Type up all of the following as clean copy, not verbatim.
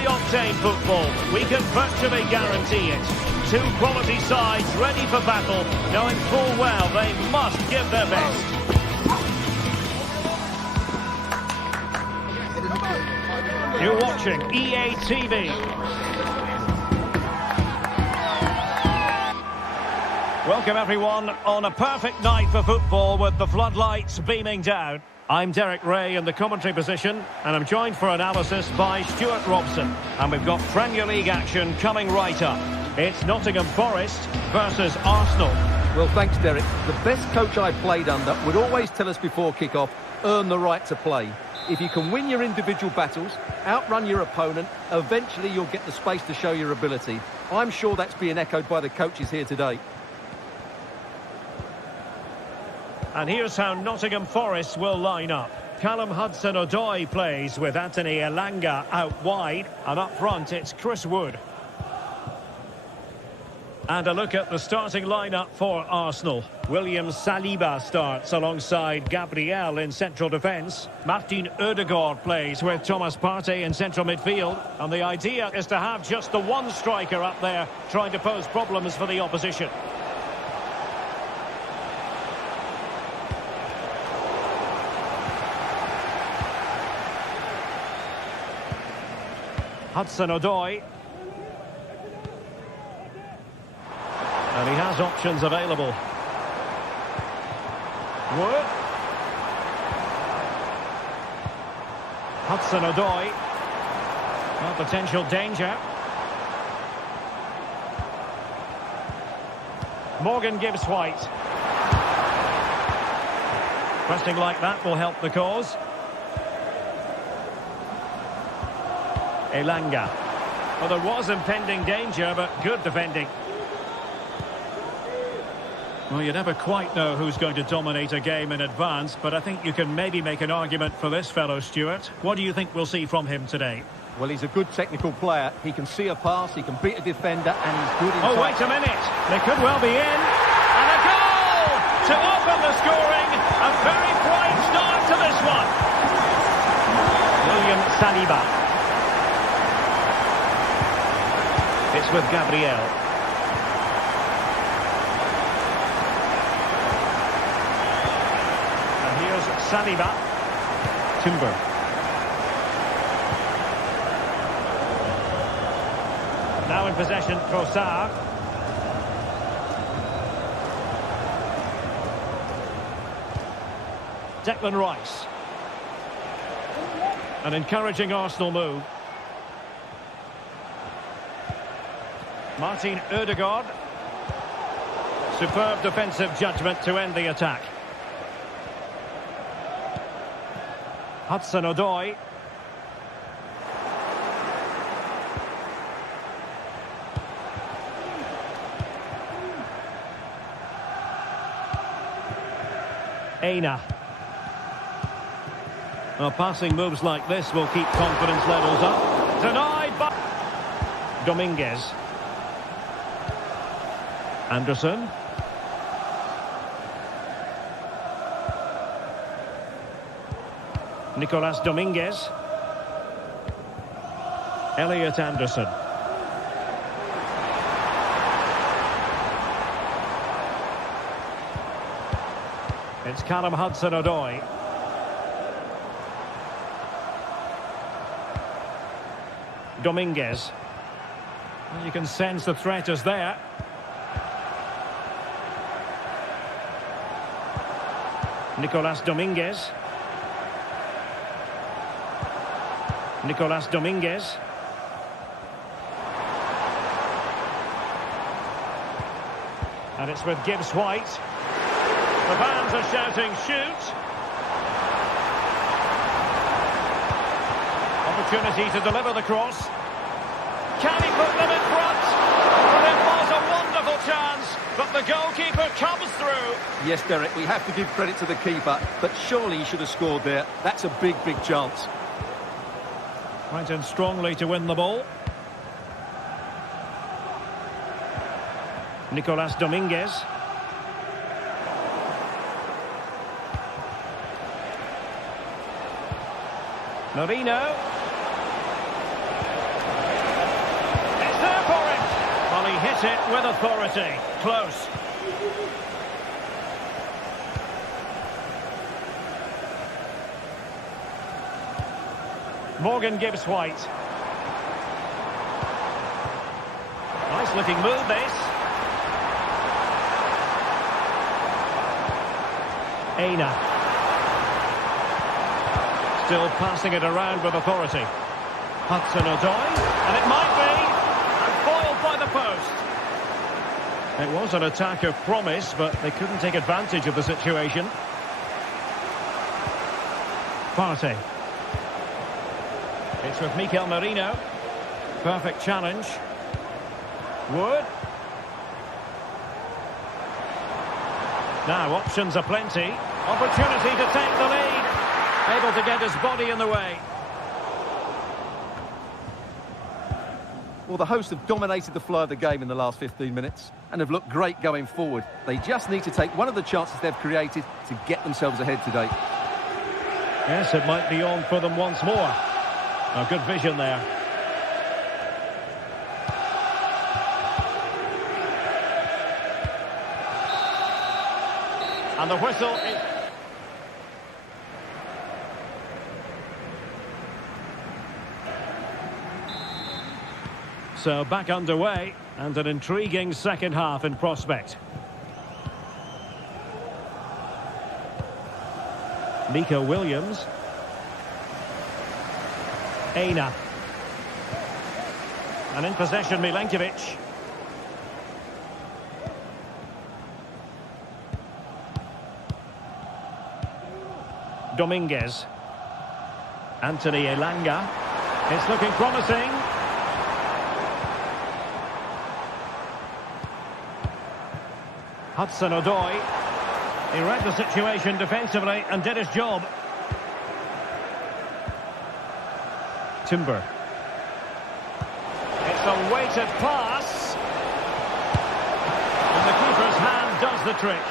high-octane football. We can virtually guarantee it. Two quality sides ready for battle, knowing full well they must give their best. You're watching EA TV. Welcome everyone on a perfect night for football with the floodlights beaming down. I'm Derek Ray in the commentary position, and I'm joined for analysis by Stuart Robson. And we've got Premier League action coming right up. It's Nottingham Forest versus Arsenal. Well, thanks, Derek. The best coach I played under would always tell us before kick-off, earn the right to play. If you can win your individual battles, outrun your opponent, eventually you'll get the space to show your ability. I'm sure that's being echoed by the coaches here today. And here's how Nottingham Forest will line up. Callum Hudson-Odoi plays with Anthony Elanga out wide. And up front, it's Chris Wood. And a look at the starting lineup for Arsenal. William Saliba starts alongside Gabriel in central defence. Martin Ødegaard plays with Thomas Partey in central midfield. And the idea is to have just the one striker up there trying to pose problems for the opposition. Hudson-Odoi. And he has options available. Wood. Hudson-Odoi. Well, potential danger. Morgan Gibbs-White. Pressing like that will help the cause. Elanga. Well, there was impending danger, but good defending. Well, you never quite know who's going to dominate a game in advance, but I think you can maybe make an argument for this fellow, Stuart. What do you think we'll see from him today? Well, he's a good technical player. He can see a pass, he can beat a defender, and he's good inside. Oh, wait a minute. They could well be in. And a goal to open the scoring. A very bright start to this one. William Saliba. It's with Gabriel. And here's Saliba. Timber. Now in possession, Trossard. Declan Rice. An encouraging Arsenal move. Martin Ødegaard. Superb defensive judgment to end the attack. Hudson-Odoi. Aina. Well, passing moves like this will keep confidence levels up. Denied by Dominguez. Anderson. Nicolas Dominguez. Elliot Anderson. It's Callum Hudson-Odoi. Dominguez. Well, you can sense the threat is there. Nicolas Dominguez. Nicolas Dominguez. And it's with Gibbs-White. The fans are shouting, shoot! Opportunity to deliver the cross. Can he put them in front? Well, it was a wonderful chance, but the goalkeeper comes through. Yes, Derek, we have to give credit to the keeper, but surely he should have scored there. That's a big, big chance. Went in strongly to win the ball. Nicolas Dominguez. Marino. Wins it with authority. Close. Morgan Gibbs White. Nice looking move this. Aina. Still passing it around with authority. Hudson-Odoi, and it might be, and foiled by the post. It was an attack of promise, but they couldn't take advantage of the situation. Partey. It's with Mikel Merino. Perfect challenge. Wood. Now options are plenty. Opportunity to take the lead. Able to get his body in the way. Well, the hosts have dominated the flow of the game in the last 15 minutes and have looked great going forward. They just need to take one of the chances they've created to get themselves ahead today. Yes, it might be on for them once more. A good vision there. And the whistle is... So back underway, and an intriguing second half in prospect. Nico Williams. Aina. And in possession, Milenkovic. Dominguez. Anthony Elanga. It's looking promising. Hudson-Odoi. He read the situation defensively and did his job. Timber. It's a weighted pass. And the keeper's hand does the trick.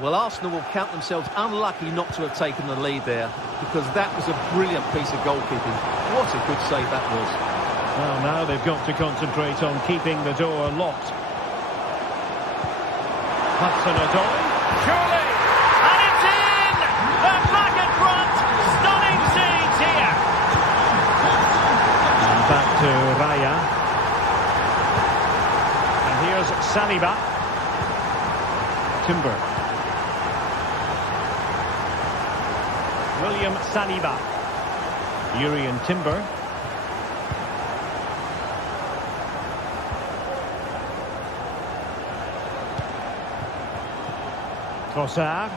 Well, Arsenal will count themselves unlucky not to have taken the lead there, because that was a brilliant piece of goalkeeping. What a good save that was. Well, now they've got to concentrate on keeping the door locked. Hudson-Odoi. Surely! And it's in! They're back at front! Stunning scenes here! And back to Raya. And here's Saliba. Timber. William Saliba. Urian Timber. Trossard.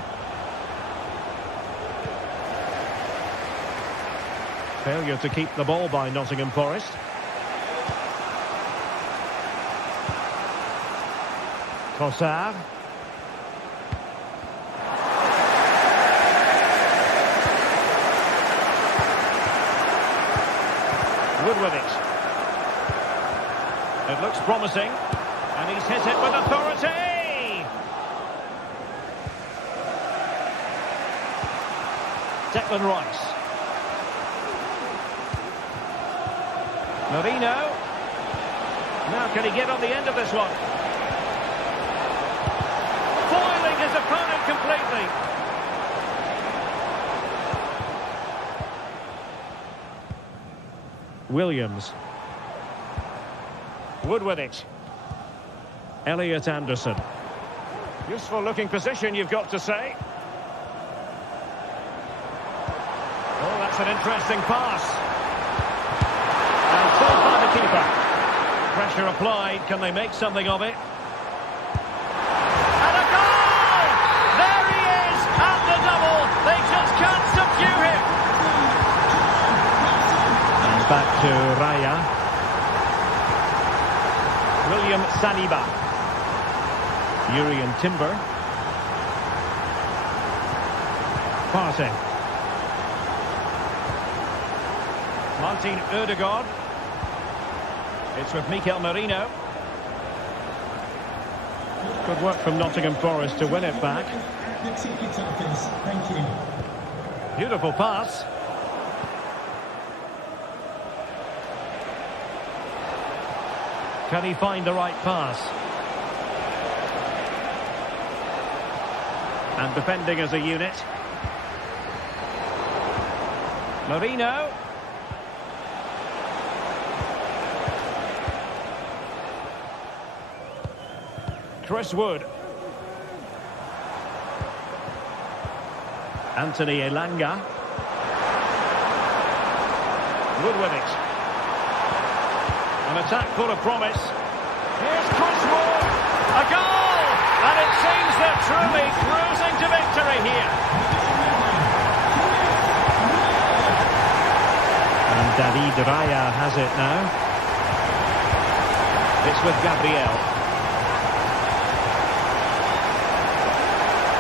Failure to keep the ball by Nottingham Forest. Trossard. Wood with it. It looks promising, and he's hit it with authority. Declan Rice. Merino. Now can he get on the end of this one? Foiling his opponent completely. Williams. Wood with it. Elliot Anderson. Useful looking position, you've got to say. Oh, that's an interesting pass. And saved by the keeper. Pressure applied. Can they make something of it? And a goal! There he is at the double. They just can't subdue him. And back to Raya. William Saliba. Urian Timber. Partey. Martin Ødegaard. It's with Mikel Merino. Good work from Nottingham Forest to win it back. Thank you. Beautiful pass. Can he find the right pass? And defending as a unit. Marino. Chris Wood. Anthony Elanga. Wood with it. An attack full of promise. Here's Chris Wood. A goal! And it seems they're truly cruising to victory here. And David Raya has it now. It's with Gabriel.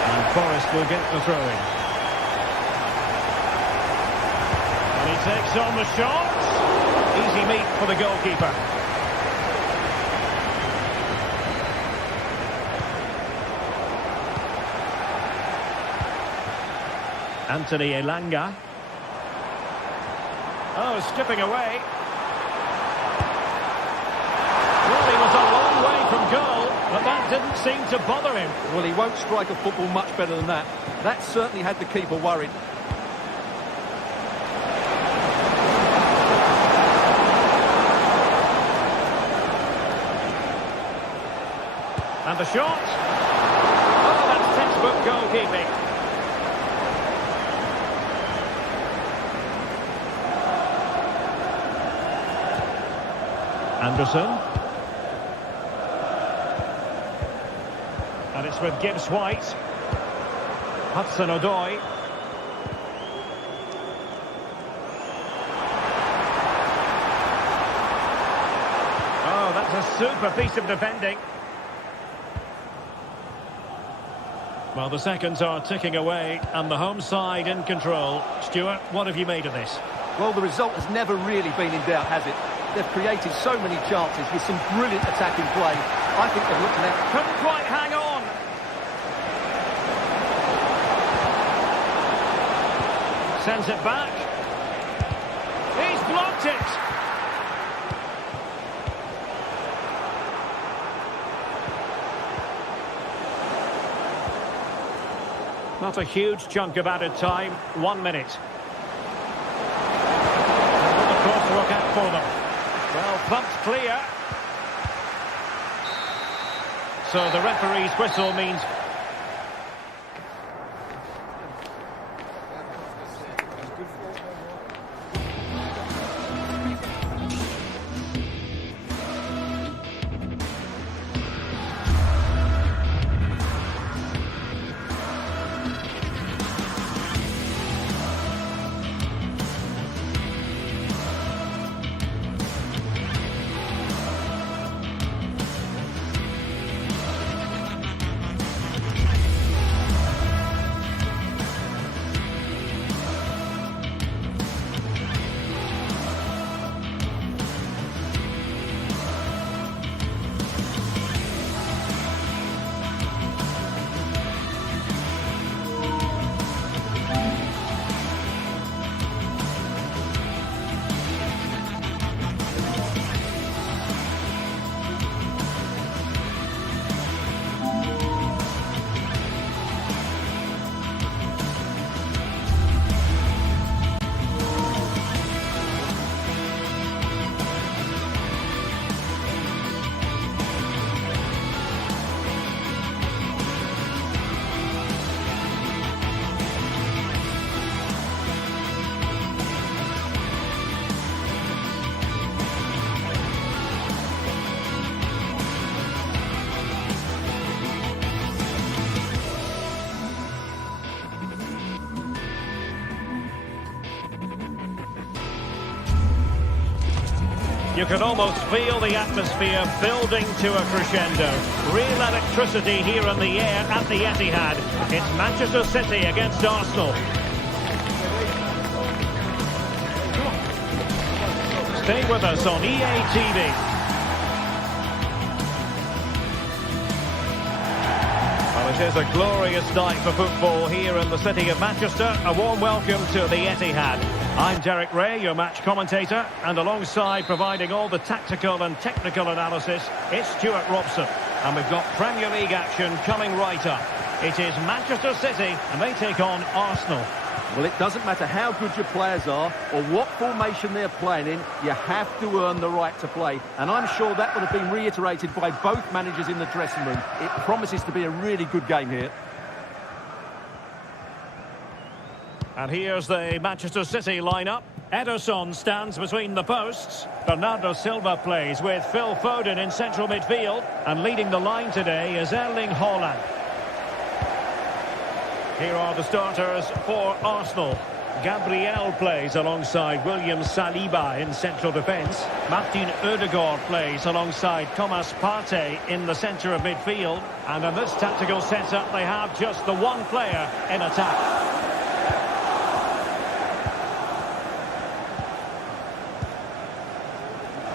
And Forrest will get the throw-in. And he takes on the shot. Easy meat for the goalkeeper. Anthony Elanga. Oh, skipping away. Well, he was a long way from goal, but that didn't seem to bother him. Well, he won't strike a football much better than that. That certainly had the keeper worried. And the shot. Oh, that's textbook goalkeeping. Anderson. And it's with Gibbs White. Hudson-Odoi. Oh, that's a super piece of defending. Well, the seconds are ticking away, and the home side in control. Stuart, what have you made of this? Well, the result has never really been in doubt, has it? They've created so many chances with some brilliant attacking play. I think they've looked left. Couldn't quite hang on. Sends it back. He's blocked it. Not a huge chunk of added time. 1 minute. And of course to look out for them. Well, pumped clear. So the referee's whistle means... You can almost feel the atmosphere building to a crescendo. Real electricity here in the air at the Etihad. It's Manchester City against Arsenal. Stay with us on EA TV. Well, it is a glorious night for football here in the city of Manchester. A warm welcome to the Etihad. I'm Derek Ray, your match commentator, and alongside providing all the tactical and technical analysis, it's Stuart Robson. And we've got Premier League action coming right up. It is Manchester City, and they take on Arsenal. Well, it doesn't matter how good your players are or what formation they're playing in, you have to earn the right to play. And I'm sure that would have been reiterated by both managers in the dressing room. It promises to be a really good game here. And here's the Manchester City lineup. Ederson stands between the posts. Bernardo Silva plays with Phil Foden in central midfield. And leading the line today is Erling Haaland. Here are the starters for Arsenal. Gabriel plays alongside William Saliba in central defence. Martin Ødegaard plays alongside Thomas Partey in the centre of midfield. And in this tactical setup, they have just the one player in attack.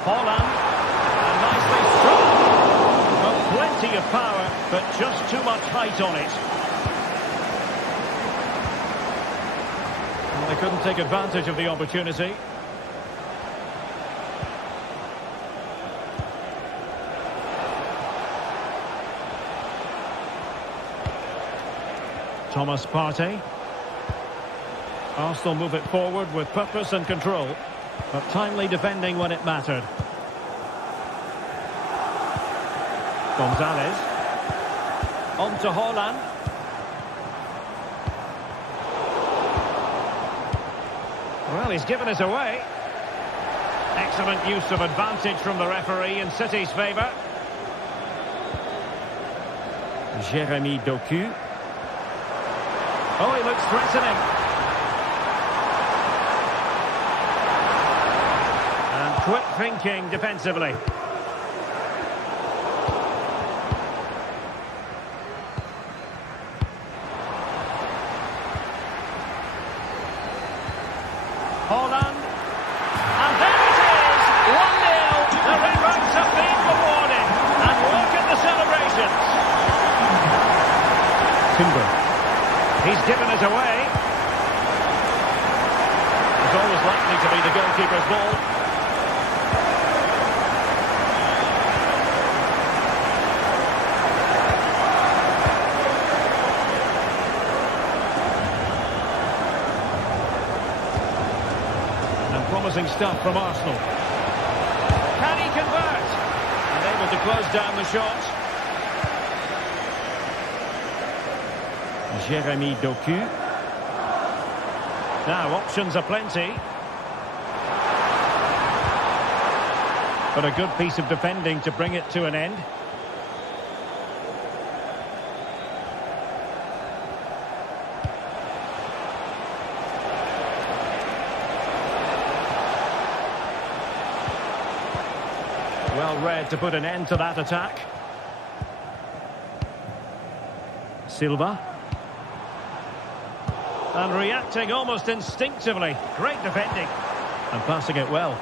Haaland, and nicely struck. Well, plenty of power, but just too much height on it. They couldn't take advantage of the opportunity. Thomas Partey. Arsenal move it forward with purpose and control, but timely defending when it mattered. Gonzalez. On to Haaland. Well, he's given it away. Excellent use of advantage from the referee in City's favour. Jeremy Doku. Oh, he looks threatening. And quick thinking defensively. Haaland, and there it is, 1-0, the Redbirds have been rewarded, and look at the celebrations. Timber, he's given it away. It's always likely to be the goalkeeper's ball. Promising stuff from Arsenal. Can he convert? And able to close down the shot. Jeremy Doku. Now options are plenty. But a good piece of defending to bring it to an end. Well read to put an end to that attack. Silva. And reacting almost instinctively. Great defending. And passing it well.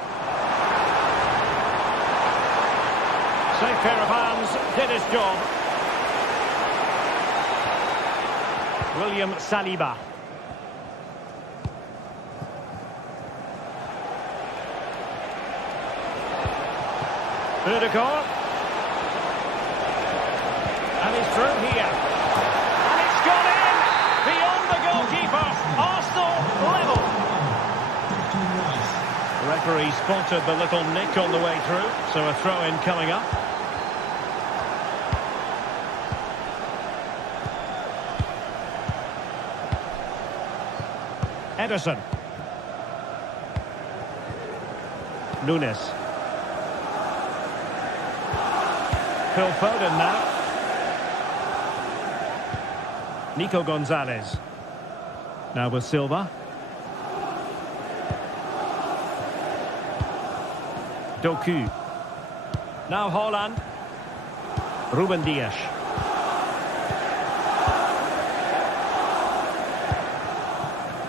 Safe pair of hands, did his job. William Saliba. Ødegaard. And he's through here. And it's gone in! Beyond the goalkeeper. Arsenal level. The referee spotted the little nick on the way through, so a throw-in coming up. Ederson. Nunes. Phil Foden now. Nico Gonzalez. Now with Silva. Doku. Now Haaland. Ruben Dias.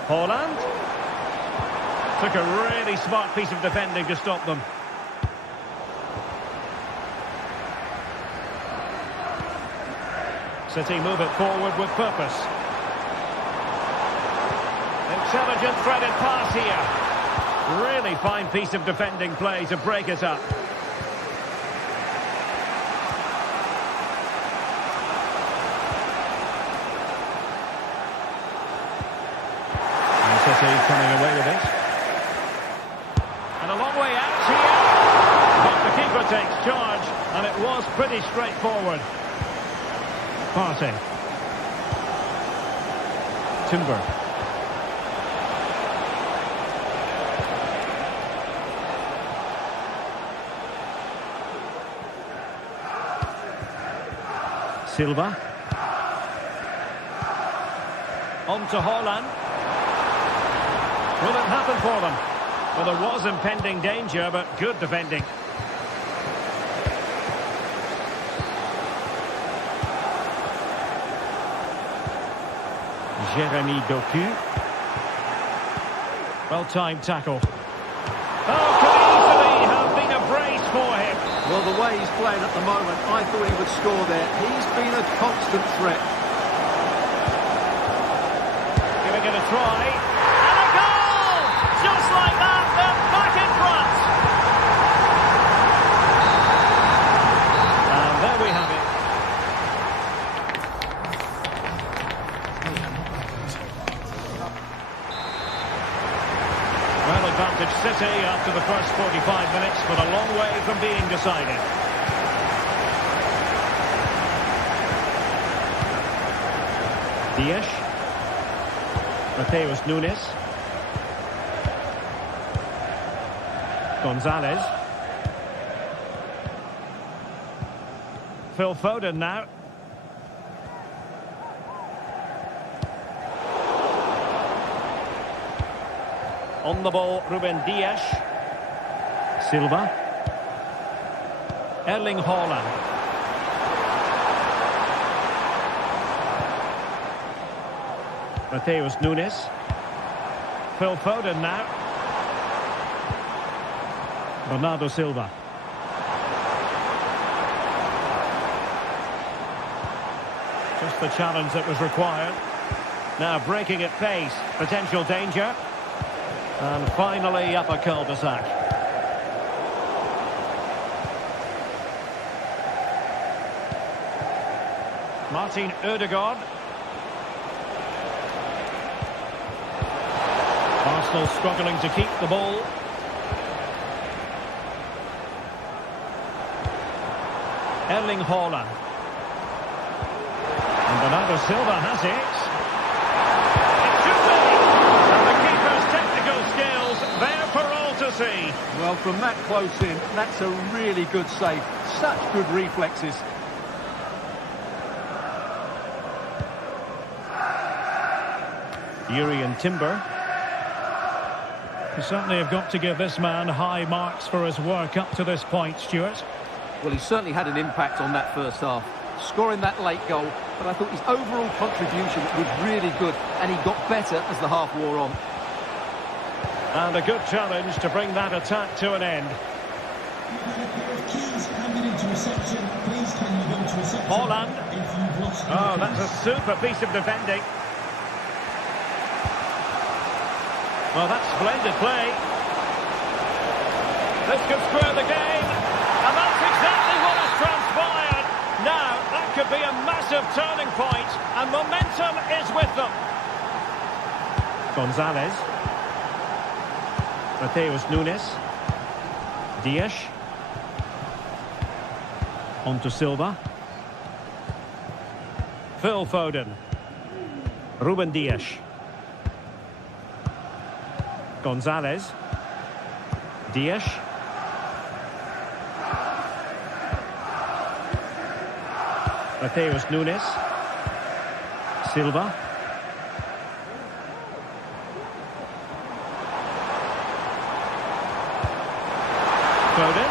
Haaland. Took a really smart piece of defending to stop them. City move it forward with purpose. Intelligent threaded pass here. Really fine piece of defending play to break it up. And City coming away with it. And a long way out here. But the keeper takes charge, and it was pretty straightforward. Partey. Timber. Silva. On to Haaland. Will it happen for them? Well, there was impending danger, but good defending. Jeremy Doku. Well-timed tackle. Oh, could easily have been a brace for him. Well, the way he's playing at the moment, I thought he would score there. He's been a constant threat. Giving it a try. And a goal! Just like that, they're back in front. And there we have it. Well, advantage City after the first 45 minutes, but a long way from being decided. Dias. Mateus Nunes. Gonzalez. Phil Foden now. On the ball, Ruben Dias. Silva. Erling Haaland. Mateus Nunes. Phil Foden now. Bernardo Silva. Just the challenge that was required. Now breaking at pace. Potential danger. And finally up a cul-de-sac. Martin Ødegaard. Arsenal struggling to keep the ball. Erling Haaland. And Bernardo Silva has it. It's too late. And the keeper's technical skills there for all to see. Well, from that close in, that's a really good save. Such good reflexes. Yuri and Timber. You certainly have got to give this man high marks for his work up to this point, Stuart. Well, he certainly had an impact on that first half, scoring that late goal, but I thought his overall contribution was really good, and he got better as the half wore on. And a good challenge to bring that attack to an end. Haaland. Oh, that's a super piece of defending. Well, that's splendid play. This could square the game. And that's exactly what has transpired. Now, that could be a massive turning point. And momentum is with them. Gonzalez. Mateus Nunes. Dias. On to Silva. Phil Foden. Ruben Dias. Gonzalez. Dias. Mateus Nunes. Silva. Foden.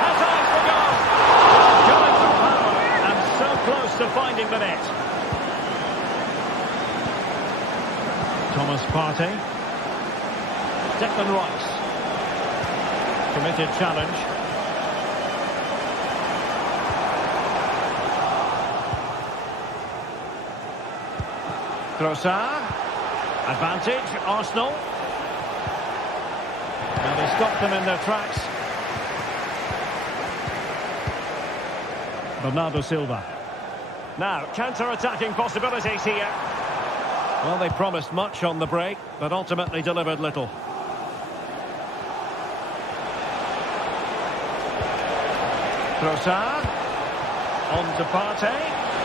Has eyes for goal. Going for power and so close to finding the net. Thomas Partey. Declan Rice. Committed challenge. Trossard. Advantage, Arsenal. Now they stop them in their tracks. Bernardo Silva. Now, counter-attacking possibilities here. Well, they promised much on the break, but ultimately delivered little. Trossard. On to Partey.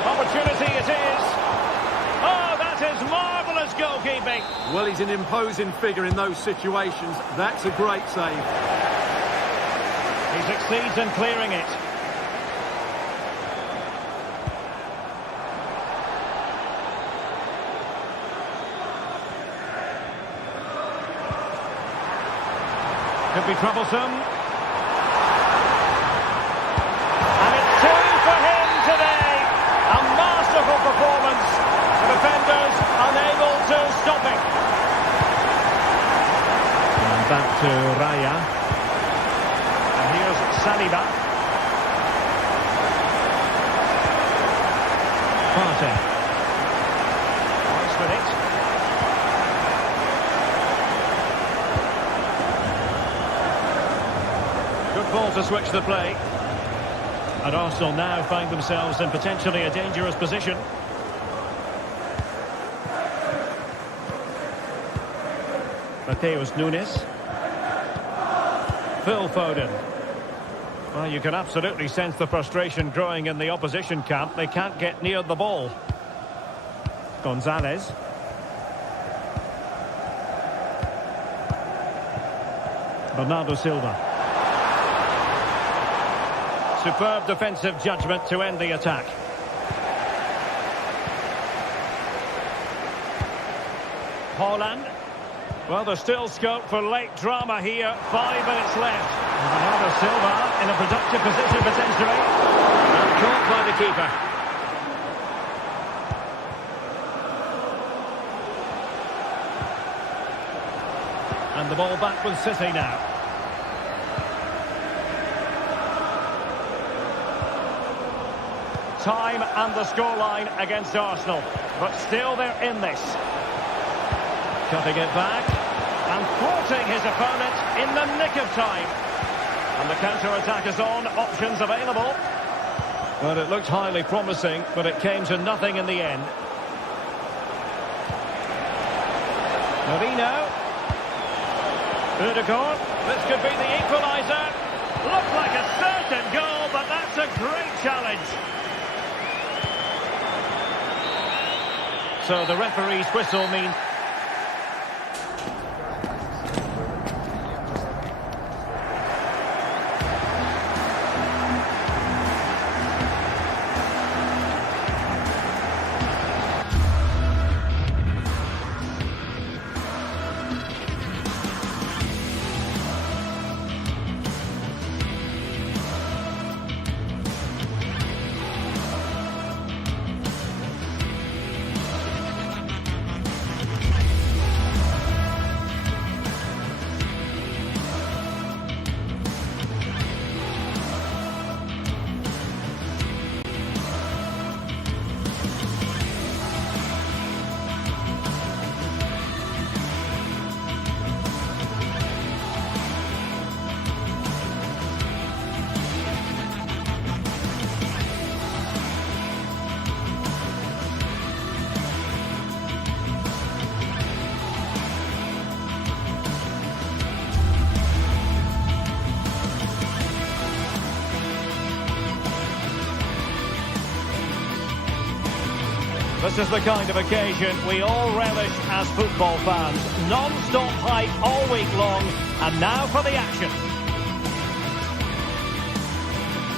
Opportunity it is. Oh, that is marvellous goalkeeping. Well, he's an imposing figure in those situations. That's a great save. He succeeds in clearing it. Could be troublesome. And it's two for him today. A masterful performance. The defenders unable to stop it. And back to Raya. And here's Saliba. Partey. Nice with it. Good ball to switch the play. And Arsenal now find themselves in potentially a dangerous position. Mateus Nunes. Phil Foden. Well, you can absolutely sense the frustration growing in the opposition camp. They can't get near the ball. Gonzalez. Bernardo Silva. Superb defensive judgment to end the attack. Haaland. Well, there's still scope for late drama here. 5 minutes left. Bernardo Silva in a productive position potentially. And caught by the keeper. And the ball back with City now. Time and the scoreline against Arsenal. But still they're in this. Cutting it back. And thwarting his opponent in the nick of time. And the counter-attack is on. Options available. Well, it looked highly promising, but it came to nothing in the end. Marino. Ødegaard. This could be the equaliser. Looked like a certain goal, but that's a great challenge. So the referee's whistle means... This is the kind of occasion we all relish as football fans. Non-stop hype all week long, and now for the action.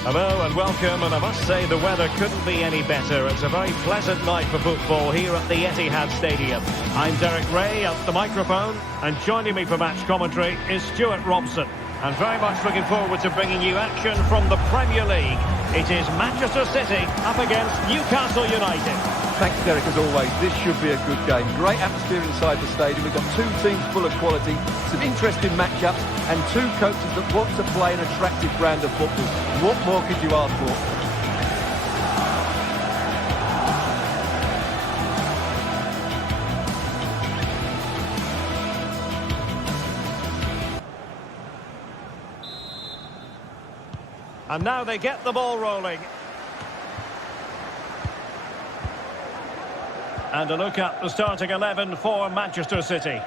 Hello and welcome, and I must say the weather couldn't be any better. It's a very pleasant night for football here at the Etihad Stadium. I'm Derek Ray at the microphone, and joining me for match commentary is Stuart Robson. And very much looking forward to bringing you action from the Premier League. It is Manchester City up against Newcastle United. Thanks, Derek, as always. This should be a good game. Great atmosphere inside the stadium. We've got two teams full of quality, some interesting matchups, and two coaches that want to play an attractive brand of football. What more could you ask for? And now they get the ball rolling. And a look at the starting 11 for Manchester City.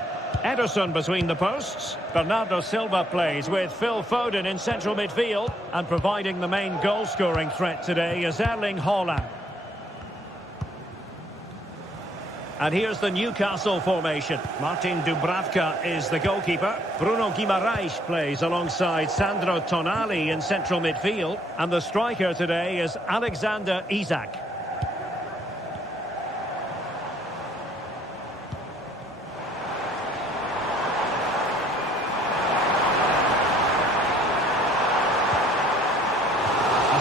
Ederson between the posts. Bernardo Silva plays with Phil Foden in central midfield. And providing the main goal-scoring threat today is Erling Haaland. And here's the Newcastle formation. Martin Dubravka is the goalkeeper. Bruno Guimaraes plays alongside Sandro Tonali in central midfield. And the striker today is Alexander Isak.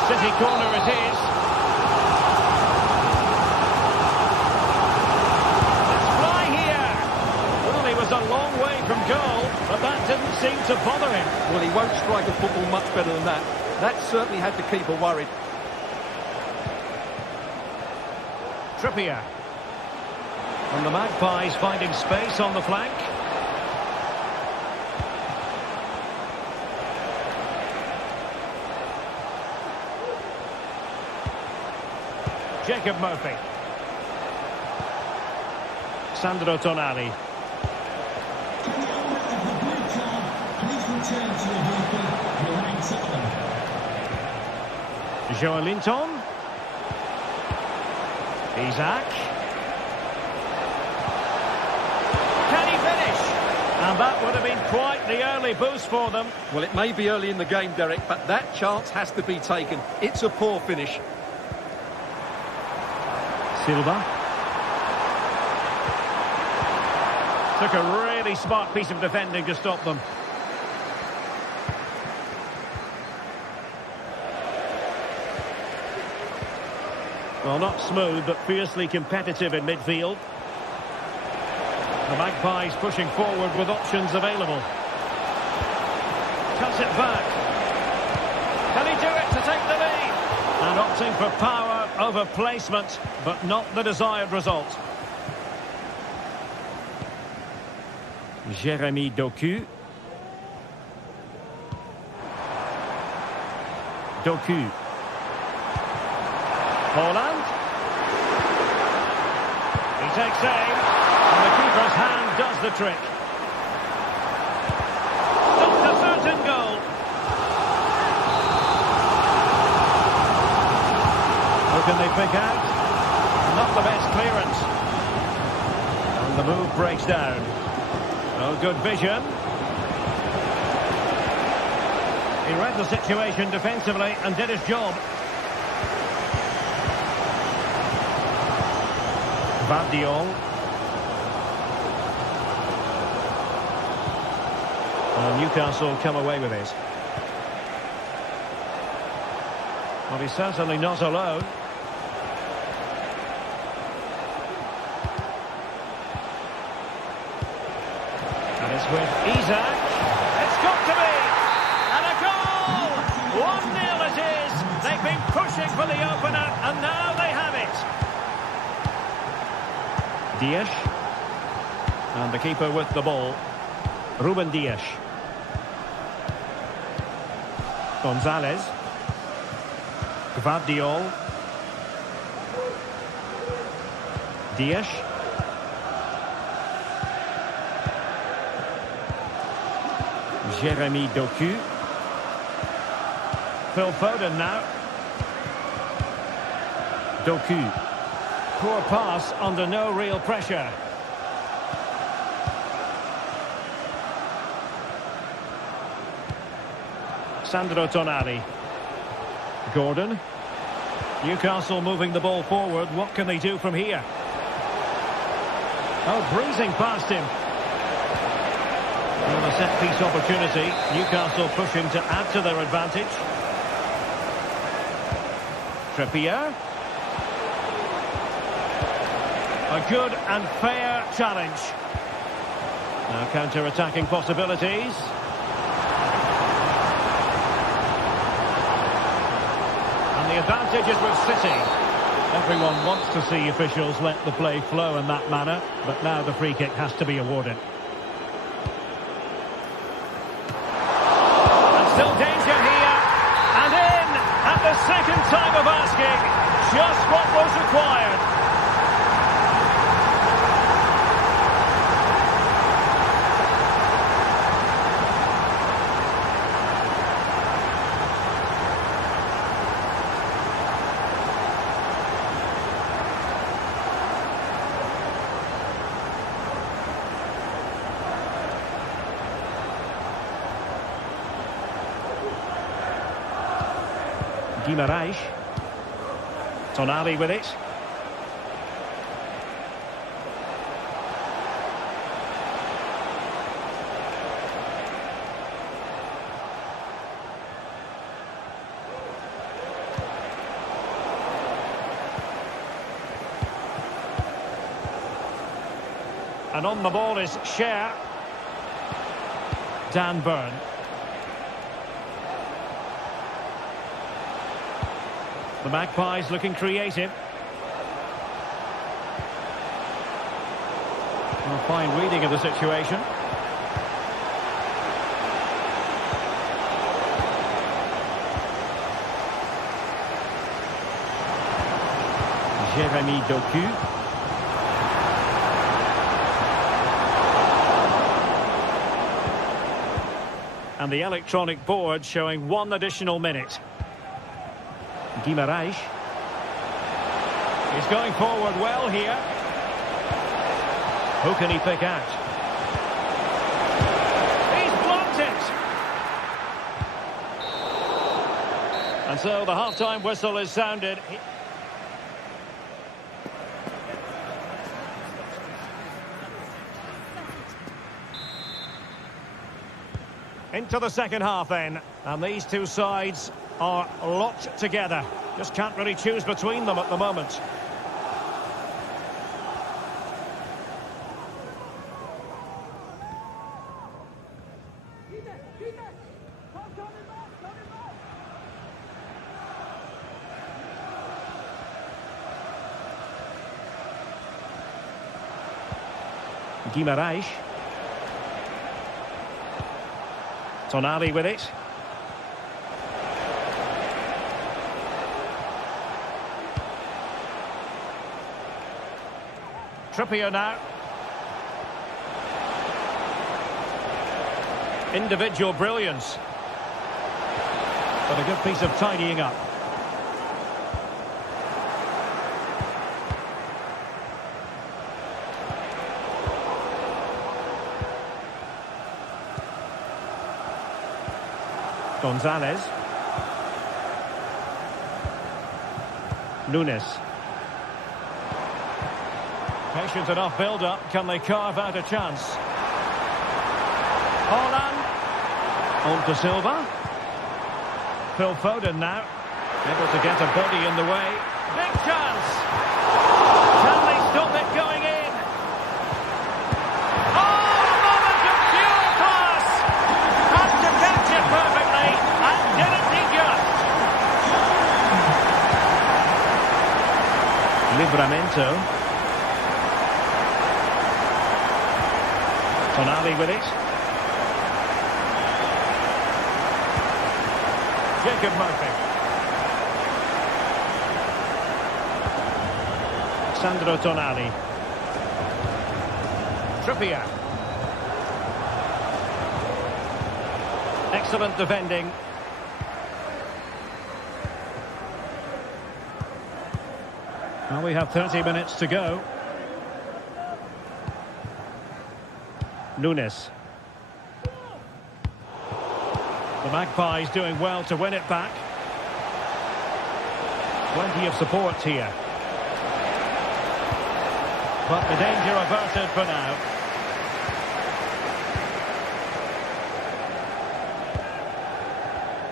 City corner it is. Let's fly here. Well, he was a long way from goal, but that didn't seem to bother him. Well, he won't strike a football much better than that. That certainly had the keeper worried. Trippier. And the Magpies finding space on the flank. Jacob Murphy. Sandro Tonali. Joelinton. Isak. Can he finish? And that would have been quite the early boost for them. Well, it may be early in the game, Derek, but that chance has to be taken. It's a poor finish. Silva. Took a really smart piece of defending to stop them. Well, not smooth, but fiercely competitive in midfield. The Magpies pushing forward with options available. Cuts it back. Can he do it to take the lead? And opting for power over placement, but not the desired result. Jérémy Doku. Doku. Haaland. He takes aim, and the keeper's hand does the trick. Not a certain goal. Who can they pick out? Not the best clearance. And the move breaks down. Oh, good vision. He read the situation defensively and did his job. Vardiol. Well, Newcastle come away with it. Well, he's certainly not alone. And it's with Isak. It's got to be! And a goal! 1-0 it is! They've been pushing for the opener, and now they have it. Dias. And the keeper with the ball. Ruben Dias. Gonzalez. Gvardiol. Dias. Jérémy Doku. Phil Foden now. Doku. Poor pass under no real pressure. Sandro Tonali. Gordon. Newcastle moving the ball forward. What can they do from here? Oh, breezing past him. Well, a set-piece opportunity. Newcastle pushing to add to their advantage. Trippier. A good and fair challenge. Now counter-attacking possibilities. And the advantage is with City. Everyone wants to see officials let the play flow in that manner, but now the free kick has to be awarded. And still danger here, and in! time of asking, just what was required. Guimaraes. Tonali with it. And on the ball is Cher. Dan Burn. The Magpies looking creative. A fine reading of the situation. Jérémy Doku. And the electronic board showing 1 additional minute. Guimaraes. He's going forward well here. Who can he pick out? He's blocked it! And so the half-time whistle is sounded. Into the second half then. And these two sides are locked together. Just can't really choose between them at the moment. Guimaraes. Tonali with it. Trippier now. Individual brilliance. But a good piece of tidying up. Gonzalez. Nunes. Patient enough build-up. Can they carve out a chance? Haaland. On to Silva. Phil Foden now. Able to get a body in the way. Big chance. Can they stop it going in? Oh, a moment of pure class. Has to catch it perfectly. And didn't he just? Livramento. Tonali with it. Jacob Murphy. Sandro Tonali. Trippier. Excellent defending. Well, we have 30 minutes to go. Nunes. The Magpies doing well to win it back. Plenty of support here. But the danger averted for now.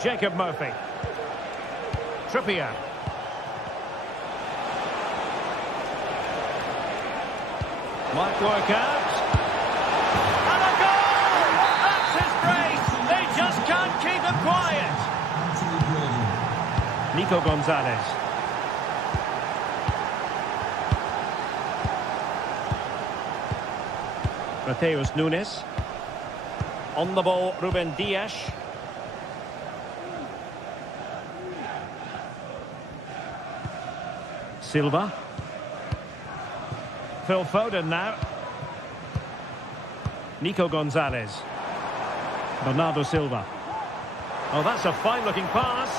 Jacob Murphy. Trippier. Might work out. Keep them quiet. Nico Gonzalez. Mateus Nunes. On the ball, Ruben Dias. Silva. Phil Foden now. Nico Gonzalez. Bernardo Silva. Oh, that's a fine-looking pass.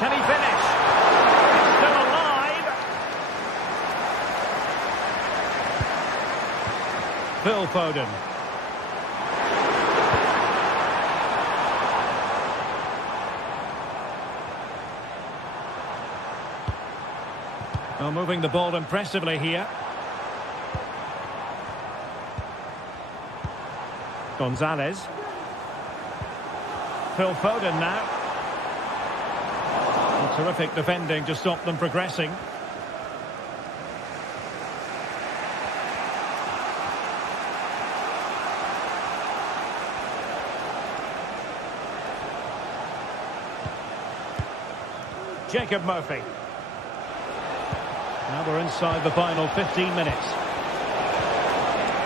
Can he finish? It's still alive. Phil Foden. Well, moving the ball impressively here. Gonzalez. Phil Foden now. Well, terrific defending to stop them progressing. Jacob Murphy. Now we're inside the final 15 minutes.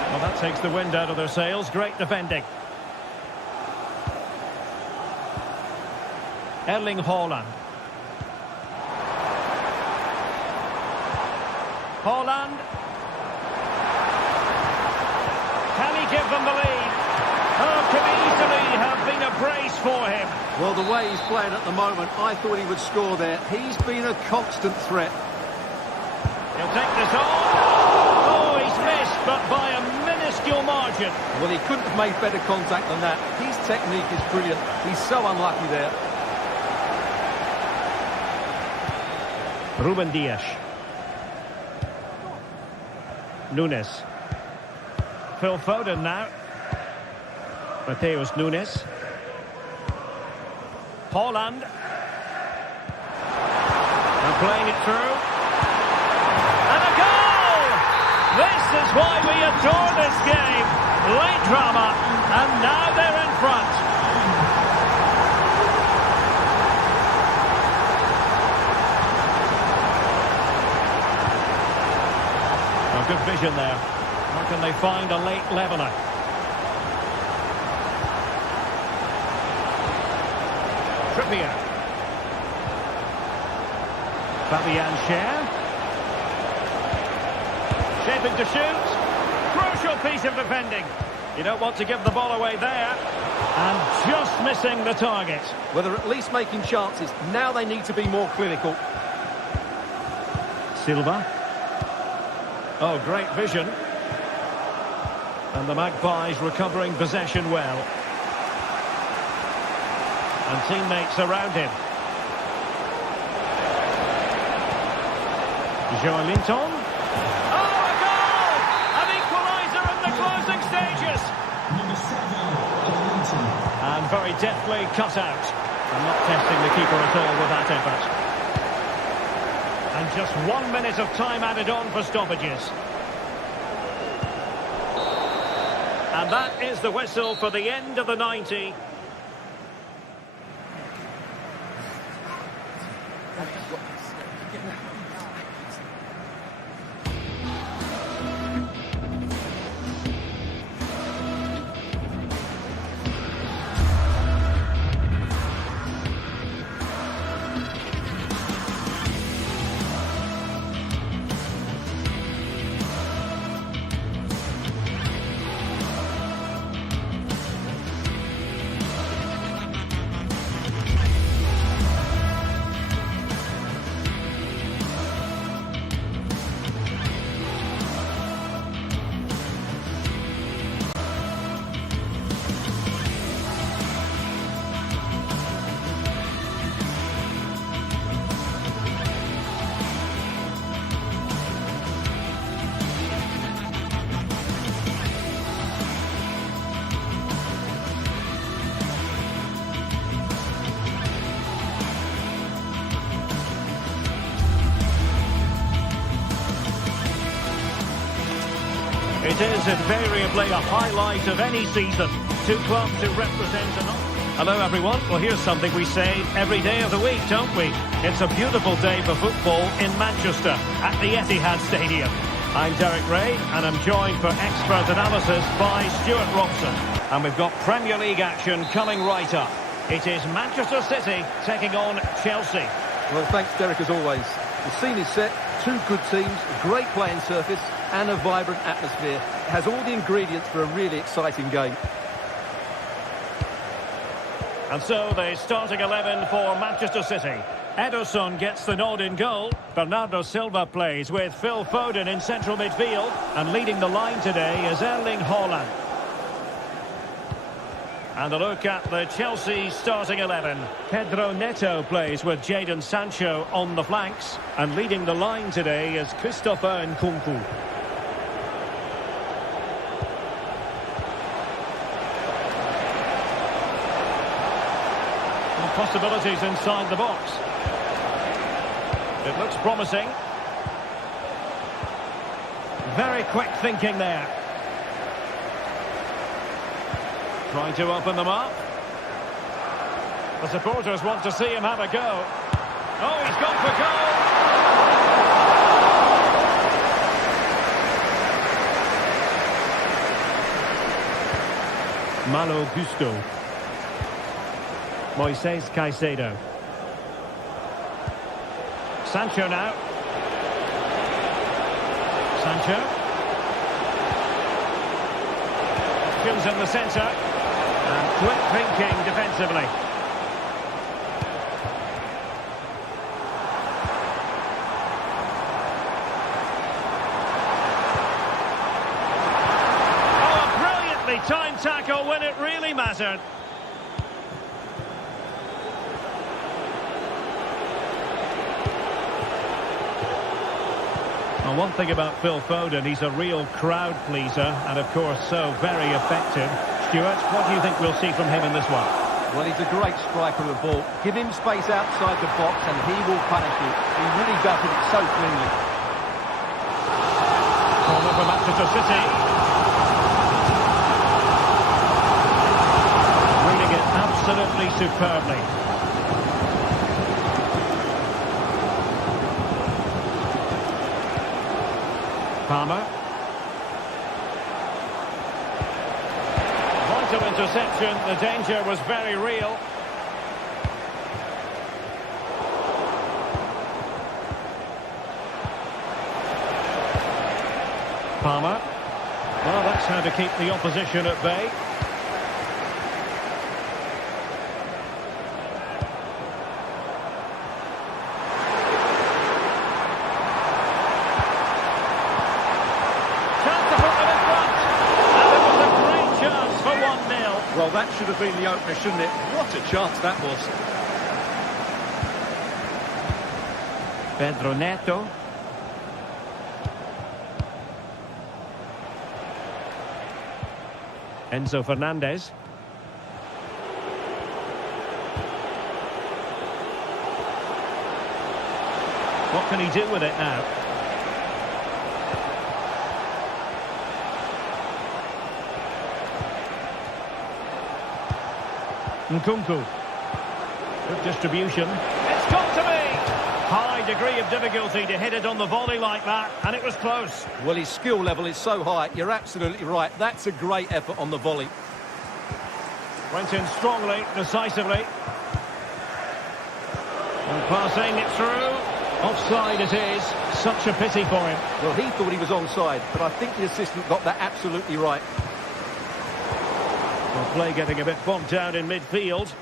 Well, that takes the wind out of their sails. Great defending. Erling Haaland. Haaland. Can he give them the lead? Oh, could easily have been a brace for him. Well, the way he's playing at the moment, I thought he would score there. He's been a constant threat. He'll take this on. Oh, he's missed, but by a minuscule margin. Well, he couldn't have made better contact than that. His technique is brilliant. He's so unlucky there. Ruben Dias. Nunes. Phil Foden now. Mateus Nunes. Haaland. And playing it through. And a goal! This is why we adore this game. Late drama, and now they're in front. Well, good vision there. How can they find a late leveller? Trippier. Fabian Schär. Shaping to shoot. Crucial piece of defending. You don't want to give the ball away there. And just missing the target. Well, they're at least making chances. Now they need to be more clinical. Silva. Oh, great vision. And the Magpies recovering possession well. And teammates around him. Joelinton. Oh, a goal! An equaliser in the closing stages. And very deftly cut out. And not testing the keeper at all with that effort. And just 1 minute of time added on for stoppages. And that is the whistle for the end of the 90. It is invariably a highlight of any season. Two clubs to represent another. Hello everyone. Well, here's something we say every day of the week, don't we? It's a beautiful day for football in Manchester at the Etihad Stadium. I'm Derek Ray and I'm joined for expert analysis by Stuart Robson. And we've got Premier League action coming right up. It is Manchester City taking on Chelsea. Well, thanks, Derek, as always. The scene is set, two good teams, a great playing surface and a vibrant atmosphere. It has all the ingredients for a really exciting game. And so the starting 11 for Manchester City. Ederson gets the nod in goal. Bernardo Silva plays with Phil Foden in central midfield. And leading the line today is Erling Haaland. And a look at the Chelsea starting 11. Pedro Neto plays with Jadon Sancho on the flanks. And leading the line today is Christopher Nkunku. And possibilities inside the box. It looks promising. Very quick thinking there. Trying to open them up. The supporters want to see him have a go. Oh, he's gone for goal! Malo Gusto. Moises Caicedo. Sancho now. Sancho. Kills in the centre. And quick thinking defensively. Oh, a brilliantly timed tackle when it really mattered. Well, one thing about Phil Foden, he's a real crowd pleaser and, of course, so very effective. Stuart, what do you think we'll see from him in this one? Well, he's a great striker of the ball. Give him space outside the box and he will punish you. He really does it so cleanly. Corner for Manchester City. Reading it absolutely superbly. Palmer. Vital interception. The danger was very real. Palmer. Well, that's how to keep the opposition at bay. Well, that should have been the opener, shouldn't it? What a chance that was. Pedro Neto. Enzo Fernandez. What can he do with it now? Nkunku. Good distribution. It's got to be! High degree of difficulty to hit it on the volley like that, and it was close. Well, his skill level is so high. You're absolutely right. That's a great effort on the volley. Went in strongly, decisively. And passing it through. Offside it is. Such a pity for him. Well, he thought he was onside, but I think the assistant got that absolutely right. Well, play getting a bit bogged down in midfield.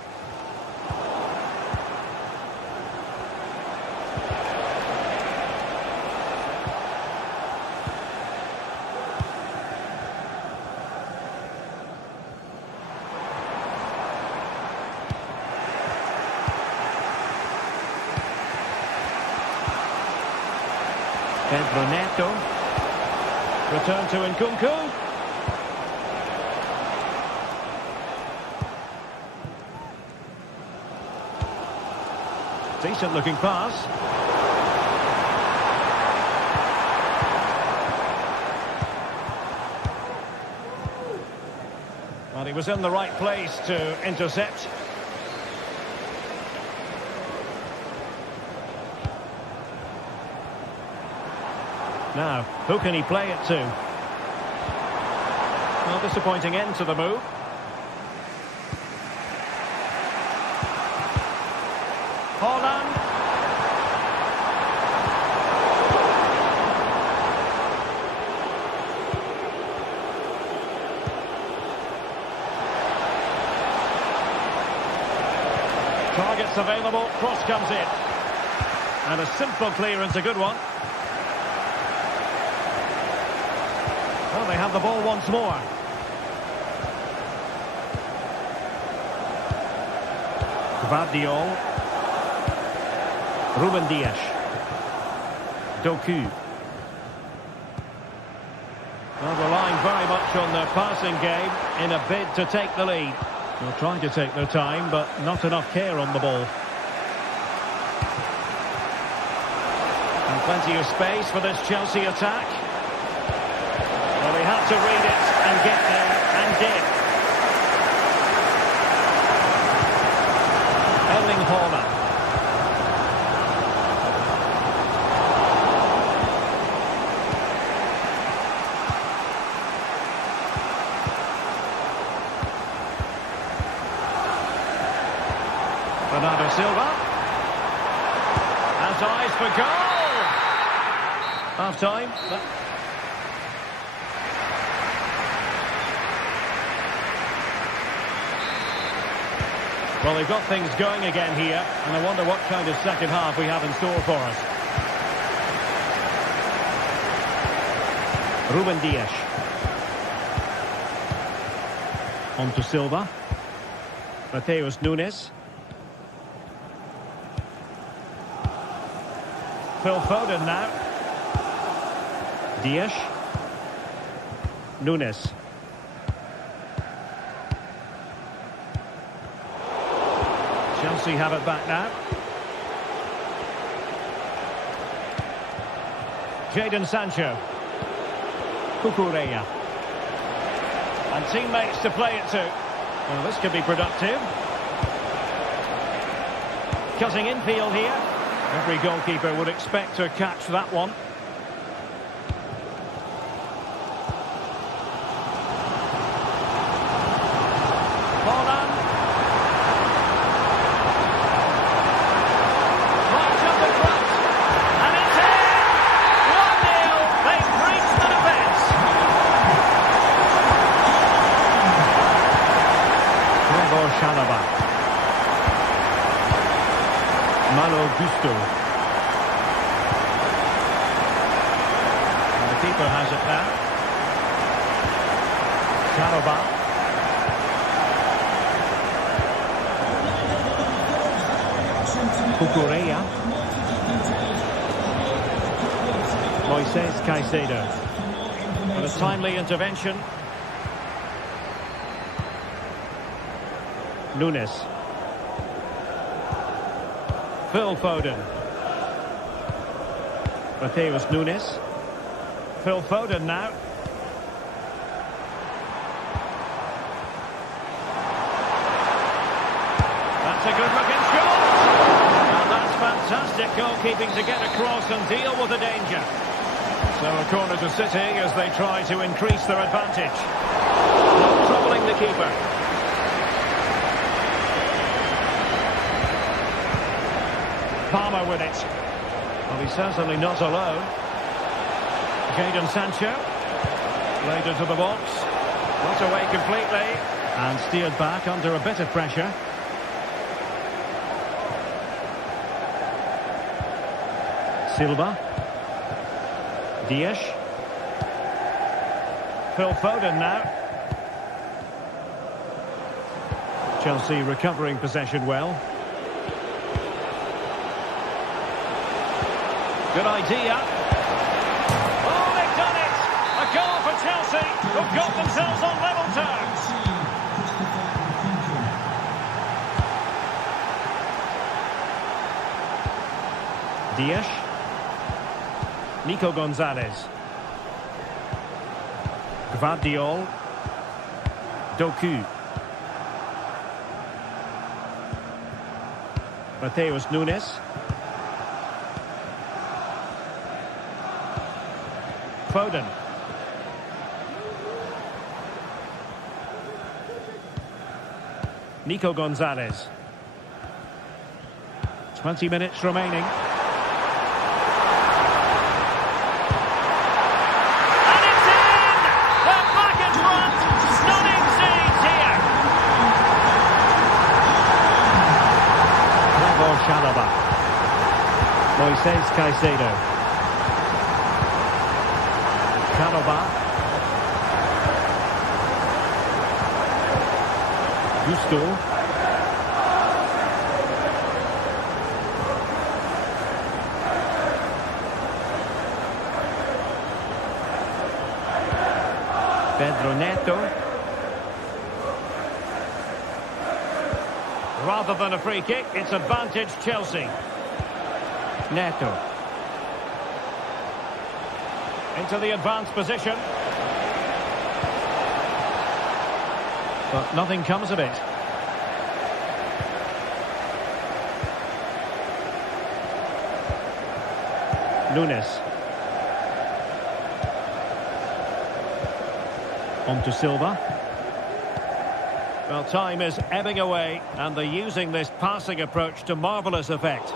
Pedro Neto. Return to Nkunku. Decent looking pass. Well, he was in the right place to intercept. Now, who can he play it to? Well, disappointing end to the move. Haaland. pass available, cross comes in. And a simple clearance, a good one. Well, they have the ball once more. Gvardiol. Ruben Dias. Doku. Well, relying very much on their passing game in a bid to take the lead. They're trying to take their time, but not enough care on the ball. And plenty of space for this Chelsea attack. Well, he had to read it and get there, and did. Erling Haaland. Bernardo Silva. Has eyes for goal. Half time. Well, they've got things going again here, and I wonder what kind of second half we have in store for us. Ruben Dias. On to Silva. Mateus Nunes. Phil Foden now. Dias. Nunes. Chelsea have it back now. Jadon Sancho. Cucurella. And teammates to play it to. Well, this could be productive. Cutting infield here. Every goalkeeper would expect to catch that one. Haaland. Right up the front. And it's in! 1-0. They've breached the defence. Bravo Chalobah. Malo Gusto. And the keeper has it now. Chalobah. Cucurella. Moises Caicedo. And a timely intervention. Nunes. Phil Foden. Mateus Nunes. Phil Foden now. That's a good looking shot. And that's fantastic goalkeeping to get across and deal with the danger. So a corner to City as they try to increase their advantage. Not troubling the keeper. Palmer with it. Well, he's certainly not alone. Jadon Sancho. Laid into the box. Not away completely. And steered back under a bit of pressure. Silva. Dias. Phil Foden now. Chelsea recovering possession well. Good idea. Oh, they've done it! A goal for Chelsea, who've got themselves on level terms. Dias. Nico Gonzalez. Gvardiol. Doku. Mateus Nunes. Foden. Nico Gonzalez. 20 minutes remaining. And it's in! They're back in front! Stunning scenes here! Plays Caicedo. Canova. Gusto. Pedro Neto. Rather than a free kick, it's advantage Chelsea. Neto. Into the advanced position. But nothing comes of it. Nunes. On to Silva. Well, time is ebbing away, and they're using this passing approach to marvellous effect.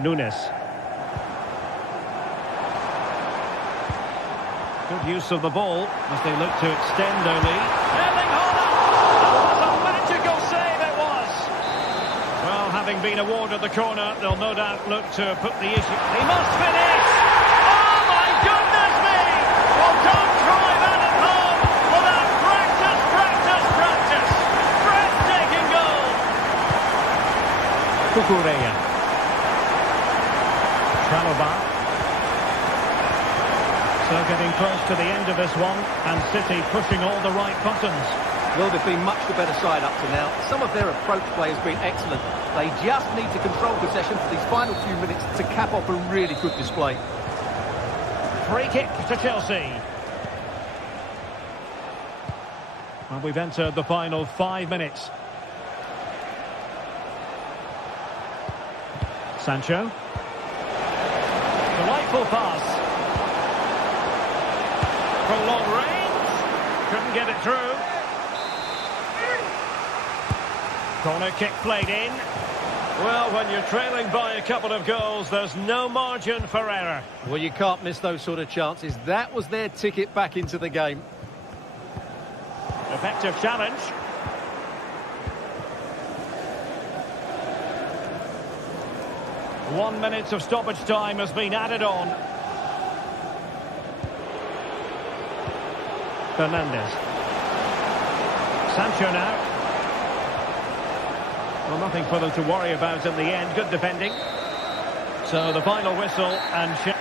Nunes. Good use of the ball as they look to extend their lead. Erling Haaland! That was a magical save, it was! Well, having been awarded the corner, they'll no doubt look to put the issue... He must finish! Oh, my goodness me! Well, don't try that at home without practice, practice, practice! Breathtaking goal! Cucurella. Canova. So getting close to the end of this one, and City pushing all the right buttons. Well, they've been much the better side up to now. Some of their approach play has been excellent. They just need to control possession for these final few minutes to cap off a really good display. Free kick to Chelsea. Well, we've entered the final 5 minutes. Sancho. Delightful pass. From long range. Couldn't get it through. Corner kick played in. Well, when you're trailing by a couple of goals, there's no margin for error. Well, you can't miss those sort of chances. That was their ticket back into the game. Effective challenge. One minute of stoppage time has been added on. Fernandes. Sancho now. Well, nothing for them to worry about in the end. Good defending. So the final whistle and...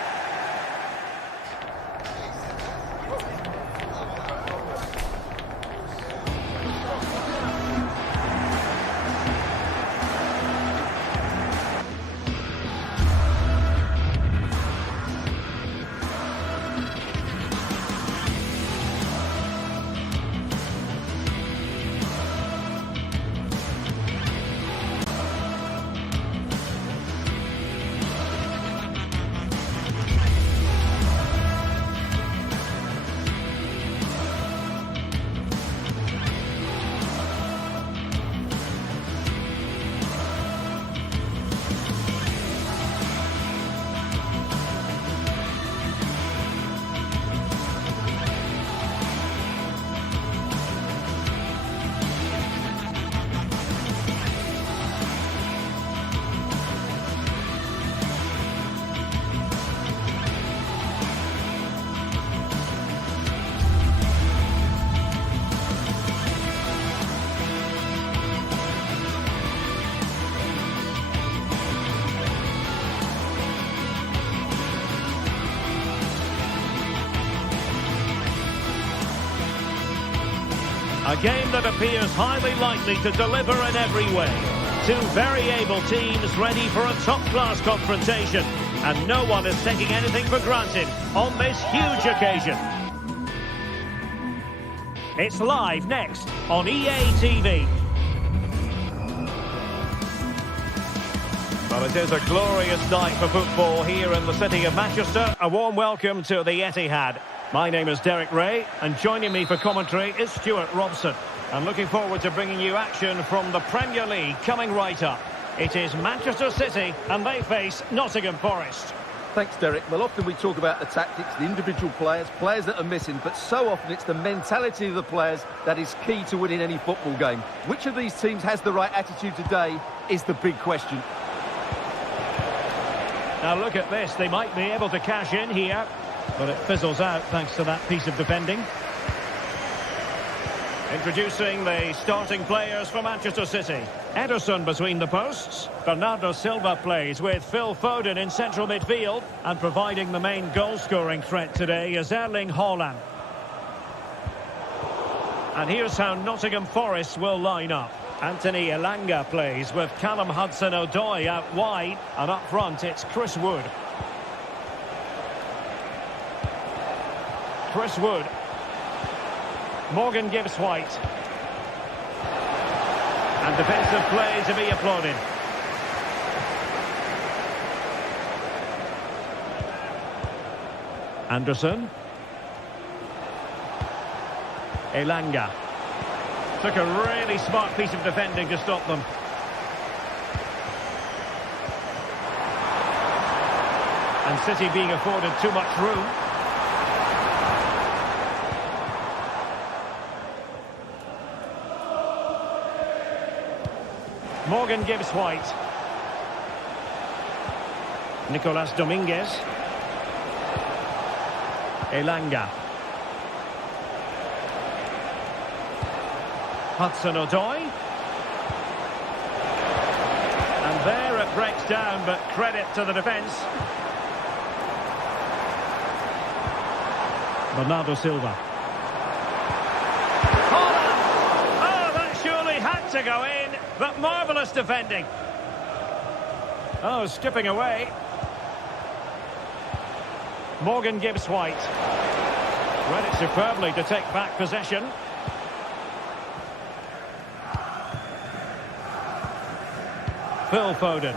A game that appears highly likely to deliver in every way. Two very able teams ready for a top-class confrontation. And no one is taking anything for granted on this huge occasion. It's live next on EA TV. Well, it is a glorious night for football here in the city of Manchester. A warm welcome to the Etihad. My name is Derek Ray, and joining me for commentary is Stuart Robson. I'm looking forward to bringing you action from the Premier League coming right up. It is Manchester City, and they face Nottingham Forest. Thanks, Derek. Well, often we talk about the tactics, the individual players that are missing, but so often it's the mentality of the players that is key to winning any football game. Which of these teams has the right attitude today is the big question. Now look at this, they might be able to cash in here, but it fizzles out thanks to that piece of defending. Introducing the starting players for Manchester City. Ederson between the posts. Bernardo Silva plays with Phil Foden in central midfield. And providing the main goal-scoring threat today is Erling Haaland. And here's how Nottingham Forest will line up. Anthony Elanga plays with Callum Hudson-Odoi out wide. And up front it's Chris Wood. Chris Wood. Morgan Gibbs-White. And defensive play to be applauded. Anderson. Elanga. Took a really smart piece of defending to stop them. And City being afforded too much room. Morgan Gibbs-White. Nicolas Dominguez. Elanga. Hudson-Odoi. And there it breaks down, but credit to the defence. Bernardo Silva. Oh, that surely had to go in. But marvellous defending. Oh, skipping away. Morgan Gibbs-White. Read it superbly to take back possession. Phil Foden.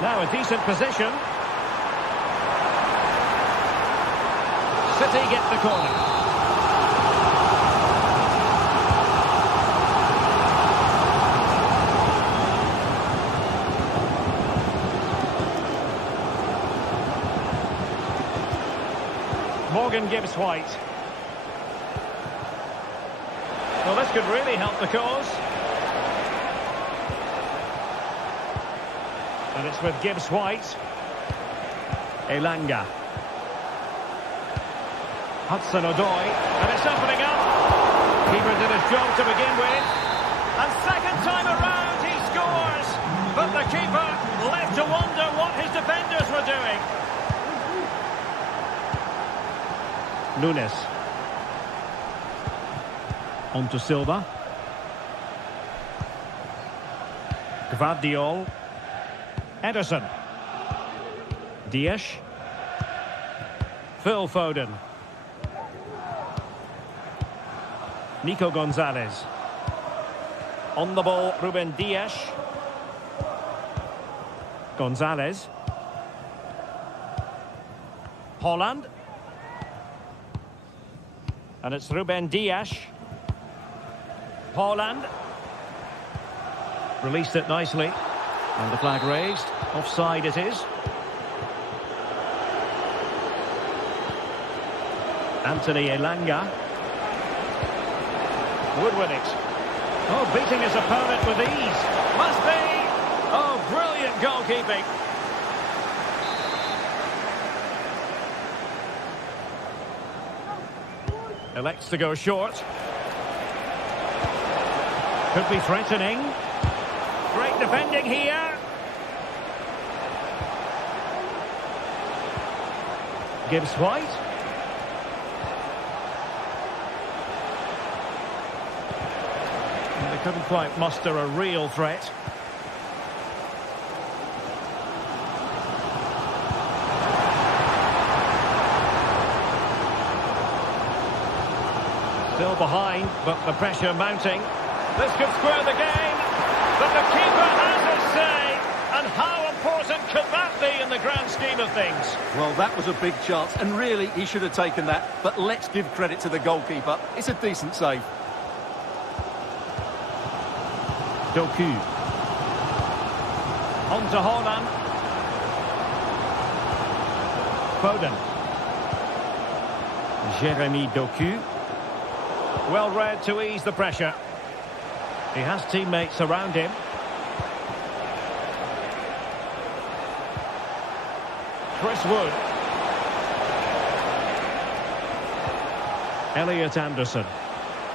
Now a decent position. City get the corner. Morgan Gibbs-White. Well, this could really help the cause. And it's with Gibbs-White. Elanga. Hudson-Odoi. And it's opening up. Keeper did his job to begin with. And second time around he scores. But the keeper left to wonder what his defenders were doing. Nunes. On to Silva. Gvardiol. Ederson. Dias. Phil Foden. Nico Gonzalez. On the ball, Ruben Dias. Gonzalez. Haaland. And it's Ruben Dias. Haaland. Released it nicely. And the flag raised. Offside it is. Anthony Elanga. Would win it. Oh, beating his opponent with ease. Must be. Oh, brilliant goalkeeping. Elects to go short. Could be threatening. Great defending here. Gibbs-White. They couldn't quite muster a real threat. Still behind, but the pressure mounting. This could square the game, but the keeper has his say. And how important could that be in the grand scheme of things? Well, that was a big chance, and really, he should have taken that. But let's give credit to the goalkeeper. It's a decent save. Doku. On to Haaland. Foden. Jeremy Doku. Well read to ease the pressure. He has teammates around him. Chris Wood. Elliot Anderson.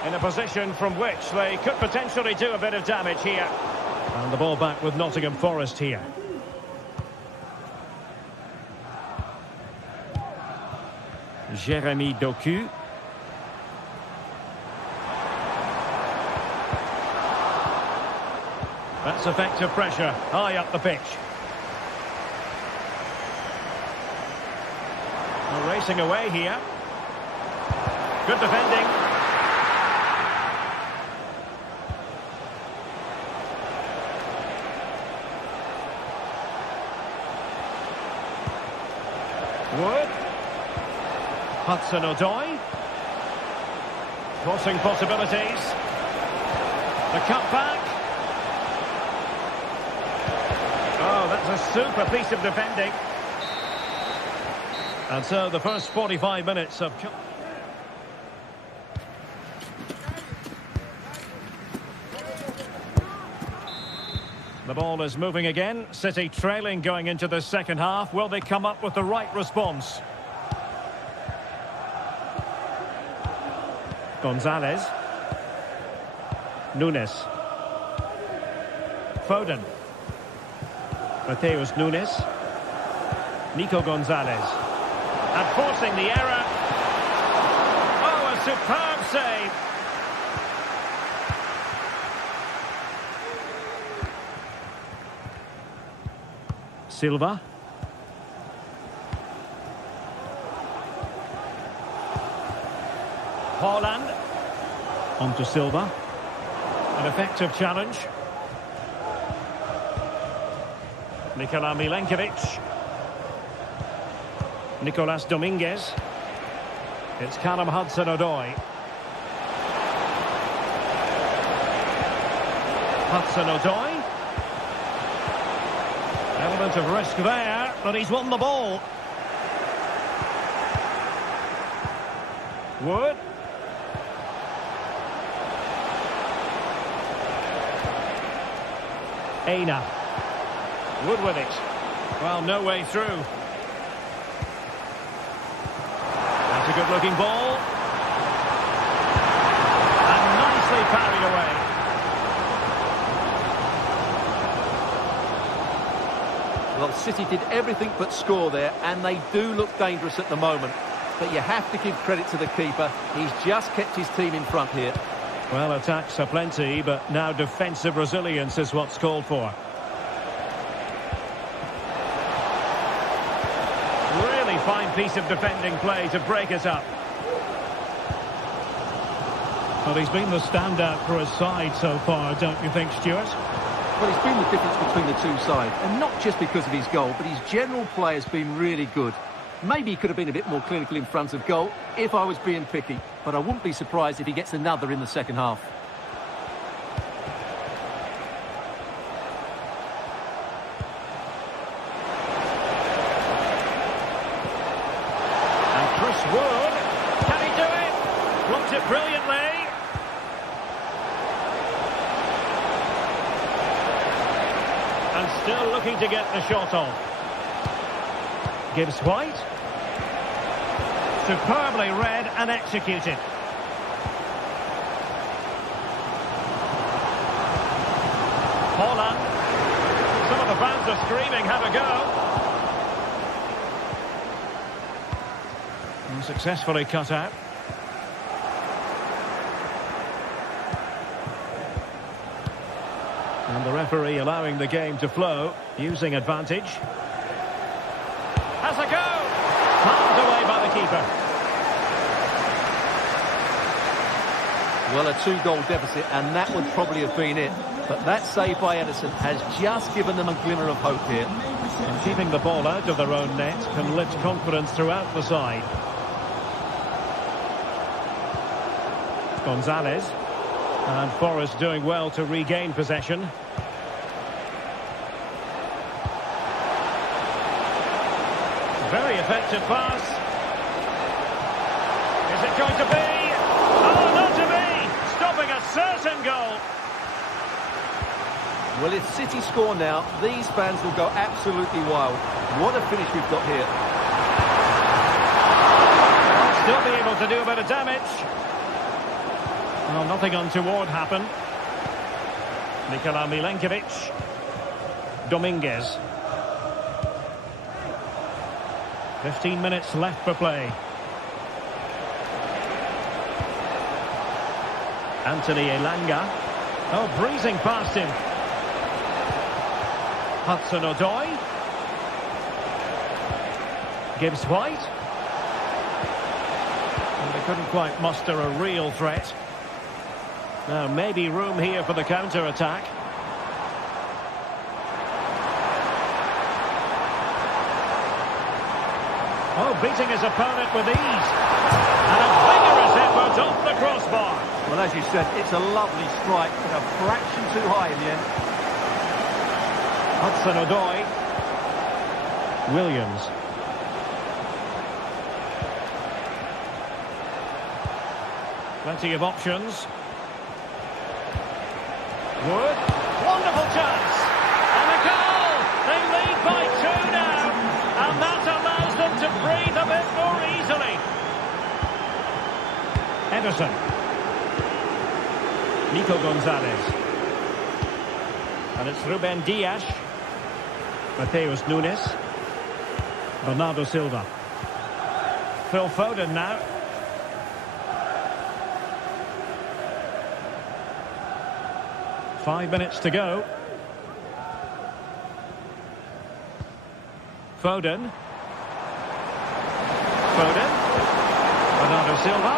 In a position from which they could potentially do a bit of damage here. And the ball back with Nottingham Forest here. Jeremy Doku. That's effective pressure, high up the pitch. We're racing away here. Good defending. Wood. Hudson-Odoi. Crossing possibilities. The cut back. Oh, that's a super piece of defending. And so the first 45 minutes of... The ball is moving again. City trailing going into the second half. Will they come up with the right response? Gonzalez. Nunes. Foden. Mateus Nunes. Nico Gonzalez. And forcing the error. Oh, a superb save. Silva. Haaland. On to Silva. An effective challenge. Nikola Milenkovic. Nicolas Dominguez. It's Callum Hudson-Odoi. Hudson-Odoi. Element of risk there, but he's won the ball. Wood. Aina. Wood with it. Well, no way through. That's a good-looking ball. And nicely parried away. Well, City did everything but score there, and they do look dangerous at the moment. But you have to give credit to the keeper. He's just kept his team in front here. Well, attacks are plenty, but now defensive resilience is what's called for. Really fine piece of defending play to break it up. Well, he's been the standout for his side so far, don't you think, Stuart? Well, he's been the difference between the two sides, and not just because of his goal, but his general play has been really good. Maybe he could have been a bit more clinical in front of goal if I was being picky, but I wouldn't be surprised if he gets another in the second half. And Chris Wood, can he do it? Blocked it brilliantly. And still looking to get the shot on. Gibbs White. Superbly read and executed. Haaland. Some of the fans are screaming, have a go. And successfully cut out. And the referee allowing the game to flow, using advantage. Has a go! Palmed away by the keeper. Well, a two-goal deficit, and that would probably have been it. But that save by Edison has just given them a glimmer of hope here. And keeping the ball out of their own net can lift confidence throughout the side. Gonzalez. And Forest doing well to regain possession. Very effective pass. Is it going to be? Oh, not to be! Stopping a certain goal. Well, if City score now, these fans will go absolutely wild. What a finish we've got here. Still be able to do a bit of damage. Well, nothing untoward happened. Nikola Milenkovic. Dominguez. 15 minutes left for play. Anthony Elanga. Oh, breezing past him. Hudson-Odoi. Gibbs White. And they couldn't quite muster a real threat. Now, maybe room here for the counter-attack. Oh, beating his opponent with ease. And a vigorous effort off the crossbar. Well, as you said, it's a lovely strike, but a fraction too high in the end. Hudson-Odoi. Williams. Plenty of options. Wood. Wonderful chance. And a goal! They lead by 2 now. And that allows them to breathe a bit more easily. Ederson. Nico Gonzalez. And it's Ruben Dias. Mateus Nunes. Bernardo Silva. Phil Foden now. Five minutes to go. Foden. Foden. Bernardo Silva.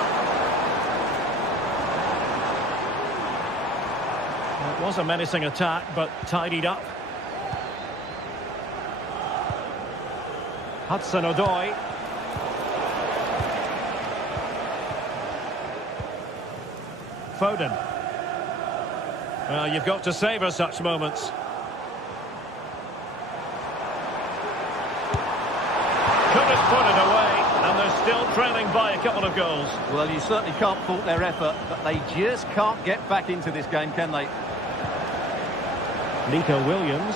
It was a menacing attack, but tidied up. Hudson-Odoi. Foden. Well, you've got to savour such moments. Could have put it away, and they're still trailing by a couple of goals. Well, you certainly can't fault their effort, but they just can't get back into this game, can they? Nico Williams.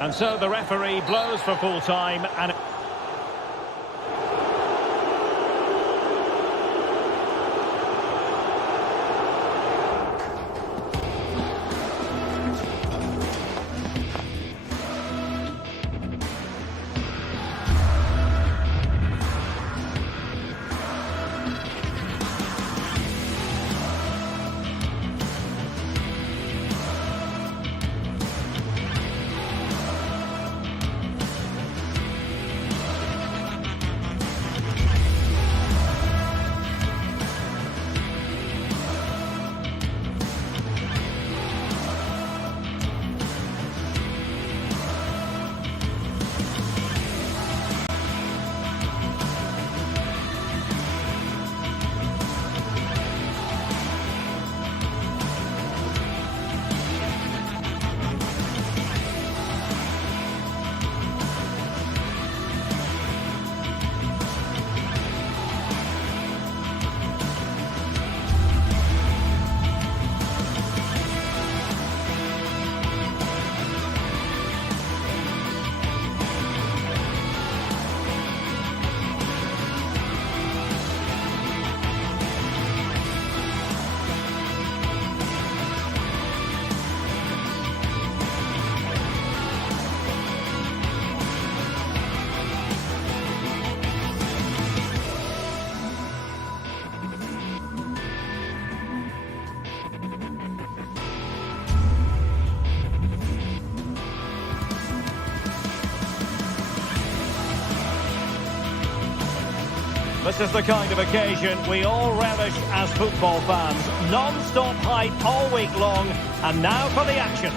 And so the referee blows for full time, and this is the kind of occasion we all relish as football fans. Non-stop hype all week long, and now for the action.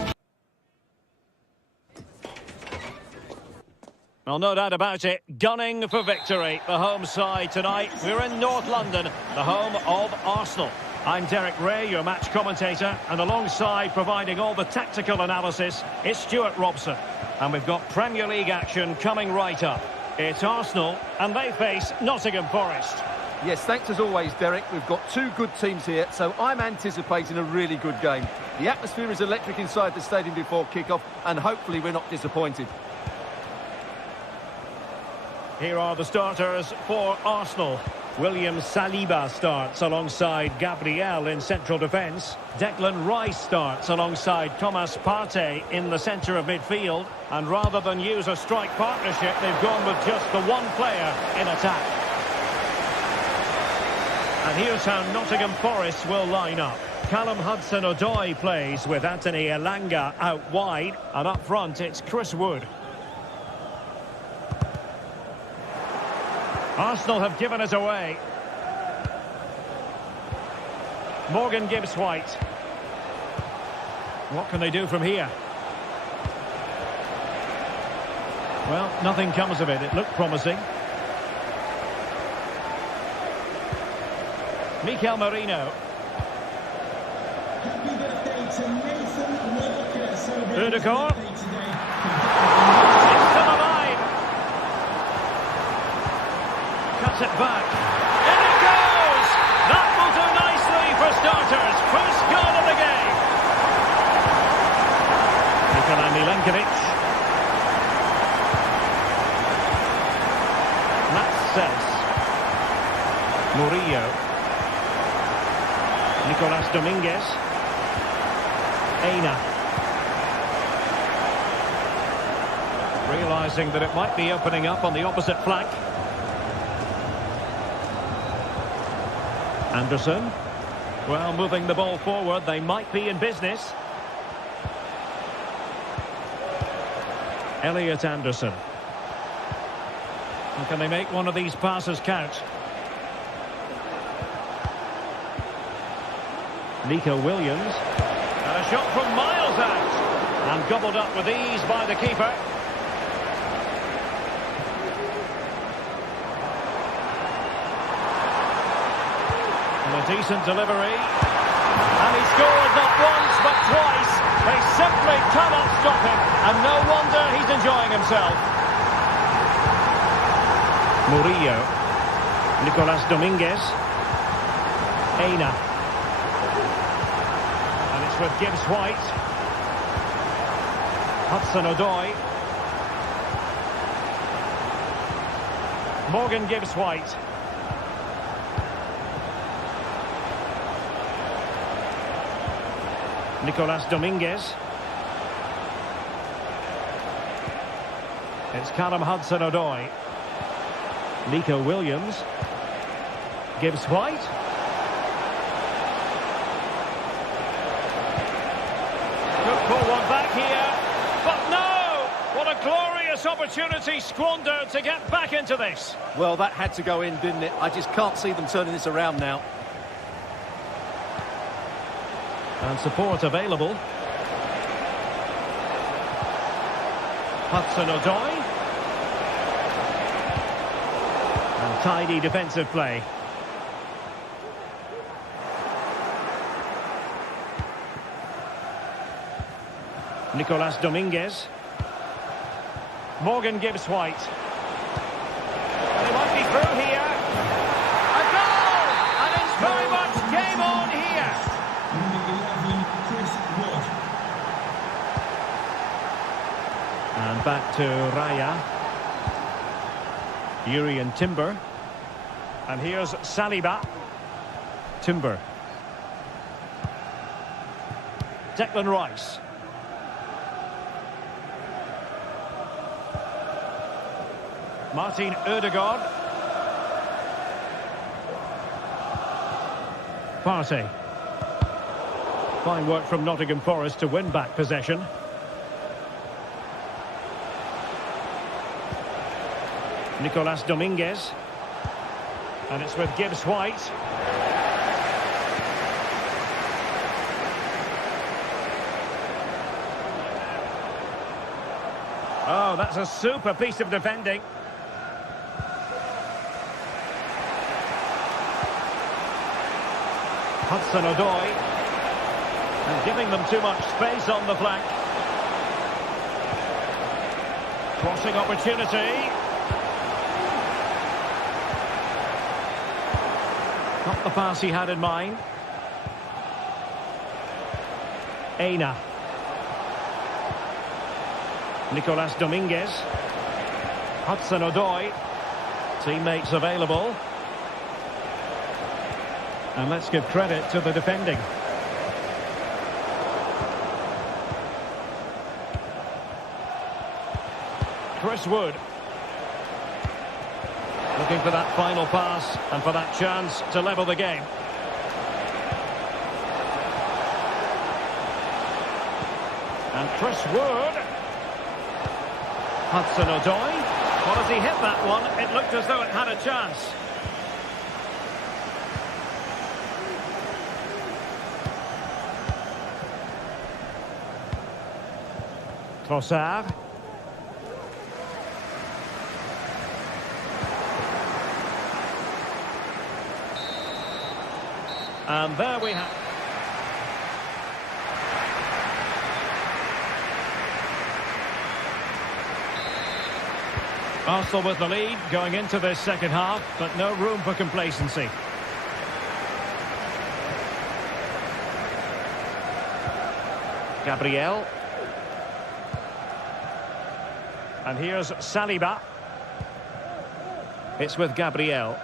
Well, no doubt about it, gunning for victory. The home side tonight, we're in North London, the home of Arsenal. I'm Derek Ray, your match commentator, and alongside providing all the tactical analysis, it's Stuart Robson. And we've got Premier League action coming right up. It's Arsenal, and they face Nottingham Forest. Yes, thanks as always, Derek. We've got two good teams here, so I'm anticipating a really good game. The atmosphere is electric inside the stadium before kick-off, and hopefully we're not disappointed. Here are the starters for Arsenal. William Saliba starts alongside Gabriel in central defence. Declan Rice starts alongside Thomas Partey in the centre of midfield. And rather than use a strike partnership, they've gone with just the one player in attack. And here's how Nottingham Forest will line up. Callum Hudson-Odoi plays with Anthony Elanga out wide. And up front, it's Chris Wood. Arsenal have given it away. Morgan Gibbs-White. What can they do from here? Well, nothing comes of it. It looked promising. Mikel Merino. Ødegaard. It's still alive. Cuts it back. In it goes! That will do nicely for starters. First goal of the game. Nikola Milenkovic. Mats Sels. Murillo. Nicolas Dominguez. Aina. Realising that it might be opening up on the opposite flank. Anderson. Well, moving the ball forward, they might be in business. Elliot Anderson. And can they make one of these passes count? Nico Williams. And a shot from miles out. And gobbled up with ease by the keeper. And a decent delivery. And he scored not once but twice. They simply cannot stop him. And no wonder he's enjoying himself. Murillo. Nicolas Dominguez. Aina. And it's with Gibbs-White. Hudson-Odoi. Morgan Gibbs-White. Nicolas Dominguez. It's Callum Hudson-Odoi. Nico Williams. Gibbs-White. Could pull one back here. But no! What a glorious opportunity squandered to get back into this. Well, that had to go in, didn't it? I just can't see them turning this around now. And support available. Hudson-Odoi. And tidy defensive play. Nicolas Dominguez. Morgan Gibbs-White. They might be through here. A goal! And it's very much game on here. And back to Raya. Yuri and Timber. And here's Saliba. Timber. Declan Rice. Martin Ødegaard. Partey. Fine work from Nottingham Forest to win back possession. Nicolas Dominguez. And it's with Gibbs-White. Oh, that's a super piece of defending. Hudson-Odoi. And giving them too much space on the flank. Crossing opportunity. Not the pass he had in mind. Aina. Nicolas Dominguez. Hudson-Odoi. Teammates available. And let's give credit to the defending. Chris Wood. Looking for that final pass and for that chance to level the game. And Chris Wood. Hudson-Odoi. Well, as he hit that one, it looked as though it had a chance. Trossard. And there we have... Arsenal with the lead going into this second half, but no room for complacency. Gabriel. And here's Saliba. It's with Gabriel.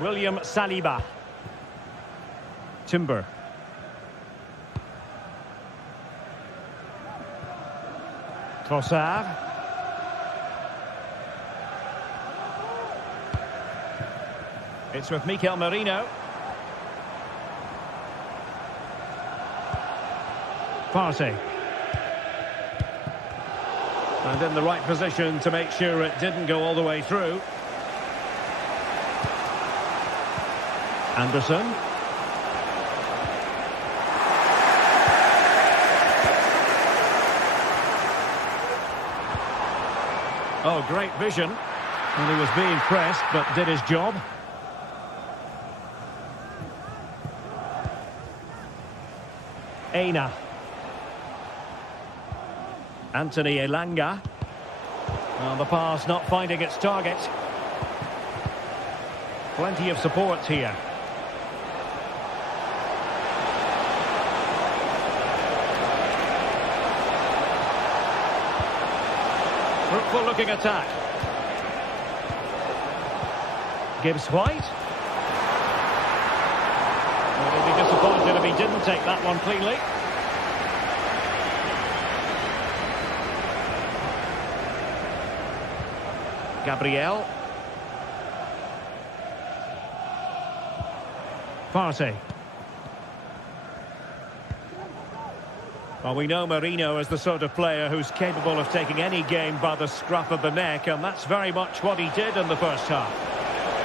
William Saliba. Timber. Trossard. It's with Mikel Merino. Partey. And in the right position to make sure it didn't go all the way through. Anderson. Oh, great vision. And he was being pressed, but did his job. Aina. Anthony Elanga. Well, the pass not finding its target. Plenty of support here. Fruitful looking attack. Gibbs White. Well, he'll be disappointed if he didn't take that one cleanly. Gabriel. Partey. Well, we know Merino is the sort of player who's capable of taking any game by the scruff of the neck, and that's very much what he did in the first half.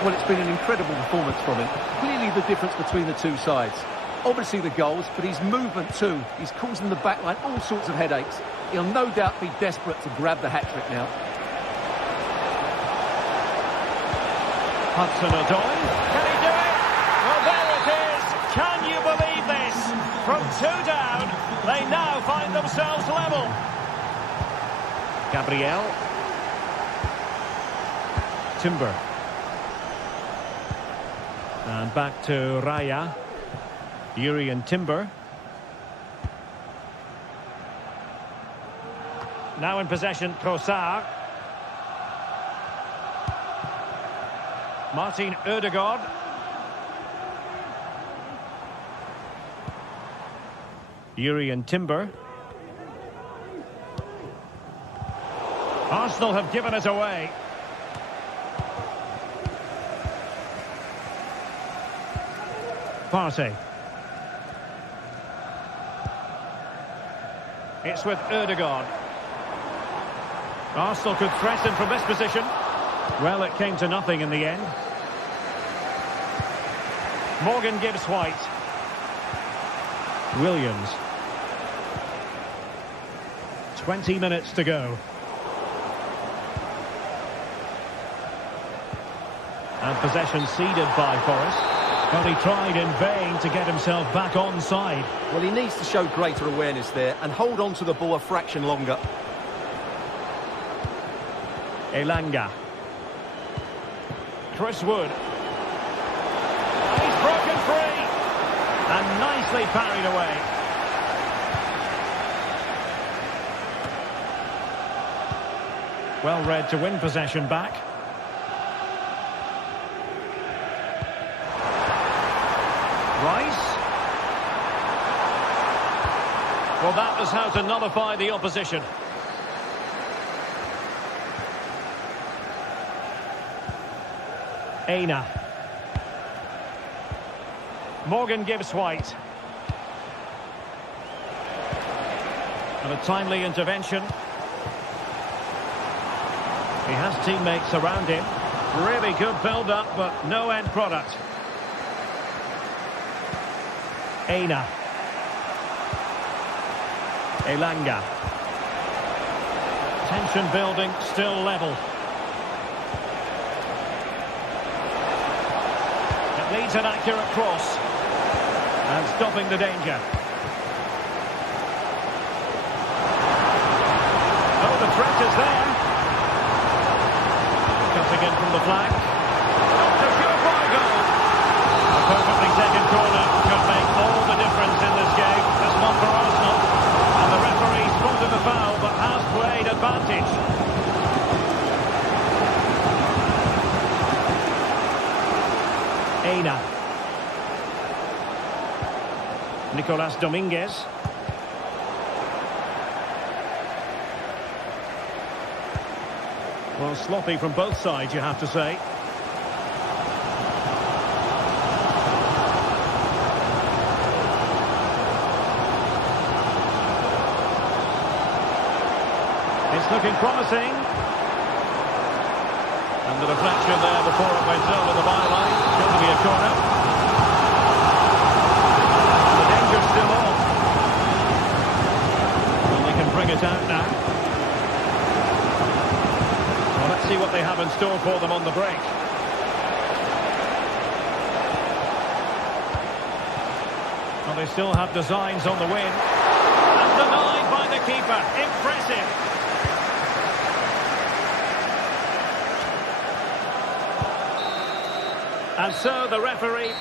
Well, it's been an incredible performance from him. Clearly the difference between the two sides. Obviously the goals, but his movement too. He's causing the backline all sorts of headaches. He'll no doubt be desperate to grab the hat-trick now. Hudson-Odoi. Can he do it? Well, there it is. Can you believe this? From 2 down, they now find themselves level. Gabriel. Timber. And back to Raya. Urian Timber. Now in possession, Trossard. Martin Ødegaard. Urian Timber. Arsenal have given it away. Partey. It's with Ødegaard. Arsenal could threaten from this position. Well, it came to nothing in the end. Morgan Gibbs White. Williams. 20 minutes to go. And possession ceded by Forest. But he tried in vain to get himself back onside. Well, he needs to show greater awareness there and hold on to the ball a fraction longer. Elanga. Chris Wood. And he's broken free. And nicely parried away. Well read to win possession back. Rice. Well, that was how to nullify the opposition. Aina. Morgan gives White. And a timely intervention. He has teammates around him. Really good build-up, but no end product. Aina. Elanga. Tension building, still level. It leads an accurate cross. And stopping the danger. Oh, the threat is there. Cutting in from the flank. Not a surefire goal. A perfectly taken corner could make all the difference in this game. This one for Arsenal. And the referee spotted the foul, but has played advantage. Aina. Nicolas Dominguez. Well, sloppy from both sides, you have to say. It's looking promising. And the deflection there before it went over the byline. It's going to be a corner. The danger's still on. Well, they can bring it out now. Well, let's see what they have in store for them on the break. Well, they still have designs on the win. And denied by the keeper. Impressive. And so the referee...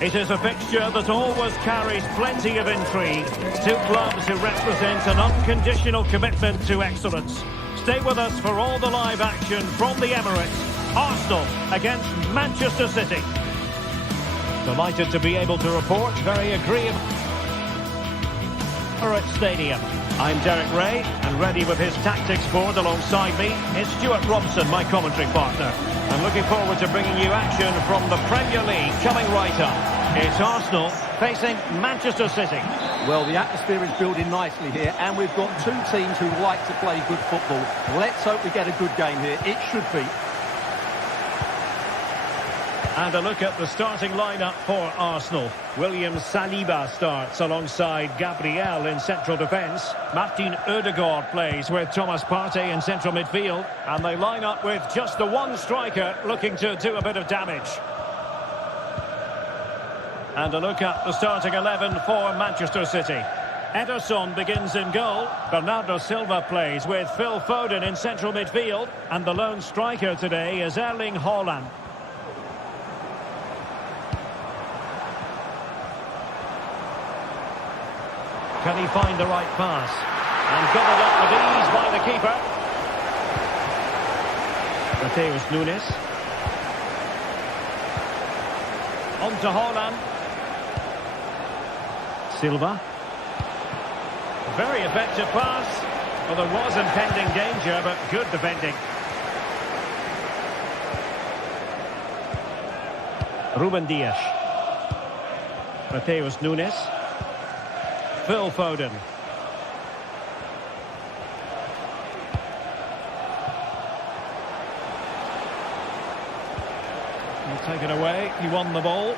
It is a fixture that always carries plenty of intrigue. Two clubs who represent an unconditional commitment to excellence. Stay with us for all the live action from the Emirates. Arsenal against Manchester City. Delighted to be able to report. Very agreeable. Emirates Stadium. I'm Derek Ray, and ready with his tactics board alongside me is Stuart Robson, my commentary partner. I'm looking forward to bringing you action from the Premier League coming right up. It's Arsenal facing Manchester City. Well, the atmosphere is building nicely here, and we've got two teams who like to play good football. Let's hope we get a good game here. It should be. And a look at the starting lineup for Arsenal. William Saliba starts alongside Gabriel in central defence. Martin Odegaard plays with Thomas Partey in central midfield. And they line up with just the one striker looking to do a bit of damage. And a look at the starting 11 for Manchester City. Ederson begins in goal. Bernardo Silva plays with Phil Foden in central midfield. And the lone striker today is Erling Haaland. Can he find the right pass? And got it up with ease by the keeper. Matheus Nunes. On to Haaland. Silva. Very effective pass. Well, there was impending danger, but good defending. Ruben Dias. Matheus Nunes. Phil Foden. He'll take it away. He won the ball.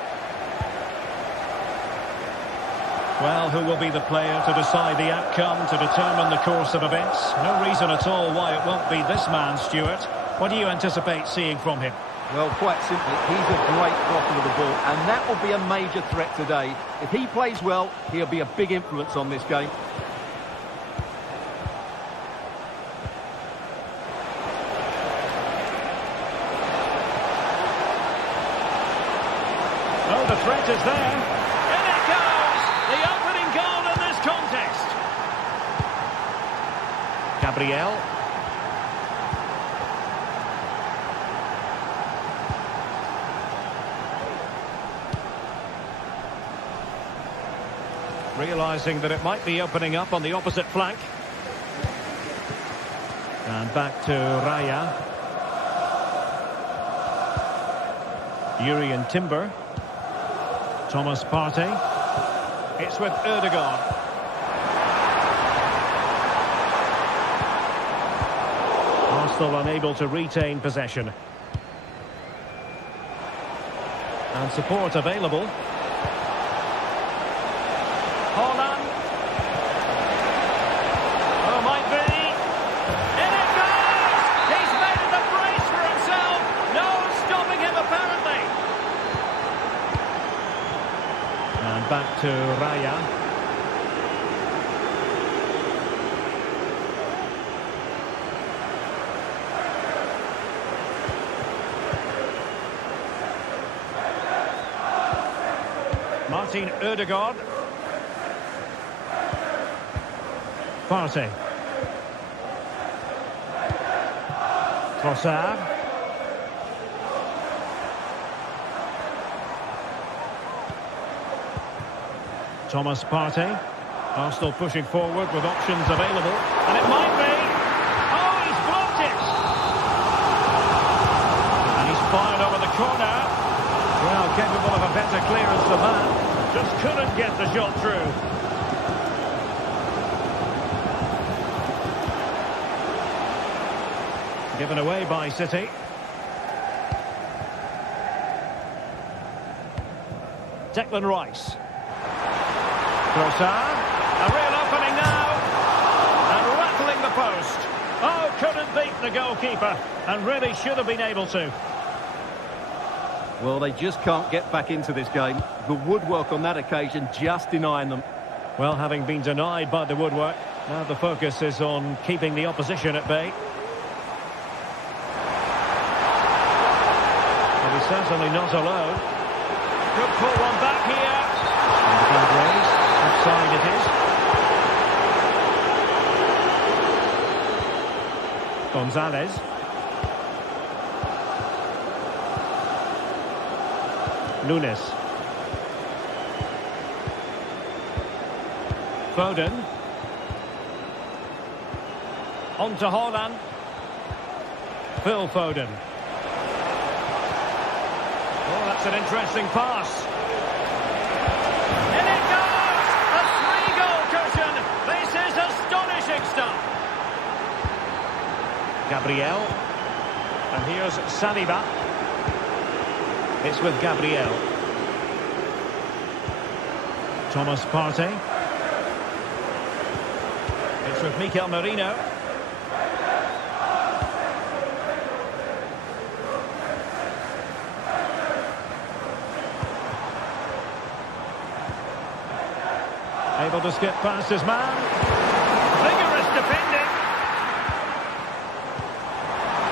Well, who will be the player to decide the outcome, to determine the course of events? No reason at all why it won't be this man, Stuart. What do you anticipate seeing from him? Well, quite simply, he's a great blocker of the ball, and that will be a major threat today. If he plays well, he'll be a big influence on this game. Oh, the threat is there. In it goes! The opening goal in this contest. Gabriel. Realising that it might be opening up on the opposite flank. And back to Raya. Jurrien Timber. Thomas Partey. It's with Odegaard. Arsenal unable to retain possession. And support available. Haaland. Oh, might be. In it goes! He's made the brace for himself. No stopping him, apparently. And back to Raya. Martin Odegaard. Partey. Trossard. Thomas Partey. Arsenal pushing forward with options available. And it might be. Oh, he's blocked it. And he's fired over the corner. Well, capable of a better clearance than that. Just couldn't get the shot through. Given away by City. Declan Rice. Trossard. A real opening now. And rattling the post. Oh, couldn't beat the goalkeeper. And really should have been able to. Well, they just can't get back into this game. The woodwork on that occasion just denying them. Well, having been denied by the woodwork, now the focus is on keeping the opposition at bay. He's certainly not alone. Good pull on back here. And the ball raised. Offside it is. Gonzalez. Nunes. Foden. On to Haaland. Phil Foden. Oh, that's an interesting pass. In it goes! A three-goal curtain. This is astonishing stuff. Gabriel. And here's Saliba. It's with Gabriel. Thomas Partey. It's with Mikel Merino. Able to skip past his man. Vigorous defending.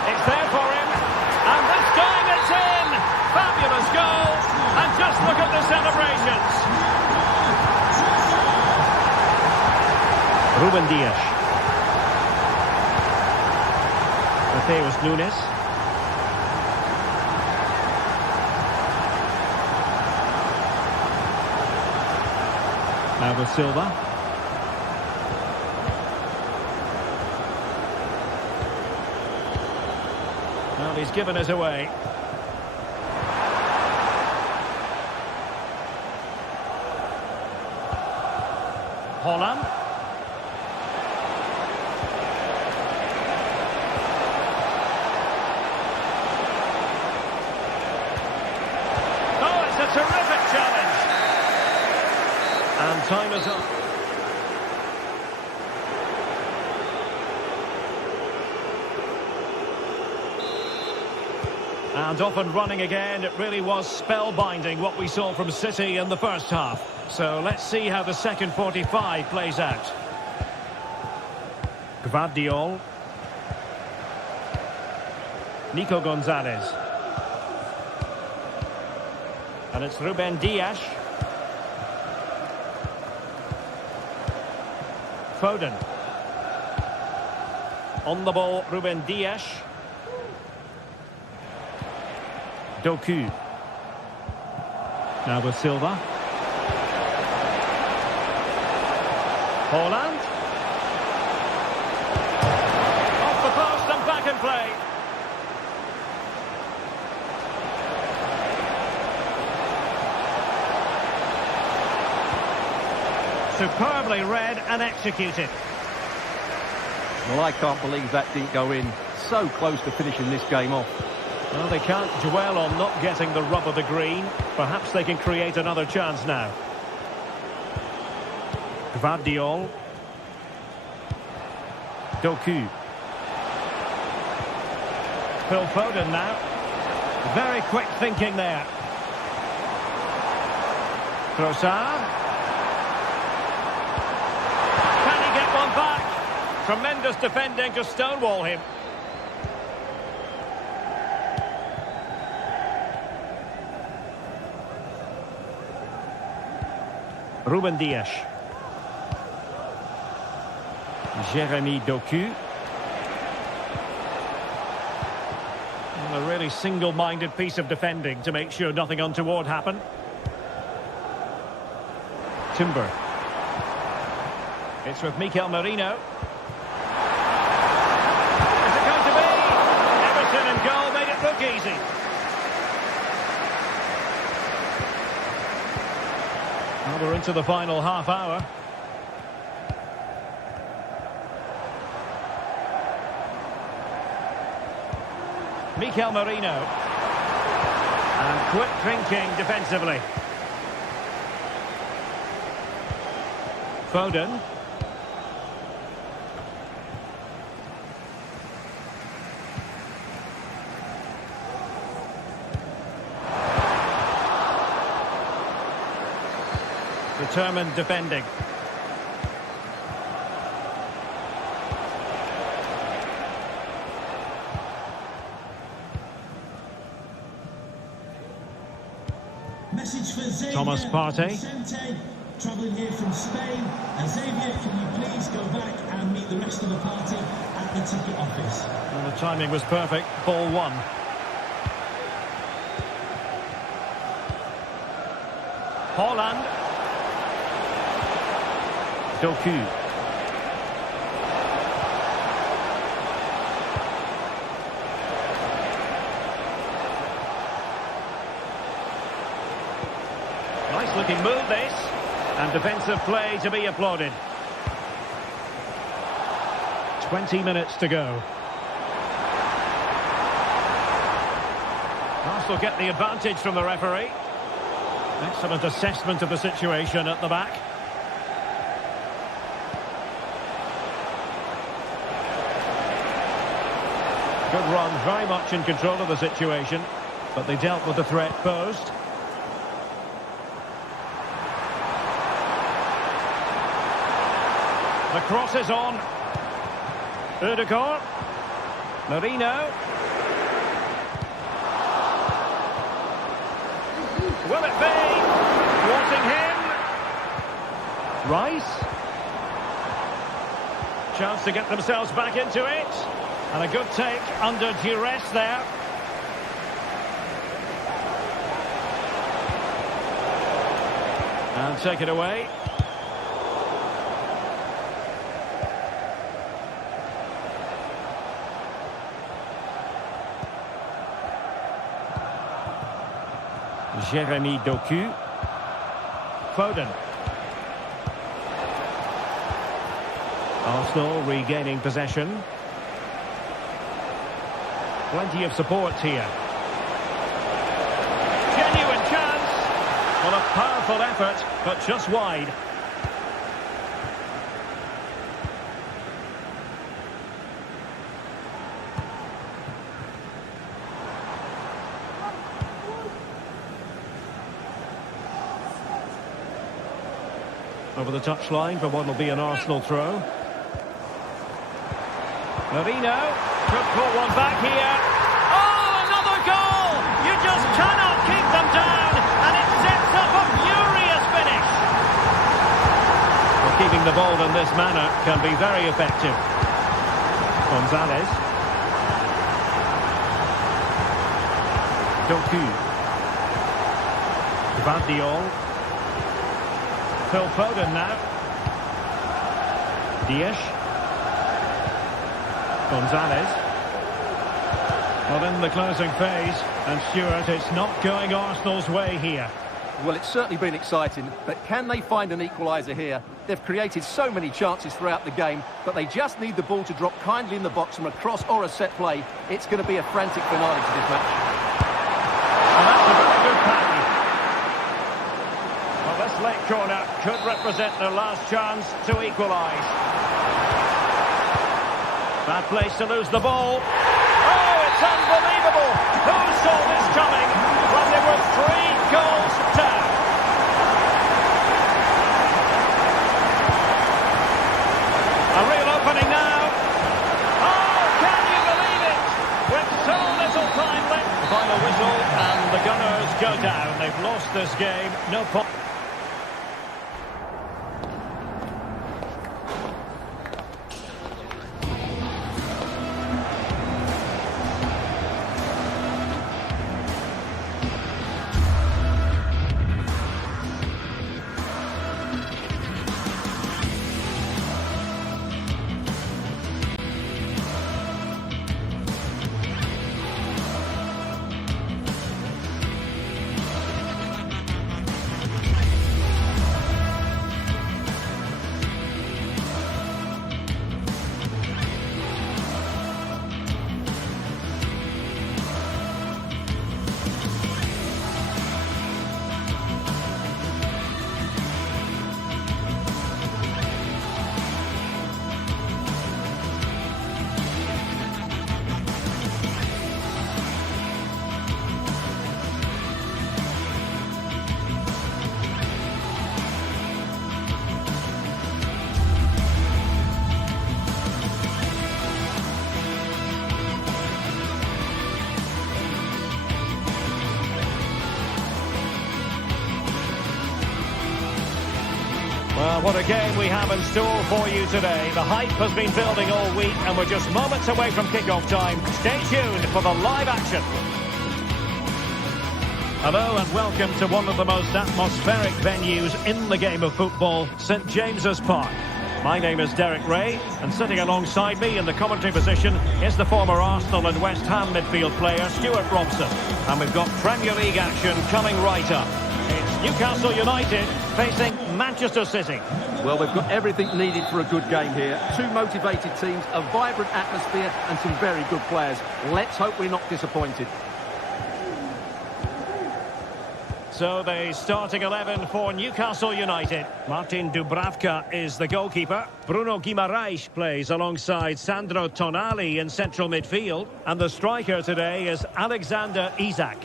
It's there for him. And this time it's in. Fabulous goal. And just look at the celebrations. Ruben Dias. Mateus Nunes. Now with Silva. Well, he's given us away. Holland. Oh, it's a terrific challenge. And time is up. And off and running again. It really was spellbinding what we saw from City in the first half. So let's see how the second 45 plays out. Gvardiol. Nico Gonzalez. And it's Ruben Dias. Foden. On the ball, Ruben Dias. Doku. Now with Silva. Holland. Off the post and back in play. Superbly read and executed. Well, I can't believe that didn't go in. So close to finishing this game off. Well, they can't dwell on not getting the rub of the green. Perhaps they can create another chance now. Gvardiol. Doku. Phil Foden now. Very quick thinking there. Trossard. Can he get one back? Tremendous defending to stonewall him. Ruben Dias. Jeremy Doku. And a really single-minded piece of defending to make sure nothing untoward happened. Timber. It's with Mikel Merino. Is it going to be? Everton in goal made it look easy. Well, we're into the final half hour. Mikel Merino. And quick thinking defensively. Foden. Determined defending. Thomas Partey. Travelling here from Spain. And Xavier, can you please go back and meet the rest of the party at the ticket office? Well, the timing was perfect. Ball one. Holland. Doku. Nice looking move this. And defensive play to be applauded. 20 minutes to go. Arsenal get the advantage from the referee. Excellent assessment of the situation at the back. Good run, very much in control of the situation, but they dealt with the threat posed. The cross is on. Ødegaard. Marino. Will it be? Thwarting him. Rice. Chance to get themselves back into it. And a good take under duress there. And take it away. Jérémy Doku. Foden. Arsenal regaining possession. Plenty of support here. Genuine chance. Well, a powerful effort, but just wide. Over the touchline for what will be an Arsenal throw. Marino could put one back here. Oh, another goal! You just cannot keep them down, and it sets up a furious finish. Well, keeping the ball in this manner can be very effective. Gonzalez. Doku. Gvardiol. Phil Foden now. Dias. Gonzalez. Well, in the closing phase, and Stuart, it's not going Arsenal's way here. Well, it's certainly been exciting, but can they find an equaliser here? They've created so many chances throughout the game, but they just need the ball to drop kindly in the box from a cross or a set play. It's going to be a frantic finale to this match. And that's a very good pass. Well, this late corner could represent their last chance to equalise. Bad place to lose the ball. Oh, it's unbelievable! Who saw this coming when they were 3 goals down? A real opening now. Oh, can you believe it? With so little time left. Final whistle and the Gunners go down. They've lost this game. No point. Well, what a game we have in store for you today. The hype has been building all week and we're just moments away from kick-off time. Stay tuned for the live action. Hello and welcome to one of the most atmospheric venues in the game of football, St James's Park. My name is Derek Ray, and sitting alongside me in the commentary position is the former Arsenal and West Ham midfield player, Stuart Robson. And we've got Premier League action coming right up. It's Newcastle United facing Manchester City. Well, we've got everything needed for a good game here. Two motivated teams, a vibrant atmosphere and some very good players. Let's hope we're not disappointed. So the starting 11 for Newcastle United. Martin Dubravka is the goalkeeper. Bruno Guimaraes plays alongside Sandro Tonali in central midfield. And the striker today is Alexander Isak.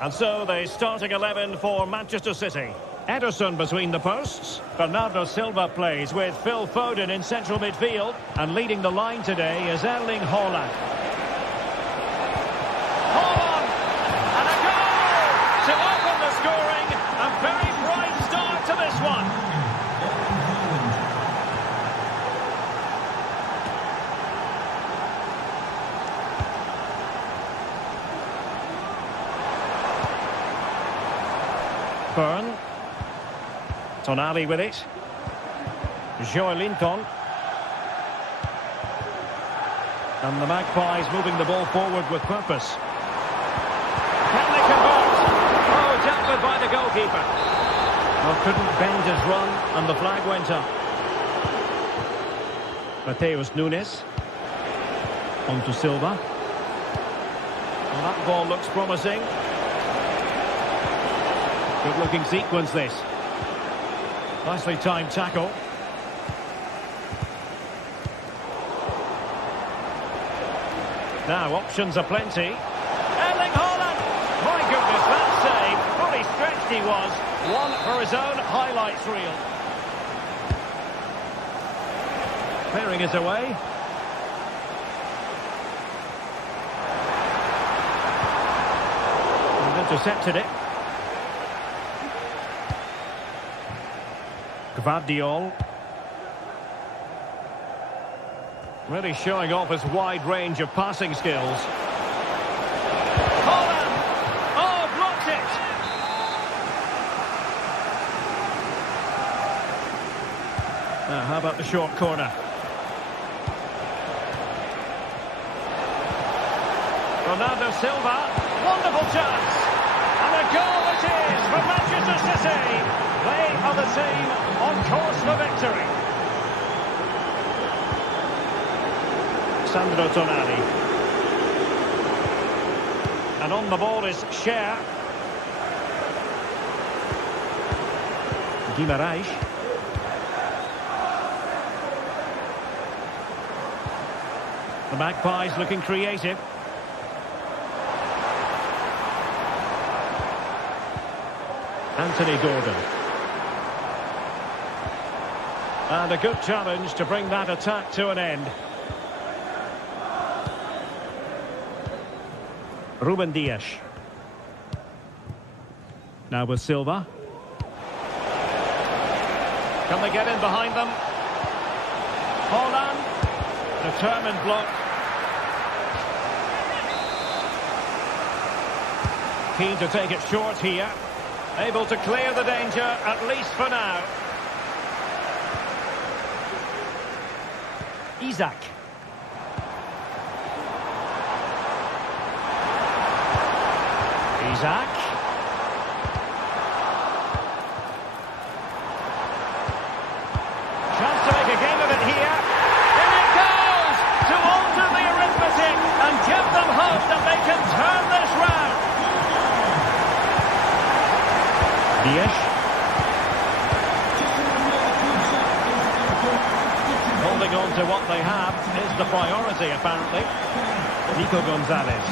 And so the starting 11 for Manchester City. Ederson between the posts. Bernardo Silva plays with Phil Foden in central midfield. And leading the line today is Erling Haaland. To open the scoring, a very bright start to this one. Byrne. Tonali with it. Joelinton. And the Magpies moving the ball forward with purpose. Can they convert? Dealt with by the goalkeeper. Well, couldn't bend his run, and the flag went up. Mateus Nunes. On to Silva. Well, that ball looks promising. Good-looking sequence, this. Nicely timed tackle. Now, options are plenty. Erling Haaland! My goodness, that save! Fully stretched he was. One for his own highlights reel. Clearing it away. And intercepted it. Gvardiol. Really showing off his wide range of passing skills. Haaland! Oh, blocked it! Now, how about the short corner? Bernardo Silva, wonderful chance! And a goal it is for Manchester City! They are the team on course for victory. Sandro Tonali. And on the ball is Cher. Guimaraes. The Magpies looking creative. Anthony Gordon. And a good challenge to bring that attack to an end. Ruben Dias. Now with Silva. Can they get in behind them? Haaland. Determined block. Keen to take it short here. Able to clear the danger, at least for now. Isak. Isak. Chance to make a game of it here. In it goes! To alter the arithmetic and give them hope that they can turn this round. Dias. Holding on to what they have is the priority, apparently. Nico Gonzalez.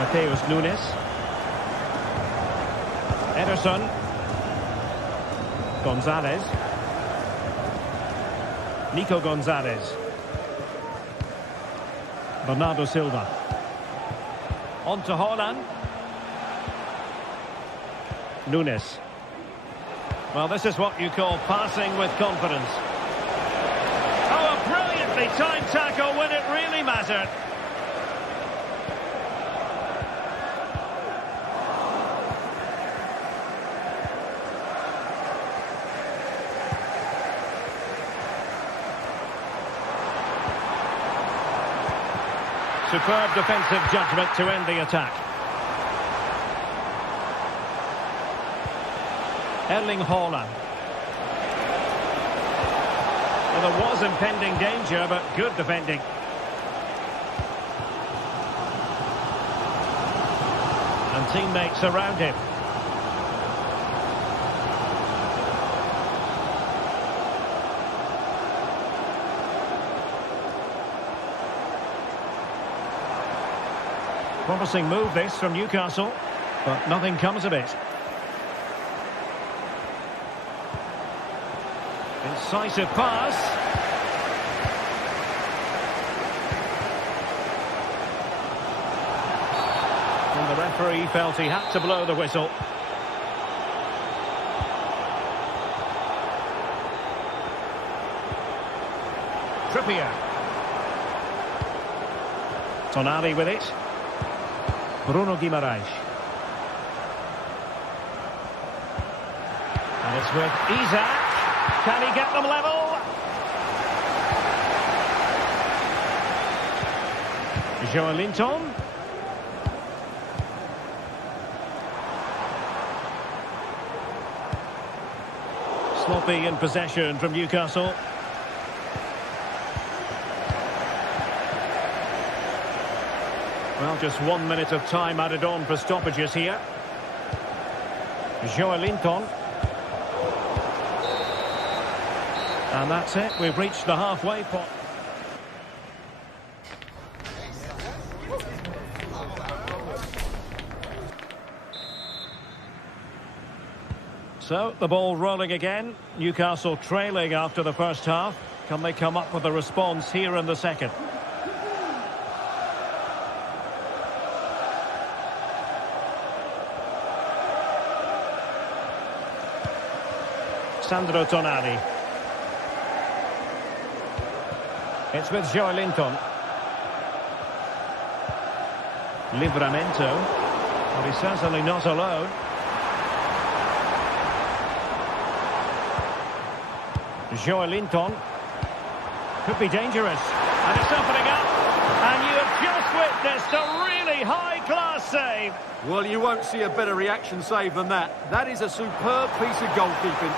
Mateus Nunes. Ederson. Gonzalez. Nico Gonzalez. Bernardo Silva. On to Haaland. Nunes. Well, this is what you call passing with confidence. Oh, a brilliantly timed tackle when it really mattered. Superb defensive judgment to end the attack. Erling Haaland. Well, there was impending danger, but good defending. teammates around him. Promising move this from Newcastle, but nothing comes of it. Incisive pass. And the referee felt he had to blow the whistle. Trippier. Tonali with it. Bruno Guimaraes. And it's with Isaac. Can he get them level? Joelinton. Sloppy in possession from Newcastle. Well, just 1 minute of time added on for stoppages here. Joelinton. And that's it. We've reached the halfway point. So, the ball rolling again. Newcastle trailing after the first half. Can they come up with a response here in the second? Sandro Tonali. It's with Joelinton. Livramento. Well, he's certainly not alone. Joelinton. Could be dangerous. And it's opening up. And you have just witnessed a really high-class save. Well, you won't see a better reaction save than that. That is a superb piece of goalkeeping.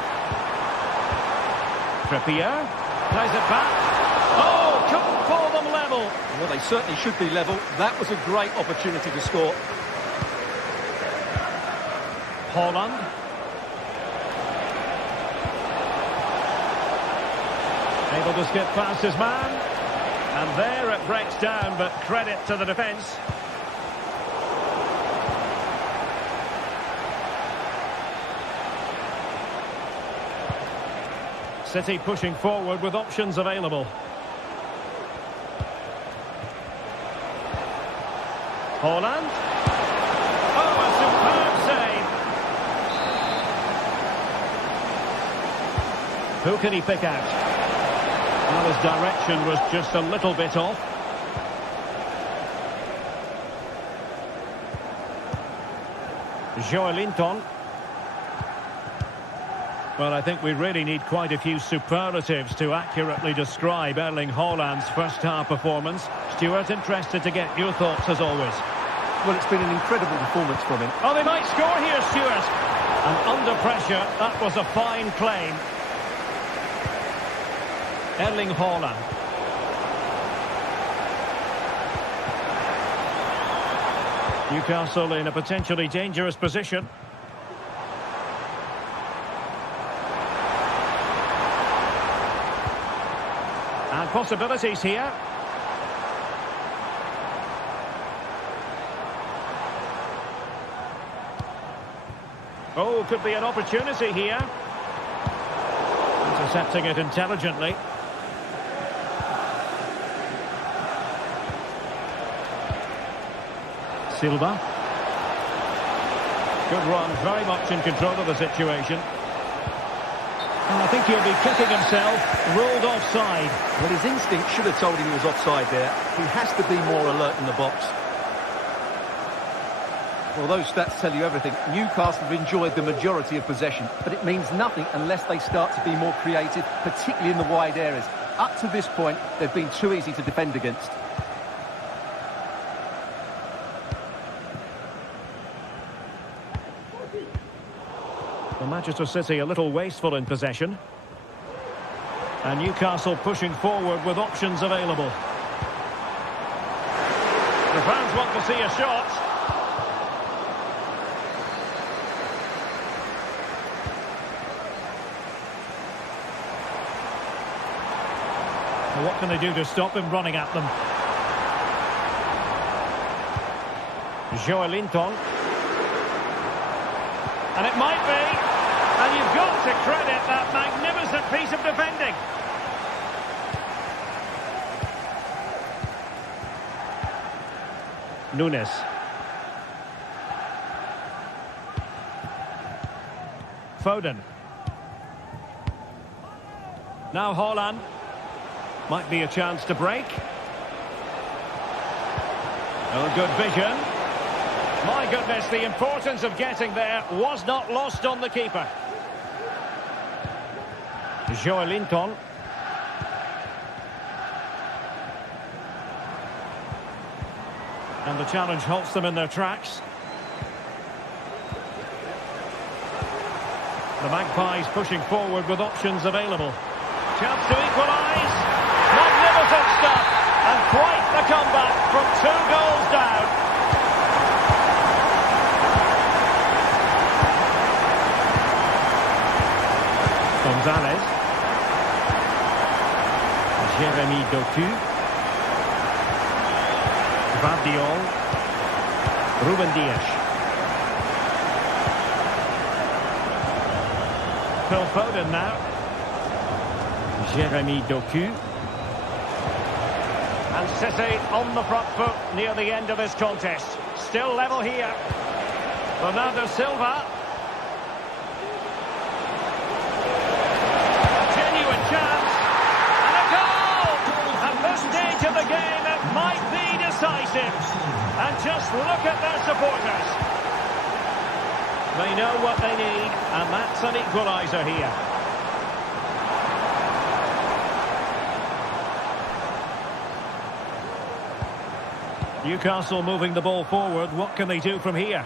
Trippier. Plays it back. Oh, couldn't pull them level. Well, they certainly should be level. That was a great opportunity to score. Haaland. Able to skip past his man. And there it breaks down, but credit to the defence. City pushing forward with options available. Haaland. Oh, a superb save. Who can he pick out? Well, his direction was just a little bit off. Joelinton. Well, I think we really need quite a few superlatives to accurately describe Erling Haaland's first-half performance. Stuart, interested to get your thoughts as always. Well, it's been an incredible performance from him. Oh, they might score here, Stuart. And under pressure, that was a fine claim. Erling Haaland. Newcastle in a potentially dangerous position. And possibilities here. Oh, could be an opportunity here. Intercepting it intelligently. Silva. Good run, very much in control of the situation. And I think he'll be kicking himself, ruled offside. Well, his instinct should have told him he was offside there. He has to be more alert in the box. Well, those stats tell you everything. Newcastle have enjoyed the majority of possession, but it means nothing unless they start to be more creative, particularly in the wide areas. Up to this point, they've been too easy to defend against. Well, Manchester City a little wasteful in possession. And Newcastle pushing forward with options available. The fans want to see a shot. Well, what can they do to stop him running at them? Joelinton. And it might be. And you've got to credit that magnificent piece of defending. Nunes. Foden. Now Haaland. Might be a chance to break. Oh, good vision. My goodness, the importance of getting there was not lost on the keeper. Joelinton. And the challenge halts them in their tracks. The Magpies pushing forward with options available. Chance to equalise. Magnificent stuff. And quite the comeback from 2 goals down. Gonzalez. Jeremy Doku. Vardiol. Ruben Dias. Phil Foden now. Jeremy Doku. And City on the front foot near the end of this contest. Still level here. Bernardo Silva. A genuine chance. And a goal! At this stage of the game, it might be decisive. And just look at their supporters. They know what they need, and that's an equaliser here. Newcastle moving the ball forward. What can they do from here?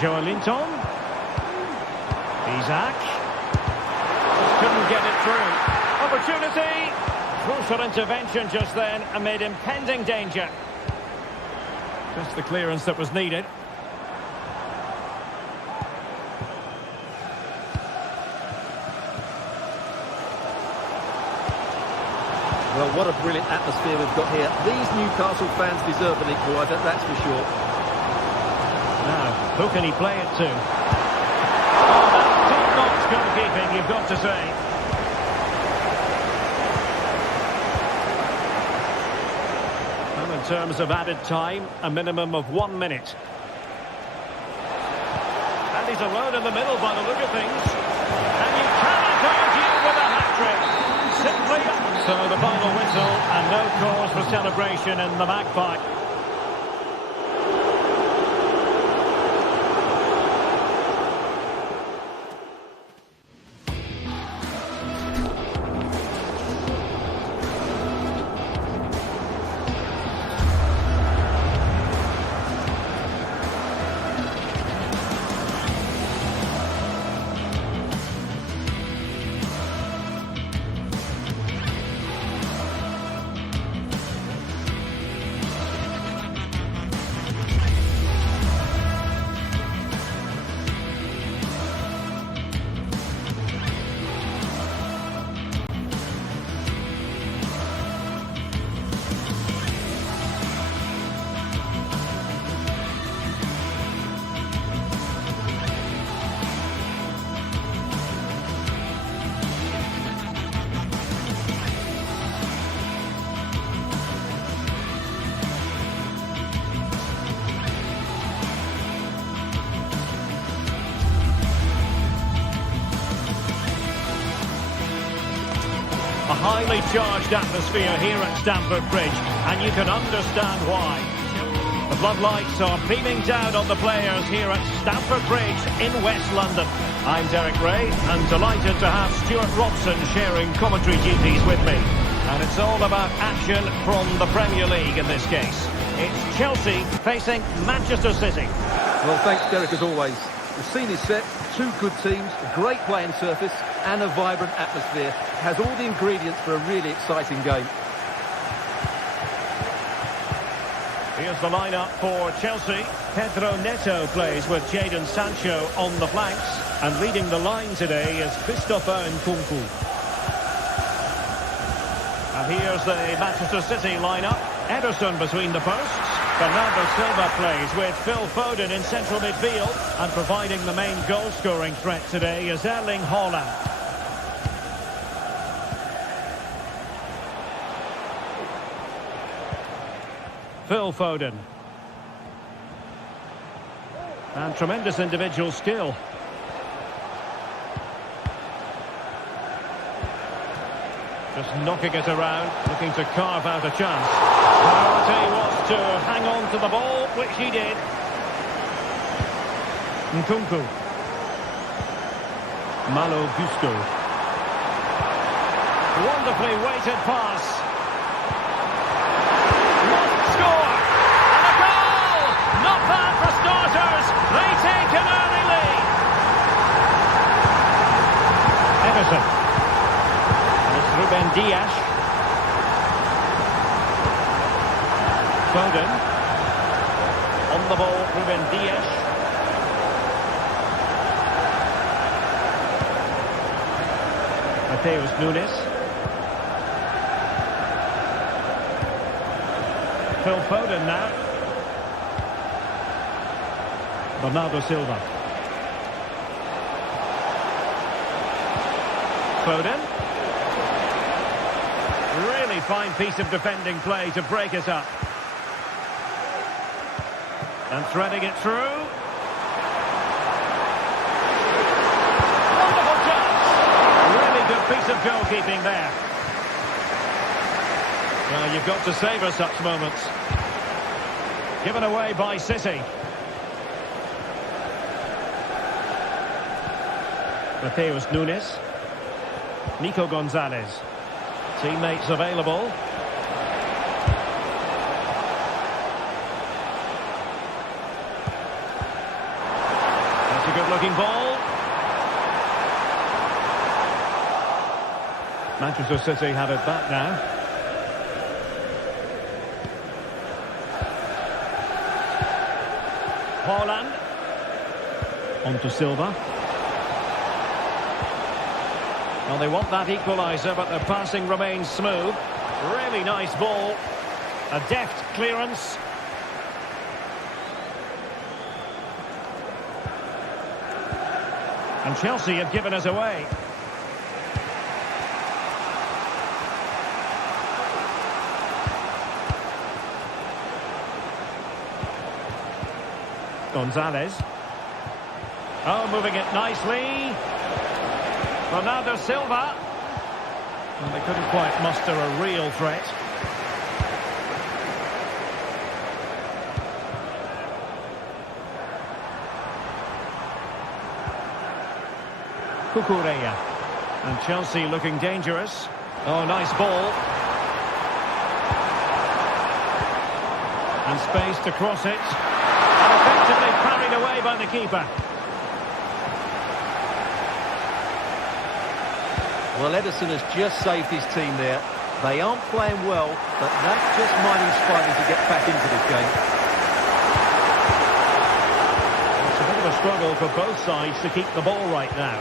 Joelinton. Isaac. Just couldn't get it through. Opportunity. Crucial intervention just then amid impending danger. Just the clearance that was needed. Well, what a brilliant atmosphere we've got here. These Newcastle fans deserve an equaliser, that's for sure. Now, who can he play it to? Oh, that's top-notch goalkeeping, you've got to say. Well, in terms of added time, a minimum of 1 minute. And he's alone in the middle by the look of things. And you cannot argue with a hat-trick. Simply. So the final whistle and no cause for celebration in the Magpie. A highly charged atmosphere here at Stamford Bridge, and you can understand why. The floodlights are beaming down on the players here at Stamford Bridge in West London. I'm Derek Ray, and delighted to have Stuart Robson sharing commentary duties with me. And it's all about action from the Premier League in this case. It's Chelsea facing Manchester City. Well, thanks, Derek, as always. The scene is set, 2 good teams, a great playing surface and a vibrant atmosphere. It has all the ingredients for a really exciting game. Here's the lineup for Chelsea. Pedro Neto plays with Jadon Sancho on the flanks. And leading the line today is Christopher Nkunku. And here's the Manchester City lineup. Ederson between the posts. Bernardo Silva plays with Phil Foden in central midfield. And providing the main goal-scoring threat today is Erling Haaland. Phil Foden. And tremendous individual skill. Just knocking it around, looking to carve out a chance. Priority was to hang on to the ball, which he did. Nkunku. Malo Gusto. Wonderfully weighted pass. Must score! And a goal! Not bad for starters. They take an early lead. Ederson. Ruben Dias. Foden. On the ball, Ruben Dias. Mateus Nunes. Phil Foden now. Bernardo Silva. Foden. Really fine piece of defending play to break it up. And threading it through. Wonderful chance. Really good piece of goalkeeping there. Well, you've got to savour such moments. Given away by City. Mateus Nunes. Nico Gonzalez. Teammates available. That's a good-looking ball. Manchester City have it back now. Haaland. On to Silva. Well, they want that equaliser, but their passing remains smooth. Really nice ball. A deft clearance. And Chelsea have given it away. Gonzalez. Oh, moving it nicely. Bernardo Silva. And they couldn't quite muster a real threat. Cucurella. And Chelsea looking dangerous. Oh, nice ball. And space to cross it. And effectively parried away by the keeper. Well, Ederson has just saved his team there. They aren't playing well, but that just might inspire them to get back into this game. It's a bit of a struggle for both sides to keep the ball right now.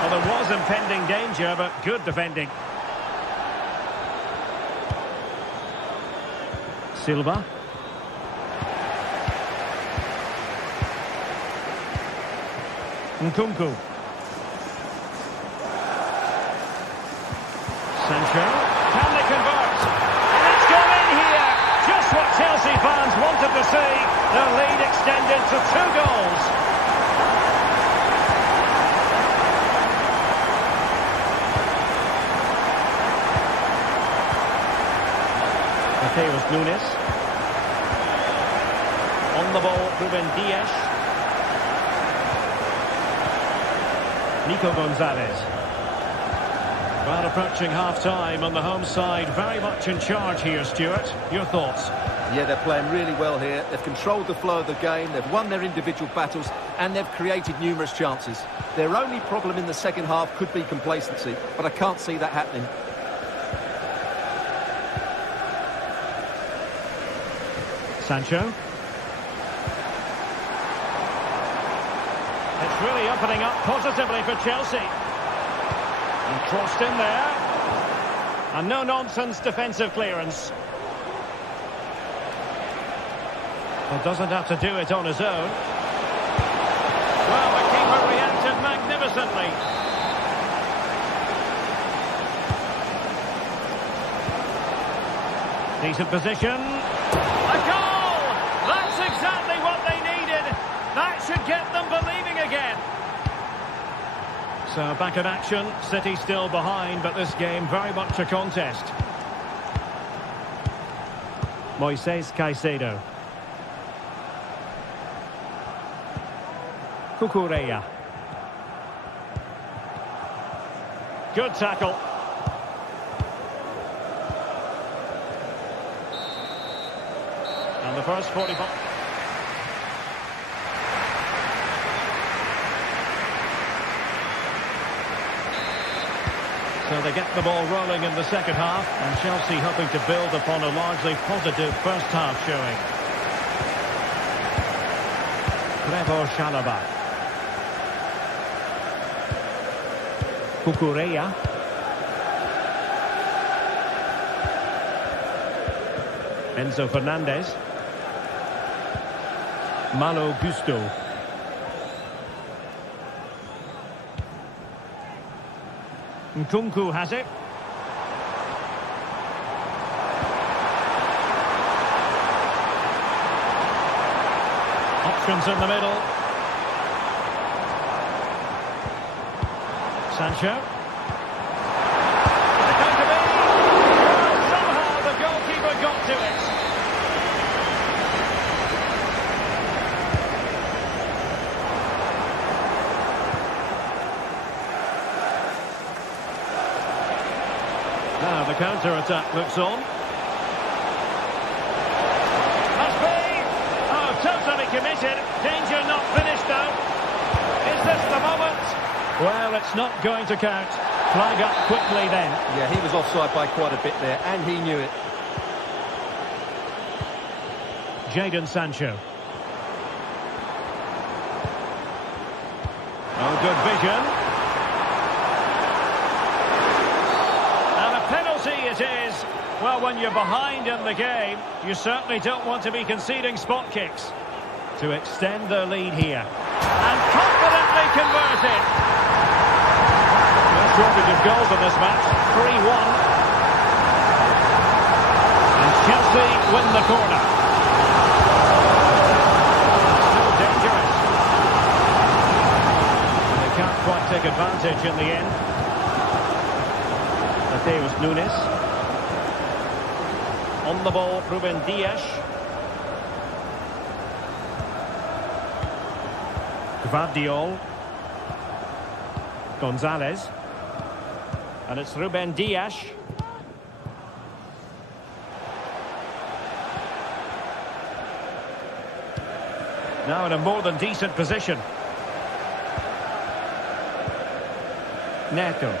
Well, there was impending danger, but good defending. Silva. Nkunku. Sancho. Can they convert? And it's gone in here. Just what Chelsea fans wanted to see. Their lead extended to 2 goals. Mateus Nunes. On the ball, Ruben Dias. Nico Gonzalez. Well, approaching half-time on the home side, very much in charge here, Stuart. Your thoughts? Yeah, they're playing really well here. They've controlled the flow of the game, they've won their individual battles, and they've created numerous chances. Their only problem in the second half could be complacency, but I can't see that happening. Sancho. It's really opening up positively for Chelsea. And crossed in there. And no-nonsense defensive clearance. Well, doesn't have to do it on his own. Well, the keeper reacted magnificently. Decent position. A goal! That's exactly what they needed. That should get them believing again. So back in action. City still behind, but this game very much a contest. Moises Caicedo. Cucurella. Good tackle. And the first 45. So they get the ball rolling in the second half, and Chelsea hoping to build upon a largely positive first half showing. Trevor Chalobah. Cucurella. Enzo Fernandez. Malo Gusto. Nkunku has it. Options in the middle. Sancho. Is it going to be? Somehow the goalkeeper got to it. Now the counter-attack looks on. Must be! Oh, totally committed. Danger not finished though. Is this the moment? Well, it's not going to count. Flag up quickly then. Yeah, he was offside by quite a bit there, and he knew it. Jadon Sancho. Oh, good vision. And a penalty it is. Well, when you're behind in the game, you certainly don't want to be conceding spot kicks. To extend their lead here. And confidently converted. No shortage of goals in this match. 3-1. And Chelsea win the corner. Still dangerous. And they can't quite take advantage in the end. Mateus Nunes. On the ball, Ruben Dias. Gvardiol. Gonzalez. And it's Ruben Dias. Now in a more than decent position. Neto.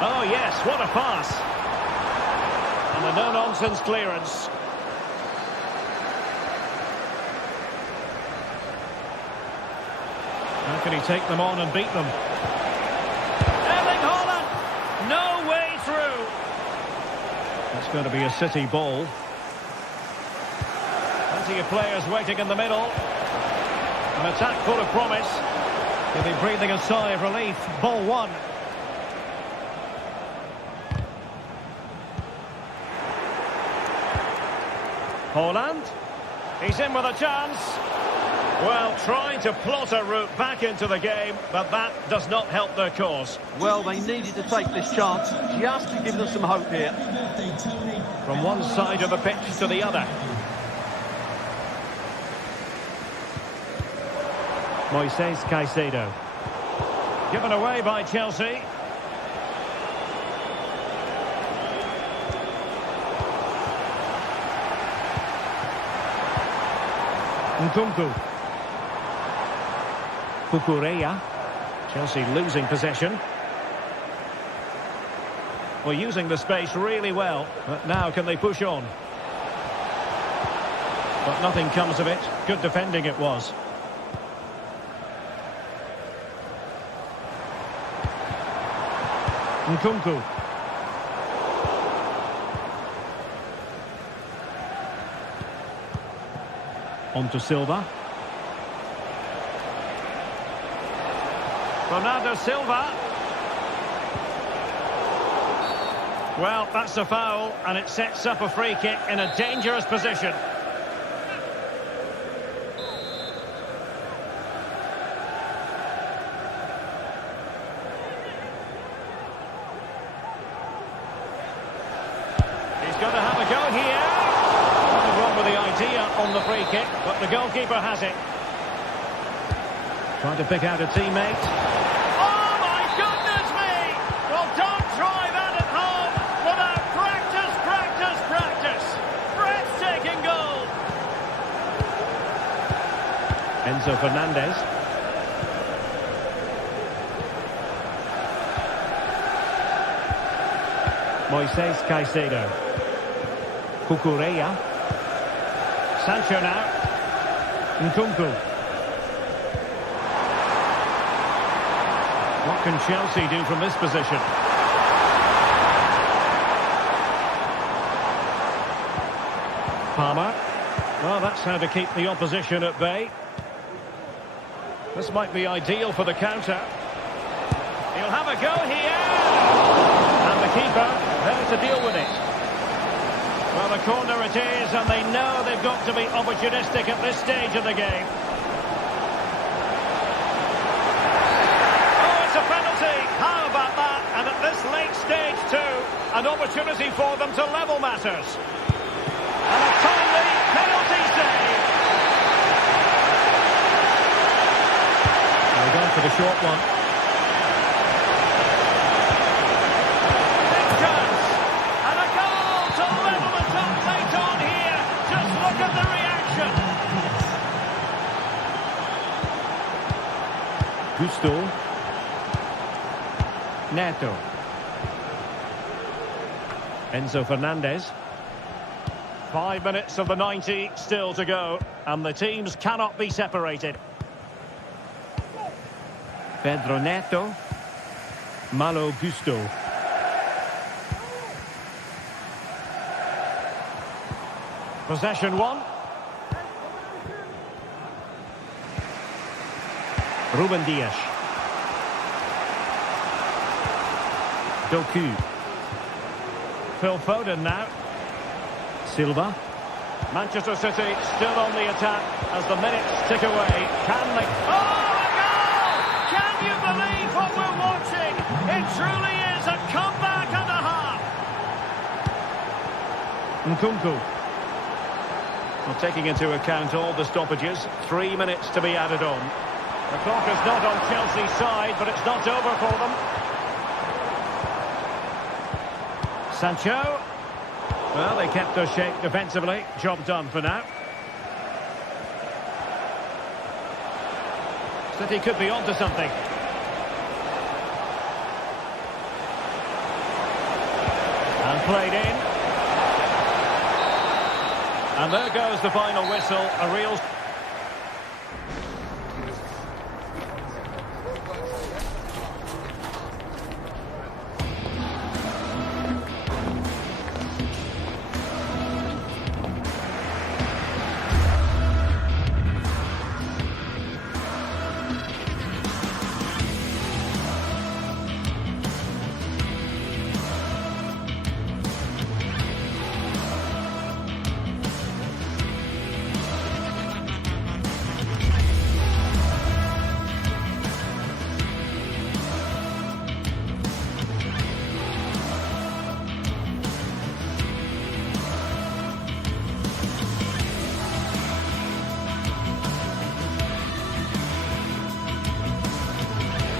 Oh yes, what a pass. And a no-nonsense clearance. How can he take them on and beat them? Erling Haaland! No way through! That's going to be a City ball. Plenty of players waiting in the middle. An attack full of promise. He'll be breathing a sigh of relief. Ball one. Haaland. He's in with a chance. Well, trying to plot a route back into the game, but that does not help their cause. Well, they needed to take this chance just to give them some hope here. From one side of the pitch to the other. Moises Caicedo. Given away by Chelsea. Nkunku. Cucurella. Chelsea losing possession. Well, using the space really well. But now can they push on? But nothing comes of it. Good defending it was. Nkunku. On to Silva. Bernardo Silva. Well, that's a foul, and it sets up a free kick in a dangerous position. He's going to have a go here. Nothing wrong with the idea on the free kick, but the goalkeeper has it. Trying to pick out a teammate. Oh, my goodness me! Well, don't try that at home without practice, practice, practice. Breathtaking goal. Enzo Fernandez. Moises Caicedo. Cucurella. Sancho now. Nkunku. What can Chelsea do from this position? Palmer. Well, that's how to keep the opposition at bay. This might be ideal for the counter. He'll have a go here. And the keeper there to deal with it. Well, the corner it is, and they know they've got to be opportunistic at this stage of the game. How about that? And at this late stage too, an opportunity for them to level matters. And a timely penalty save. They're going for the short one. Big chance. And a goal to level it up late on here. Just look at the reaction. Gusto. Neto. Enzo Fernandez. 5 minutes of the 90 still to go, and the teams cannot be separated. Pedro Neto. Malo Gusto. Possession one. Ruben Dias. Doku. Phil Foden now. Silva. Manchester City still on the attack as the minutes tick away. Can they... Oh, a goal! Can you believe what we're watching? It truly is a comeback and a half. Nkunku. Well, taking into account all the stoppages, 3 minutes to be added on. The clock is not on Chelsea's side, but it's not over for them. Sancho. Well, they kept us shape defensively. Job done for now. City could be onto something. And played in. And there goes the final whistle. A real...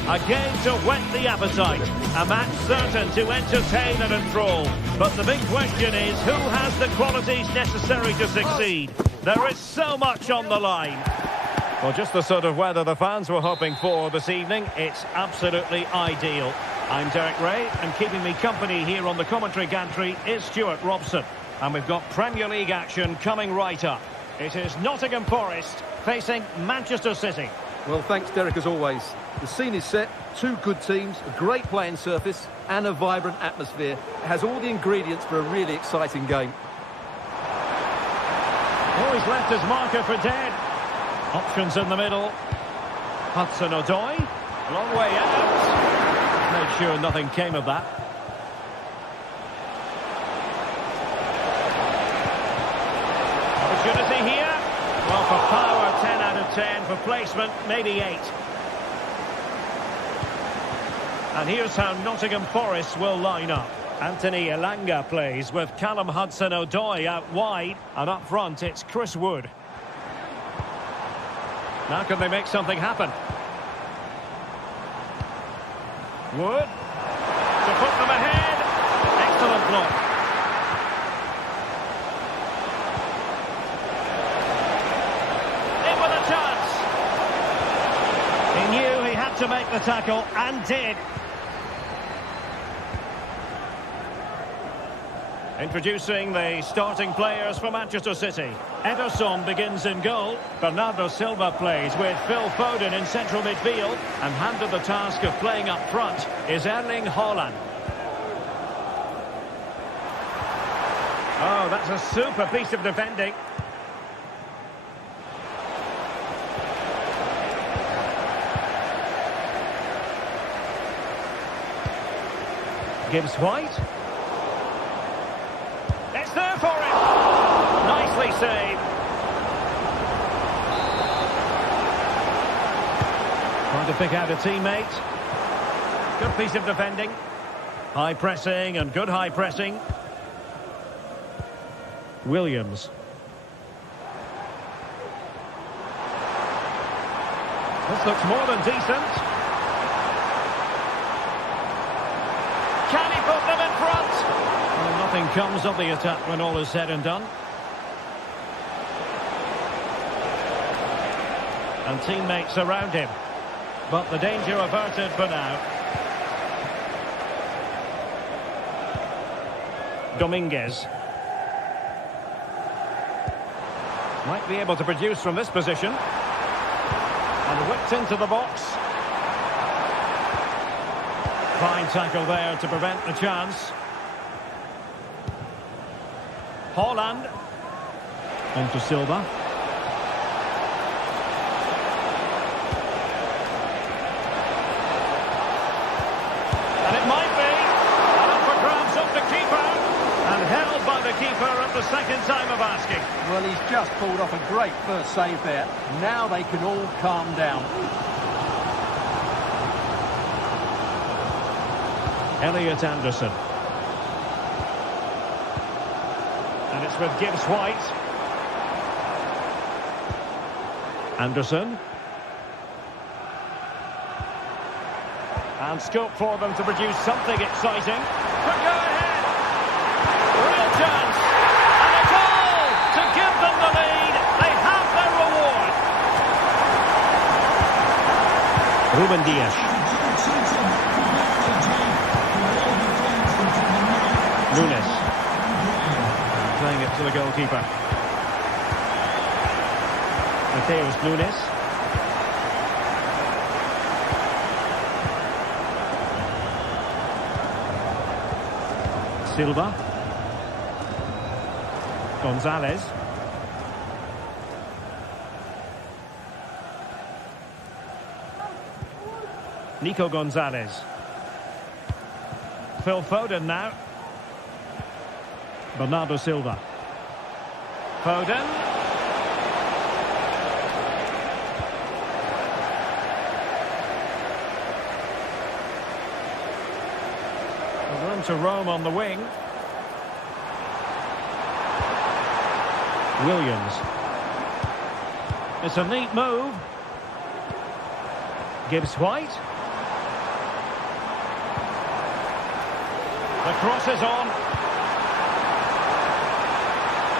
A game to whet the appetite. A match certain to entertain and enthrall. But the big question is, who has the qualities necessary to succeed? There is so much on the line. Well, just the sort of weather the fans were hoping for this evening. It's absolutely ideal. I'm Derek Ray, and keeping me company here on the commentary gantry is Stuart Robson. And we've got Premier League action coming right up. It is Nottingham Forest facing Manchester City. Well, thanks, Derek, as always. The scene is set, two good teams, a great playing surface and a vibrant atmosphere. It has all the ingredients for a really exciting game. Oh, he's left his marker for dead. Options in the middle. Hudson-Odoi. Long way out. Made sure nothing came of that. Opportunity here. Well, for power, 10 out of 10. For placement, maybe 8. And here's how Nottingham Forest will line up. Anthony Elanga plays with Callum Hudson-Odoi out wide. And up front, it's Chris Wood. Now can they make something happen? Wood. To put them ahead. Excellent block. In with a chance. He knew he had to make the tackle and did. Introducing the starting players for Manchester City. Ederson begins in goal. Bernardo Silva plays with Phil Foden in central midfield. And handed the task of playing up front is Erling Haaland. Oh, that's a super piece of defending. Gibbs White. It's there for him. Nicely saved. Trying to pick out a teammate. Good piece of defending. High pressing and good high pressing. Williams. This looks more than decent. Can he put them in front? Well, nothing comes of the attack when all is said and done. And teammates around him. But the danger averted for now. Dominguez. Might be able to produce from this position. And whipped into the box. Fine tackle there to prevent the chance. Haaland. On to Silva. And it might be. And up for grabs off the keeper. And held by the keeper at the second time of asking. Well, he's just pulled off a great first save there. Now they can all calm down. Elliot Anderson. And it's with Gibbs White. Anderson. And scope for them to produce something exciting. Could go ahead. Real chance. And a goal to give them the lead. They have their reward. Ruben Dias. Nunes. Playing it to the goalkeeper. Mateus Nunes. Silva. Gonzalez. Nico Gonzalez. Phil Foden now. Bernardo Silva. Foden. Room to roam on the wing. Williams. It's a neat move. Gibbs White. The cross is on.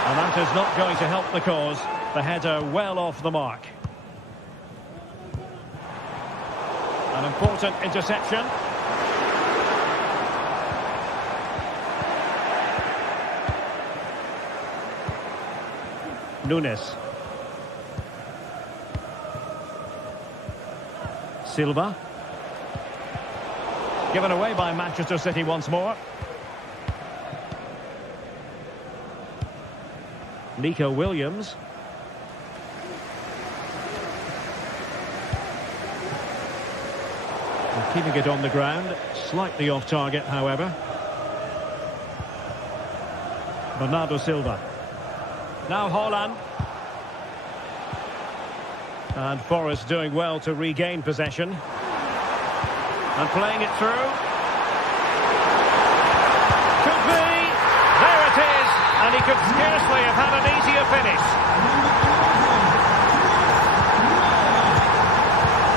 And that is not going to help the cause. The header well off the mark. An important interception. Nunes. Silva. Given away by Manchester City once more. Nico Williams. And keeping it on the ground. Slightly off target, however. Bernardo Silva. Now Haaland. And Forest doing well to regain possession. And playing it through. Could be. There it is. And he could scarcely have had an easier finish.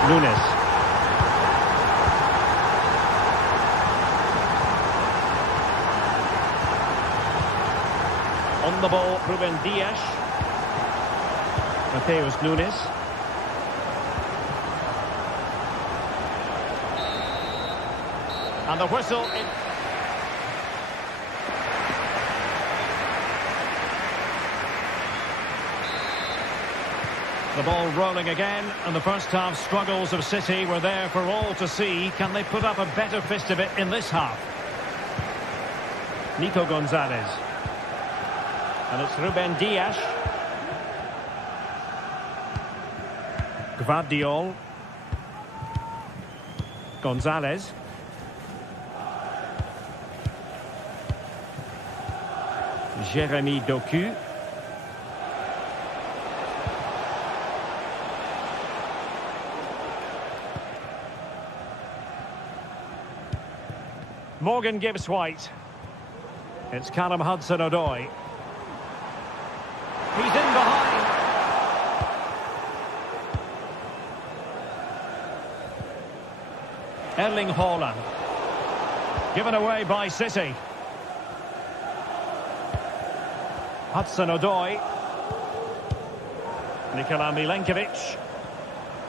Nunes. On the ball, Ruben Dias. Mateus Nunes. And the whistle in... The ball rolling again, and the first half struggles of City were there for all to see. Can they put up a better fist of it in this half? Nico Gonzalez. And it's Ruben Dias. Gvardiol. Gonzalez. Jeremy Doku. Morgan Gibbs-White. It's Callum Hudson-Odoi. He's in behind. Erling Haaland. Given away by City. Hudson-Odoi. Nikola Milenkovic.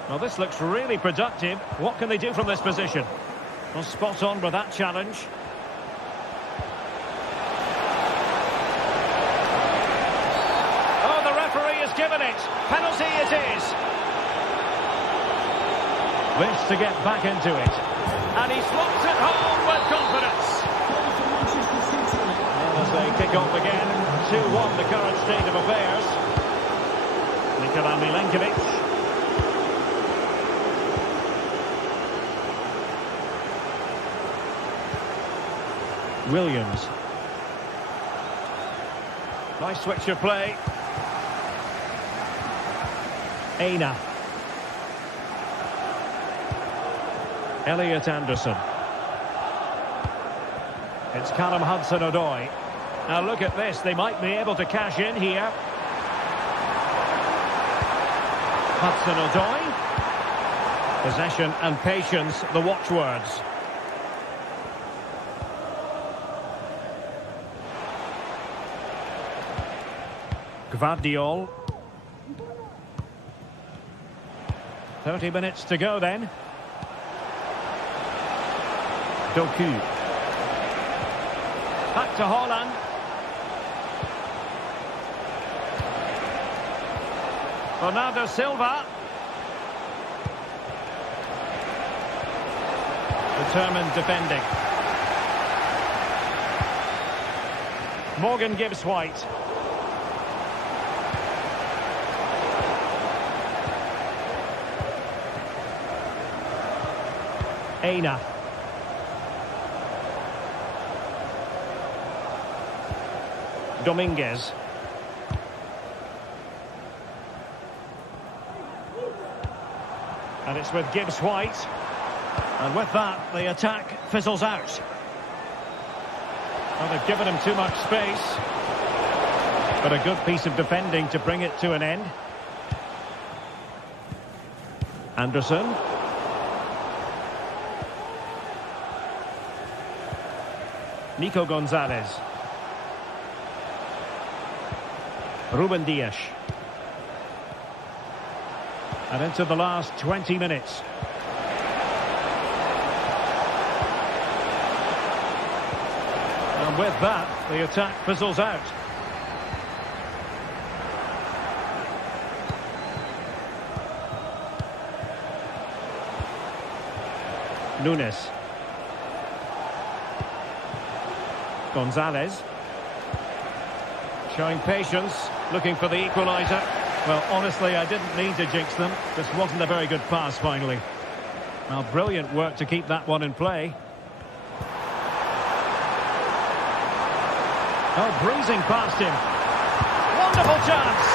Well, this looks really productive. What can they do from this position? Well, spot on with that challenge. Oh, the referee has given it. Penalty it is. Wish to get back into it. And he slots it home with confidence. And as they kick off again, 2-1 the current state of affairs. Nikola Milenkovic. Williams. Nice switch of play. Aina. Elliot Anderson. It's Callum Hudson-Odoi. Now look at this, they might be able to cash in here. Hudson-Odoi. Possession and patience, the watchwords. Gvardiol. 30 minutes to go then. Doku. Back to Haaland. Bernardo Silva. Determined defending. Morgan Gibbs-White. Aina. Dominguez. And it's with Gibbs-White. And with that, the attack fizzles out. Well, they've given him too much space. But a good piece of defending to bring it to an end. Anderson. Nico Gonzalez. Ruben Dias. And into the last 20 minutes. And with that, the attack fizzles out. Nunes. Gonzalez. Showing patience, looking for the equaliser. Well, honestly, I didn't mean to jinx them. This wasn't a very good pass, finally. Well, brilliant work to keep that one in play. Oh, breezing past him. Wonderful chance.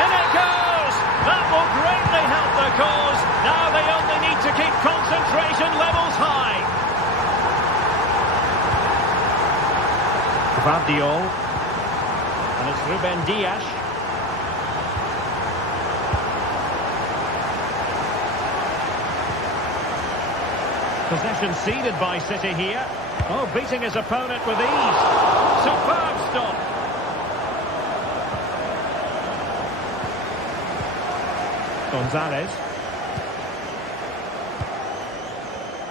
In it goes. That will greatly help their cause. Now they only need to keep concentration levels high. Gvardiol. And it's Ruben Dias. Possession ceded by City here. Oh, beating his opponent with ease. Superb stop. Gonzalez.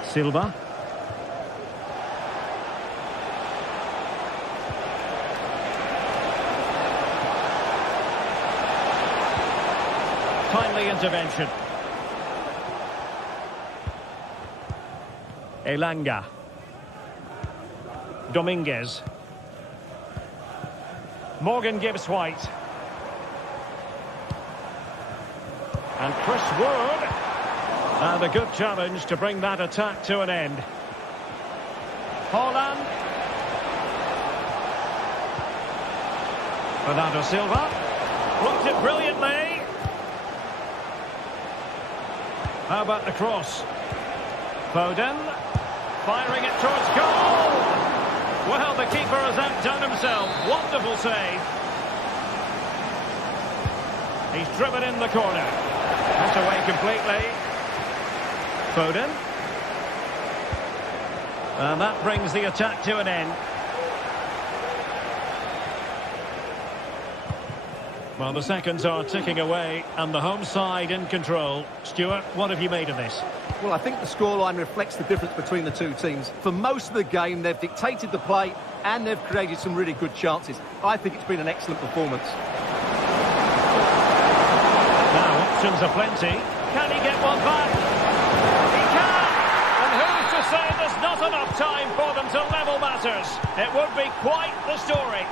Silva. Timely intervention. Elanga. Dominguez. Morgan Gibbs White. And Chris Wood. And a good challenge to bring that attack to an end. Haaland. Bernardo Silva. Blocked it brilliantly. How about the cross? Foden. Firing it towards goal. Well, the keeper has outdone himself. Wonderful save. He's driven in the corner. That's away completely. Foden. And that brings the attack to an end. Well, the seconds are ticking away and the home side in control. Stuart, what have you made of this? Well, I think the scoreline reflects the difference between the two teams. For most of the game, they've dictated the play and they've created some really good chances. I think it's been an excellent performance. Now, options are plenty. Can he get one back? He can! And who's to say there's not enough time for them to level matters? It would be quite the story.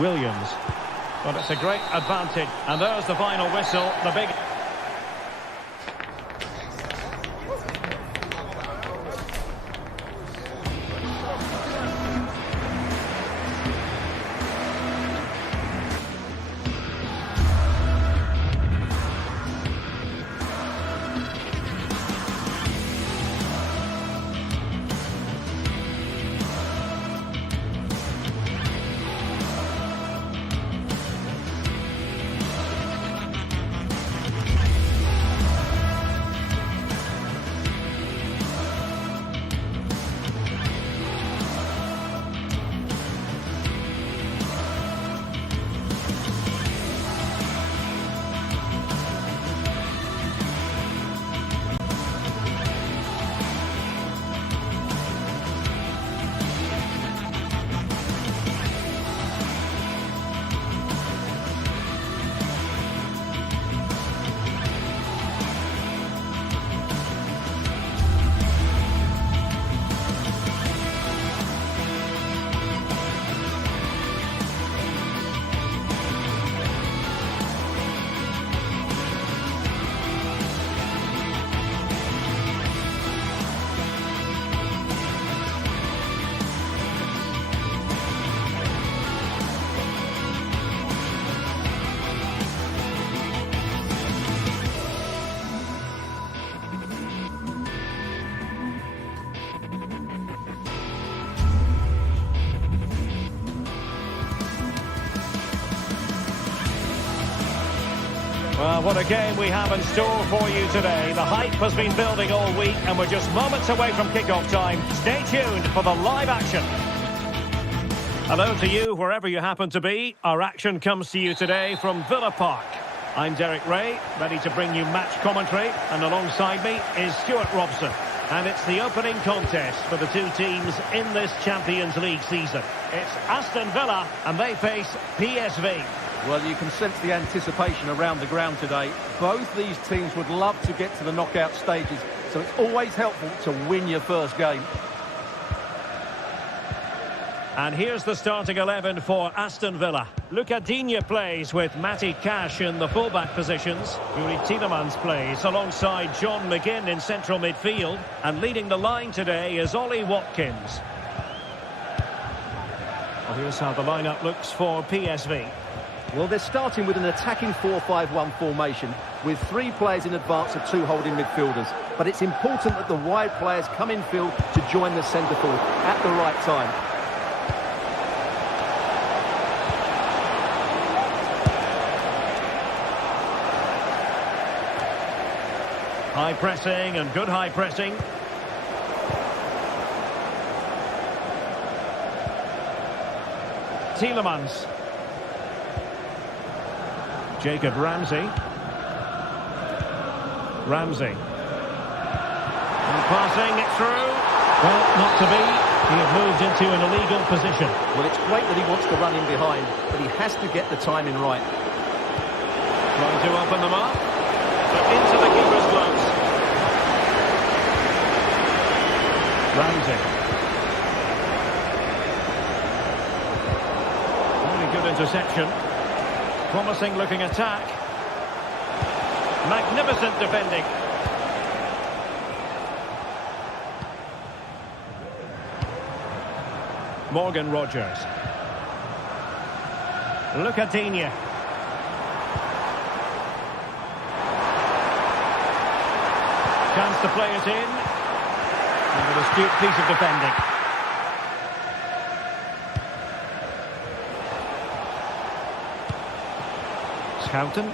Williams. But it's a great advantage. And there's the final whistle. The big... Well, what a game we have in store for you today. The hype has been building all week and we're just moments away from kick-off time. Stay tuned for the live action. Hello to you, wherever you happen to be. Our action comes to you today from Villa Park. I'm Derek Ray, ready to bring you match commentary, and alongside me is Stuart Robson. And it's the opening contest for the two teams in this Champions League season. It's Aston Villa, and they face PSV. Well, you can sense the anticipation around the ground today. Both these teams would love to get to the knockout stages, so it's always helpful to win your first game. And here's the starting 11 for Aston Villa. Luca Digne plays with Matty Cash in the fullback positions. Yuri Tielemans plays alongside John McGinn in central midfield. And leading the line today is Ollie Watkins. Well, here's how the lineup looks for PSV. Well, they're starting with an attacking 4-5-1 formation with 3 players in advance of 2 holding midfielders. But it's important that the wide players come in field to join the centre forward at the right time. High pressing and good high pressing. Tielemans. Jacob Ramsey. And passing it through. Well, not to be. He had moved into an illegal position. Well, it's great that he wants to run in behind, but he has to get the timing right. Trying to open them up. But into the keeper's gloves. Ramsey. Really good interception. Promising looking attack. Magnificent defending. Morgan Rogers. Luca Digne. Chance to play it in. And an astute piece of defending. Houghton.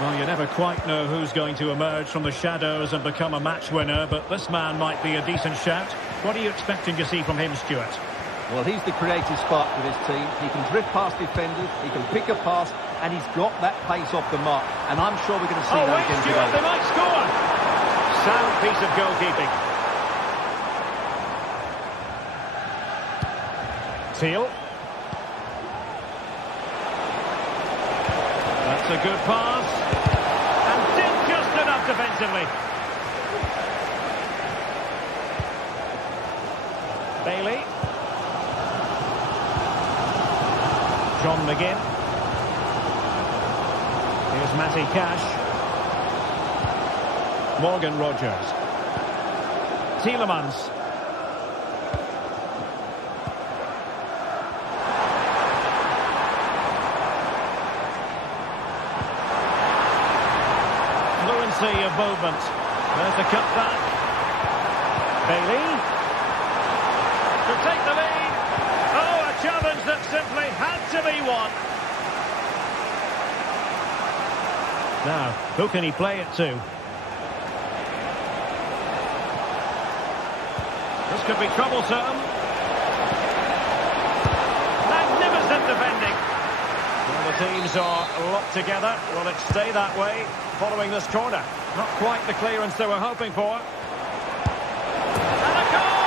Well, you never quite know who's going to emerge from the shadows and become a match winner, but this man might be a decent shout. What are you expecting to see from him, Stuart? Well, he's the creative spark for this team. He can drift past defenders, he can pick a pass, and he's got that pace off the mark. And I'm sure we're going to see that again Stuart, today. they might score! Sound piece of goalkeeping. Teal. That's a good pass. And did just enough defensively. Bailey. John McGinn. Here's Matty Cash. Morgan Rogers. Tielemans. Fluency of movement. There's the cut back. Bailey. To take the lead. Oh, a challenge that simply had to be won. Now, who can he play it to? This could be troublesome. Magnificent defending. Well, the teams are locked together. Will it stay that way following this corner? Not quite the clearance they were hoping for. And a goal!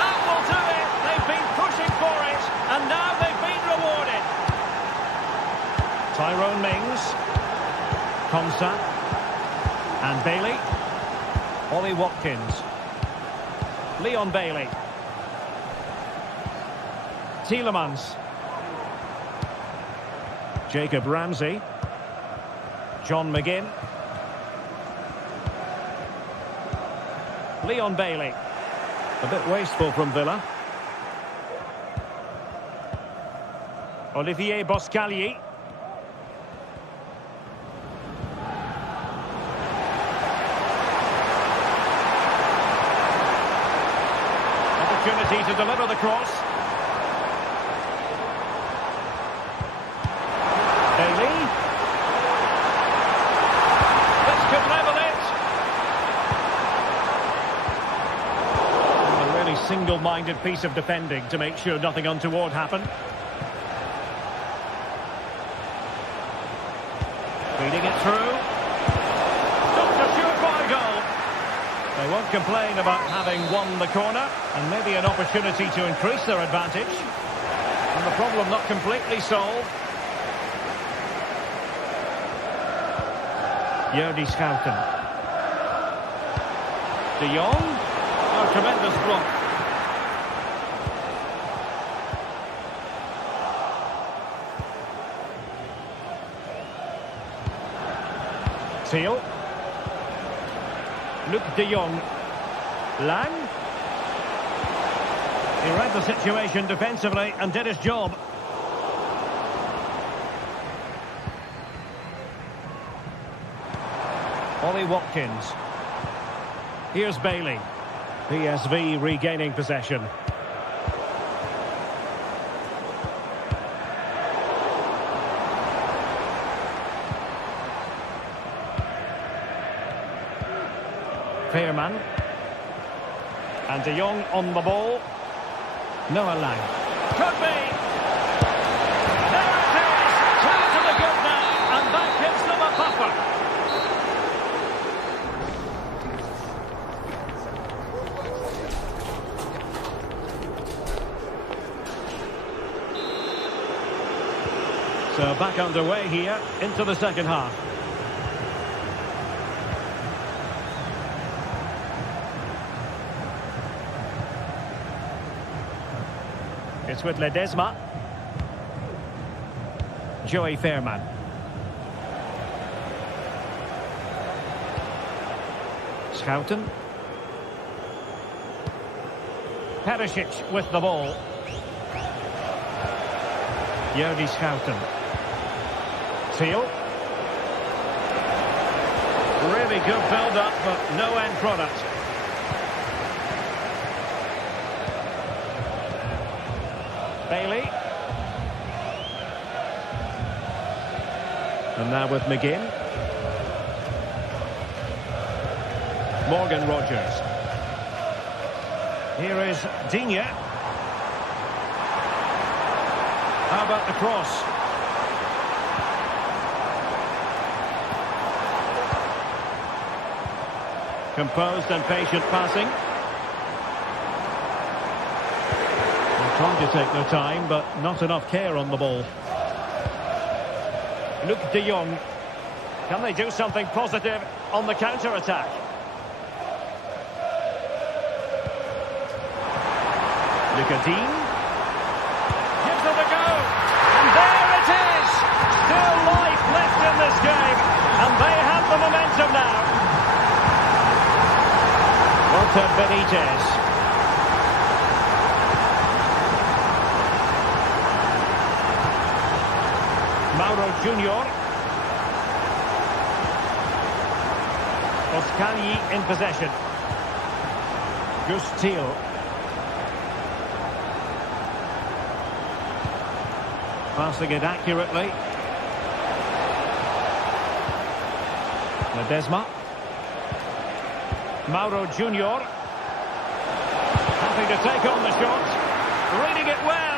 That will do it. They've been pushing for it, and now they've been rewarded. Tyrone Mings. Konsa. And Bailey. Ollie Watkins. Leon Bailey. Tielemans. Jacob Ramsey. John McGinn. Leon Bailey. A bit wasteful from Villa. Olivier Boscagli. Opportunity to deliver the cross. Bailey. This could level it. A really single-minded piece of defending to make sure nothing untoward happened. Feeding it through. Not a surefire goal. They won't complain about having won the corner, and maybe an opportunity to increase their advantage. And the problem not completely solved. Jordi Schouten. De Jong. Oh, tremendous block. Seal. Luc de Jong. Lang. He read the situation defensively and did his job. Ollie Watkins. Here's Bailey. PSV regaining possession. Veerman. And De Jong on the ball. Noah Lang. Could be. There it is. Two to the good now. And that gives them a buffer. So back underway here into the second half. It's with Ledesma. Joey Veerman. Schouten. Perisic with the ball. Jordi Schouten. Seal. Really good build-up, but no end product. Bailey. And now with McGinn. Morgan Rogers. Here is Digne. How about the cross? Composed and patient passing. Trying to take their time, but not enough care on the ball. Luc de Jong. Can they do something positive on the counter-attack? Lucadine. Gives it a go. And there it is! Still life left in this game. And they have the momentum now. Walter Benitez. Mauro Junior. Oscali in possession. Gustil. Passing it accurately. Ledesma. Mauro Junior. Happy to take on the shot. Reading it well.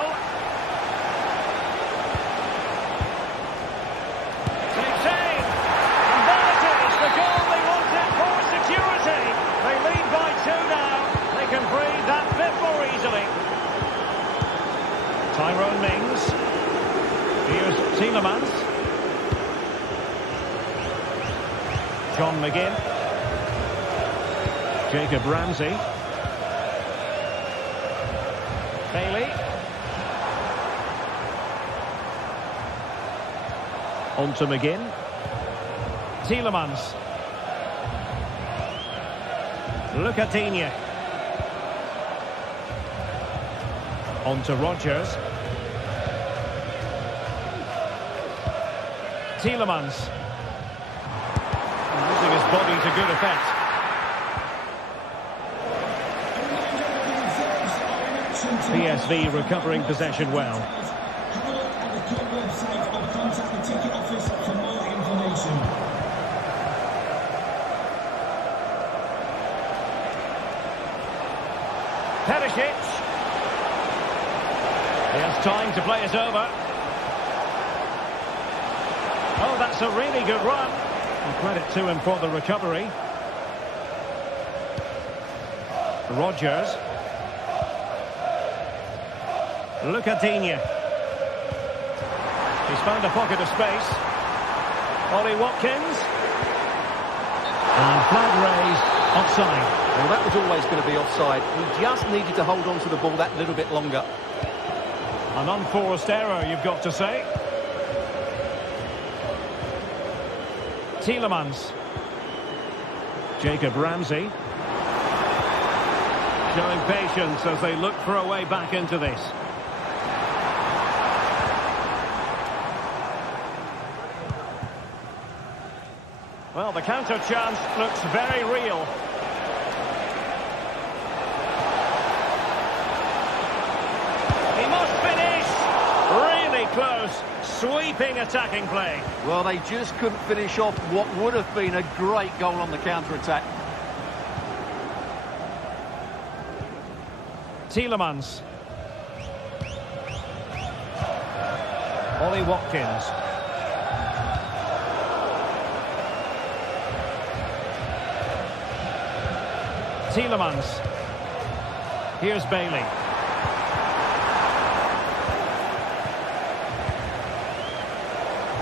Tyrone Mings. Here's Tielemans. John McGinn. Jacob Ramsey. Bailey. On to McGinn. Tielemans. Lucadine. On to Rogers. Tielemans. Using his body to good effect. PSV recovering possession well. Have a look at the club website or contact the ticket office for more information. Perisic. He has time to play it over. Oh, that's a really good run. And credit to him for the recovery. Rodgers. Lucadinha. He's found a pocket of space. Ollie Watkins. And flag raised, offside. Well, that was always going to be offside. He just needed to hold on to the ball that little bit longer. An unforced error, you've got to say. Tielemans. Jacob Ramsey. Showing patience as they look for a way back into this. Well, the counter chance looks very real. He must finish! Really close, sweeping attacking play. Well, they just couldn't finish off what would have been a great goal on the counter-attack. Tielemans. Ollie Watkins. Tielemans. Here's Bailey.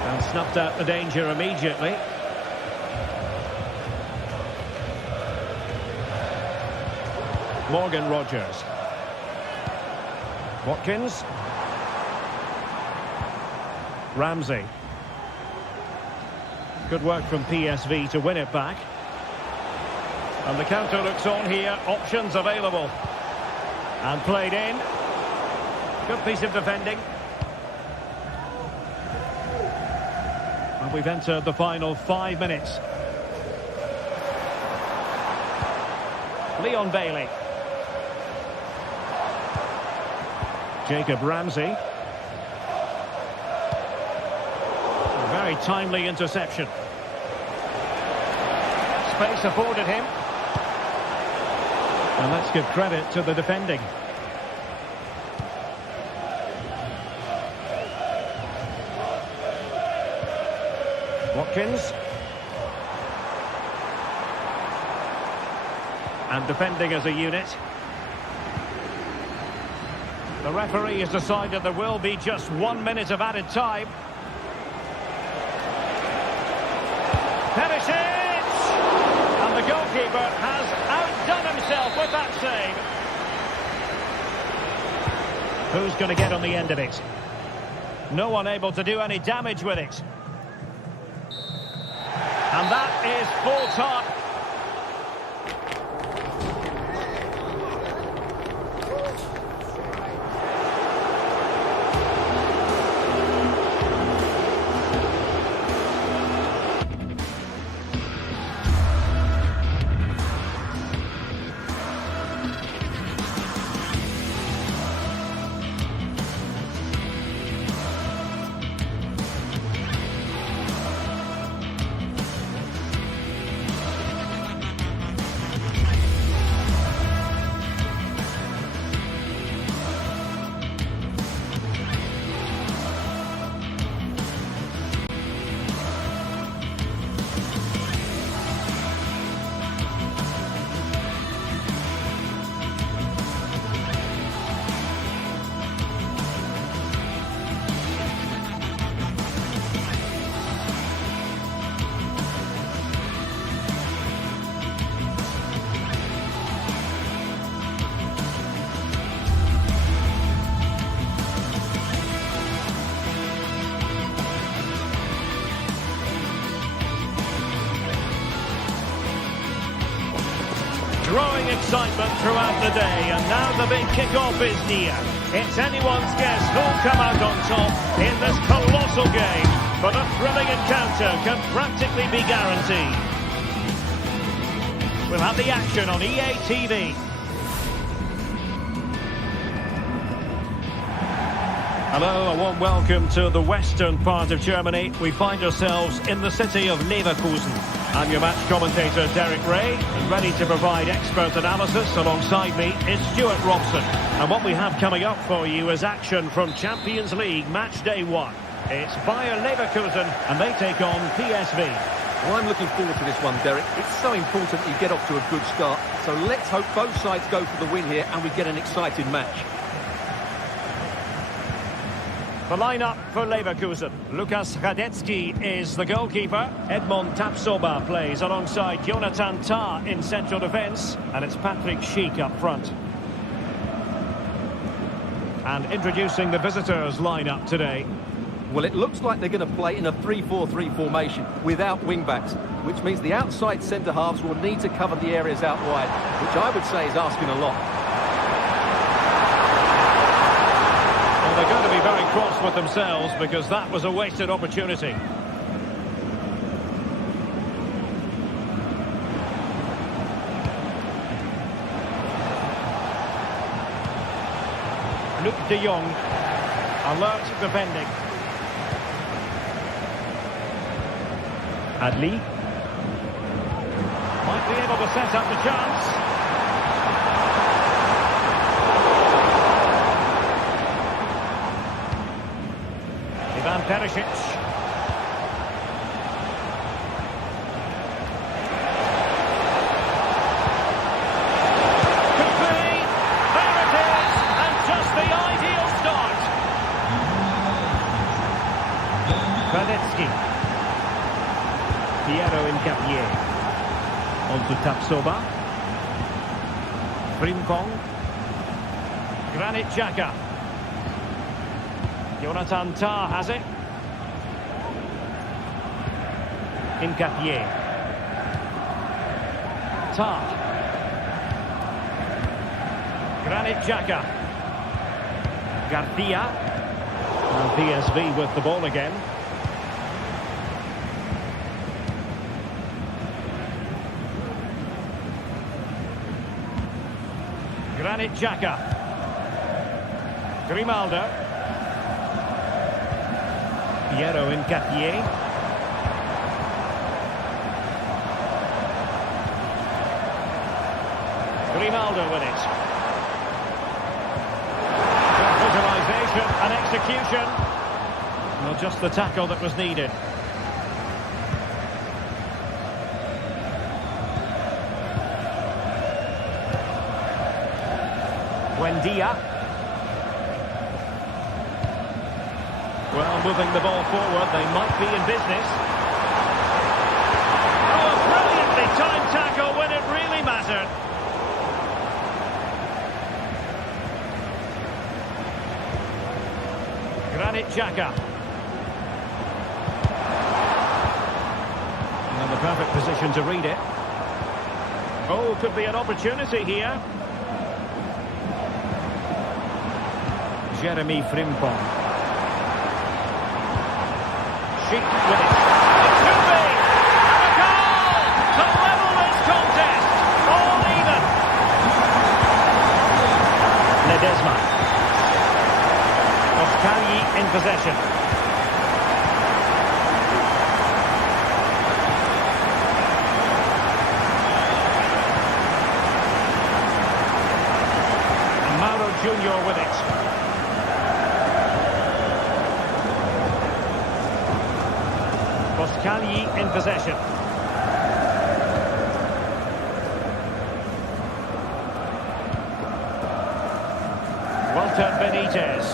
And snuffed out the danger immediately. Morgan Rodgers. Watkins. Ramsey. Good work from PSV to win it back. And the counter looks on here. Options available. And played in. Good piece of defending. And we've entered the final 5 minutes. Leon Bailey. Jacob Ramsey. A very timely interception. Space afforded him. And let's give credit to the defending. Watkins. And defending as a unit. The referee has decided there will be just 1 minute of added time. Perisic! And the goalkeeper has outdone himself with that save. Who's going to get on the end of it? No one able to do any damage with it. And that is full time. Growing excitement throughout the day, and now the big kick-off is near. It's anyone's guess who'll come out on top in this colossal game, but a thrilling encounter can practically be guaranteed. We'll have the action on EA TV. Hello, a warm welcome to the western part of Germany. We find ourselves in the city of Leverkusen. I'm your match commentator, Derek Ray, and ready to provide expert analysis. Alongside me is Stuart Robson. And what we have coming up for you is action from Champions League Match Day 1. It's Bayer Leverkusen, and they take on PSV. Well, I'm looking forward to this one, Derek. It's so important you get off to a good start. So let's hope both sides go for the win here and we get an exciting match. The lineup for Leverkusen. Lukas Radetzky is the goalkeeper. Edmond Tapsoba plays alongside Jonathan Tah in central defence. And it's Patrick Schick up front. And introducing the visitors' lineup today. Well, it looks like they're going to play in a 3-4-3 formation without wing-backs, which means the outside centre-halves will need to cover the areas out wide, which I would say is asking a lot. Well, they're going to be very cross with themselves because that was a wasted opportunity. Luc de Jong, alert defending. Adli might be able to set up the chance. Ivan Perisic. Could be. There it is. And just the ideal start. Radetzky. Piero Incapié. On to Tapsoba. Frimpong. Granit Xhaka. Jonathan Tah has it. Incapié. Tah. Granit Xhaka. Garcia. And PSV with the ball again. Granit Xhaka. Grimaldo. Piero Incapié. Grimaldo with it. Good visualisation and execution. Well, just the tackle that was needed. Buendia. Well, moving the ball forward, they might be in business. Oh, a brilliantly timed tackle when it really mattered. Granit Xhaka. And the perfect position to read it. Oh, could be an opportunity here. Jeremy Frimpong. Schick with it. It could be! And a goal! To level this contest! All even! Ledesma. Oskali in possession. And Mauro Junior with it. Oskali in possession. Walter Benitez.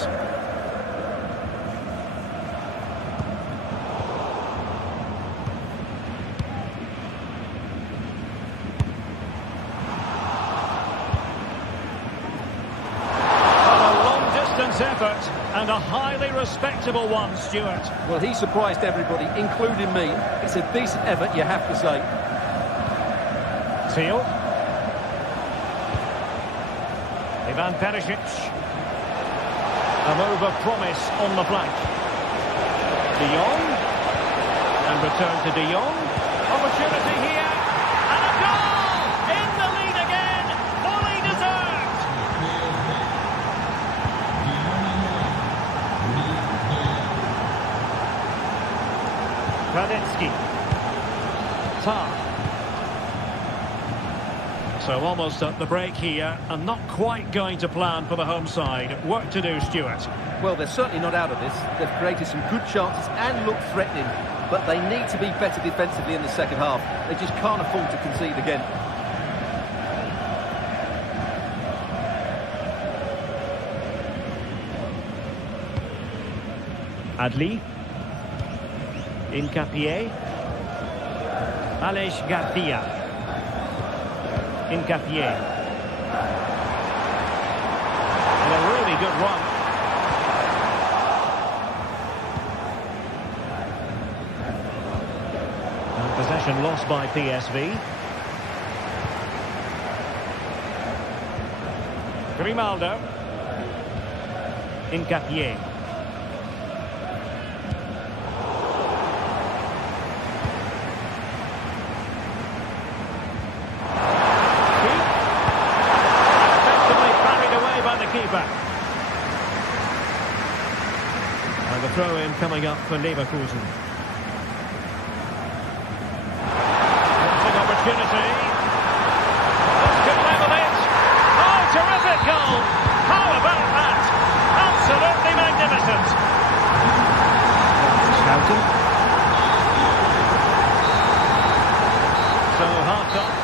Effort and a highly respectable one, Stuart. Well, he surprised everybody, including me. It's a decent effort, you have to say. Teal. Ivan Perisic. A move of promise on the flank. De Jong. And return to De Jong. Opportunity here. And a goal! In the lead again. Fully deserved. Radetzky. Tah. So almost at the break here, and not quite going to plan for the home side. Work to do, Stuart. Well, they're certainly not out of this. They've created some good chances and look threatening. but they need to be better defensively in the second half. They just can't afford to concede again. Adli. Incapié. Aleix Garcia. Incapié. And a really good run. And possession lost by PSV. Grimaldo. Incapié. And the throw-in coming up for Leverkusen. An opportunity. This could level it. Oh, terrific goal! How about that? Absolutely magnificent. Schouten. So half-time.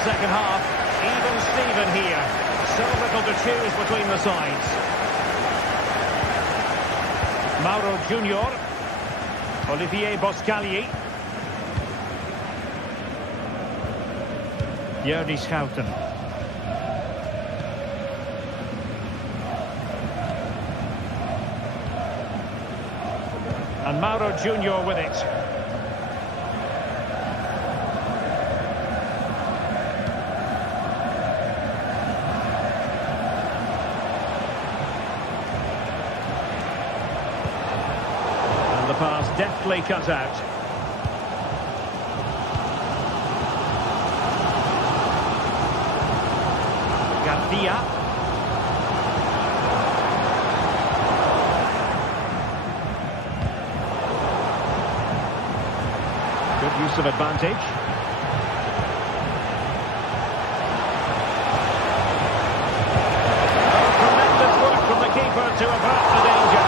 Second half, even Steven here. So little to choose between the sides. Mauro Junior. Olivier Boscagli. Jordi Schouten. And Mauro Junior with it. Pass deftly cut out. Garcia. Good use of advantage. Oh, tremendous work from the keeper to avert the danger.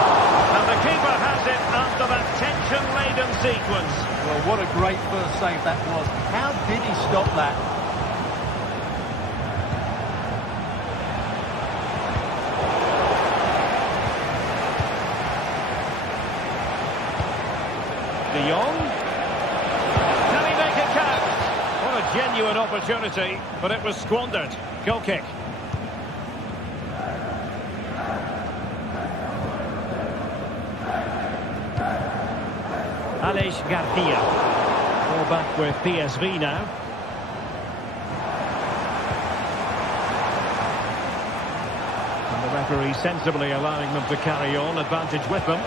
And the keeper has it after that tension-laden sequence. Well, what a great first save that was. How did he stop that? De Jong. Can he make it count? What a genuine opportunity, but it was squandered. Goal kick. Aleix Garcia. Ball back with PSV now. And the referee sensibly allowing them to carry on, advantage with them.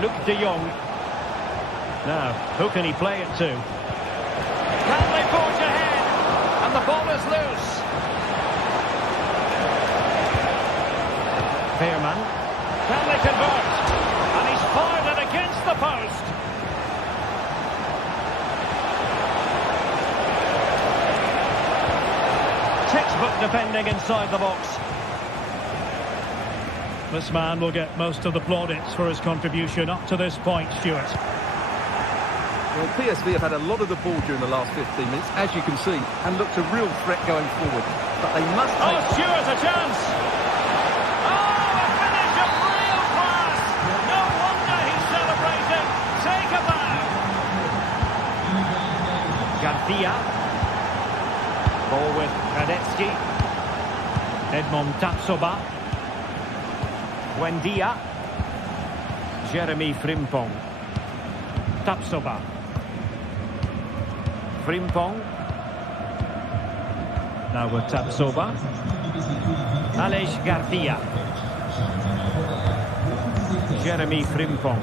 Luc de Jong. Now, who can he play it to? Can they forge ahead? And the ball is loose. Veerman. Can they convert? And he's fired it against the post. Textbook defending inside the box. This man will get most of the plaudits for his contribution up to this point, Stuart. Well, PSV have had a lot of the ball during the last 15 minutes, as you can see, and looked a real threat going forward. But they must take... Oh, Stuart, a chance! Oh, a finish of real class! No wonder he's celebrating. Take a bow! Garcia. Ball with Radetzky. Edmond Tapsoba. Buendia. Jeremy Frimpong. Tapsoba. Frimpong. Now with Tapsoba. Aleix Garcia. Jeremy Frimpong.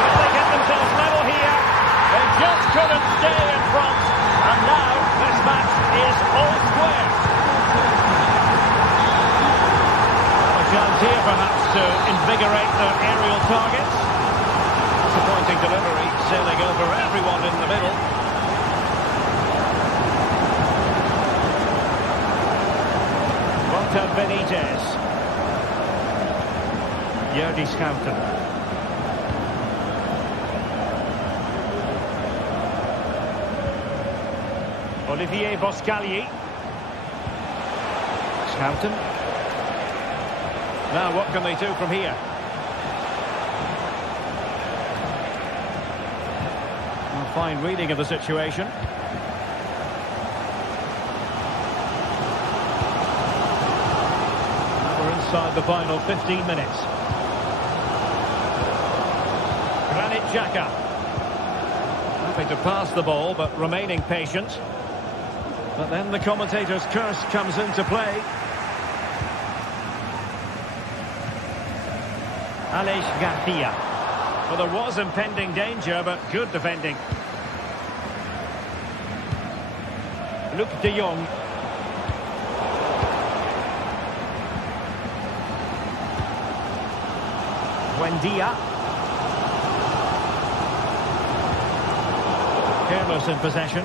Will they get themselves level here? They just couldn't stay in front. And now this match is all square. A chance And here perhaps to invigorate their aerial targets. Disappointing delivery, sailing over everyone in the middle. Benitez. Jordi Schouten. Olivier Boscagli. Schouten. Now what can they do from here? A fine reading of the situation. Inside the final 15 minutes. Granit Xhaka. Hoping to pass the ball, but remaining patient. But then the commentator's curse comes into play. Aleix Garcia. Well, there was impending danger, but good defending. Luc de Jong. Buendia. Careless in possession.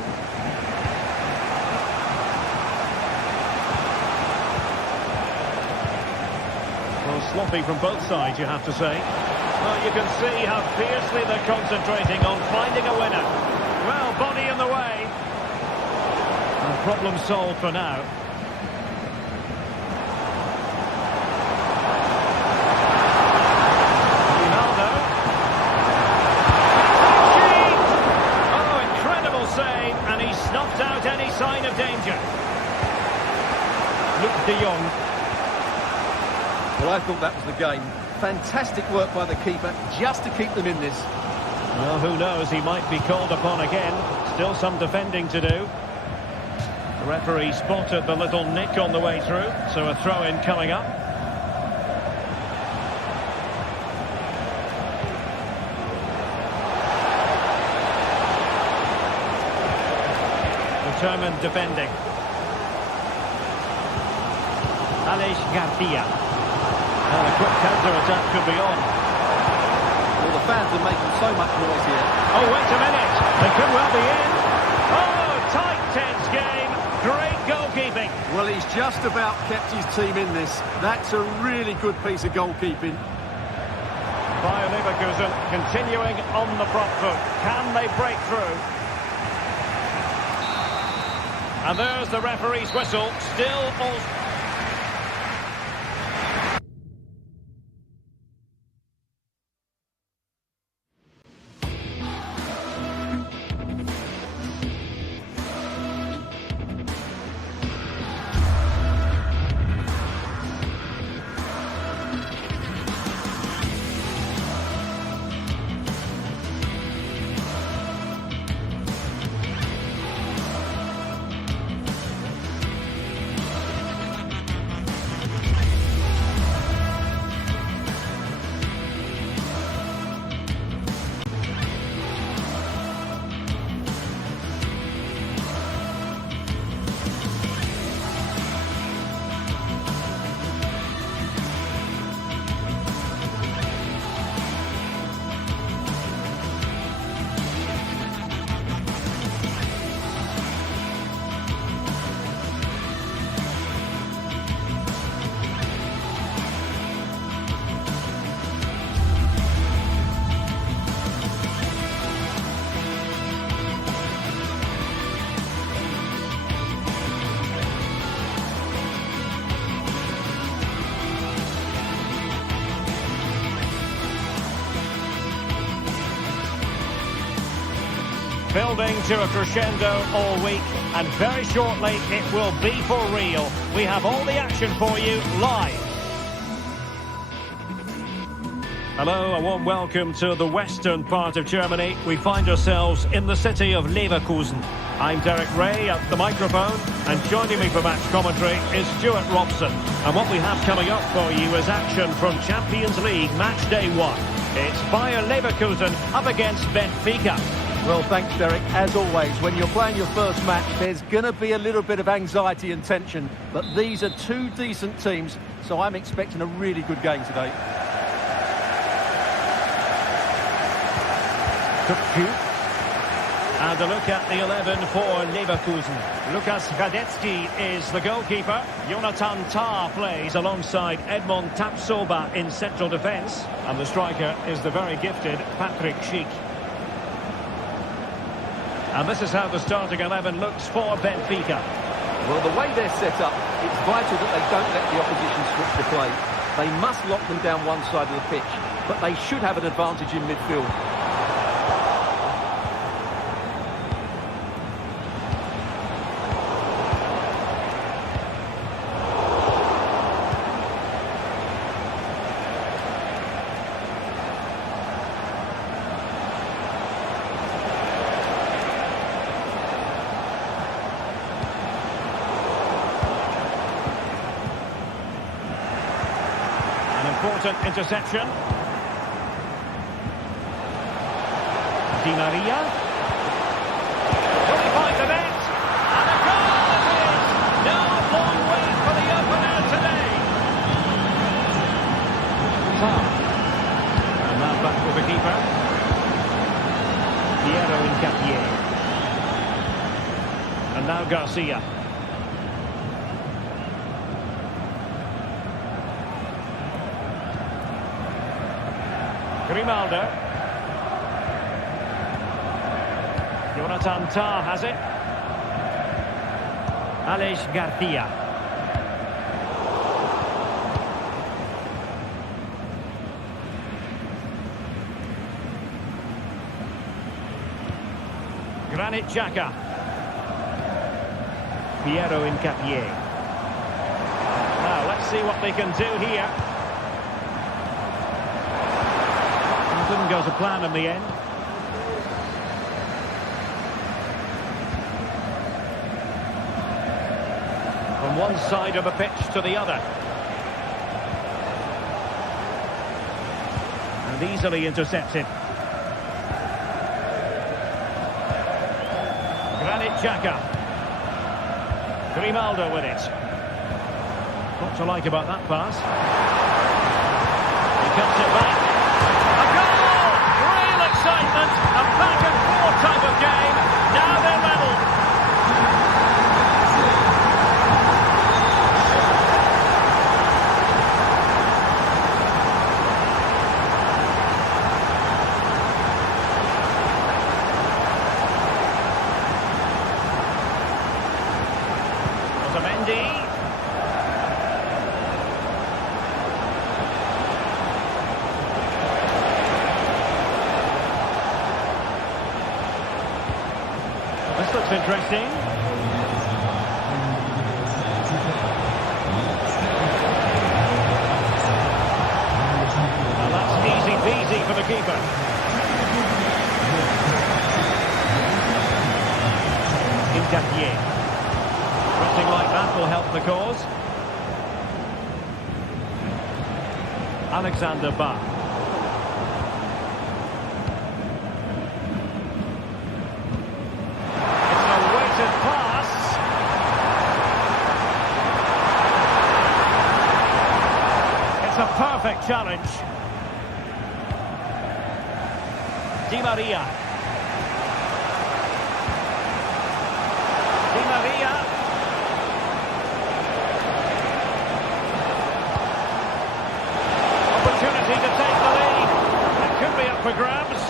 Well, sloppy from both sides, you have to say. Well, you can see how fiercely they're concentrating on finding a winner. Well, body in the way. And problem solved for now. Snuffed out any sign of danger. Luc de Jong. Well, I thought that was the game. Fantastic work by the keeper just to keep them in this. Well, who knows, he might be called upon again. Still some defending to do. The referee spotted the little nick on the way through, so a throw-in coming up. Determined defending. Aleix Garcia. And a quick counter-attack could be on. Well, the fans are making so much noise here. Oh, wait a minute. They could well be in. Oh, tight, tense game. Great goalkeeping. Well, he's just about kept his team in this. That's a really good piece of goalkeeping. Bayer Leverkusen continuing on the front foot. Can they break through? And there's the referee's whistle, still all... Building to a crescendo all week, and very shortly it will be for real. We have all the action for you live. Hello, a warm welcome to the western part of Germany. We find ourselves in the city of Leverkusen. I'm Derek Ray at the microphone, and joining me for match commentary is Stuart Robson. And what we have coming up for you is action from Champions League match day 1. It's Bayer Leverkusen up against Benfica. Well, thanks, Derek. As always, when you're playing your first match, there's going to be a little bit of anxiety and tension. But these are two decent teams so I'm expecting a really good game today. And a look at the 11 for Leverkusen. Lukas Radetzky is the goalkeeper. Jonathan Tah plays alongside Edmond Tapsoba in central defence. And the striker is the very gifted Patrick Schick. And this is how the starting 11 looks for Benfica. Well, the way they're set up, it's vital that they don't let the opposition switch the play. They must lock them down one side of the pitch, but they should have an advantage in midfield. Important interception. Di Maria. Will he find the net? And a goal it is! No long wait for the opener today. And now back with the keeper. Piero Incapié. And now Garcia. Grimaldo. Jonathan Tah has it. Aleix Garcia. Granit Xhaka. Piero Incapié. Now let's see what they can do here. Didn't go to plan in the end. From one side of the pitch to the other. And easily intercepted. Granit Xhaka. Grimaldo with it. What to like about that pass? He cuts it back. Excitement, a back and forth type of game. Now they're level. Otamendi. This looks interesting. Well, that's easy peasy for the keeper. Incapié. Crossing like that will help the cause. Alexander Bach. A perfect challenge. Di Maria. Di Maria. Opportunity to take the lead. It could be up for grabs.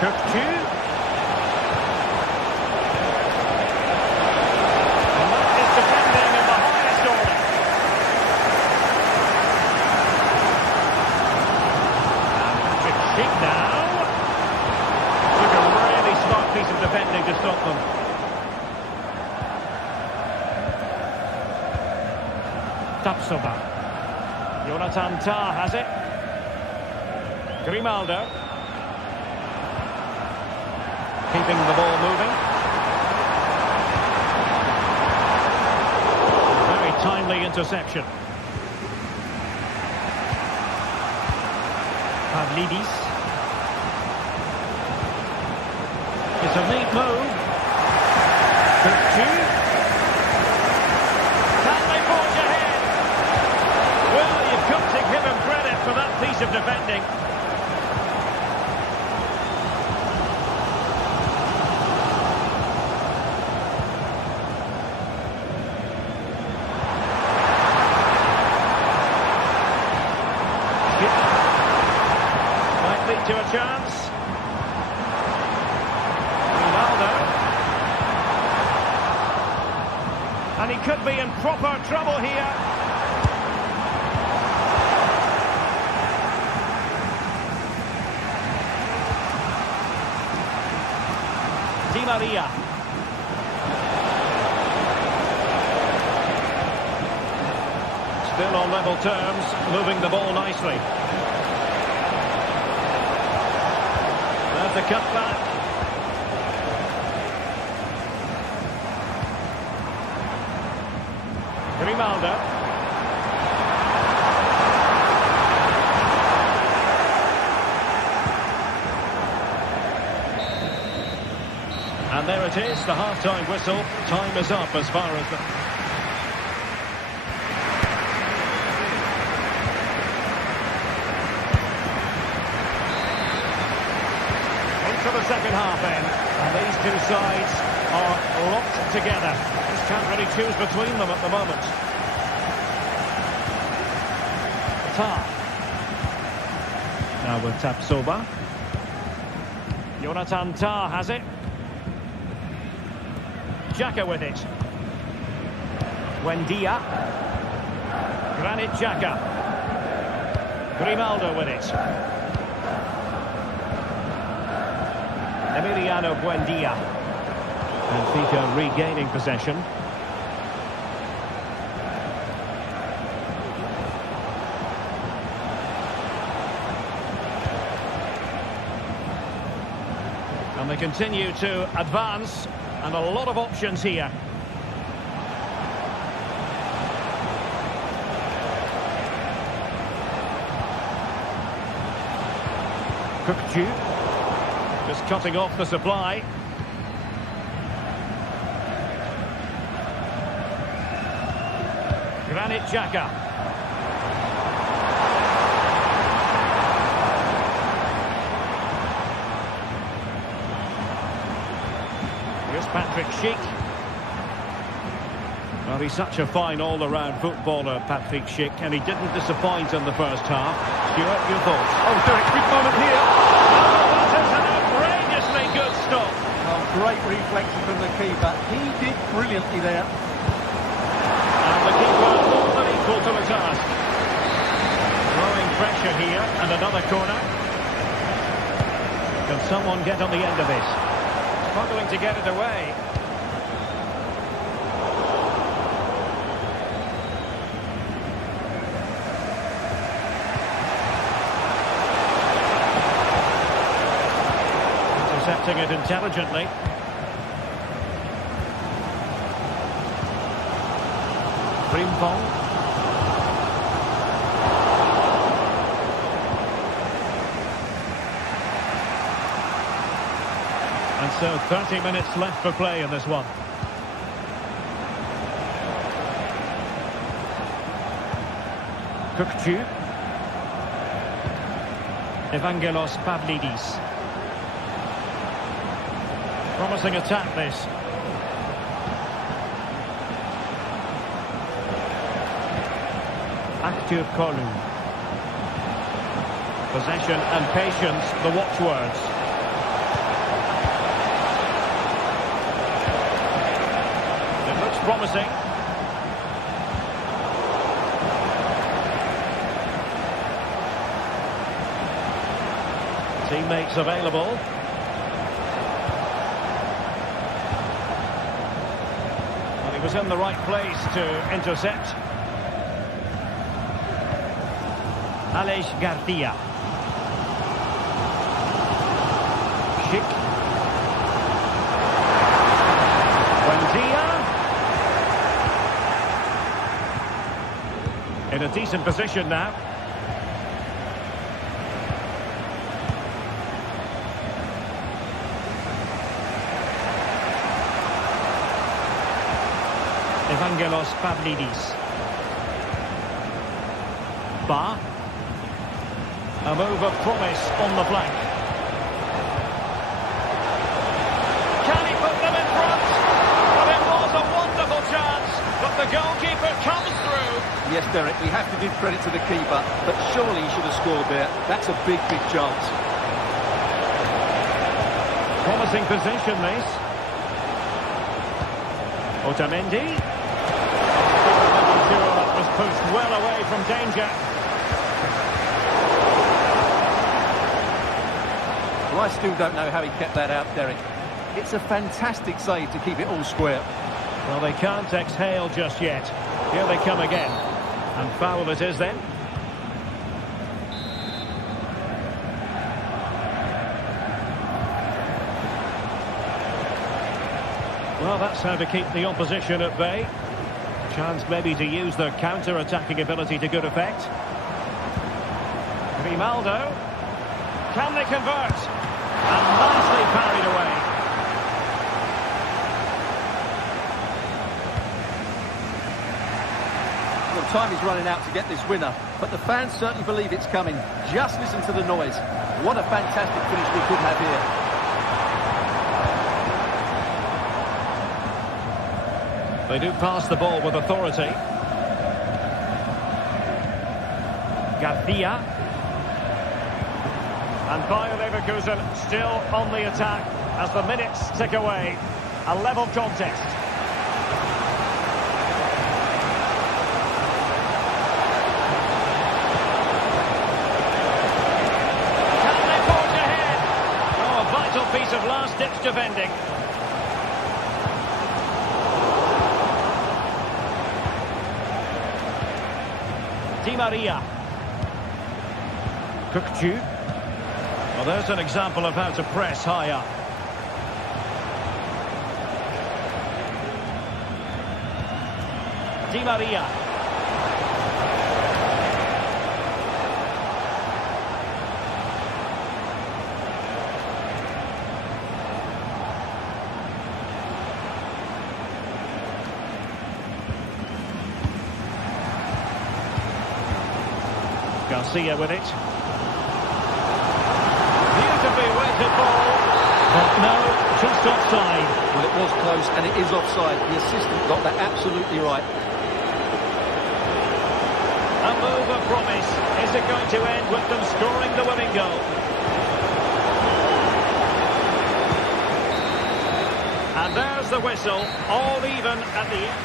Cook. Piece of defending to stop them. Tapsoba. Jonathan Tah has it. Grimaldo. Keeping the ball moving. Very timely interception. Pavlidis. It's a neat move. Could defending. Might lead to a chance. Ronaldo. And he could be in proper trouble here. Di Maria. Still on level terms, moving the ball nicely. That's a cutback. Grimaldo. And there it is, the half-time whistle. Time is up as far as the... Into the second half end. And these two sides are locked together. Just can't really choose between them at the moment. Tar. Now with Tapsoba. Jonathan Tah has it. Xhaka with it. Buendia. Granit Xhaka. Grimaldo with it. Emiliano Buendia. Benfica regaining possession. And they continue to advance, and a lot of options here. Cookju, just cutting off the supply. Granit Xhaka. Here's Patrick Schick. Well, he's such a fine all-around footballer, Patrick Schick, and he didn't disappoint in the first half. Stuart, your thoughts? Oh, Derek, big moment here. Oh, that is an outrageously good stop. Oh, great reflection from the keeper. He did brilliantly there. And the keeper more than equal to the task. Growing pressure here, and another corner. Can someone get on the end of this? Struggling to get it away. Intercepting it intelligently. Frimpong. And so 30 minutes left for play in this one. Cookju. Evangelos Pavlidis. Promising attack this. Active Kolu. Possession and patience, the watchwords. It looks promising. Teammates available. Well, he was in the right place to intercept. Aleix Garcia. Schick. Buendia. In a decent position now. Evangelos Pavlidis. Ba. A move of promise on the flank. Can he put them in front? Well, it was a wonderful chance, but the goalkeeper comes through. Yes, Derek, we have to give credit to the keeper, but surely he should have scored there. That's a big, big chance. Promising position, this. Otamendi. That was pushed well away from danger. Well, I still don't know how he kept that out, Derek. It's a fantastic save to keep it all square. Well, they can't exhale just yet. Here they come again. And foul it is then. Well, that's how to keep the opposition at bay. Chance maybe to use their counter-attacking ability to good effect. Grimaldo. Can they convert? And nicely parried away. Well, time is running out to get this winner, but the fans certainly believe it's coming. Just listen to the noise. What a fantastic finish we could have here. They do pass the ball with authority. Garcia. And Bayer Leverkusen still on the attack as the minutes tick away. A level contest. Can they forge ahead? Oh, a vital piece of last-ditch defending. Di Maria. Kukcu. Well, there's an example of how to press high up. Di Maria. Garcia with it. Beautifully weighted ball. But no, just offside. Well, it was close and it is offside. The assistant got that absolutely right. A move of promise. Is it going to end with them scoring the winning goal? And there's the whistle. All even at the end.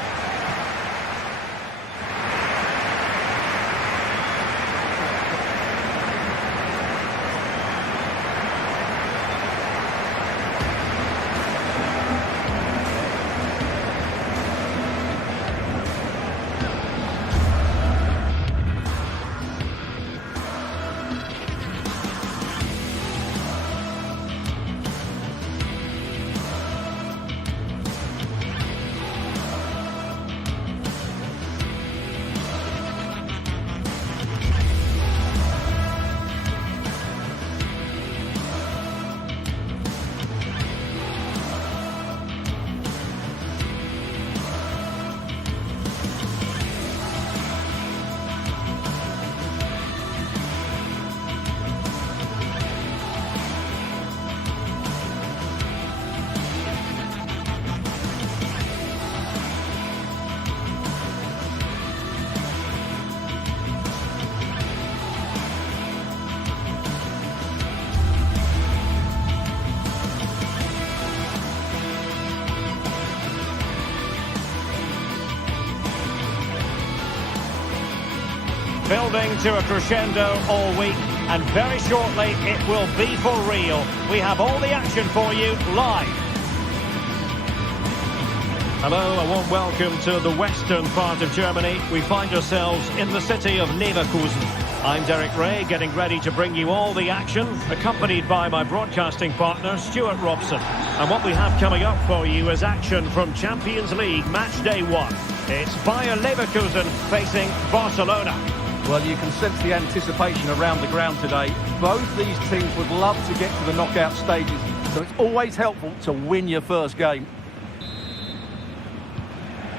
Building to a crescendo all week, and very shortly it will be for real. We have all the action for you live. Hello, a warm welcome to the western part of Germany. We find ourselves in the city of Leverkusen. I'm Derek Ray, getting ready to bring you all the action, accompanied by my broadcasting partner, Stuart Robson. And what we have coming up for you is action from Champions League Match Day 1. It's Bayer Leverkusen facing Barcelona. Well, you can sense the anticipation around the ground today. Both these teams would love to get to the knockout stages, so it's always helpful to win your first game.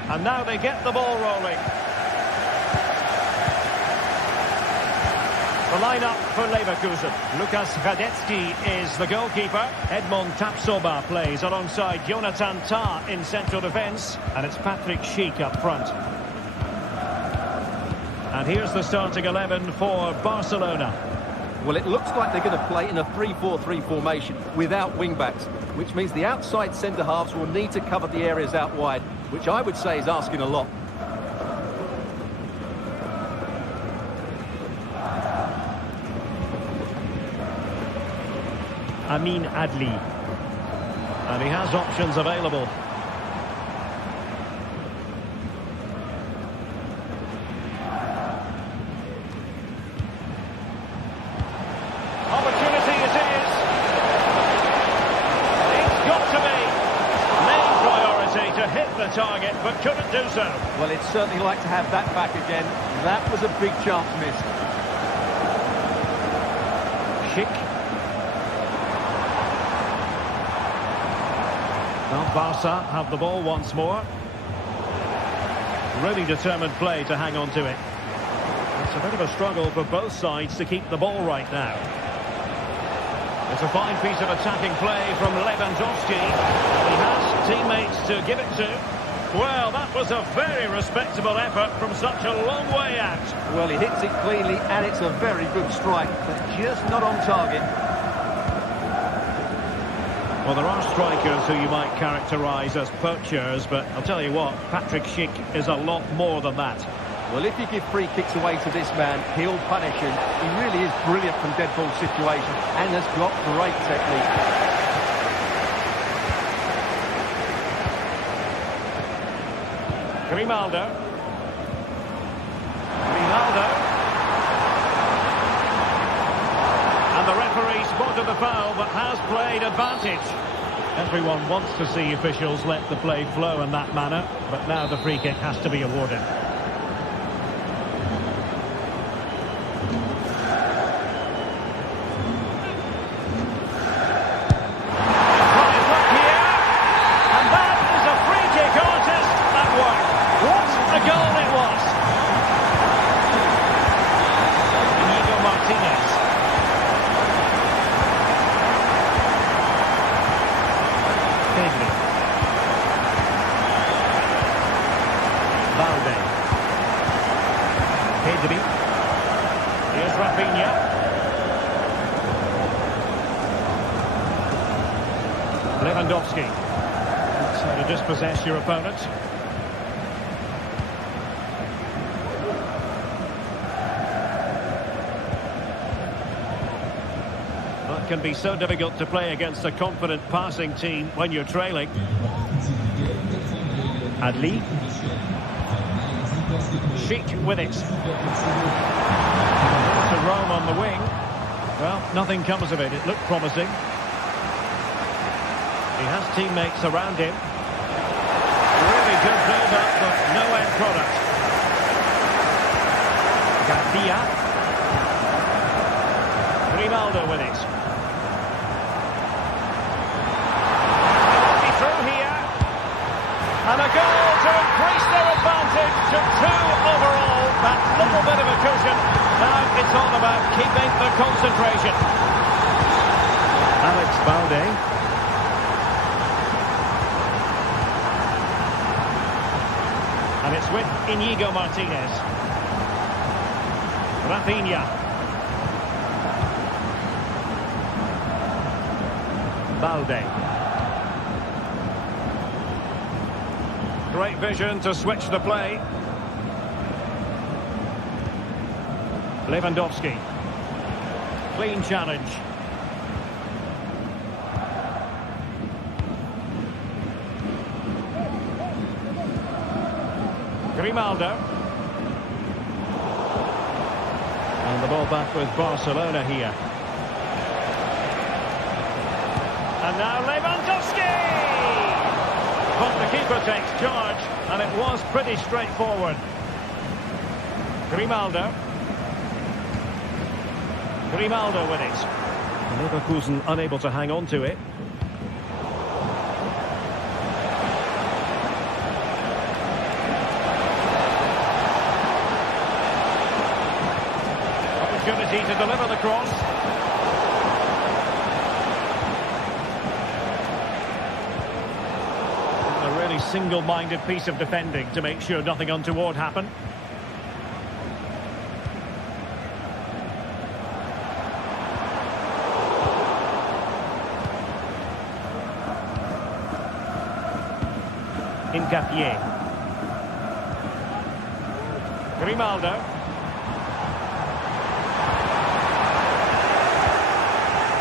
And now they get the ball rolling. The lineup for Leverkusen. Lukas Radetzky is the goalkeeper. Edmond Tapsoba plays alongside Jonathan Tah in central defence. And it's Patrick Schick up front. And here's the starting 11 for Barcelona. Well, it looks like they're going to play in a 3-4-3 formation without wing-backs, which means the outside centre-halves will need to cover the areas out wide, which I would say is asking a lot. Amin Adli. And he has options available. Opportunity it is. It's got to be. Main priority to hit the target, but couldn't do so. Well, it's certainly like to have that back again. That was a big chance missed. Schick. Well, Barca have the ball once more. Really determined play to hang on to it. It's a bit of a struggle for both sides to keep the ball right now. It's a fine piece of attacking play from Lewandowski. He has teammates to give it to. Well, that was a very respectable effort from such a long way out. Well, he hits it cleanly and it's a very good strike, but just not on target. Well, there are strikers who you might characterise as poachers, but I'll tell you what, Patrick Schick is a lot more than that. Well, if you give free kicks away to this man, he'll punish him. He really is brilliant from dead ball situations and has got great technique. Grimaldo. Grimaldo. And the referee spotted the foul, but has played advantage. Everyone wants to see officials let the play flow in that manner, but now the free kick has to be awarded. Here's Rafinha. Lewandowski. That's how to dispossess your opponent. That can be so difficult to play against a confident passing team when you're trailing. Adli. Schick with it. To Rome on the wing. Well, nothing comes of it. It looked promising. He has teammates around him. Really good build-up, but no end product. Garcia. Grimaldo with it. He'll be through here. And a goal to increase their advantage to 2 overall. That little bit of a cushion. Now it's all about keeping the concentration. Alex Balde. And it's with Inigo Martinez. Rafinha. Balde. Great vision to switch the play. Lewandowski. Clean challenge. Grimaldo. And the ball back with Barcelona here. And now Lewandowski! But the keeper takes charge, and it was pretty straightforward. Grimaldo. Grimaldo with it. Leverkusen unable to hang on to it. opportunity to deliver the cross. A really single-minded piece of defending to make sure nothing untoward happened. Incapié. Grimaldo.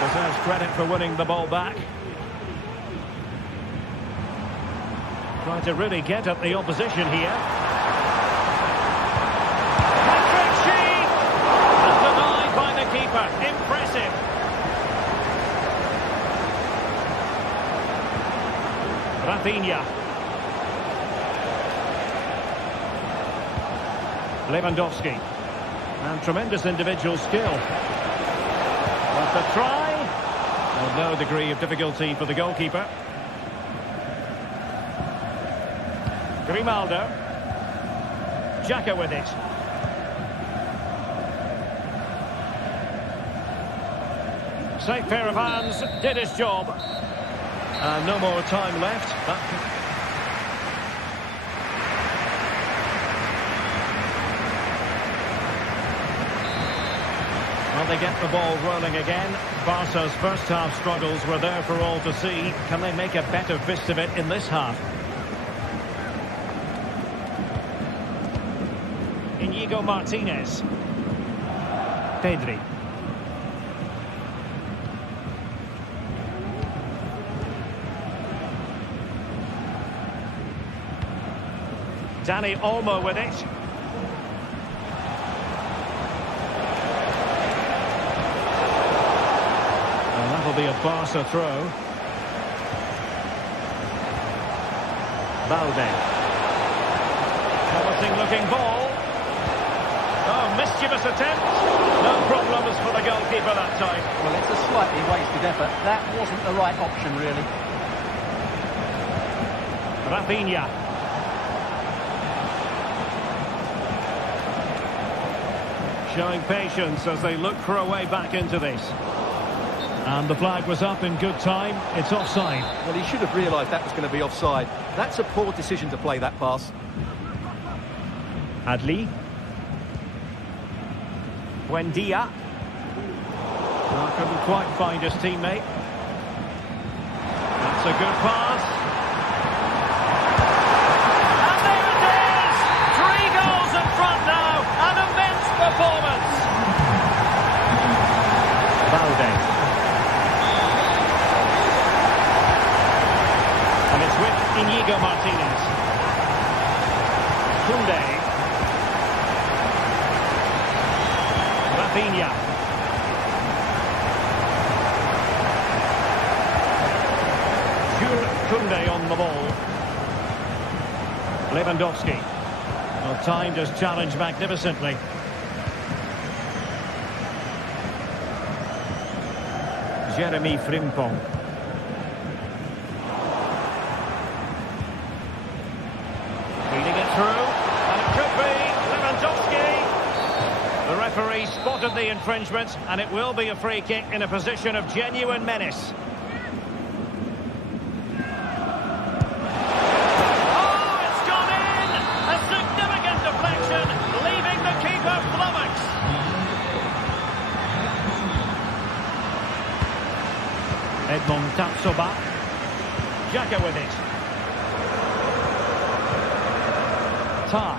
Deserves credit for winning the ball back. Trying to really get at the opposition here. Patrick Sheik! And denied by the keeper. Impressive. Rafinha. Lewandowski. And tremendous individual skill. That's a try. With no degree of difficulty for the goalkeeper. Grimaldo. Xhaka with it. Safe pair of hands, did his job. And no more time left. Well, they get the ball rolling again. Barca's first half struggles were there for all to see. Can they make a better fist of it in this half? Inigo Martinez. Pedri. Dani Olmo with it. And that'll be a Barca throw. Balde. Promising looking ball. Oh, mischievous attempt. No problems for the goalkeeper that time. Well, it's a slightly wasted effort. That wasn't the right option, really. Rafinha. Showing patience as they look for a way back into this. And the flag was up in good time. It's offside. Well, he should have realised that was going to be offside. That's a poor decision to play that pass. Adli. Buendia. Couldn't quite find his teammate. That's a good pass. And there it is! 3 goals in front now. An immense performance. Balde. And it's with Inigo Martinez. Koundé. Rafinha. Koundé on the ball. Lewandowski. Well, timed his challenge magnificently. Jeremy Frimpong. Feeding it through, and it could be Lewandowski. The referee spotted the infringement, and it will be a free kick in a position of genuine menace. Oh, it's gone in! A significant deflection, leaving the keeper flummoxed. Edmond Tapsoba. Xhaka with it. Tah.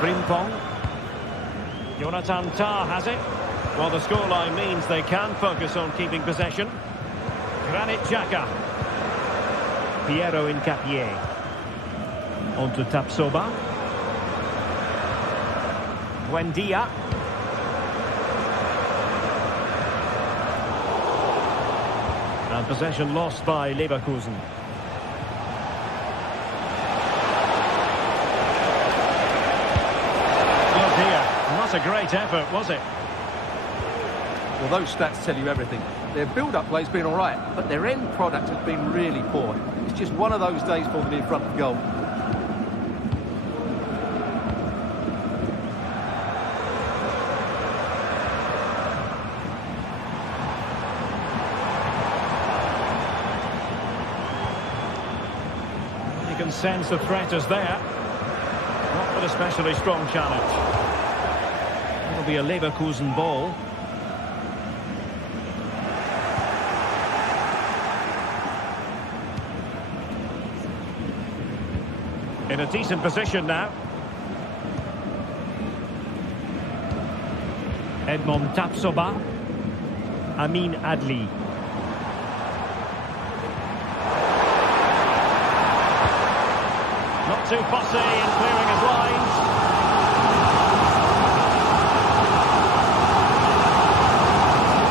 Frimpong. Jonathan Tah has it. Well, the scoreline means they can focus on keeping possession. Granit Xhaka. Piero Incapié. On to Tapsoba. Buendia. And possession lost by Leverkusen. Not a great effort, was it? Well, those stats tell you everything. Their build-up play's been all right, but their end product has been really poor. It's just one of those days for them in front of goal. can sense the threat is there. Not with a especially strong challenge. It'll be a Leverkusen ball. In a decent position now. Edmond Tapsoba. Amin Adli. Not too fussy in clearing his lines.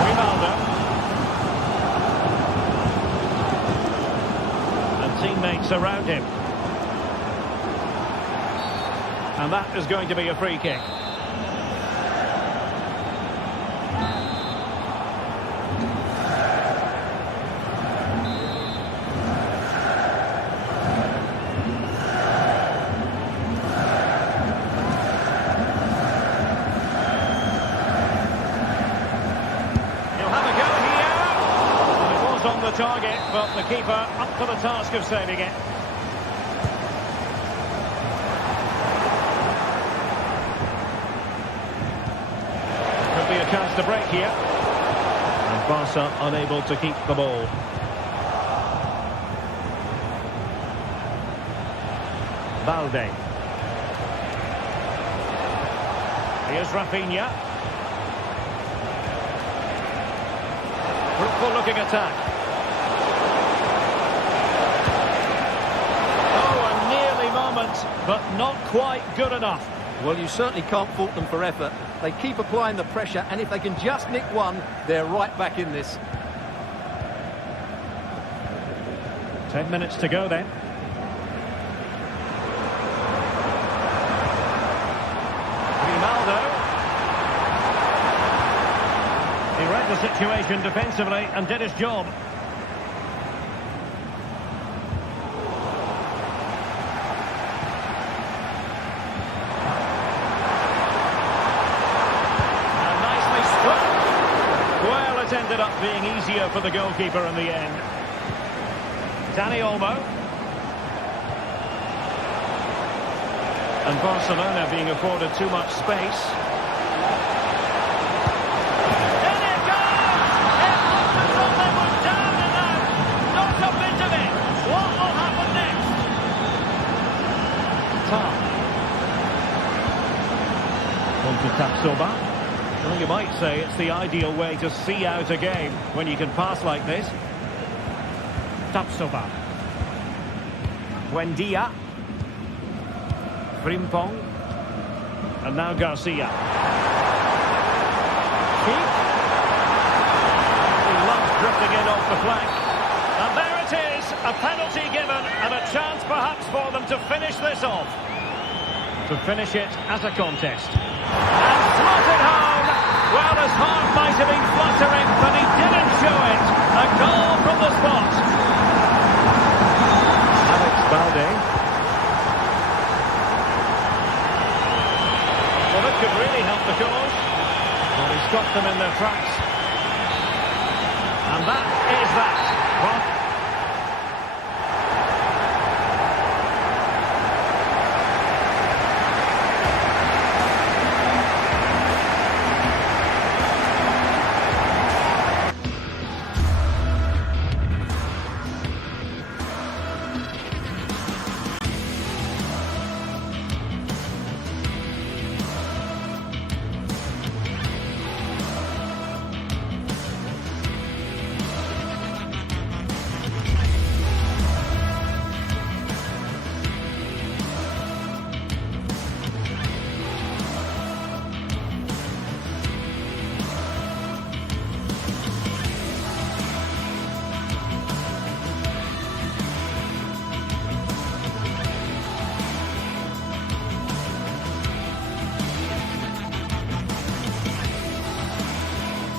Rivaldo. And teammates around him. And that is going to be a free kick. On the target, but the keeper up to the task of saving it. Could be a chance to break here. And Barca unable to keep the ball. Balde. Here's Rafinha. Fruitful looking attack. But not quite good enough. Well, you certainly can't fault them for effort. They keep applying the pressure, and if they can just nick one, they're right back in this. 10 minutes to go then. Rivaldo. He read the situation defensively and did his job. Ended up being easier for the goalkeeper in the end. Dani Olmo. And Barcelona being afforded too much space. In it goes! It looked as though they were down and out. Not a bit of it. What will happen next? On to Tapsoba. Well, you might say it's the ideal way to see out a game when you can pass like this. Tapsoba. Buendia. Frimpong. And now Garcia. Keep. He loves drifting in off the flank. And there it is, a penalty given and a chance perhaps for them to finish this off. To finish it as a contest. And slotted home. Well, his heart might have been fluttering, but he didn't show it. A goal from the spot. Alex Balde. Well, it could really help the cause. Well, he stopped them in their tracks. And that is that. Well,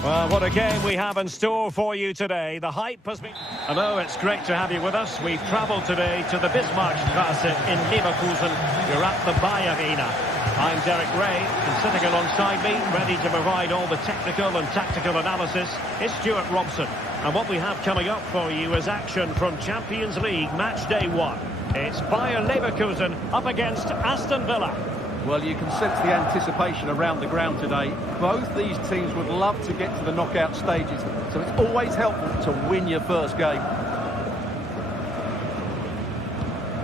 Well, what a game we have in store for you today. The hype has been... Hello, it's great to have you with us. We've travelled today to the Bismarckstraße in Leverkusen. You're at the Bayer Arena. I'm Derek Ray, and sitting alongside me, ready to provide all the technical and tactical analysis, is Stuart Robson. And what we have coming up for you is action from Champions League Match Day 1. It's Bayer Leverkusen up against Aston Villa. Well, you can sense the anticipation around the ground today. Both these teams would love to get to the knockout stages, so it's always helpful to win your first game.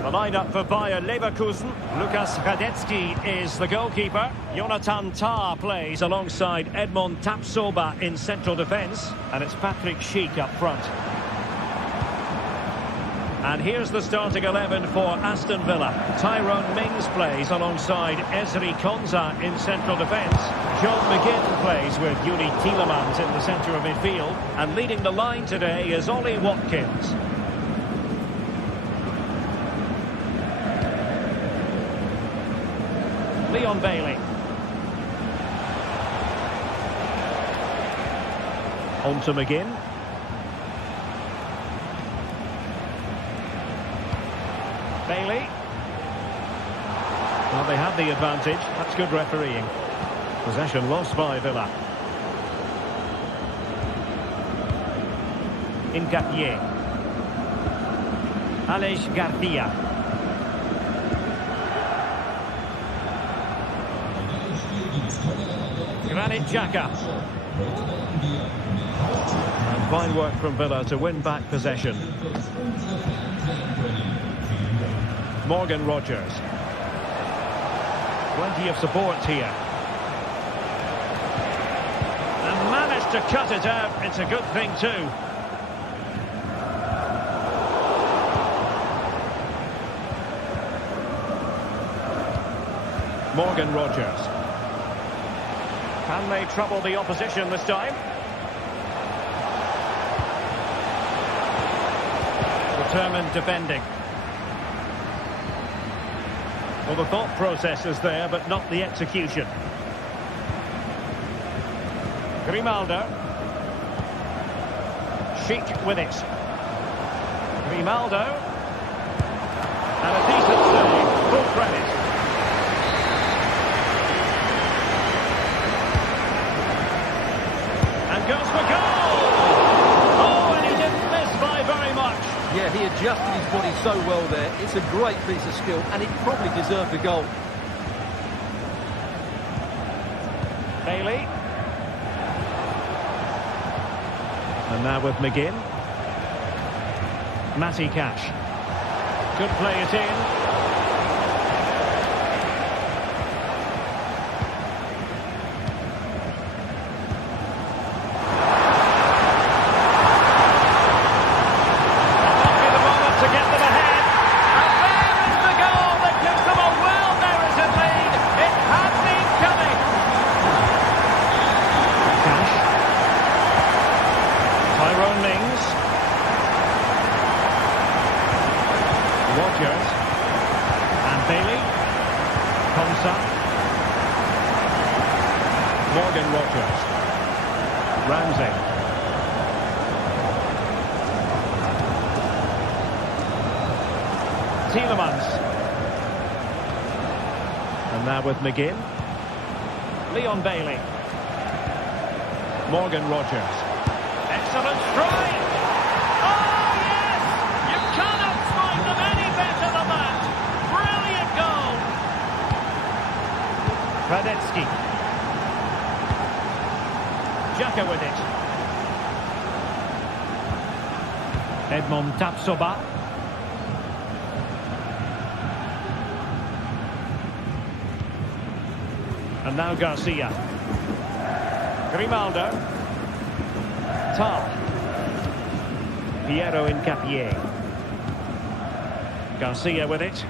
The lineup for Bayer Leverkusen. Lukas Radetzky is the goalkeeper. Jonathan Tah plays alongside Edmond Tapsoba in central defence. And it's Patrick Schick up front. And here's the starting 11 for Aston Villa. Tyrone Mings plays alongside Ezri Konsa in central defence. John McGinn plays with Yuri Tielemans in the centre of midfield. And leading the line today is Ollie Watkins. Leon Bailey. On to McGinn. Bailey. Well, they have the advantage. That's good refereeing. Possession lost by Villa. Ngapié. Aleix Garcia. Granit Xhaka. And fine work from Villa to win back possession. Morgan Rogers. Plenty of support here. And managed to cut it out. It's a good thing too. Morgan Rogers. Can they trouble the opposition this time? Determined defending. Well, the thought process is there, but not the execution. Grimaldo. Schick with it. Grimaldo. And a decent save. Full credit. Goes for goal! Oh, and he didn't miss by very much. Yeah, he adjusted his body so well there. It's a great piece of skill, and it probably deserved a goal. Bailey. And now with McGinn. Matty Cash. Could play it in. Rogers. And Bailey. Konsa. Morgan Rogers. Ramsey. Tielemans. And now with McGinn. Leon Bailey. Morgan Rogers. Excellent strike! Oh, yes! You cannot strike them any better than that! Brilliant goal! Radetzky. Xhaka with it. Edmond Tapsoba. And now Garcia. Grimaldo. Tah. Piero Ngapié. Garcia with it.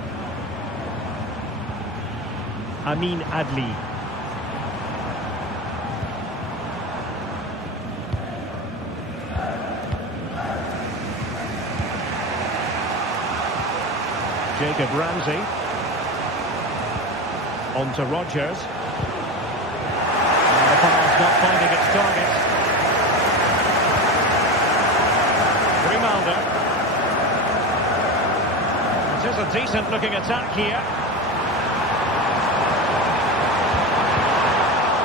Amin Adli. Jacob Ramsey. On to Rogers. And the pass not finding its target. Grimaldo. It is a decent looking attack here.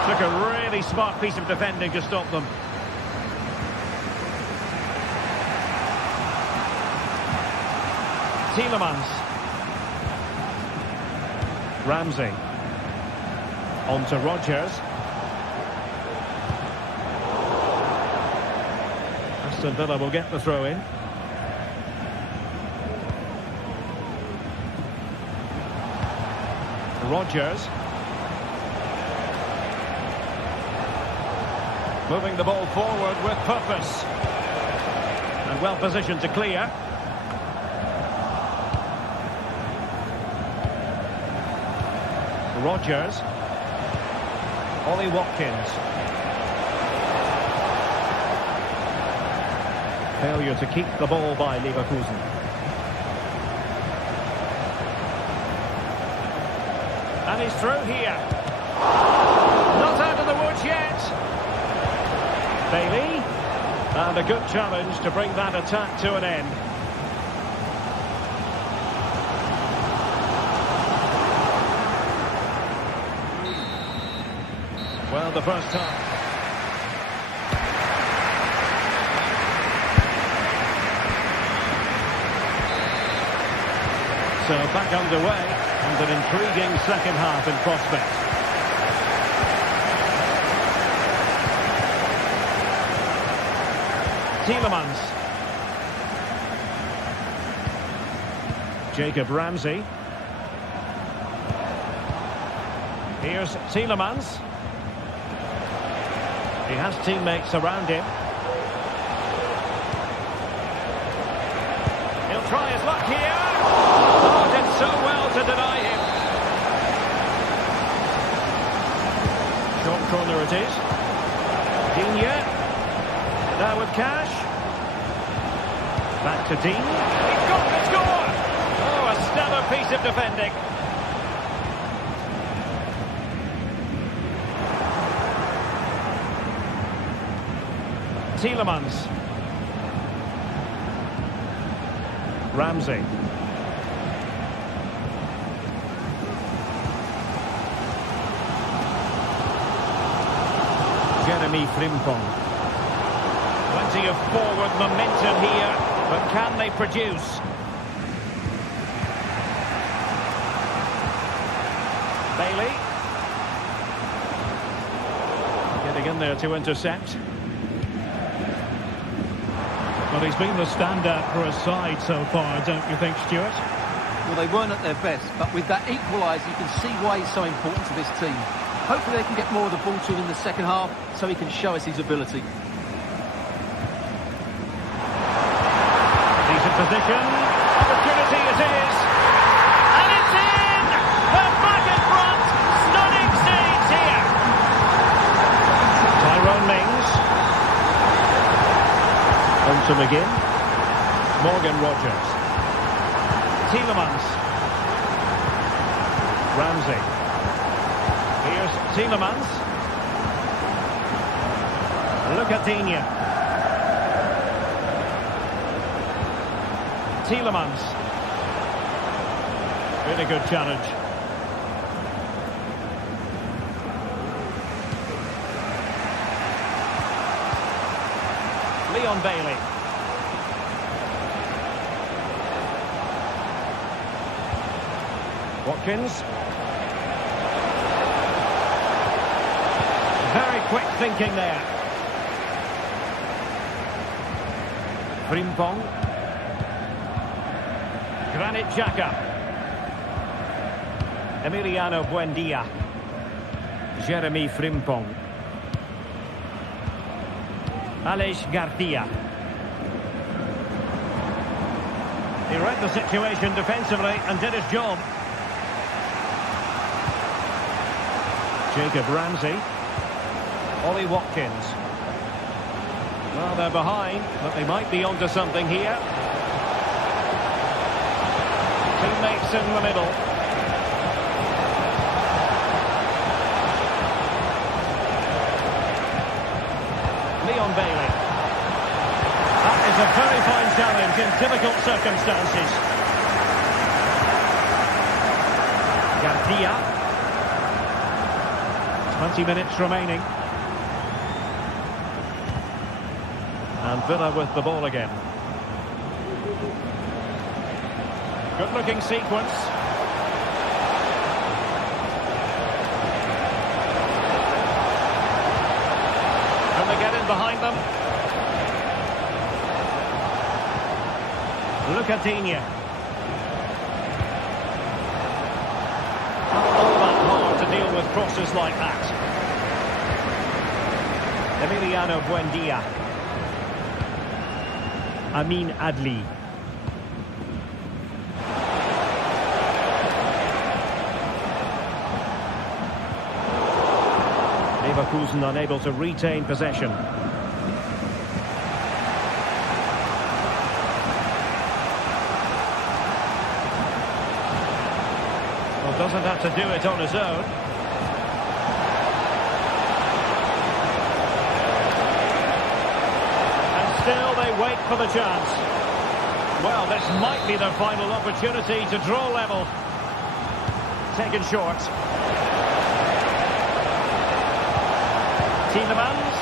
Took a really smart piece of defending to stop them. Tielemans. Ramsey. On to Rodgers. Aston Villa will get the throw in. Rodgers. Moving the ball forward with purpose. And well positioned to clear. Rodgers. Ollie Watkins. Failure to keep the ball by Leverkusen. And he's through here. Not out of the woods yet. Bailey. And a good challenge to bring that attack to an end. Well, the first time. So back underway, and an intriguing second half in prospect. Tielemans. Jacob Ramsey. Here's Tielemans. He has teammates around him. He'll try his luck here. Oh, did so well to deny him. Short corner it is. Digne. Now with Cash. Back to Dean. He's got the score. Oh, a stellar piece of defending. Tielemans. Ramsey. Jeremy Frimpong. Plenty of forward momentum here, but can they produce? Bailey. Getting in there to intercept. Well, he's been the standout for a side so far, don't you think, Stuart? Well, they weren't at their best, but with that equaliser, you can see why he's so important to this team. Hopefully they can get more of the ball to him in the second half, so he can show us his ability. Decent position. Opportunity it is. And it's in! They're back in front. Stunning scenes here. Tyrone Mings. On to McGinn. Morgan Rodgers. Tielemans. Ramsey. Here's Tielemans. Look at Digne. Tielemans. Really good challenge. Leon Bailey. Watkins. Very quick thinking there. Frimpong. Granit Xhaka. Emiliano Buendia. Jeremy Frimpong. Aleix Garcia. He read the situation defensively and did his job. Jacob Ramsey. Ollie Watkins. Well, they're behind, but they might be onto something here. Teammates in the middle. Leon Bailey. That is a very fine challenge in difficult circumstances. Garcia. 20 minutes remaining. And Villa with the ball again. Good looking sequence. ground behind them. Lucadinha. All that hard to deal with crosses like that. Emiliano Buendia. Amin Adli. Leverkusen unable to retain possession. Well, doesn't have to do it on his own. And still they wait for the chance. Well, this might be their final opportunity to draw level. Taken short. Tielemans.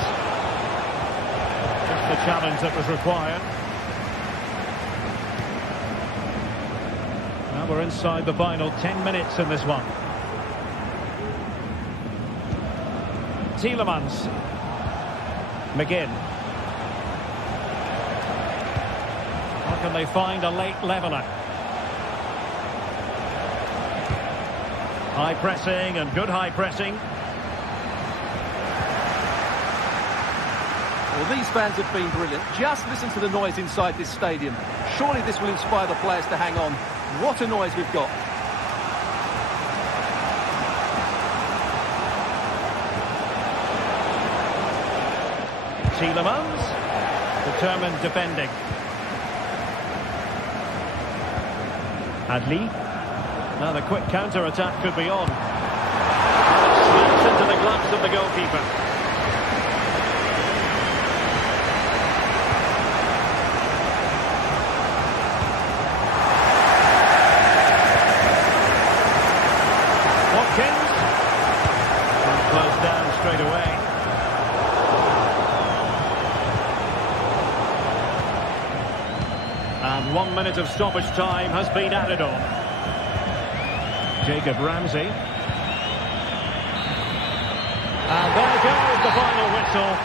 Just the challenge that was required. Now we're inside the final 10 minutes in this one. Tielemans. McGinn. How can they find a late leveller? High pressing and good high pressing. Well, these fans have been brilliant. Just listen to the noise inside this stadium. Surely this will inspire the players to hang on. What a noise we've got. Tielemans. Determined defending. Adli. Now the quick counter-attack could be on. Slaps into the gloves of the goalkeeper. Closed down straight away. And 1 minute of stoppage time has been added on. Jacob Ramsey. And there goes the final whistle.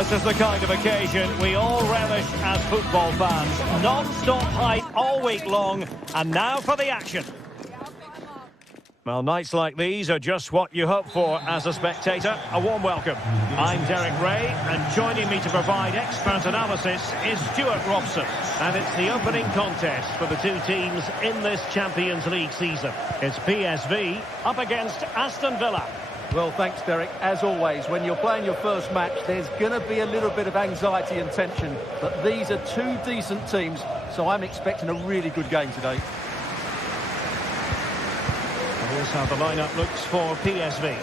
This is the kind of occasion we all relish as football fans. Non-stop hype all week long, and now for the action. Well, nights like these are just what you hope for as a spectator. A warm welcome. I'm Derek Ray, and joining me to provide expert analysis is Stuart Robson. And it's the opening contest for the two teams in this Champions League season. It's PSV up against Aston Villa. Well, thanks, Derek. As always, when you're playing your first match, there's going to be a little bit of anxiety and tension. But these are two decent teams, so I'm expecting a really good game today. Here's how the lineup looks for PSV.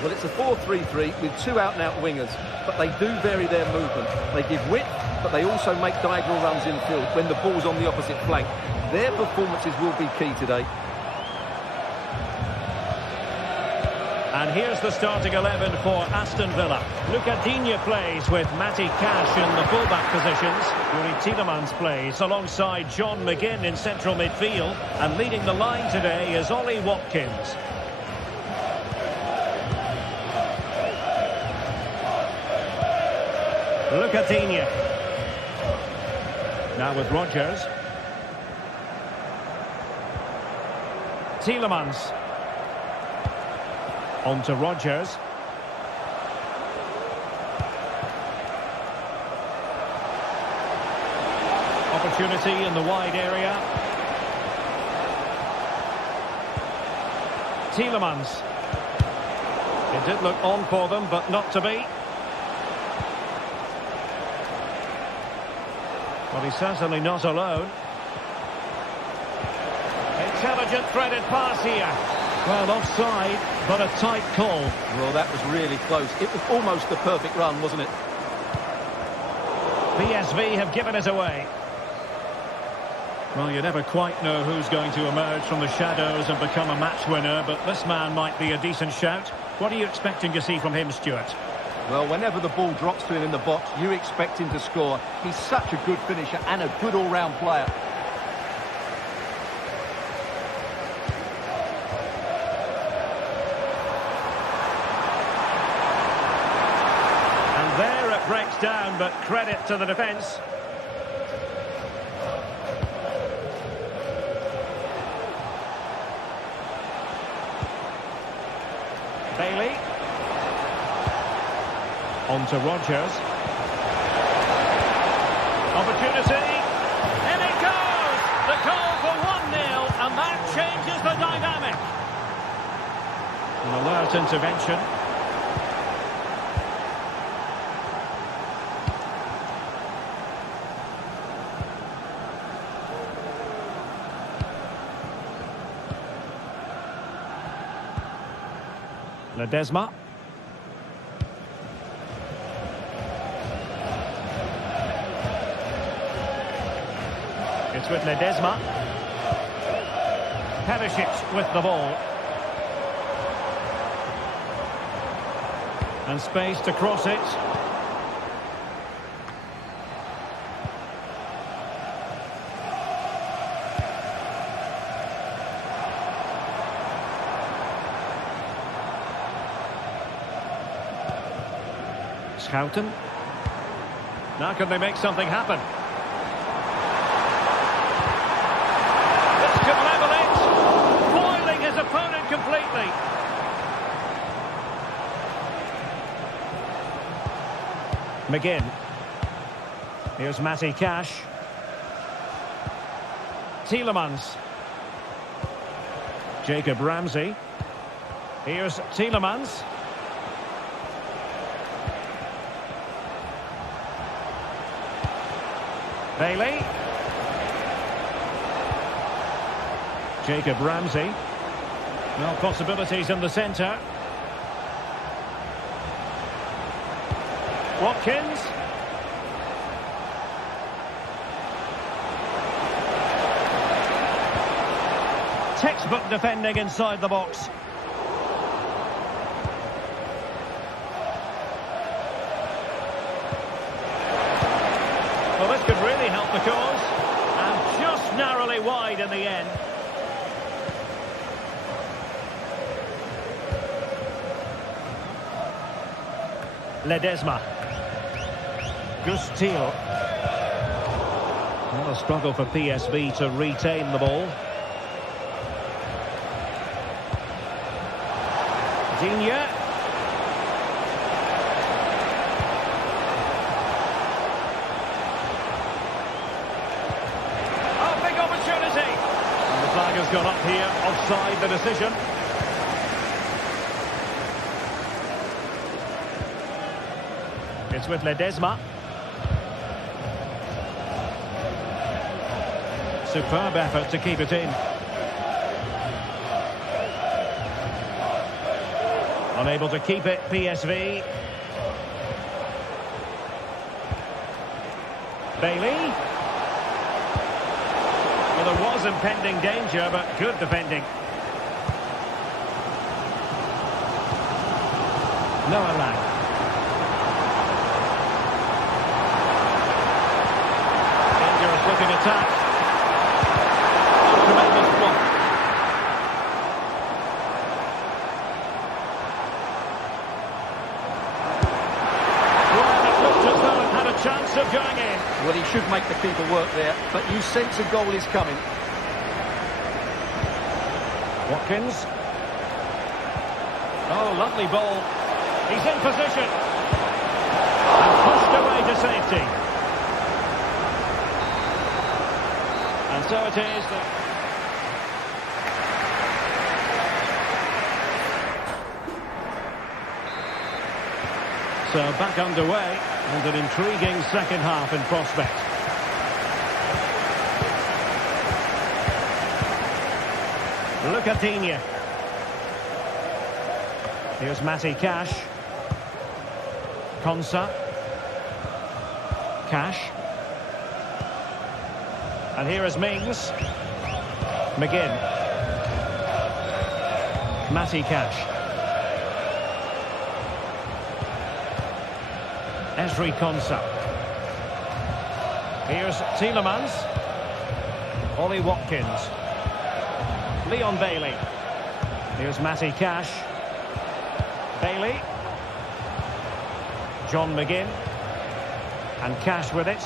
Well, it's a 4-3-3 with two out-and-out wingers, but they do vary their movement. They give width, but they also make diagonal runs infield when the ball's on the opposite flank. Their performances will be key today. And here's the starting 11 for Aston Villa. Luca Digne plays with Matty Cash in the fullback positions. Yuri Tielemans plays alongside John McGinn in central midfield. And leading the line today is Ollie Watkins. Luca Digne. Now with Rodgers. Tielemans. On to Rodgers. Opportunity in the wide area. Tielemans. It did look on for them, but not to be. Well, he's certainly not alone. Intelligent threaded pass here. Well, offside, but a tight call. Well, that was really close. It was almost the perfect run, wasn't it? PSV have given it away. Well, you never quite know who's going to emerge from the shadows and become a match winner, but this man might be a decent shout. What are you expecting to see from him, Stuart? Well, whenever the ball drops to him in the box, you expect him to score. He's such a good finisher and a good all-round player. Breaks down, but credit to the defence. Bailey. On to Rodgers. Opportunity. In it goes! The goal for 1-0, and that changes the dynamic. An alert intervention. Ledesma. It's with Ledesma. Perisic with the ball. And space to cross it. Houghton. Now can they make something happen? This could level it, foiling his opponent completely. McGinn. Here's Matty Cash. Tielemans. Jacob Ramsey. Here's Tielemans. Bailey. Jacob Ramsey. No possibilities in the centre. Watkins. Textbook defending inside the box. Well, this could really help the cause. And just narrowly wide in the end. Ledesma. Gustil. Well, a struggle for PSV to retain the ball. Digne. Oh, big opportunity. And the flag has gone up here, offside the decision. It's with Ledesma. Superb effort to keep it in. Unable to keep it, PSV. Bailey. Well, there was impending danger, but good defending. Noah Lang. Dangerous looking attack. Tremendous block. Well, it looked as though it had a chance of going in. Well, he should make the keeper work there, but you sense a goal is coming. Watkins. Oh, lovely ball. He's in position. And pushed away to safety. And so it is that... So back underway, and an intriguing second half in prospect. Look at Digne. Here's Matty Cash. Konsa. Cash. And here is Mings. McGinn. Matty Cash. Esri Konsa. Here's Tielemans. Ollie Watkins. Leon Bailey. Here's Matty Cash. Bailey. John McGinn. And Cash with it.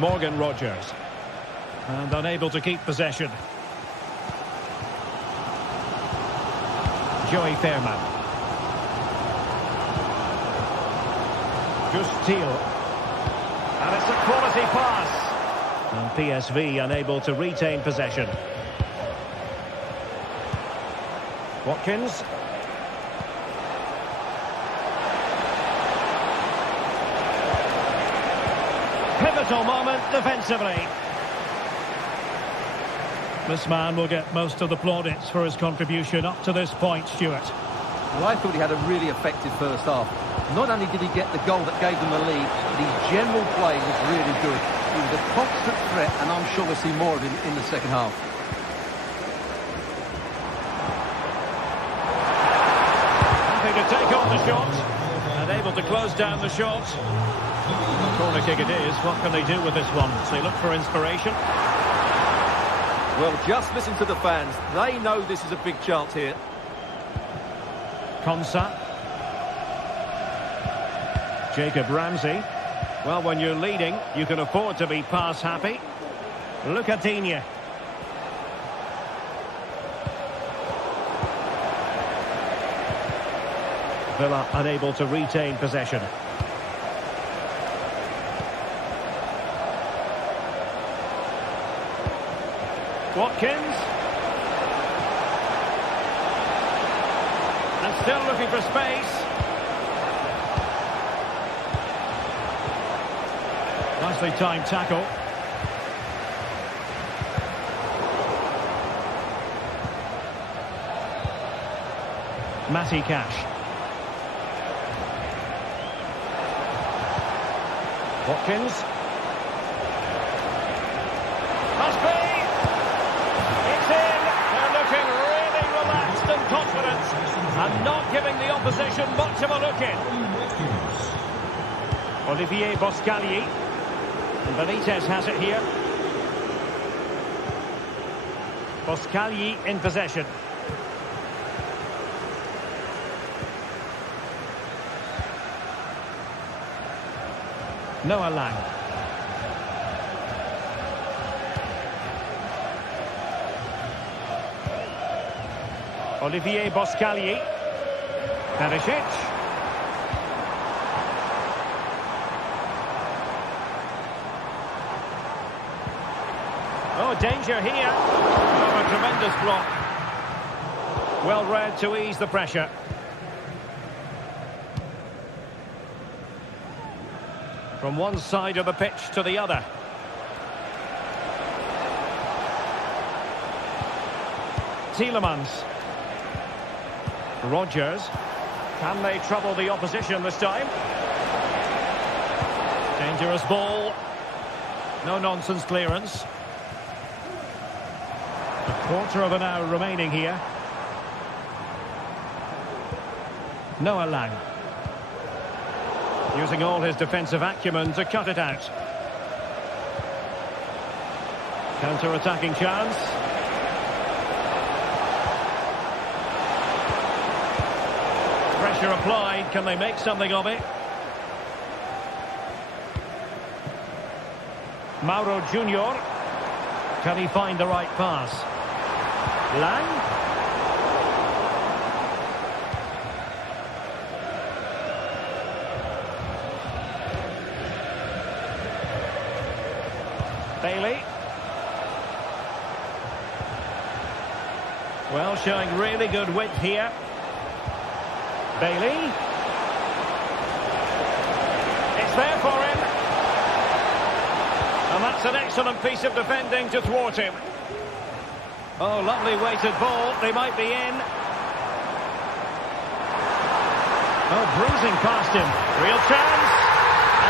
Morgan Rogers. And unable to keep possession. Joey Fairman. Gustil. And it's a quality pass. And PSV unable to retain possession. Watkins. Pivotal moment defensively. This man will get most of the plaudits for his contribution up to this point, Stuart. Well, I thought he had a really effective first half. Not only did he get the goal that gave them the lead, but his general play was really good. He was a constant threat, and I'm sure we'll see more of him in the second half. Happy to take on the shot, and able to close down the shot. Corner kick it is. What can they do with this one? So they look for inspiration. Well, just listen to the fans. They know this is a big chance here. Konsa. Jacob Ramsey. Well, when you're leading, you can afford to be pass happy. Look at Digne. Villa unable to retain possession. Watkins. And still looking for space. Nicely timed tackle. Matty Cash. Watkins. Must be. It's in. They're looking really relaxed and confident. And not giving the opposition much of a look in. Olivier Boscagli. And Benitez has it here. Boscagli in possession. Noah Lang. Olivier Boscalier. Perisic. Oh, danger here. Oh, a tremendous block. Well read to ease the pressure. From one side of the pitch to the other. Tielemans. Rodgers. Can they trouble the opposition this time? Dangerous ball. No nonsense clearance. A quarter of an hour remaining here. Noah Lang. Using all his defensive acumen to cut it out. Counter-attacking chance. Pressure applied. Can they make something of it? Mauro Junior. Can he find the right pass? Lang. Bailey. Well, showing really good width here. Bailey. It's there for him. And that's an excellent piece of defending to thwart him. Oh, lovely weighted ball. They might be in. Oh, bruising past him. Real chance.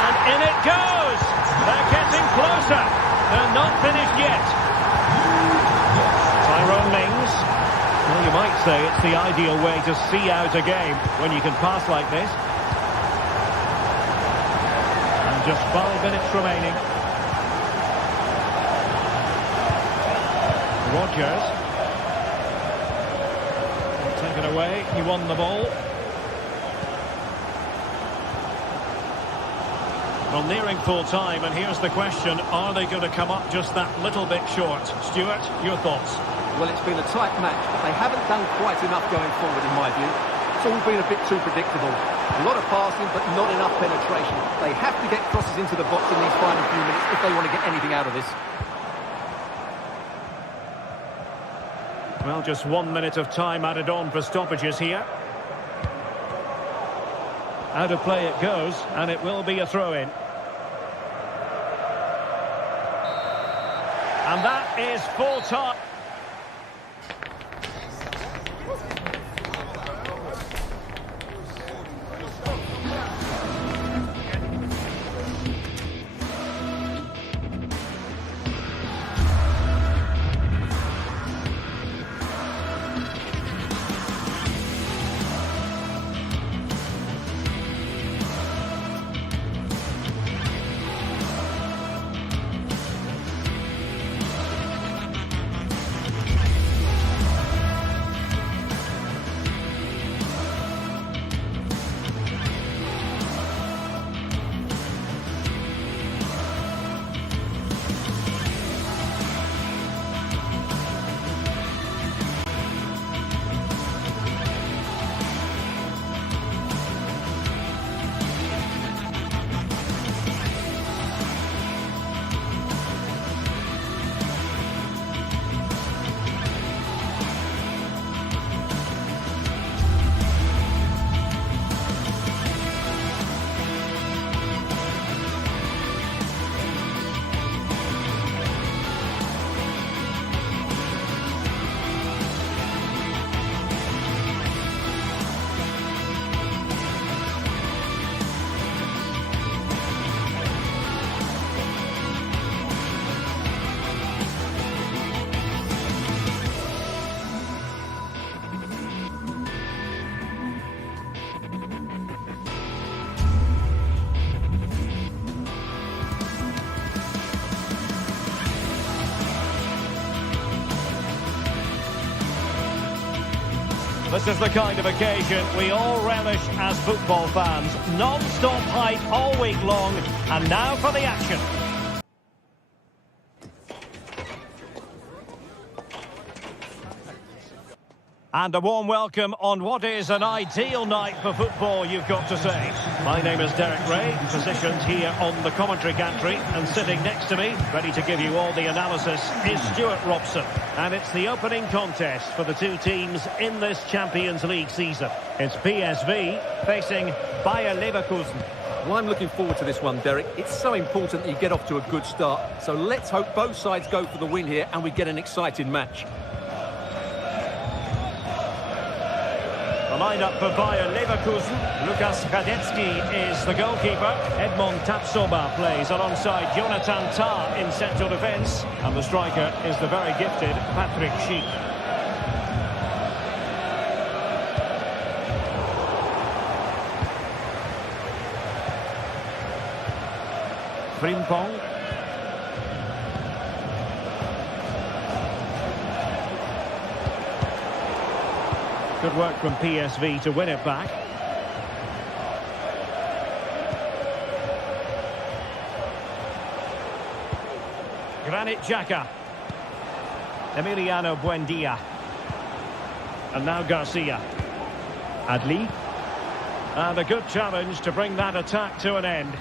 And in it goes. They're getting closer. They're not finished yet. Tyrone Mings. Well, you might say it's the ideal way to see out a game when you can pass like this. And just 5 minutes remaining. Rodgers. Taken away. He won the ball. Well, nearing full time, and here's the question: are they going to come up just that little bit short? Stuart, your thoughts? Well, it's been a tight match, but they haven't done quite enough going forward, in my view. It's all been a bit too predictable. A lot of passing, but not enough penetration. They have to get crosses into the box in these final few minutes if they want to get anything out of this. Well, just 1 minute of time added on for stoppages here. Out of play it goes, and it will be a throw-in. And that is full time. is the kind of occasion we all relish as football fans. Non-stop hype all week long, and now for the action. And a warm welcome on what is an ideal night for football, you've got to say. My name is Derek Ray, positioned here on the commentary gantry, and sitting next to me, ready to give you all the analysis, is Stuart Robson. And it's the opening contest for the two teams in this Champions League season. It's PSV facing Bayer Leverkusen. Well, I'm looking forward to this one, Derek. It's so important that you get off to a good start. So let's hope both sides go for the win here and we get an exciting match. The line-up for Bayer Leverkusen. Lukas Radetzky is the goalkeeper. Edmond Tapsoba plays alongside Jonathan Tah in central defence. And the striker is the very gifted Patrick Schick. Frimpong. Good work from PSV to win it back. Granit Xhaka. Emiliano Buendia. And now Garcia. Adli. And a good challenge to bring that attack to an end.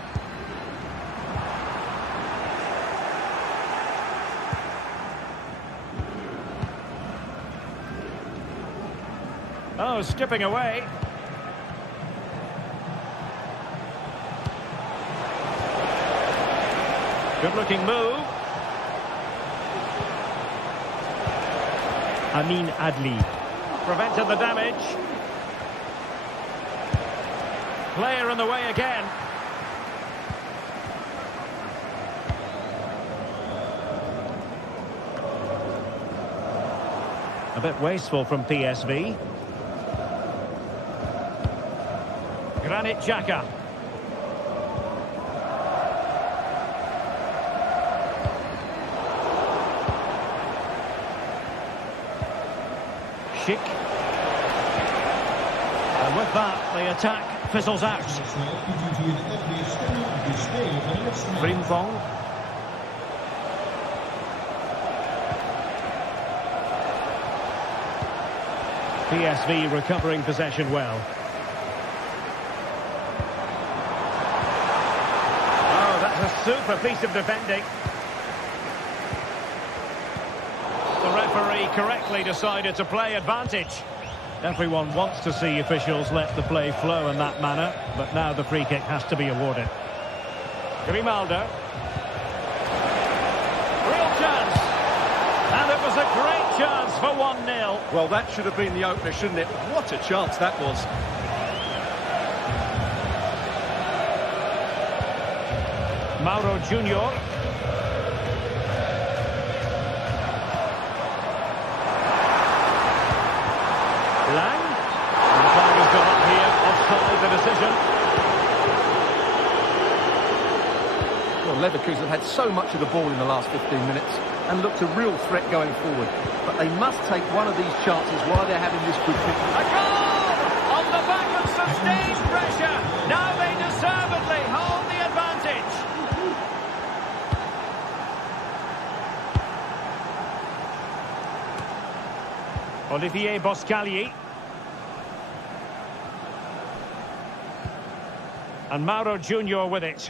Oh, skipping away. Good-looking move. Amin Adli. Prevented the damage. Player in the way again. A bit wasteful from PSV. Granit Xhaka. Schick. And with that, the attack fizzles out. Frimpong. PSV recovering possession well. A super piece of defending. The referee correctly decided to play advantage. Everyone wants to see officials let the play flow in that manner, but now the free kick has to be awarded. Grimaldo. Real chance. And it was a great chance for 1-0. Well, that should have been the opener, shouldn't it? What a chance that was. Mauro Junior. Lang. And the time has gone up here. Offside the decision. Well, Leverkusen had so much of the ball in the last 15 minutes and looked a real threat going forward. But they must take one of these chances while they're having this good pitch. A goal! On the back of sustained pressure. Now they deservedly hold the advantage. Olivier Boscagli. And Mauro Junior with it.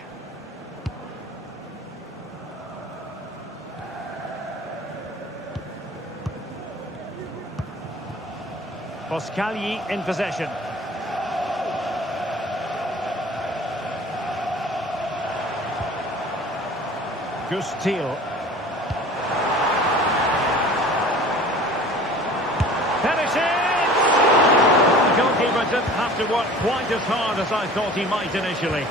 Boscagli in possession. Gustil. The goalkeeper didn't have to work quite as hard as I thought he might initially.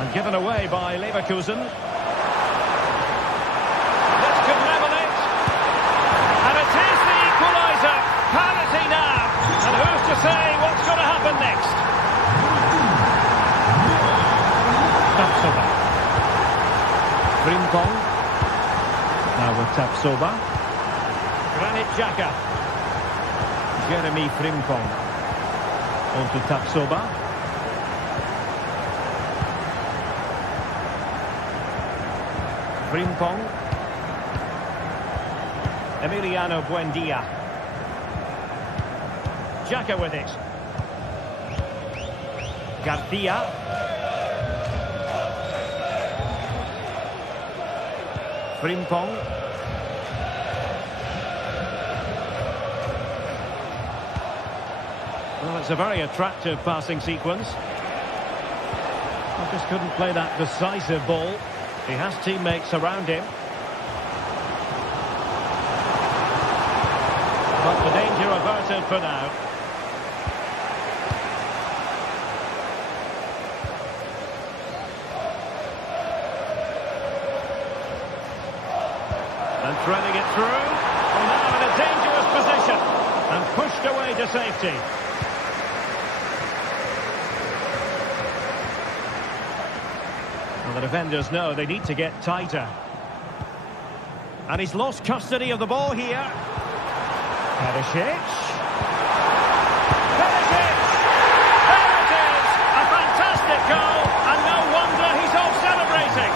And given away by Leverkusen. This could level it. And it is the equaliser. Parity now. And who's to say what's going to happen next? Tapsoba. Frimpong. Now with Tapsoba. Granit Xhaka. Jeremy Frimpong. On to Tapsoba. Frimpong. Emiliano Buendia. Xhaka with it. Garcia. Frimpong. Well, it's a very attractive passing sequence. He just couldn't play that decisive ball. He has teammates around him. But the danger averted for now. And threading it through. Well, now in a dangerous position. And pushed away to safety. Well, the defenders know they need to get tighter. And he's lost custody of the ball here. Perisic. Perisic! There it is! A fantastic goal, and no wonder he's off celebrating.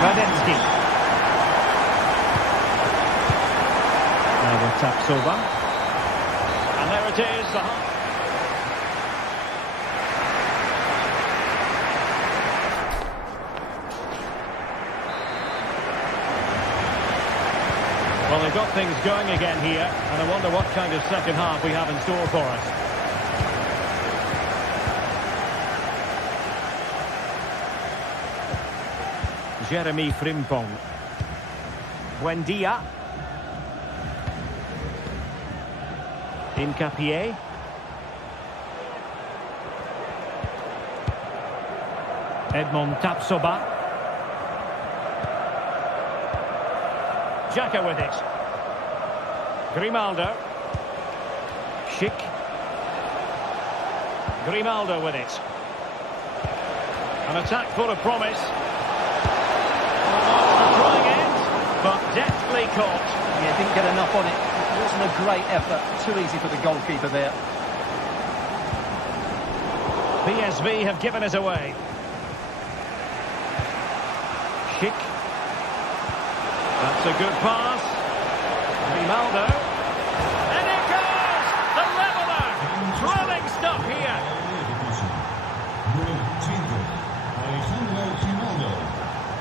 Radensky. Now with Tapsoba. And there it is. Well, they've got things going again here, and I wonder what kind of second half we have in store for us. Jeremy Frimpong. Buendia. Hincapié. Edmond Tapsoba. Xhaka with it. Grimaldo. Schick. Grimaldo with it. An attack full of promise. Almost a trying end, but deftly caught. Yeah, didn't get enough on it. It wasn't a great effort. Too easy for the goalkeeper there. PSV have given us away. Schick. That's a good pass. Grimaldo. And it goes! The leveller! Thrilling stuff here.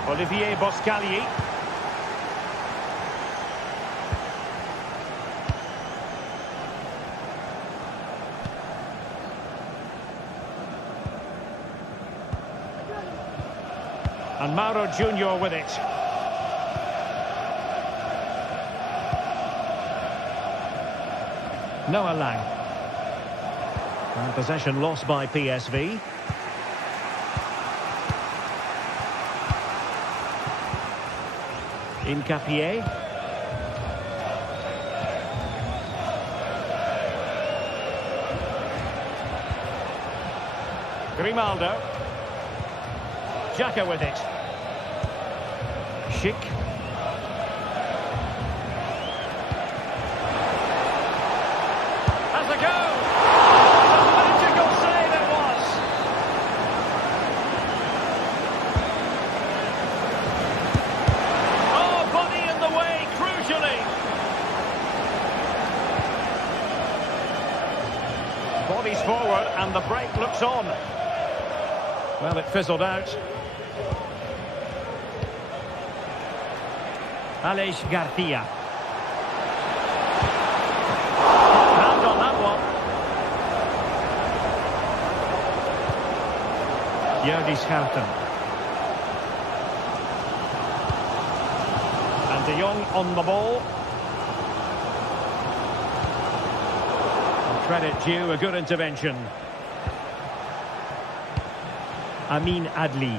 Olivier Boscagli. And Mauro Junior with it. Noah Lang. And possession lost by PSV. Hincapié. Grimaldo. Xhaka with it. Schick. Has a go! What a magical save it was! Oh, body in the way, crucially! Bodies forward and the break looks on. Well, it fizzled out. Aleix Garcia. Hand on that one. Jerdis Schouten. And De Jong on the ball. And credit due, a good intervention. Amin Adli.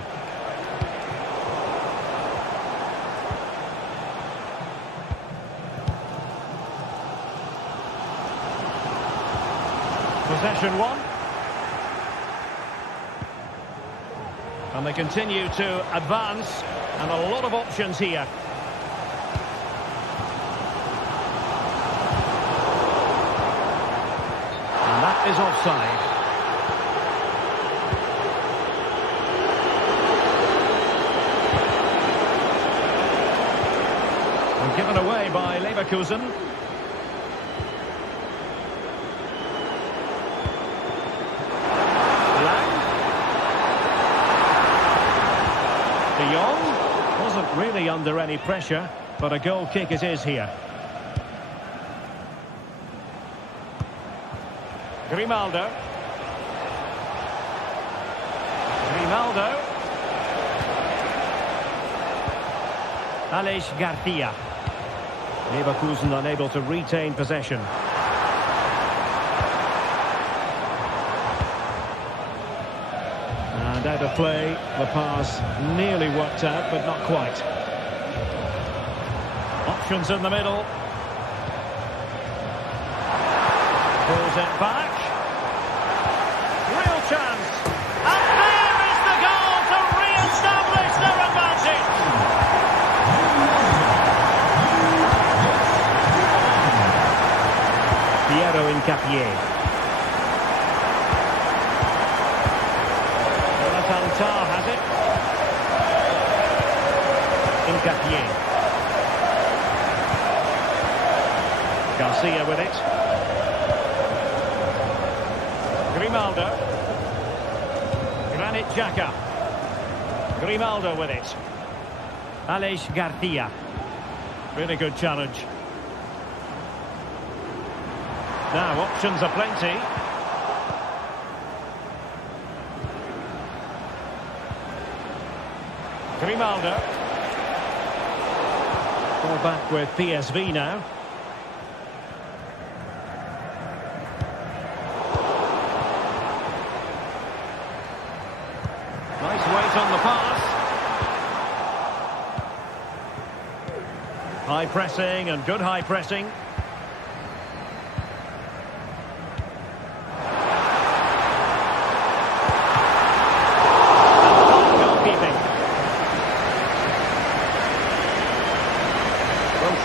Possession one. And they continue to advance, and a lot of options here. is offside. And given away by Leverkusen. De Jong wasn't really under any pressure, but a goal kick it is here. Grimaldo. Aleix Garcia. Leverkusen unable to retain possession. And out of play, the pass nearly worked out, but not quite. Options in the middle. Pulls it back. Real chance. And there is the goal to re-establish their advantage. Piero Incapié. Jonathan has it. Incapié. Garcia with it. Grimaldo. Granit Xhaka. Grimaldo with it. Aleix Garcia. Really good challenge. Now options are plenty. Grimaldo. Ball back with PSV now. Nice weight on the pass. High pressing and good high pressing.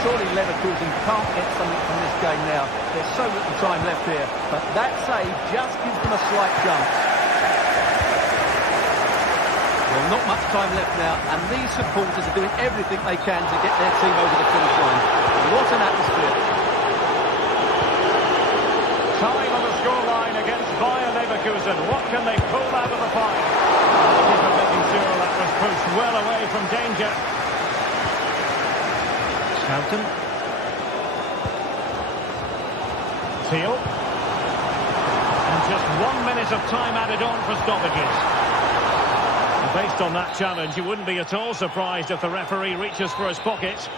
Surely Leverkusen can't get something from this game now. There's so little time left here, but that save just gives them a slight chance. Well, not much time left now, and these supporters are doing everything they can to get their team over the finish line. What an atmosphere. Time on the scoreline against Bayer Leverkusen. What can they pull out of the fight? Keeper making sure that was pushed well away from danger. Houghton. Teal. And just 1 minute of time added on for stoppages. And based on that challenge, you wouldn't be at all surprised if the referee reaches for his pocket.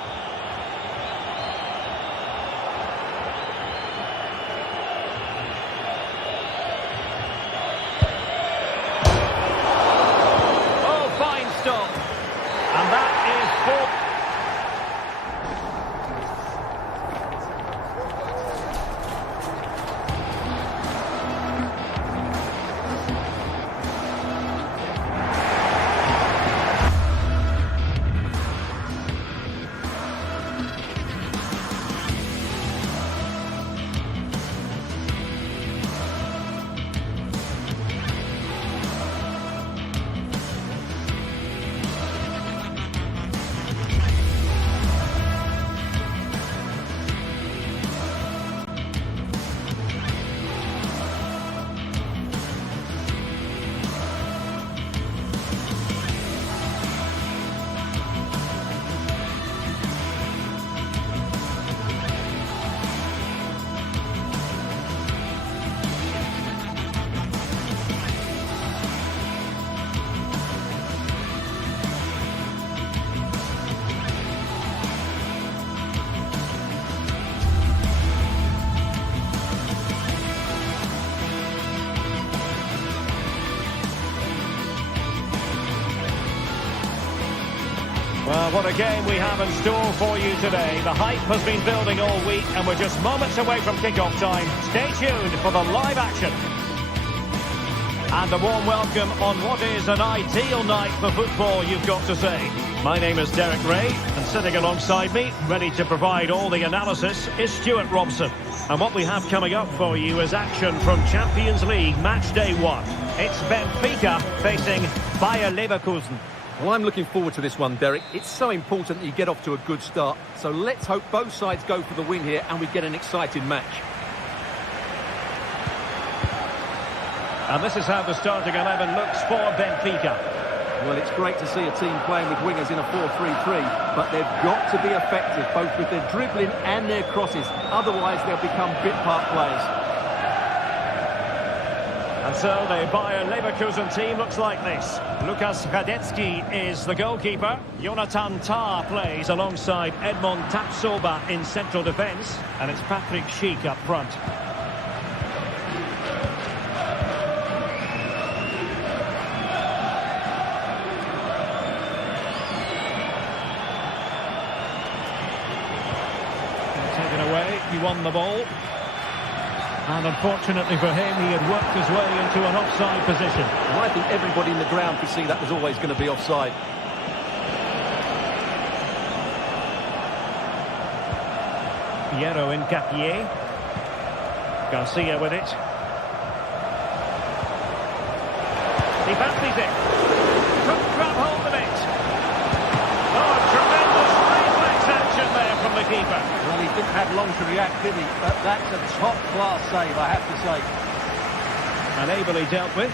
Oh, fine stop. And that is 4. Well, what a game we have in store for you today. The hype has been building all week and we're just moments away from kick-off time. Stay tuned for the live action. And a warm welcome on what is an ideal night for football, you've got to say. My name is Derek Ray, and sitting alongside me, ready to provide all the analysis, is Stuart Robson. And what we have coming up for you is action from Champions League Match Day 1. It's Benfica facing Bayer Leverkusen. Well, I'm looking forward to this one, Derek. It's so important that you get off to a good start. So let's hope both sides go for the win here and we get an exciting match. And this is how the starting 11 looks for Benfica. Well, it's great to see a team playing with wingers in a 4-3-3, but they've got to be effective, both with their dribbling and their crosses. Otherwise, they'll become bit-part players. And so the Bayer Leverkusen team looks like this. Lukas Radetzky is the goalkeeper. Jonathan Tah plays alongside Edmond Tapsoba in central defence. And it's Patrick Schick up front. Taken away, he won the ball. And unfortunately for him, he had worked his way into an offside position. And I think everybody in the ground could see that was always going to be offside. Piero Incapié. Garcia with it. He fancies it. Couldn't grab hold of it. Oh, tremendous reflex action there from the keeper. Well, he didn't have long to react, did he? But that's a top-class save, I have to say. And ably dealt with.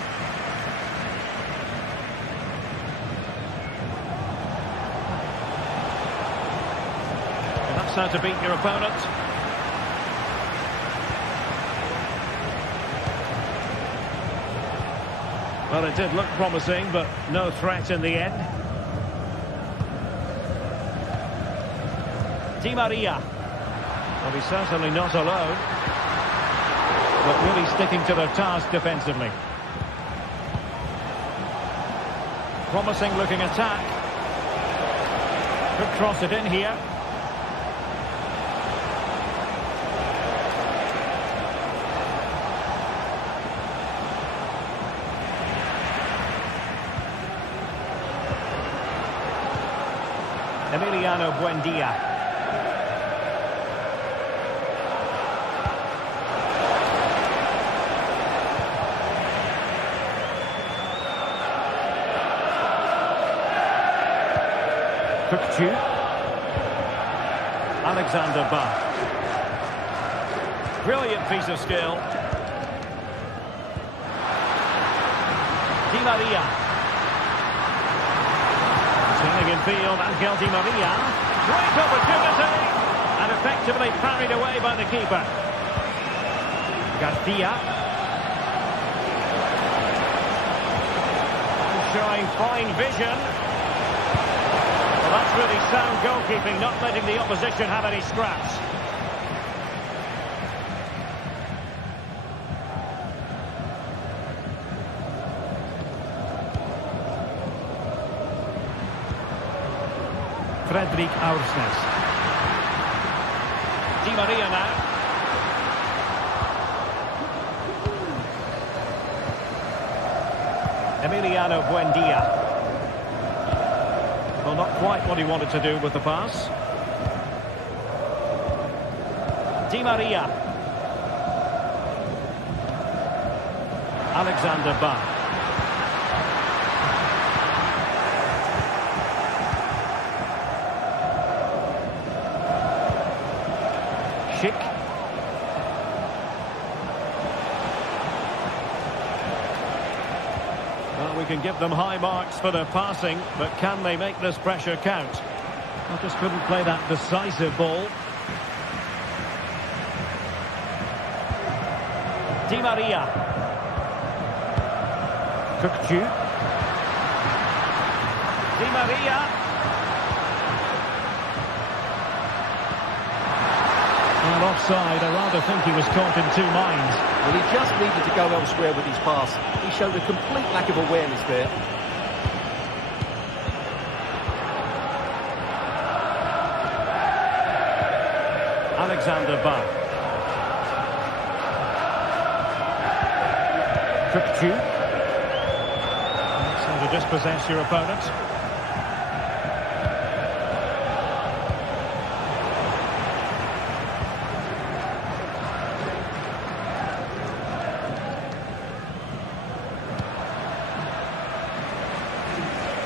And that's how to beat your opponent. Well, it did look promising, but no threat in the end. Di Maria. Well, he's certainly not alone. But really sticking to their task defensively. Promising looking attack. Could cross it in here. Emiliano Buendia. Alexander Bach. Brilliant piece of skill. Di Maria. Turning in field, Angel Di Maria. Great opportunity. And effectively parried away by the keeper. Garcia. Showing fine vision. That's really sound goalkeeping, not letting the opposition have any scraps. Fredrik Aursnes. Di Maria now. Emiliano Buendia. Well, not quite what he wanted to do with the pass. Di Maria. Alexander Bach. Schick. Well, we can give them high marks for their passing, but can they make this pressure count? I just couldn't play that decisive ball. Di Maria. Cookju. Di Maria. And offside, I rather think he was caught in two minds. Well, he just needed to go elsewhere with his pass. He showed a complete lack of awareness there. Alexander Bach. Cookju. to dispossess your opponent.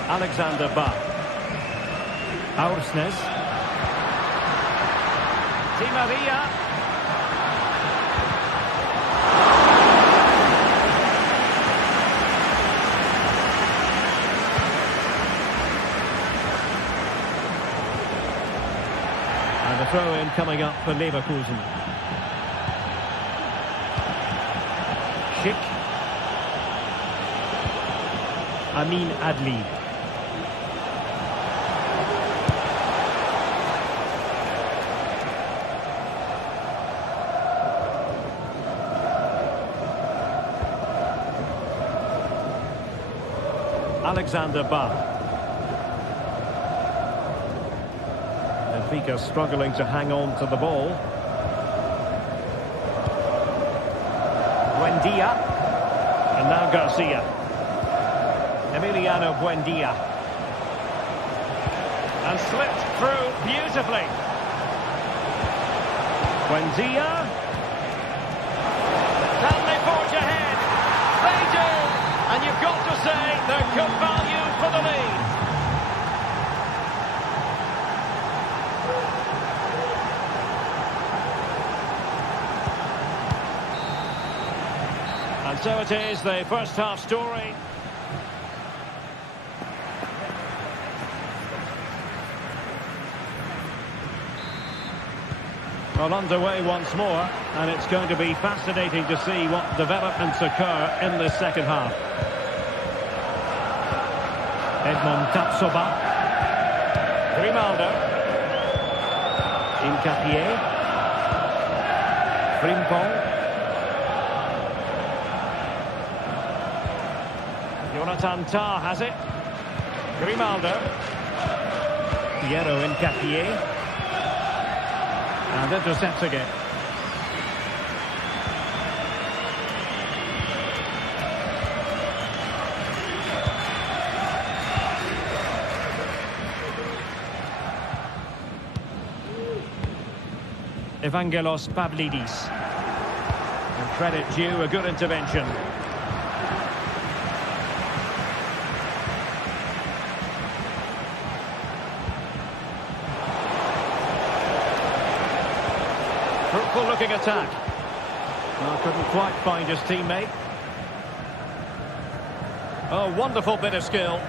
Alexander Ba. Aursnes. Di Maria. And the throw-in coming up for Leverkusen. Schick. Amin Adli. Alexander Ba. Benfica struggling to hang on to the ball. Buendia. And now Garcia. Emiliano Buendia. And slipped through beautifully. Buendia. Can they forge ahead? They do! And you've got to say they're good value for the lead. And so it is, the first half story. Well, underway once more, and it's going to be fascinating to see what developments occur in the second half. Edmond Tapsoba. Grimaldo. Incapié. Frimpong. Jonathan Tah has it. Grimaldo. Piero Incapié. And intercepts again. Evangelos Pavlidis. And credit due, a good intervention. Fruitful looking attack. Well, couldn't quite find his teammate. Oh, wonderful bit of skill.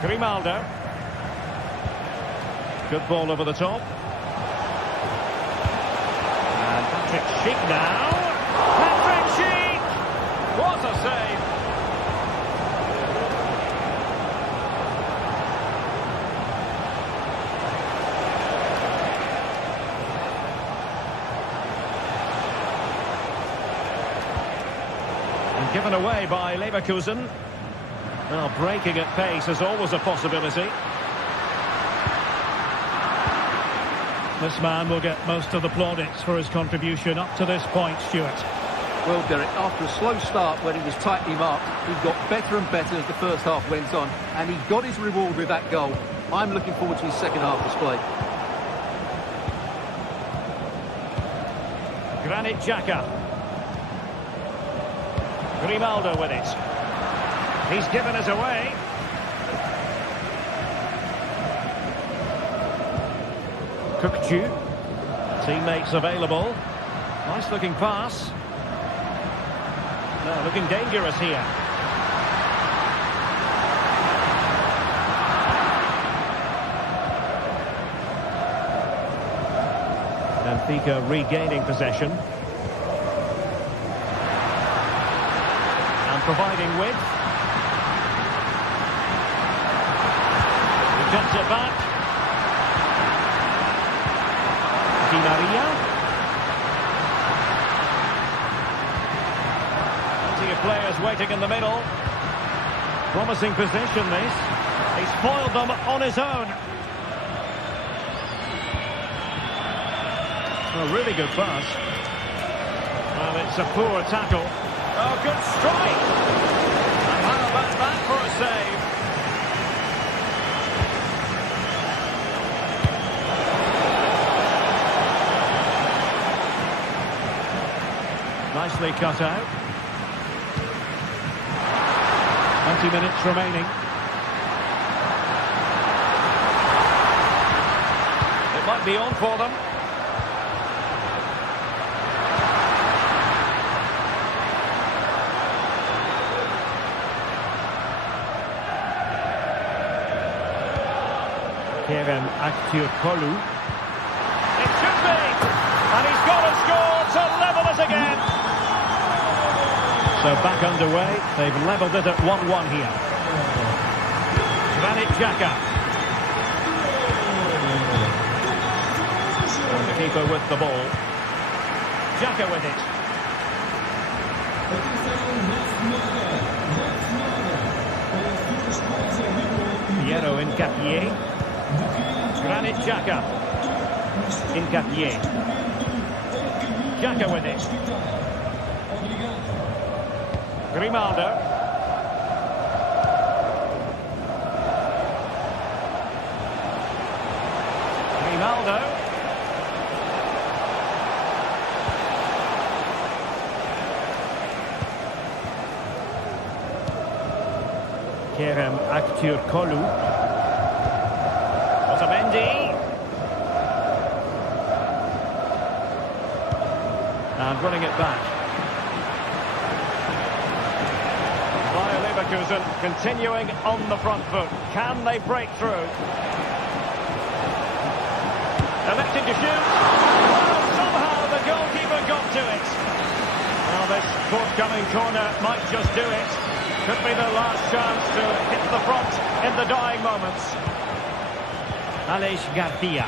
Grimaldo. Good ball over the top. And Patrick Schick now. Patrick Schick! What a save! And given away by Leverkusen. Well, breaking at pace is always a possibility. This man will get most of the plaudits for his contribution up to this point, Stuart. Well, Derek, after a slow start when he was tightly marked, he got better and better as the first half went on, and he got his reward with that goal. I'm looking forward to his second half display. Granit Xhaka. Grimaldo with it. He's given us away. Cookju. Teammates available. Nice looking pass. No, looking dangerous here. Benfica regaining possession. And providing width. Cuts it back. Di Maria. Plenty of players waiting in the middle. Promising position this. He's foiled them on his own. A really good pass. Well, it's a poor tackle. Oh, good strike! And how about that for a save? Nicely cut out. 20 minutes remaining. It might be on for them. Kerem Aktürkoğlu. It should be! And he's got a score to level us again. So back underway. They've levelled it at 1-1 here. Granit Xhaka. And the keeper with the ball. Xhaka with it. Piero Incapié. Granit Xhaka. Incapié. Xhaka with it. Grimaldo. Grimaldo. Kerem Aktürkoğlu. Otamendi. And running it back. Leverkusen continuing on the front foot. Can they break through? Electing to shoot. Well, somehow the goalkeeper got to it. Well, this forthcoming corner might just do it. Could be the last chance to hit the front in the dying moments. Alex Garcia.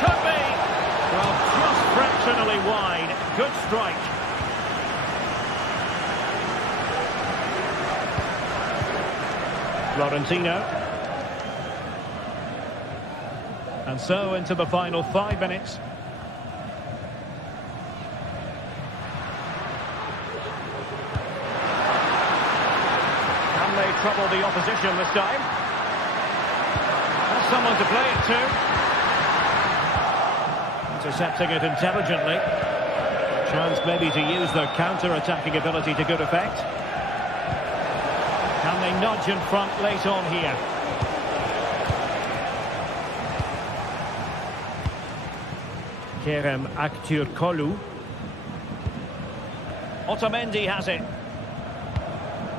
Could be. Well, just fractionally wide. Good strike. Florentino. And so into the final 5 minutes. Can they trouble the opposition this time? Has someone to play it to. Intercepting it intelligently. Chance maybe to use their counter-attacking ability to good effect. Can they nudge in front late on here? Kerem Aktürkoğlu. Otamendi has it.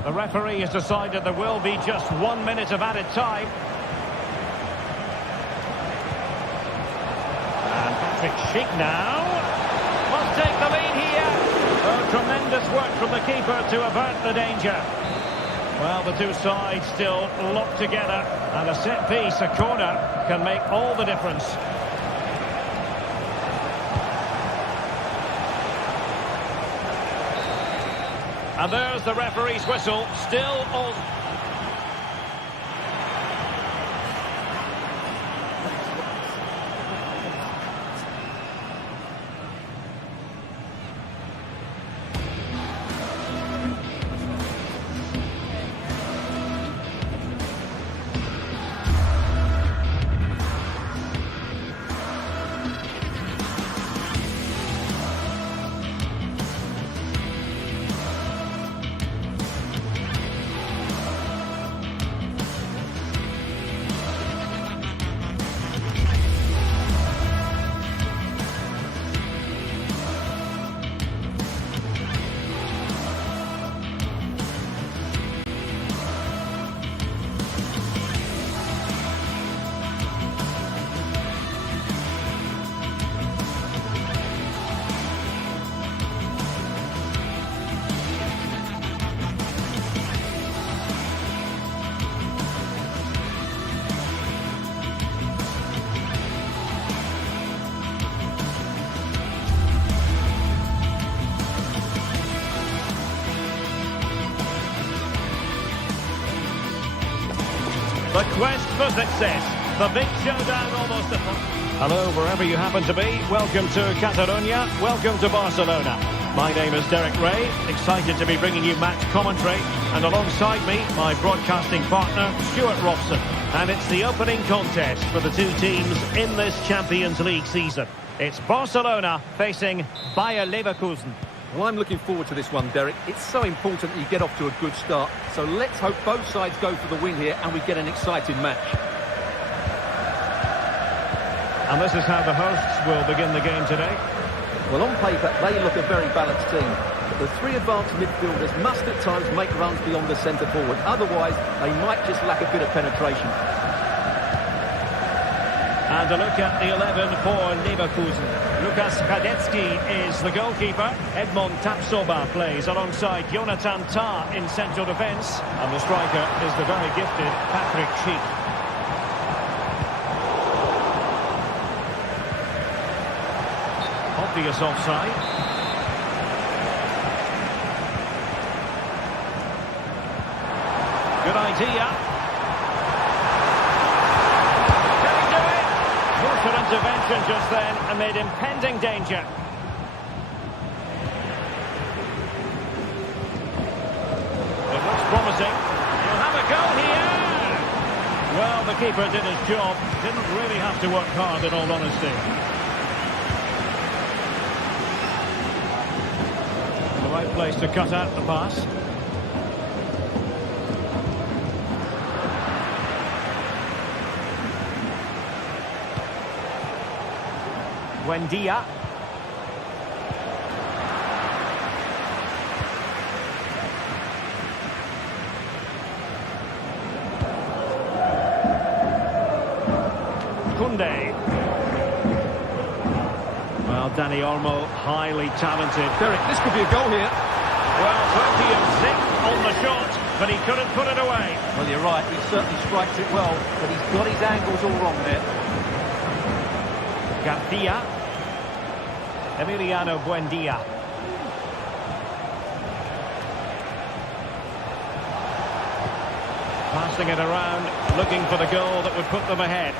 The referee has decided there will be just 1 minute of added time. And Patrick Schick now must take the lead here. Oh, tremendous work from the keeper to avert the danger. Well, the two sides still locked together, and a set piece, a corner, can make all the difference. And there's the referee's whistle, still all... The quest for success. The big showdown almost upon. Hello, wherever you happen to be. Welcome to Catalonia. Welcome to Barcelona. My name is Derek Ray. Excited to be bringing you match commentary. And alongside me, my broadcasting partner, Stuart Robson. And it's the opening contest for the two teams in this Champions League season. It's Barcelona facing Bayer Leverkusen. Well, I'm looking forward to this one, Derek. It's so important that you get off to a good start. So let's hope both sides go for the win here and we get an exciting match. And this is how the hosts will begin the game today. Well, on paper, they look a very balanced team. But the three advanced midfielders must at times make runs beyond the centre forward. Otherwise, they might just lack a bit of penetration. And a look at the 11 for Leverkusen. Lukas Radetzky is the goalkeeper. Edmond Tapsoba plays alongside Jonathan Tah in central defence. And the striker is the very gifted Patrick Schick. Obvious offside. Good idea. Can he do it? Shorter intervention just then amid impending danger. It looks promising. He'll have a go here. Well, the keeper did his job. Didn't really have to work hard, in all honesty. Right place to cut out the pass. Buendia. Koundé. Well, Dani Olmo, highly talented. Derek, this could be a goal here. Well, plenty of zip on the shot, but he couldn't put it away. Well, you're right. He certainly strikes it well, but he's got his angles all wrong there. Garcia. Emiliano Buendia. Passing it around, looking for the goal that would put them ahead.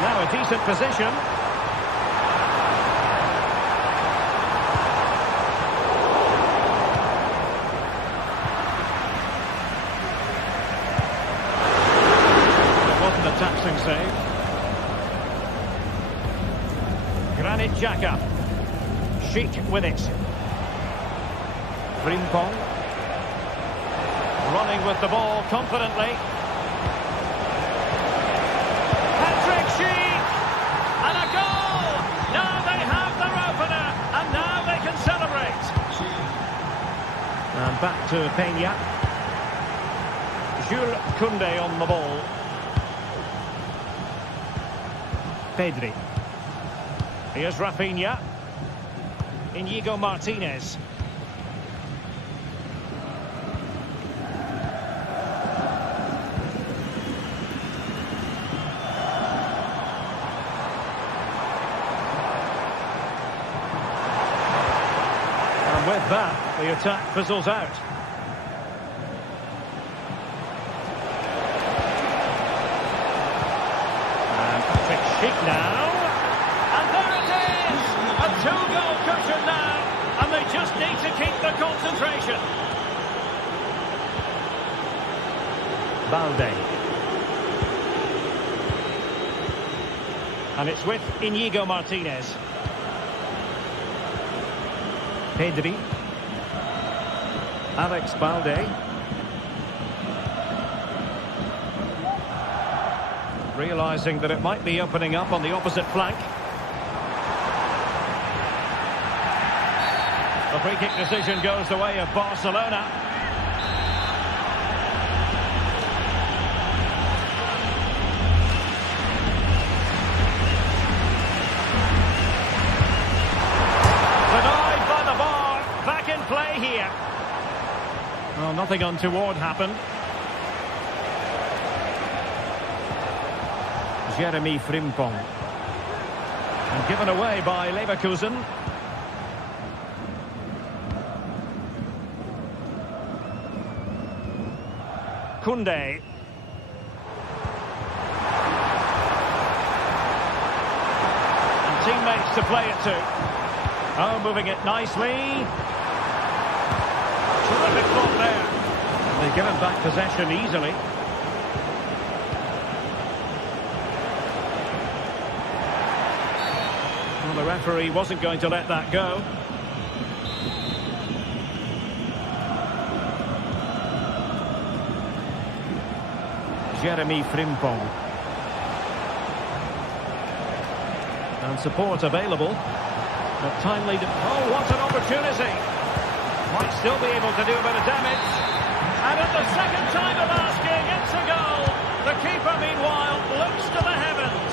Now a decent position. It wasn't a taxing save. Granit Xhaka. Schick with it. Frimpong. Running with the ball confidently. Patrick Schick! And a goal! Now they have their opener, and now they can celebrate. And back to Peña. Jules Koundé on the ball. Pedri. Here's Rafinha. Inigo Martinez. And with that, the attack fizzles out. And Patrick Schick now. A two-goal cushion now, and they just need to keep the concentration. Balde. And it's with Inigo Martinez. Pedri. Alex Balde. Realising that it might be opening up on the opposite flank. The free-kick decision goes the way of Barcelona. Denied by the bar. Back in play here. Well, nothing untoward happened. Jeremy Frimpong. And given away by Leverkusen. Koundé. And teammates to play it to. Oh, moving it nicely. Terrific ball there. They've given back possession easily. Well, the referee wasn't going to let that go. Jeremy Frimpong. And support available. But timely... Oh, what an opportunity! Might still be able to do a bit of damage. And at the second time of asking, it's a goal. The keeper, meanwhile, looks to the heavens.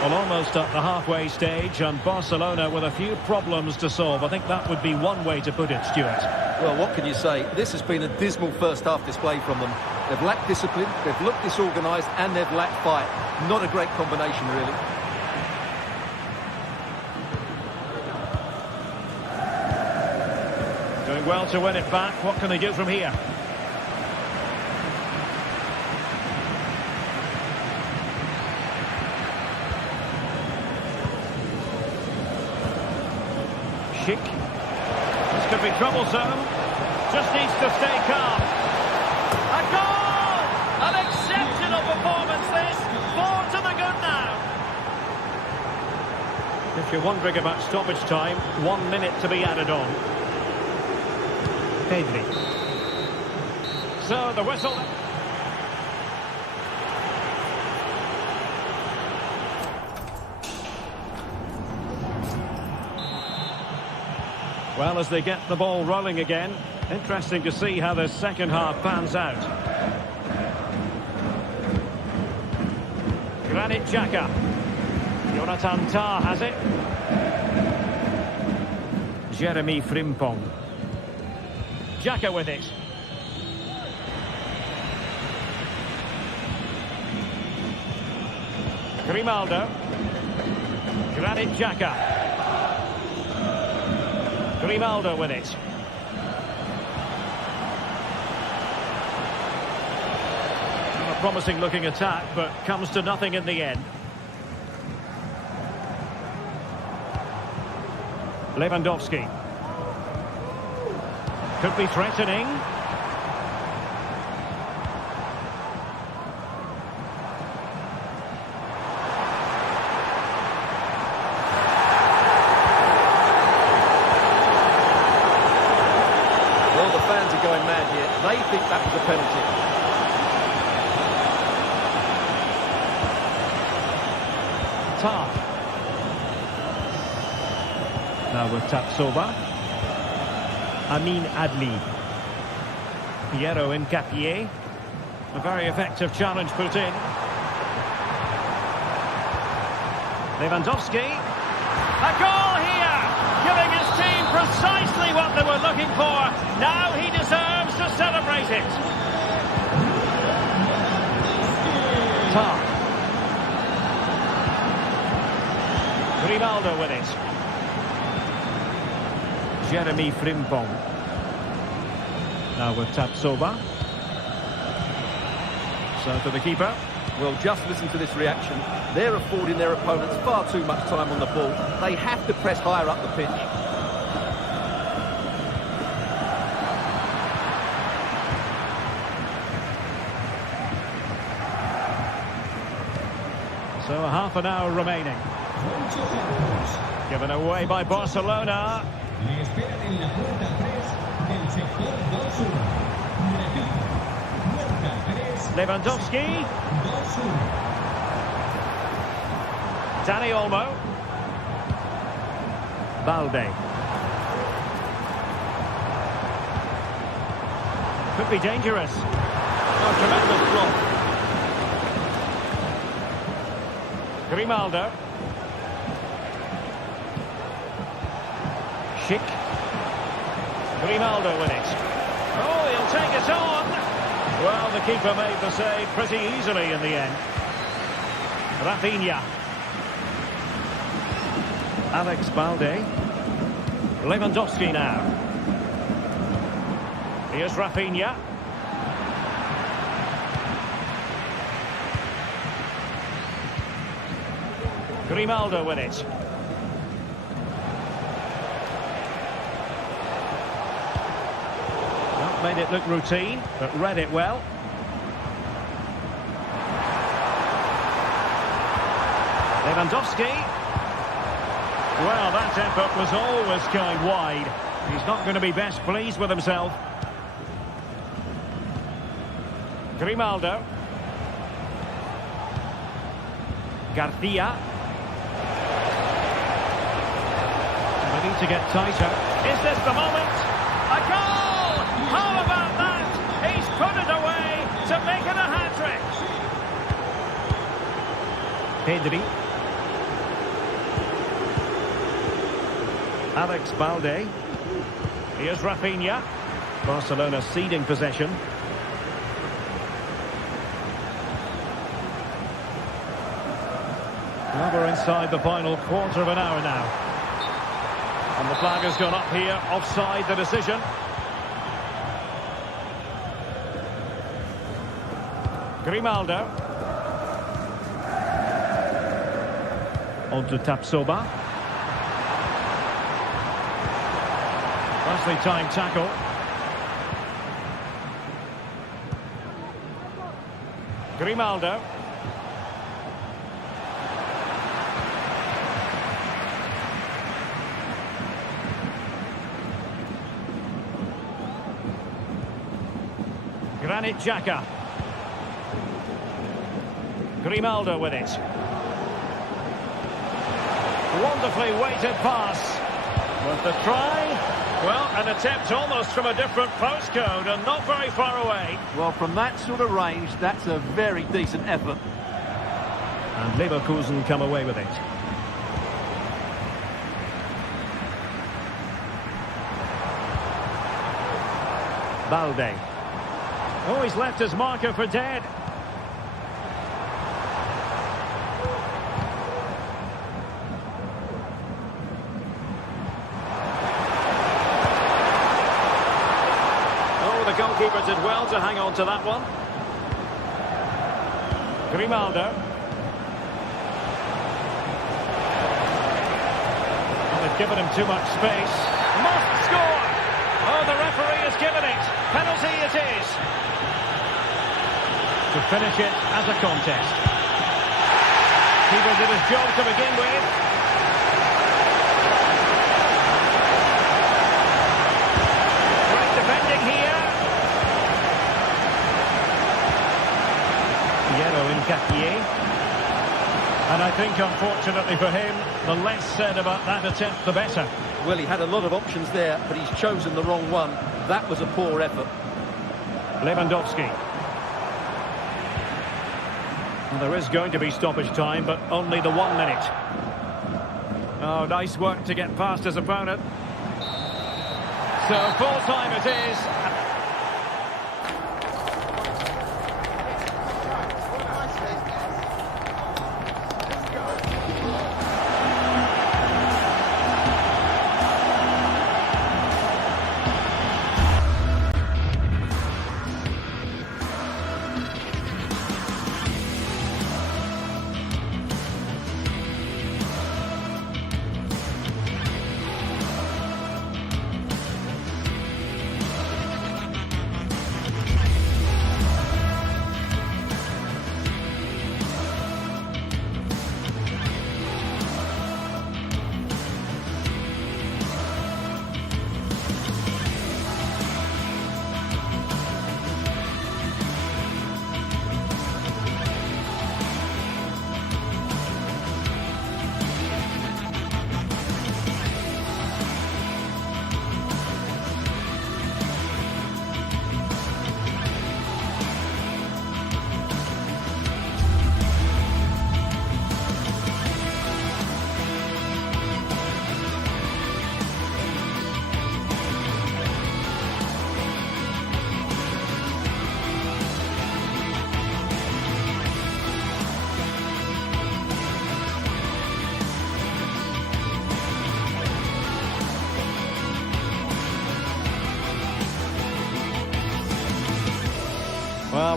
Well, almost at the halfway stage, and Barcelona with a few problems to solve. I think that would be one way to put it, Stuart. Well, what can you say? This has been a dismal first-half display from them. They've lacked discipline, they've looked disorganised, and they've lacked fight. Not a great combination, really. Doing well to win it back. What can they do from here? Schick. This could be troublesome. Just needs to stay calm. A goal! An exceptional performance this. 4 to the good now. If you're wondering about stoppage time, 1 minute to be added on. Pedri. So the whistle. Well, as they get the ball rolling again, interesting to see how the second half pans out. Granit Xhaka. Jonathan Tah has it. Jeremy Frimpong. Xhaka with it. Grimaldo. Granit Xhaka. Grimaldo with it. A promising looking attack, but comes to nothing in the end. Lewandowski. Could be threatening. Going mad here. They think that was a penalty. Tah. Now with Tapsoba. Amin Adli. Piero Hincapié. A very effective challenge put in. Lewandowski. A goal here! Giving his team precisely what they were looking for. Now he deserves to celebrate it. Tah. Grimaldo with it. Jeremy Frimpong. Now with Tapsoba. So to the keeper. Well, just listen to this reaction. They're affording their opponents far too much time on the ball. They have to press higher up the pitch. So half an hour remaining. Given away by Barcelona. Lewandowski. Dani Olmo. Balde. Could be dangerous. Oh, tremendous block. Grimaldo. Schick. Grimaldo with it. Oh, he'll take it on. Well, the keeper made the save pretty easily in the end. Rafinha. Alex Balde. Lewandowski now. Here's Rafinha. Grimaldo with it. Not made it look routine, but read it well. Lewandowski. Well, that effort was always going wide. He's not going to be best pleased with himself. Grimaldo. Garcia. They need to get tighter. Is this the moment? A goal! How about that? He's put it away to make it a hat-trick. Pedri. Alex Balde. Here's Rafinha. Barcelona ceding possession. Well, we're inside the final quarter of an hour now. And the flag has gone up here, offside the decision. Grimaldo. On to Tapsoba. Nicely timed tackle. Grimaldo. Granit Xhaka. Grimaldo with it. Wonderfully weighted pass. With the try. Well, an attempt almost from a different postcode and not very far away. Well, from that sort of range, that's a very decent effort. And Leverkusen come away with it. Balde. Oh, he's left his marker for dead. The goalkeeper did well to hang on to that one. Grimaldo. Well, they've given him too much space. Must score! Oh, the referee has given it. Penalty it is. To finish it as a contest. Keeper did his job to begin with. Great defending here. And I think, unfortunately for him, the less said about that attempt, the better. Well, he had a lot of options there, but he's chosen the wrong one. That was a poor effort. Lewandowski. Well, there is going to be stoppage time, but only the 1 minute. Oh, nice work to get past his opponent. So, full time it is.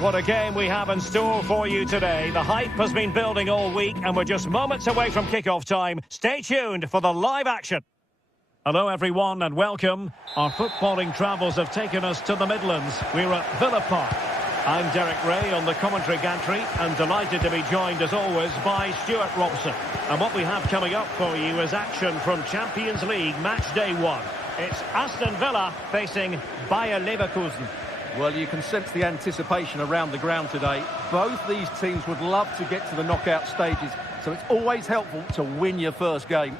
What a game we have in store for you today. The hype has been building all week and we're just moments away from kick-off time. Stay tuned for the live action. Hello everyone and welcome. Our footballing travels have taken us to the Midlands. We're at Villa Park. I'm Derek Ray on the commentary gantry and delighted to be joined as always by Stuart Robson. And what we have coming up for you is action from Champions League match day 1. It's Aston Villa facing Bayer Leverkusen. Well, you can sense the anticipation around the ground today. Both these teams would love to get to the knockout stages, so it's always helpful to win your first game.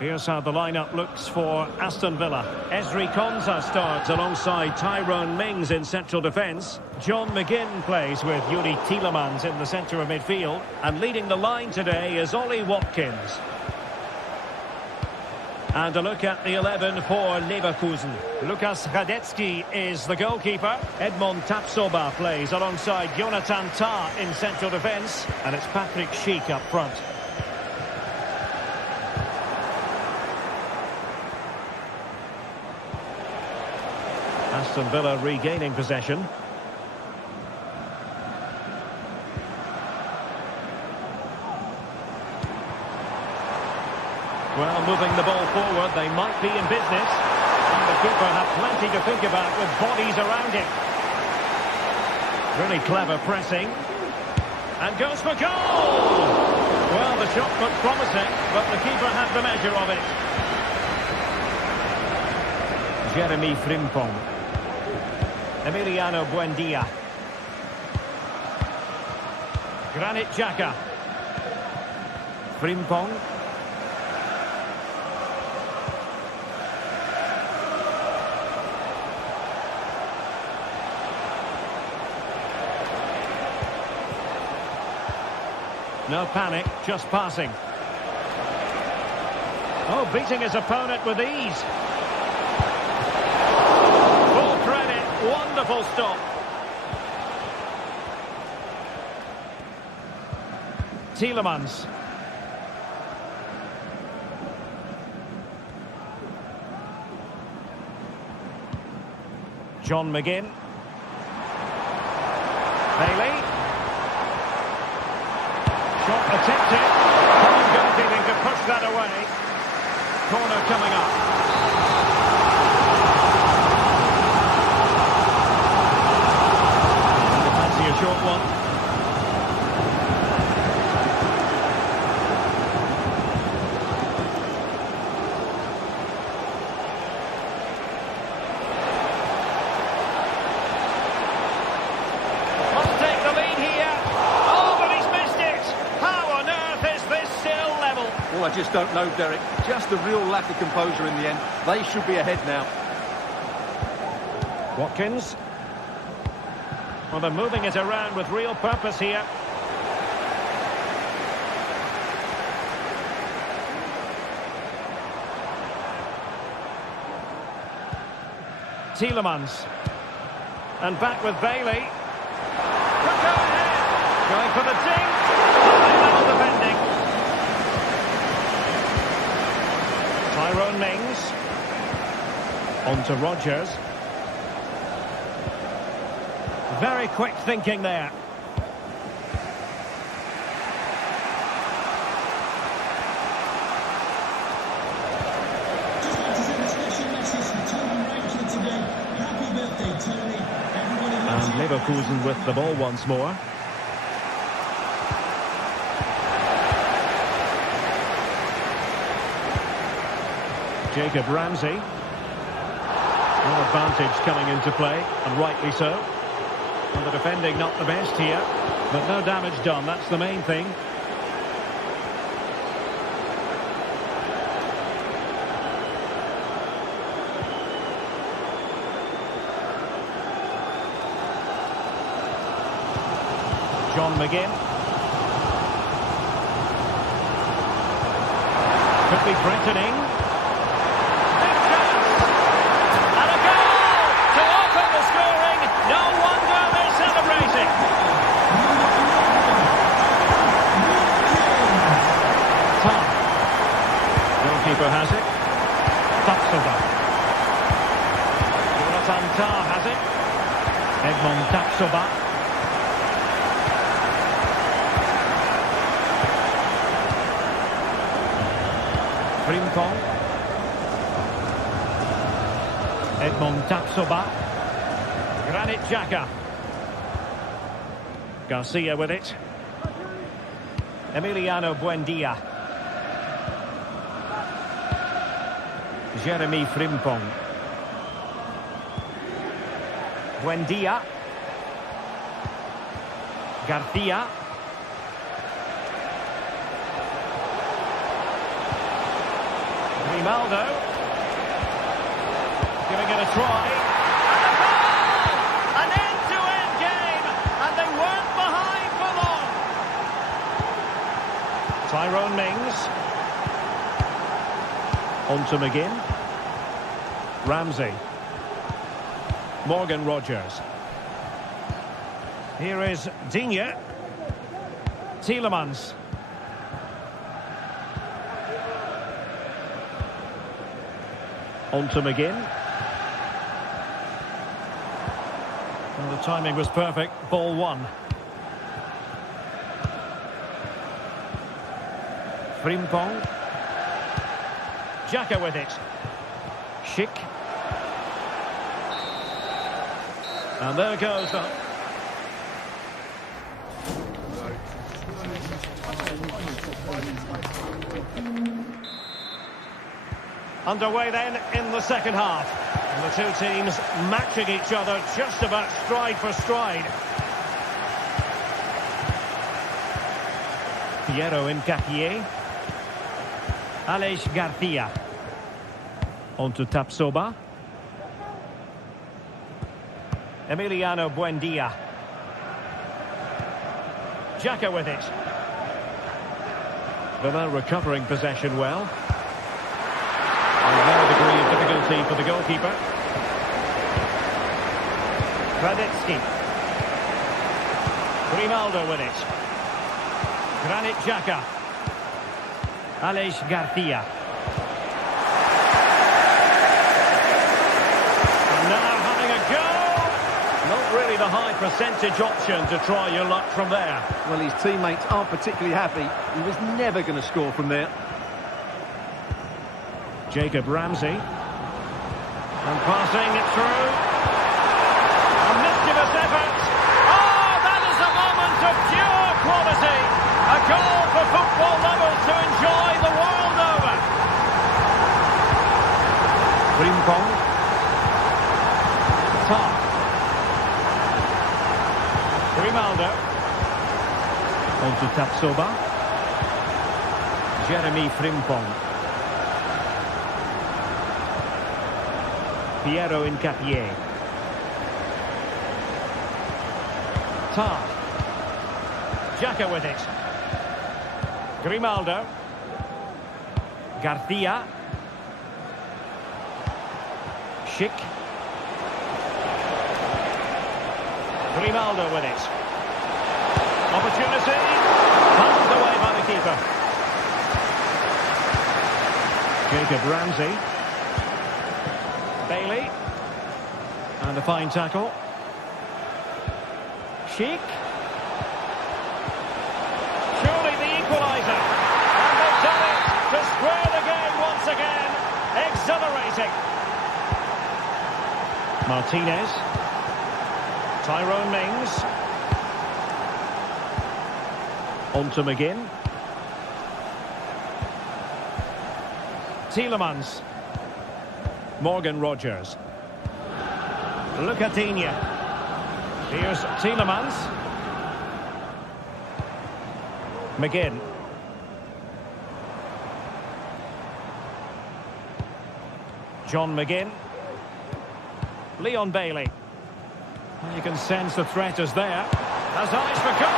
Here's how the lineup looks for Aston Villa. Ezri Konsa starts alongside Tyrone Mings in central defence. John McGinn plays with Yuri Tielemans in the centre of midfield. And leading the line today is Ollie Watkins. And a look at the 11 for Leverkusen. Lukas Radecki is the goalkeeper. Edmond Tapsoba plays alongside Jonathan Tah in central defence. And it's Patrick Schick up front. Aston Villa regaining possession. Well, moving the ball forward, they might be in business. And the keeper had plenty to think about with bodies around him. Really clever pressing. And goes for goal! Well, the shot looked promising, but the keeper had the measure of it. Jeremy Frimpong. Emiliano Buendia. Granit Xhaka. Frimpong. No panic, just passing. Oh, beating his opponent with ease. Full credit, wonderful stop. Tielemans. John McGinn. Bailey. Shot attempted. Fine goalkeeping to push that away. Corner coming up. Fancy a short one. Must take the lead here. Oh, but he's missed it. How on earth is this still level? Well, I just don't know, Derek. Just a real lack of composure in the end. They should be ahead now. Watkins. Well, they're moving it around with real purpose here. Tielemans. And back with Bailey. Could go ahead. Going for the ding. Level defending. Tyrone Mings. On to Rodgers. Very quick thinking there. Just like to send a special message to Tony Rankin today. Happy birthday, Tony. Everybody loves And you. Leverkusen with the ball once more. Jacob Ramsey. No advantage coming into play, and rightly so. And the defending not the best here, but no damage done, that's the main thing. John McGinn. Could be threatening. Big chance! And a goal to open the scoring. No wonder they're celebrating. Tom. Goalkeeper has it. Tapsoba. Jonathan Tah has it. Edmond Tapsoba. Frimpong. Edmond Tapsoba. Granit Xhaka. Garcia with it. Emiliano Buendia. Jeremy Frimpong. Buendia. Garcia. Grimaldo. Giving it a try. And a goal! An end-to-end game, and they weren't behind for long. Tyrone Mings. On to McGinn. Ramsey. Morgan Rogers. Here is Digne. Tielemans. On to McGinn. Well, the timing was perfect. Ball one. Frimpong. Xhaka with it. Schick. And there goes that. Underway then in the second half. And the two teams matching each other just about stride for stride. Piero Hincapié. Aleix Garcia. On to Tapsoba. Emiliano Buendia. Xhaka with it. Villa recovering possession well. And no degree of difficulty for the goalkeeper. Radetsky. Grimaldo with it. Granit Xhaka. Aleix Garcia. And now having a go. Not really the high percentage option to try your luck from there. Well, his teammates aren't particularly happy. He was never going to score from there. Jacob Ramsey. And passing it through. A mischievous effort. Oh, that is a moment of pure quality. A goal for football lovers to enjoy the world over. Frimpong. Top. Grimaldo. On to Tapsoba. Jeremy Frimpong. Piero Hincapié. Tar. Xhaka with it. Grimaldo. Garcia. Schick. Grimaldo with it. Opportunity. Punched away by the keeper. Jacob Ramsey. Bailey. And a fine tackle. Schick. Surely the equaliser. And they've done it to square the game once again. Exhilarating. Martinez. Tyrone Mings. On to McGinn. Tielemans. Morgan Rogers. Look at Digne. Here's Tielemans. McGinn. John McGinn. Leon Bailey. You can sense the threat is there. Has eyes for goal!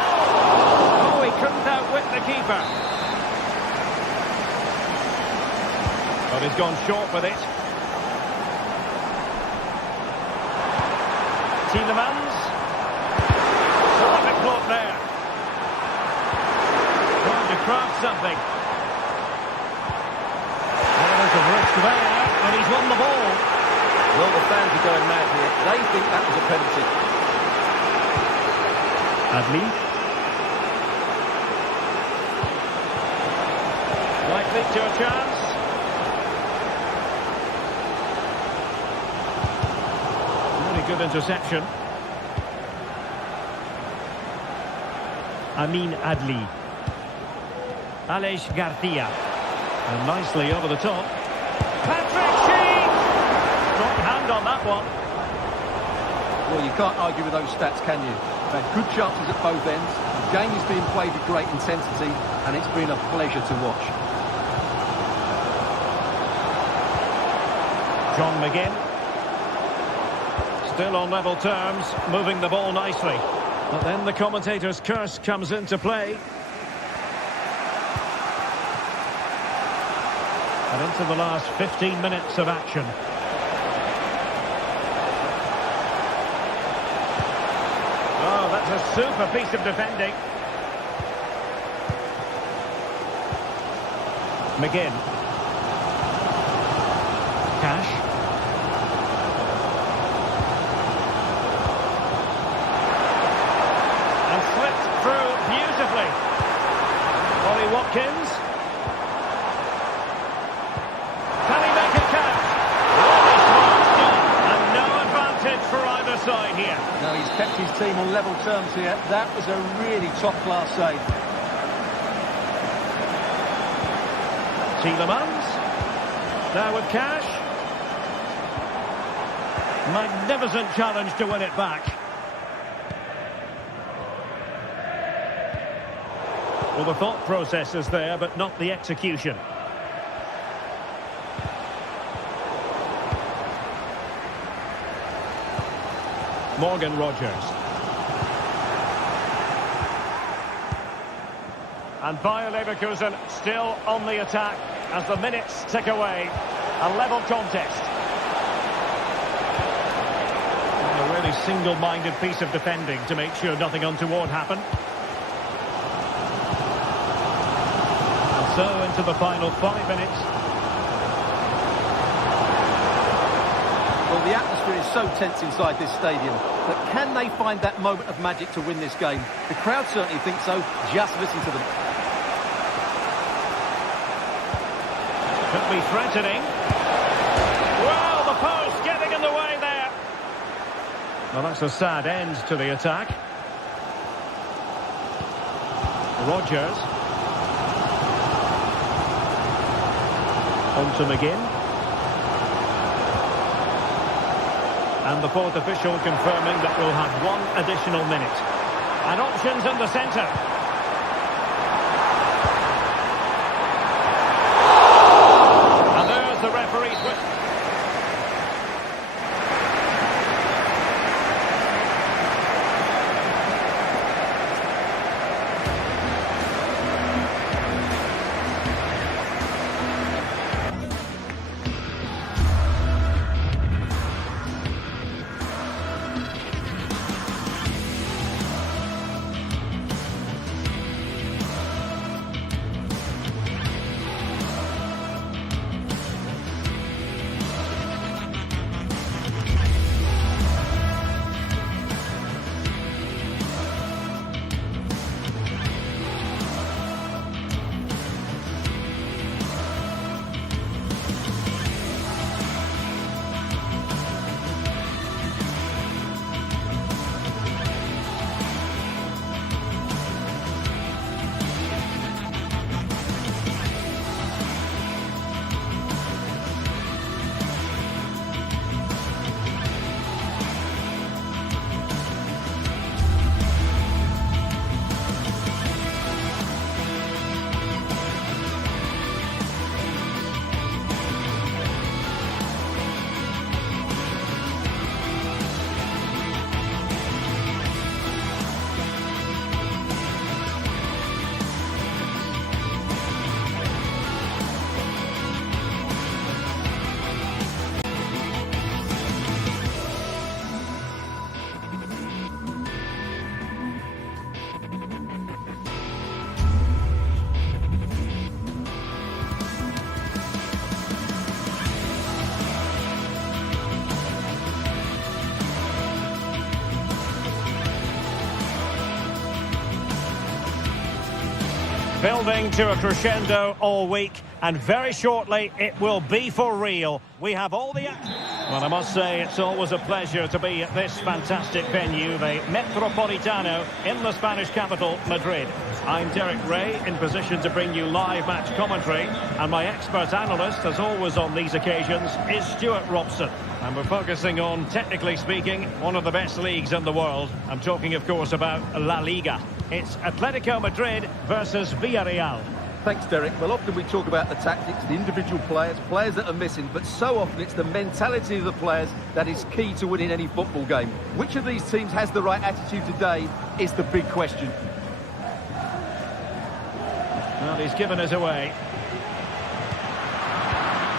Oh, he couldn't outwit the keeper. But he's gone short with it. Tielemans. Terrific block there. Trying to craft something. There's a risk there, and he's won the ball. Well, the fans are going mad here. They think that was a penalty. Adli. Likely to a chance. Really good interception. Amin Adli. Aleix Garcia. And nicely over the top. Patrick Sheet! Strong hand on that one. Well, you can't argue with those stats, can you? They've had good chances at both ends. The game is being played with great intensity, and it's been a pleasure to watch. John McGinn. Still on level terms, moving the ball nicely. But then the commentator's curse comes into play. And into the last 15 minutes of action. Oh, that's a super piece of defending. McGinn. Cash. And slipped through beautifully. Ollie Watkins. Can he make it count? Really smart stop. And no advantage for either side here. No, he's kept his team on level terms here. That was a really top-class save. Tielemans. Now with Cash. Magnificent challenge to win it back. Well, the thought process is there, but not the execution. Morgan Rogers. And Bayer Leverkusen still on the attack as the minutes tick away. A level contest. A really single-minded piece of defending to make sure nothing untoward happened. And so into the final 5 minutes. Well, the atmosphere is so tense inside this stadium, but can they find that moment of magic to win this game? The crowd certainly think so. Just listen to them. Could be threatening. Well, the post getting in the way there. Well, that's a sad end to the attack. Rogers. On to McGinn. And the fourth official confirming that we'll have 1 additional minute. And options in the centre. And there's the referee's whistle. Building to a crescendo all week, and very shortly it will be for real. We have all the... Well, I must say it's always a pleasure to be at this fantastic venue, the Metropolitano, in the Spanish capital, Madrid. I'm Derek Ray, in position to bring you live match commentary, and my expert analyst, as always on these occasions, is Stuart Robson. And we're focusing on, technically speaking, one of the best leagues in the world. I'm talking, of course, about La Liga. It's Atletico Madrid versus Villarreal. Thanks, Derek. Well, often we talk about the tactics, the individual players that are missing, but so often it's the mentality of the players that is key to winning any football game. Which of these teams has the right attitude today is the big question. Well, he's given us away.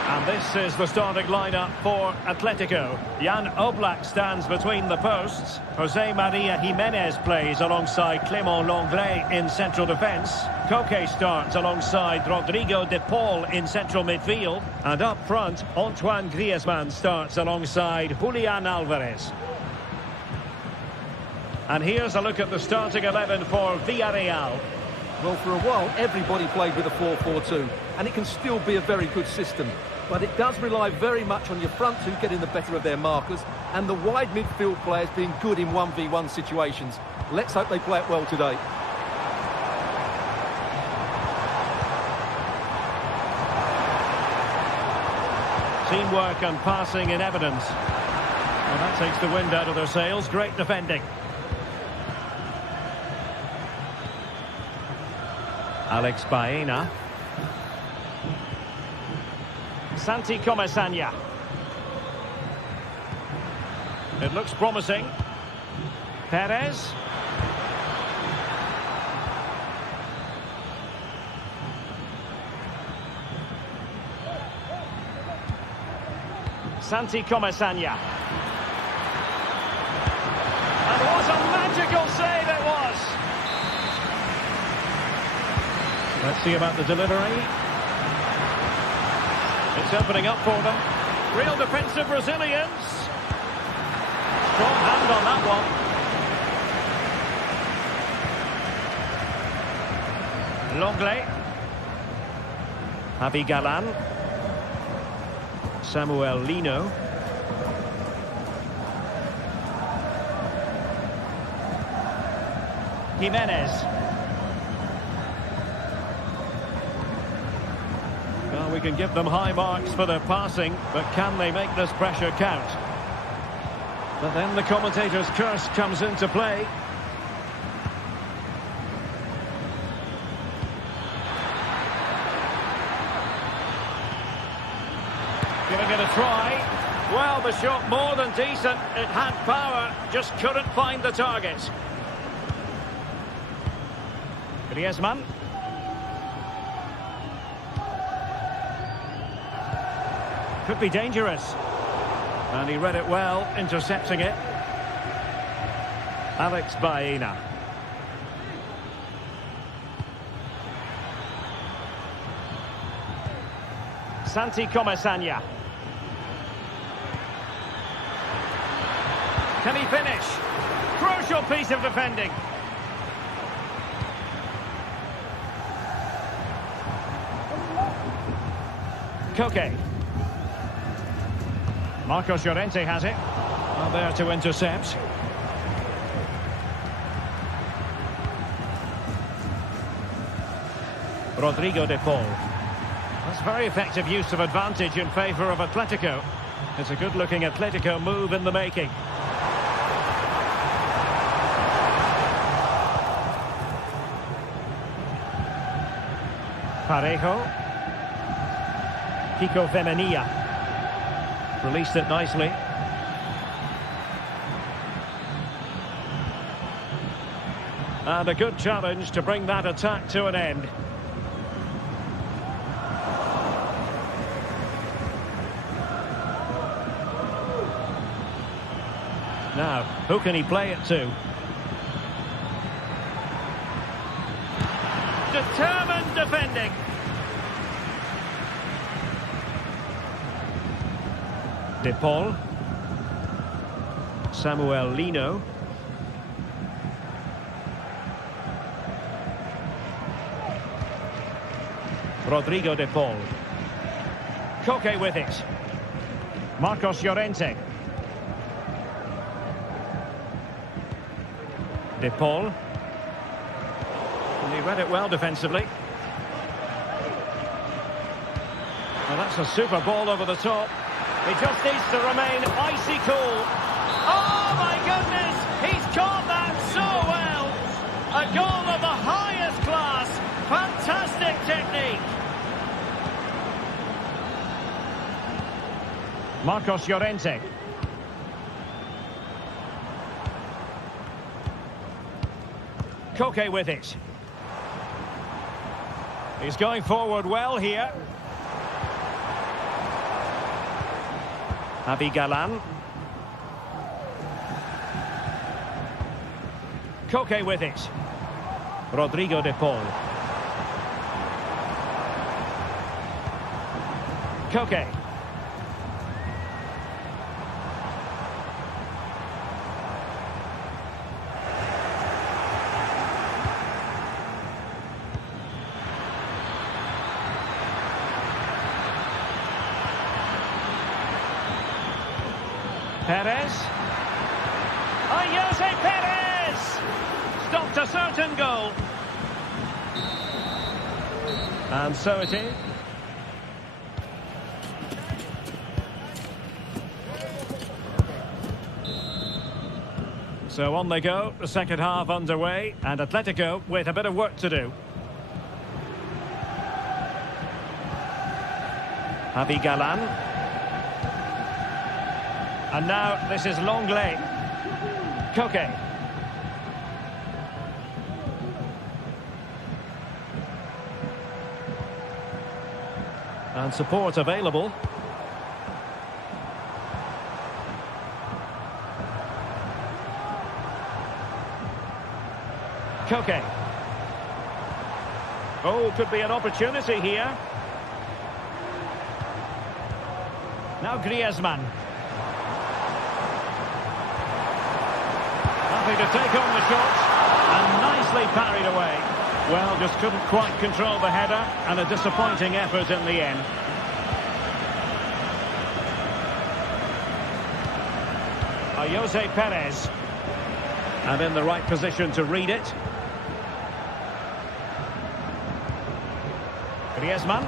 And this is the starting lineup for Atletico. Jan Oblak stands between the posts. Jose Maria Jimenez plays alongside Clément Lenglet in central defence. Koke starts alongside Rodrigo de Paul in central midfield. And up front, Antoine Griezmann starts alongside Julian Alvarez. And here's a look at the starting 11 for Villarreal. Well, for a while, everybody played with a 4-4-2, and it can still be a very good system. But it does rely very much on your front two getting the better of their markers and the wide midfield players being good in 1v1 situations. Let's hope they play it well today. Teamwork and passing in evidence. Well, that takes the wind out of their sails. Great defending. Alex Baena. Santi Comesaña. It looks promising. Perez. Santi Comesaña. And what a magical save it was! Let's see about the delivery. It's opening up for them. Real defensive resilience. Strong hand on that one. Lenglet. Javi Galan. Samuel Lino. Jimenez. Well, we can give them high marks for their passing, but can they make this pressure count? But then the commentator's curse comes into play. Giving it a try. Well, the shot more than decent. It had power, just couldn't find the target. Griezmann. Could be dangerous. And he read it well, intercepting it. Alex Baena. Santi Comesaña. Can he finish? Crucial piece of defending. Koke. Marcos Llorente has it. Well, there to intercept. Rodrigo de Paul. That's very effective use of advantage in favour of Atletico. It's a good-looking Atletico move in the making. Parejo. Kiko Femenia. Released it nicely. And a good challenge to bring that attack to an end. Now, who can he play it to? Determined defending. De Paul. Samuel Lino. Rodrigo de Paul. Koke with it. Marcos Llorente. De Paul. And he read it well defensively. Well, that's a super ball over the top. He just needs to remain icy cool. Oh, my goodness! He's caught that so well! A goal of the highest class. Fantastic technique. Marcos Llorente. Koke with it. He's going forward well here. Javi Galan. Koke with it. Rodrigo de Paul. Koke. Perez. Jose Perez! Stopped a certain goal. And so it is. So on they go, the second half underway, and Atletico with a bit of work to do. Javi Galan. And now this is Longley. Koke. And support available. Koke. Oh, could be an opportunity here. Now Griezmann. Happy to take on the shot. And nicely parried away. Well, just couldn't quite control the header. And a disappointing effort in the end. Jose Perez. And in the right position to read it. Griezmann.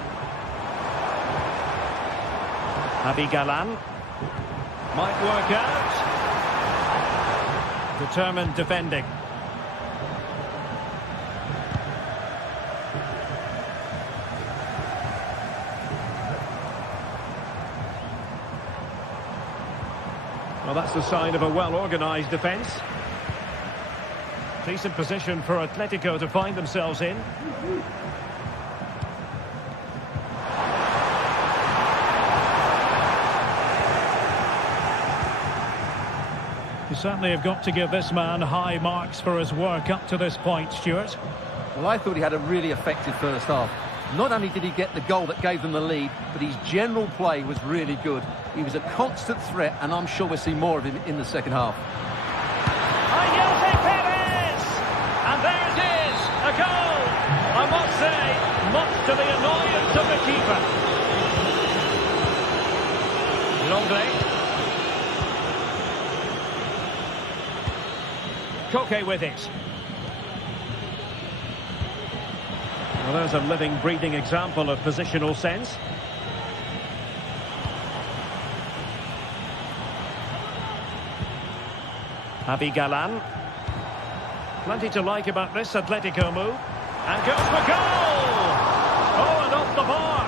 Javi Galan. Might work out. Determined defending. Well, that's the sign of a well-organised defence. Decent position for Atletico to find themselves in. You certainly have got to give this man high marks for his work up to this point, Stuart. Well, I thought he had a really effective first half. Not only did he get the goal that gave them the lead, but his general play was really good. He was a constant threat, and I'm sure we'll see more of him in the second half. Jose Perez! And there it is, a goal! I must say, much to the annoyance of the keeper. Longley. Koke with it. Well, there's a living, breathing example of positional sense. Javi Galan. Plenty to like about this Atletico move. And goes for goal! Oh, and off the bar.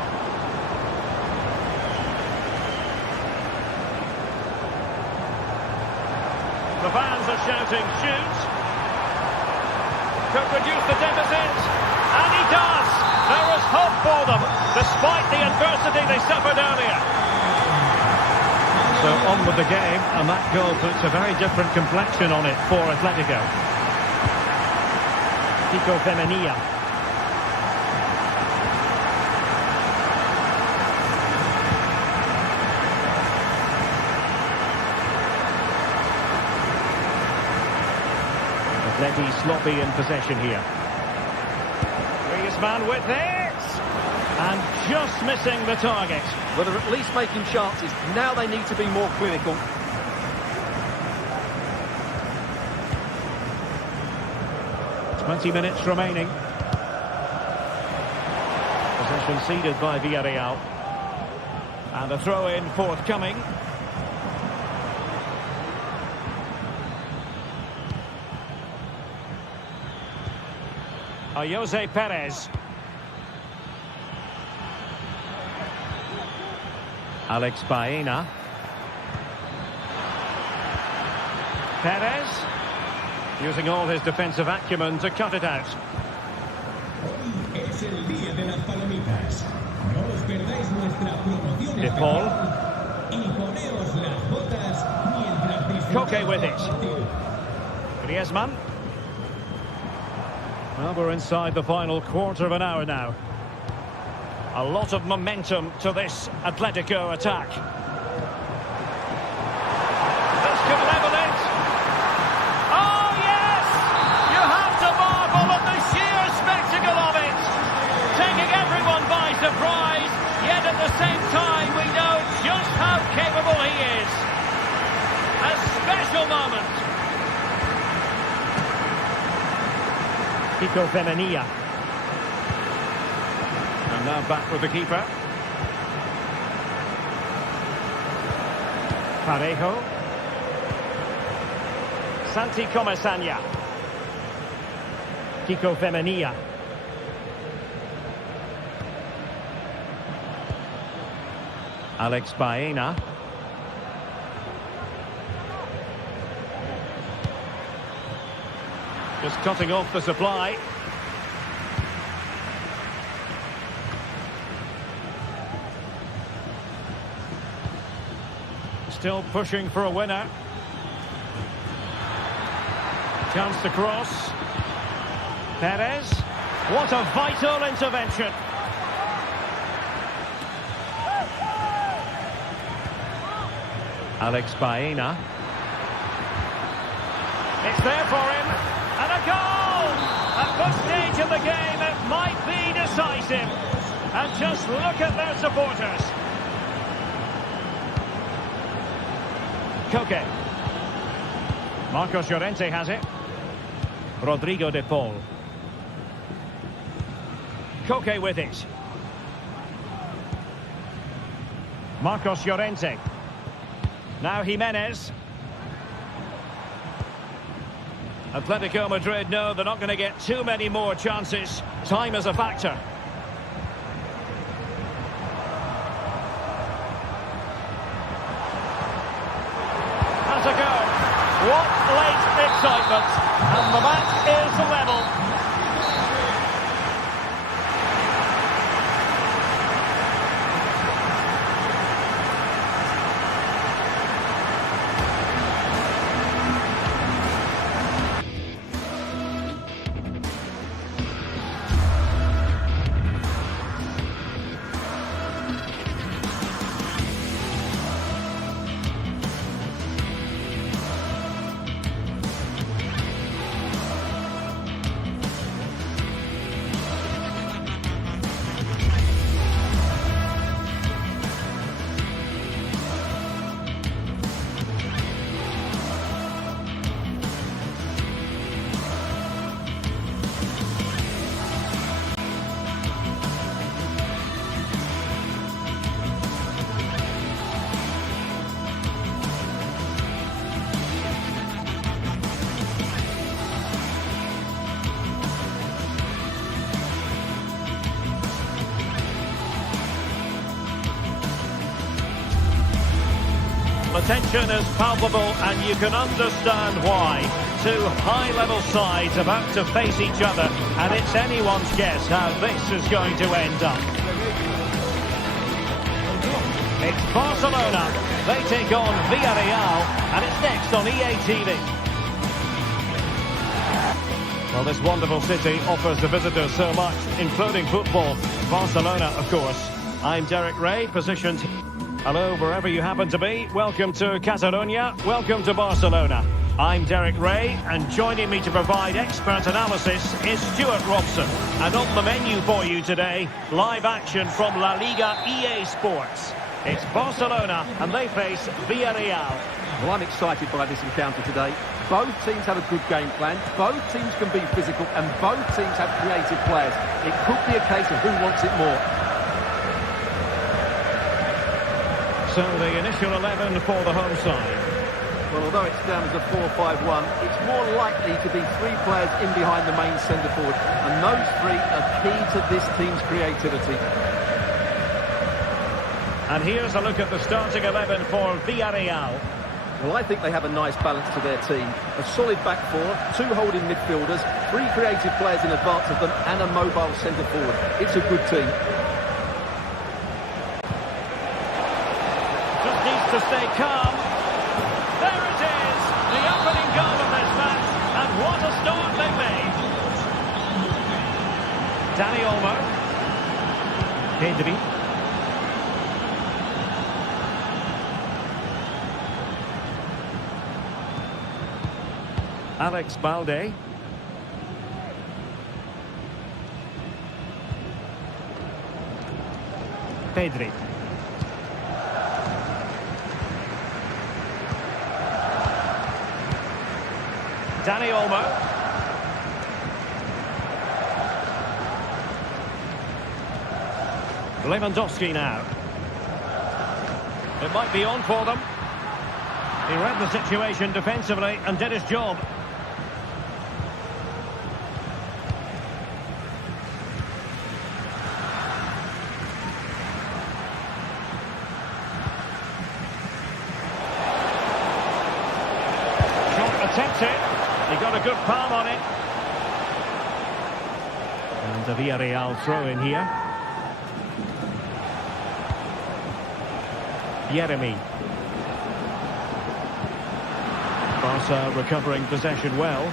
The fans are shouting, shoot! Could reduce the deficit, and he does! There was hope for them, despite the adversity they suffered earlier. So on with the game, and that goal puts a very different complexion on it for Atletico. Kiko Femenia. Atleti sloppy in possession here. Griezmann with it! And just missing the target. Well, they're at least making chances. Now they need to be more clinical. Minutes remaining. Possession ceded by Villarreal. And a throw-in forthcoming. Jose Perez. Alex Baena. Perez. Using all his defensive acumen to cut it out. Es el día de las palomitas. No os perdáis nuestra promoción De Paul. y poneos las botas mientras disfrutáis Koke with it. del partido. Griezmann. Well, we're inside the final quarter of an hour now. A lot of momentum to this Atletico attack. This could level it. Oh, yes! You have to marvel at the sheer spectacle of it. Taking everyone by surprise, yet at the same time we know just how capable he is. A special moment. Kiko Femenia. And now back with the keeper. Parejo. Santi Comesaña. Kiko Femenia. Alex Baena. Just cutting off the supply. Still pushing for a winner. Chance to cross. Perez. What a vital intervention. Alex Baena. It's there for him. And a goal! At this stage of the game, it might be decisive. And just look at their supporters. Koke. Marcos Llorente has it. Rodrigo de Paul. Koke with it. Marcos Llorente. Now Jimenez. Atletico Madrid know they're not going to get too many more chances. Time is a factor. Has a go. What late excitement. And the match is level. The tension is palpable and you can understand why. Two high-level sides about to face each other, and it's anyone's guess how this is going to end up. It's Barcelona. They take on Villarreal, and it's next on EA TV. Well, this wonderful city offers the visitors so much, including football. Barcelona, of course. I'm Derek Ray, positioned... Hello, wherever you happen to be. Welcome to Catalonia. Welcome to Barcelona. I'm Derek Ray, and joining me to provide expert analysis is Stuart Robson. And on the menu for you today, live action from La Liga EA Sports. It's Barcelona, and they face Villarreal. Well, I'm excited by this encounter today. Both teams have a good game plan, both teams can be physical, and both teams have creative players. It could be a case of who wants it more. So the initial 11 for the home side. Well, although it's down as a 4-5-1, it's more likely to be three players in behind the main centre-forward, and those three are key to this team's creativity. And here's a look at the starting 11 for Villarreal. Well, I think they have a nice balance to their team. A solid back four, two holding midfielders, three creative players in advance of them, and a mobile centre-forward. It's a good team. Just needs to stay calm. There it is, the opening goal of this match, and what a start they made. Dani Olmo. Pedri. Alex Balde. Pedri. Dani Olmo. Lewandowski now. It might be on for them. He read the situation defensively and did his job. Shot attempted. He got a good palm on it. And a Villarreal throw in here. Yeremi. Barca recovering possession well.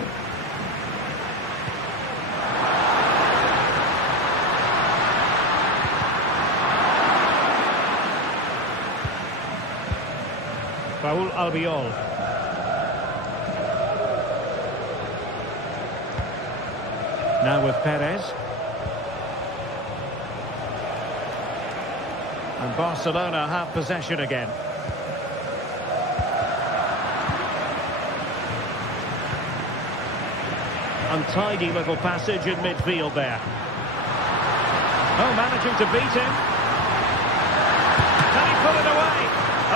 Raúl Albiol. Now with Perez. And Barcelona have possession again. Untidy little passage in midfield there. Oh, managing to beat him. Can he put it away?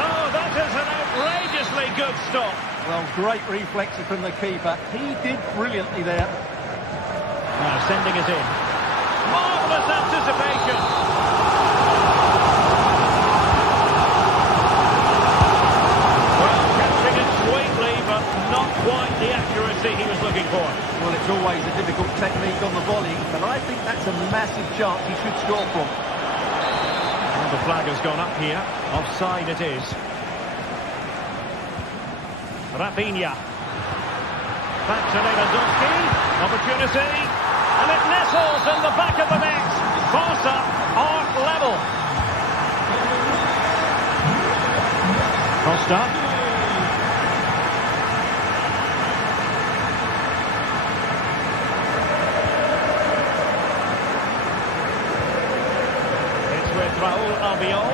Oh, that is an outrageously good stop. Well, great reflexes from the keeper. He did brilliantly there. Now sending it in. Marvellous anticipation. Well, catching it sweetly, but not quite the accuracy he was looking for. Well, it's always a difficult technique on the volley, but I think that's a massive chance he should score from. And the flag has gone up here. Offside it is. Rafinha. Back to Lewandowski. Opportunity. And it nestles in the back of the net. Barca are level. Costa. It's with Raúl Albiol.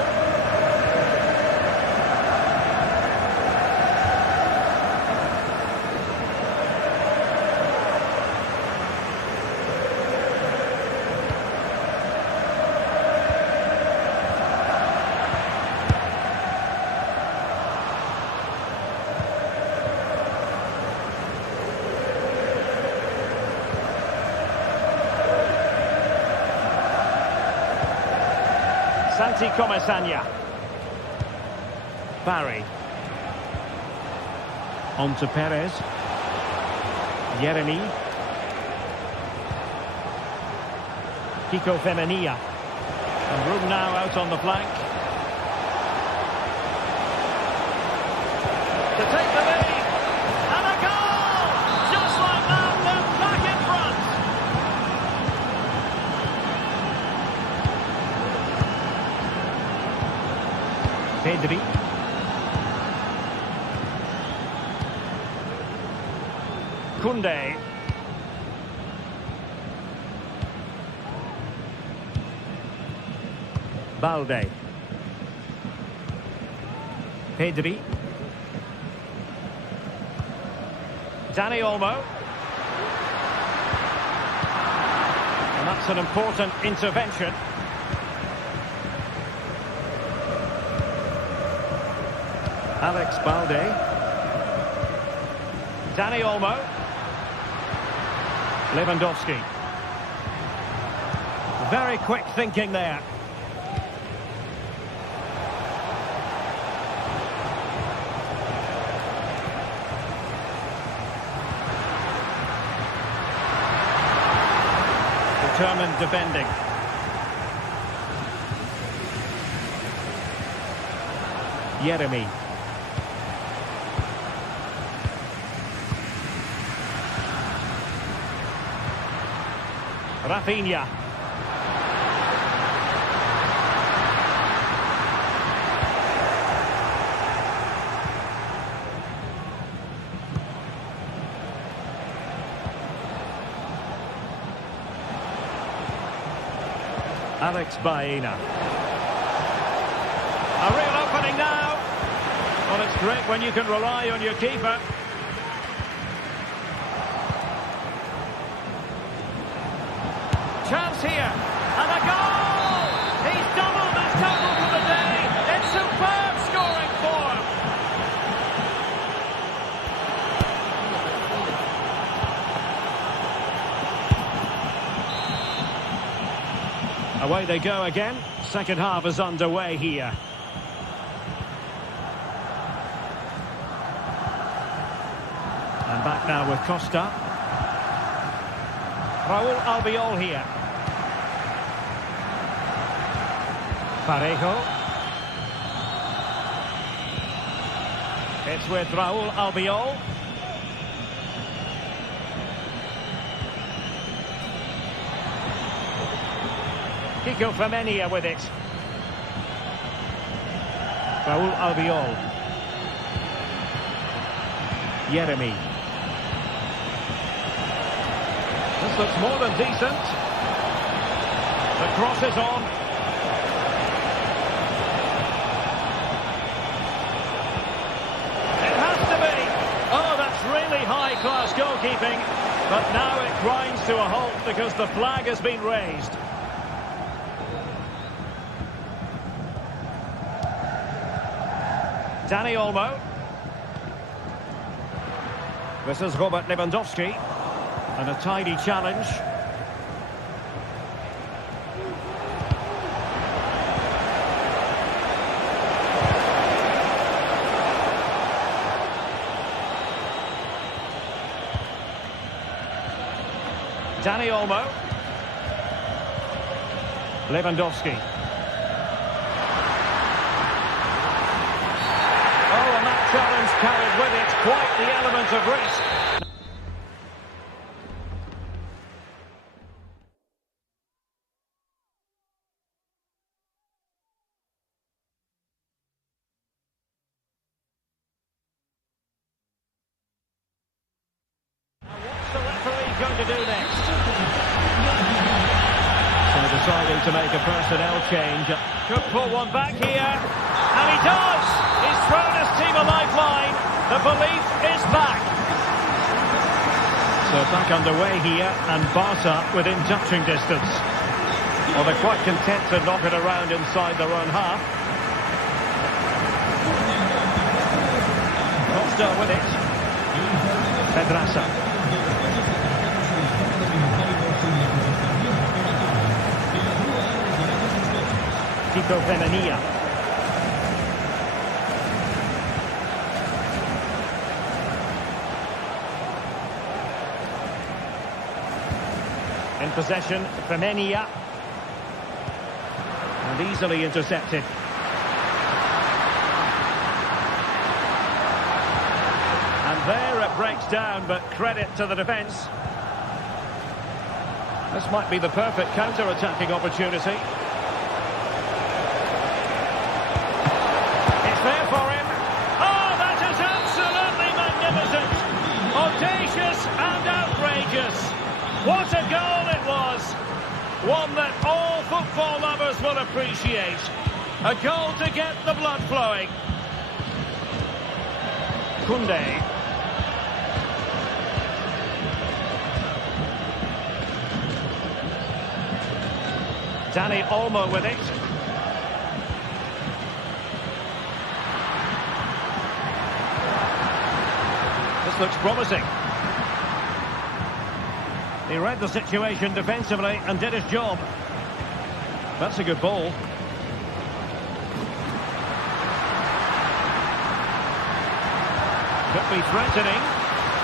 Santi Comesaña. Barry. On to Perez. Yeremi. Kiko Femenia. And room now out on the flank. To take the lead. And a goal! Just like that, they're back in front. Pedri. Koundé. Balde. Pedri. Dani Olmo. And that's an important intervention. Alex Balde. Dani Olmo. Lewandowski. Very quick thinking there. Determined defending. Yeremy. Rafinha. Alex Baena. A real opening now. Well, it's great when you can rely on your keeper. Chance here, and a goal! He's doubled his total for the day. It's superb scoring form. Away they go again. Second half is underway here. And back now with Costa. Raúl Albiol here. Parejo. It's with Raúl Albiol. Kiko Femenia with it. Raúl Albiol. Yeremy. This looks more than decent. The cross is on. It has to be. Oh, that's really high-class goalkeeping. But now it grinds to a halt because the flag has been raised. Dani Olmo. This is Robert Lewandowski. And a tidy challenge. Dani Olmo. Lewandowski. Oh, and that challenge carried with it quite the element of risk. Going to do next. So deciding to make a personnel change. Could pull one back here. And he does! He's thrown his team a lifeline. The belief is back. So back underway here, and Barca within touching distance. Well, they're quite content to knock it around inside their own half. Costa with it. Pedraza. Kiko Femenia. In possession, Femenia. And easily intercepted. And there it breaks down, but credit to the defence. This might be the perfect counter-attacking opportunity. There for him. Oh, that is absolutely magnificent. Audacious and What a goal it was! One that all football lovers will appreciate. A goal to get the blood flowing. Koundé. Dani Olmo with it. This looks promising. He read the situation defensively and did his job. That's a good ball. Could be threatening.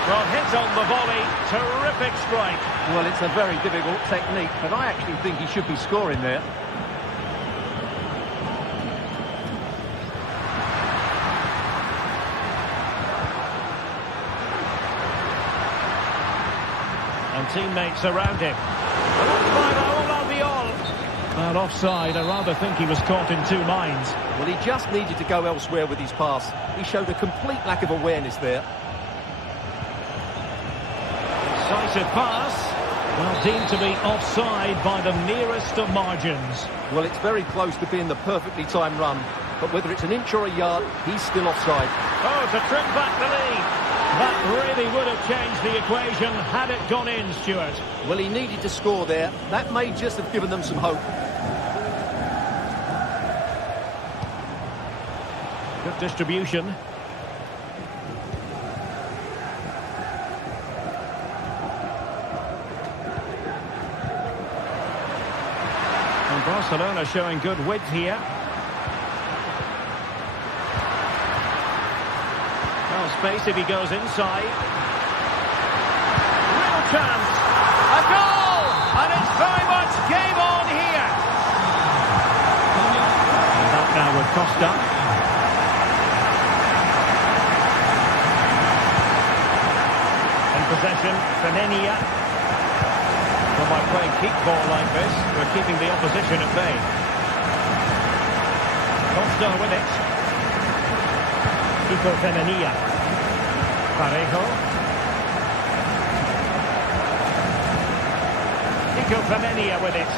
Well, hit on the volley. Terrific strike. Well, it's a very difficult technique, but I actually think he should be scoring there. And teammates around him. And offside, I rather think he was caught in two minds. Well, he just needed to go elsewhere with his pass. He showed a complete lack of awareness there. Decisive pass. Well, deemed to be offside by the nearest of margins. Well, it's very close to being the perfectly timed run. But whether it's an inch or a yard, he's still offside. Oh, to trim back the lead. That really would have changed the equation had it gone in, Stuart. Well, he needed to score there. That may just have given them some hope. Good distribution. And Barcelona showing good width here. Well, space if he goes inside. Real chance. A goal! And it's very much game on here. And that now with Costa. Possession, Fenenia. Well, by playing keep ball like this, we're keeping the opposition at bay. Costa with it. Kiko Fenenia. Parejo. Kiko Fenenia with it.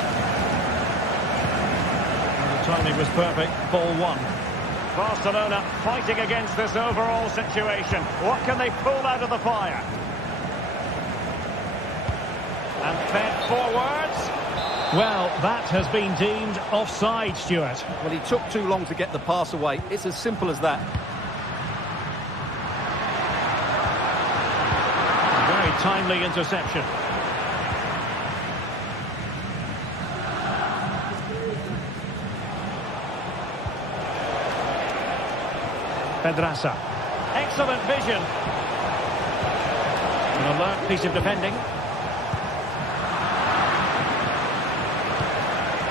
And the timing was perfect. Ball one. Barcelona fighting against this overall situation. What can they pull out of the fire? And fed forwards. Well, that has been deemed offside, Stuart. Well, he took too long to get the pass away. It's as simple as that. A very timely interception. Pedraza. Excellent vision. An alert piece of defending.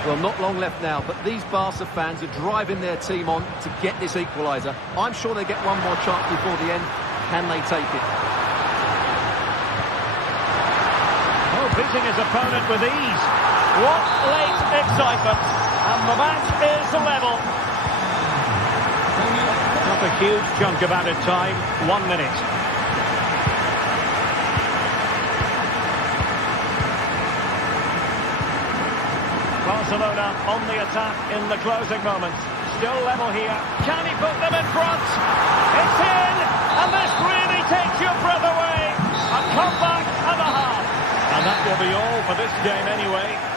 Well, not long left now, but these Barca fans are driving their team on to get this equaliser. I'm sure they get one more chance before the end. Can they take it? Oh, beating his opponent with ease. What late excitement. And the match is level. Not a huge chunk of added time. 1 minute. Barcelona on the attack in the closing moments. Still level here. Can he put them in front? It's in! And this really takes your breath away. A comeback and a half. And that will be all for this game anyway.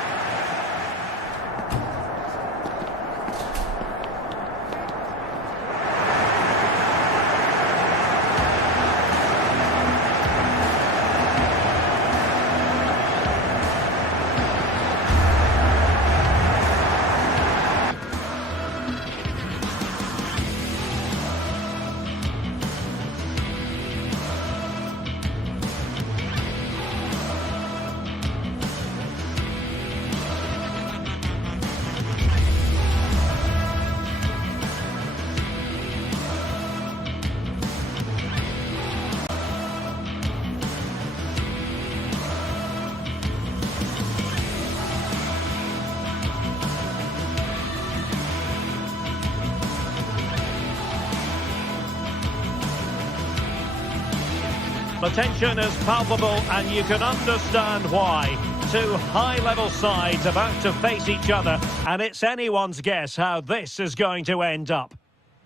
The tension is palpable and you can understand why. Two high-level sides about to face each other, and it's anyone's guess how this is going to end up.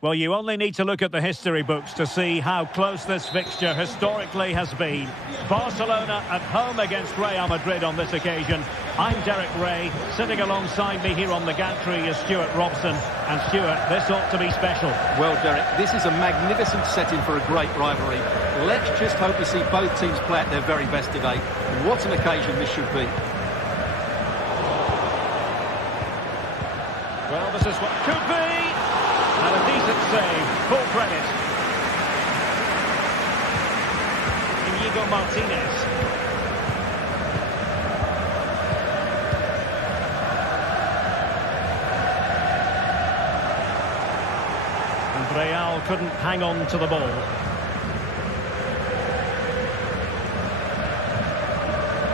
Well, you only need to look at the history books to see how close this fixture historically has been. Barcelona at home against Real Madrid on this occasion. I'm Derek Ray. Sitting alongside me here on the gantry is Stuart Robson. And Stuart, this ought to be special. Well, Derek, this is a magnificent setting for a great rivalry. Let's just hope to see both teams play at their very best today. What an occasion this should be. Well, this is what could be. And a decent save, full credit. Inigo Martinez. And Real couldn't hang on to the ball.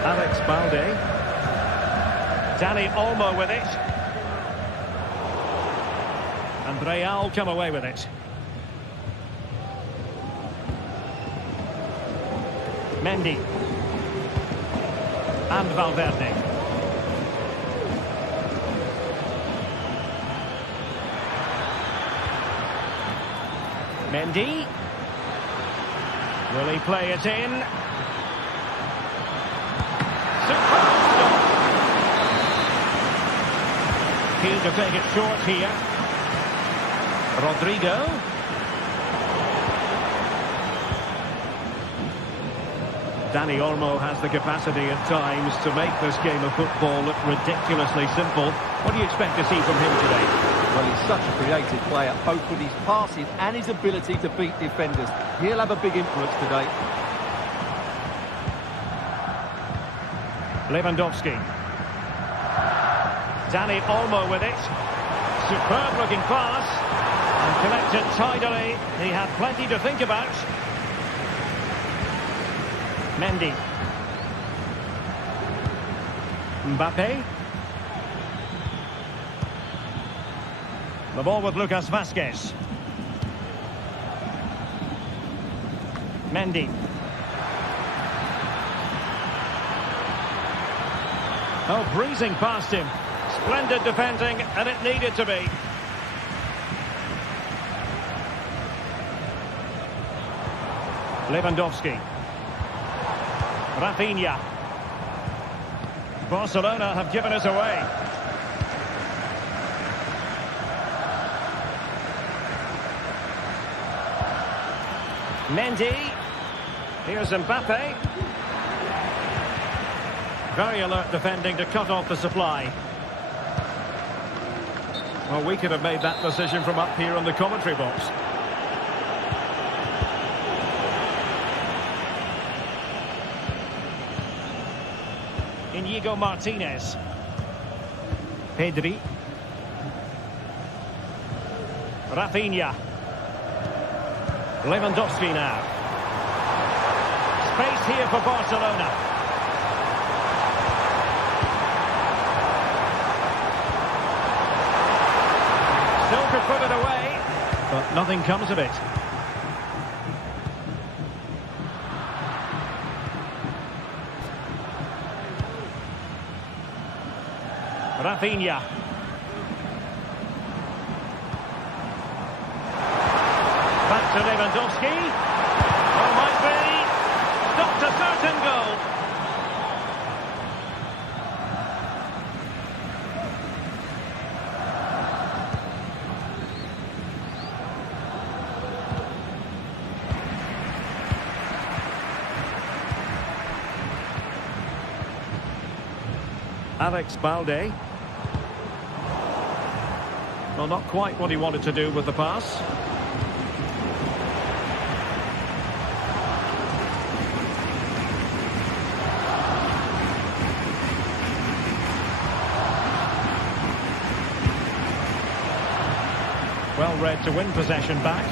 Alex Balde. Dani Olmo with it. And Real come away with it. Mendy. And Valverde. Mendy. Will he play it in? Superb stop. Keen to take it short here. Rodrigo. Dani Olmo has the capacity at times to make this game of football look ridiculously simple. What do you expect to see from him today? Well, he's such a creative player, both with his passing and his ability to beat defenders. He'll have a big influence today. Lewandowski. Dani Olmo with it. Superb looking pass. And collected tidily. He had plenty to think about. Mendy. Mbappe. The ball with Lucas Vazquez. Mendy. Oh, breezing past him. Splendid defending, and it needed to be. Lewandowski. Rafinha. Barcelona have given us away. Mendy. Here's Mbappe. Very alert defending to cut off the supply. Well, we could have made that decision from up here in the commentary box. Inigo Martinez. Pedri. Rafinha. Lewandowski now. Space here for Barcelona. Still could put it away, but nothing comes of it. Rafinha. Back to Lewandowski. Oh, might be. Stopped a certain goal. Alex Balde. Well, not quite what he wanted to do with the pass. Well read to win possession back.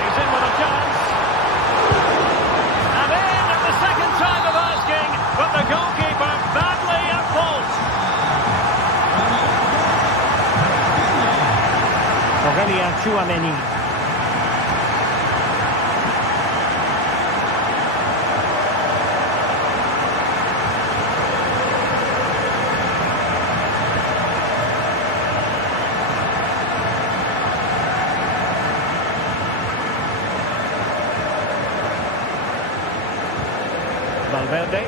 He's in with a chance. And in at the second time of asking, but the goalkeeper badly at fault. Well, Aurelien Tchouameni. Valverde.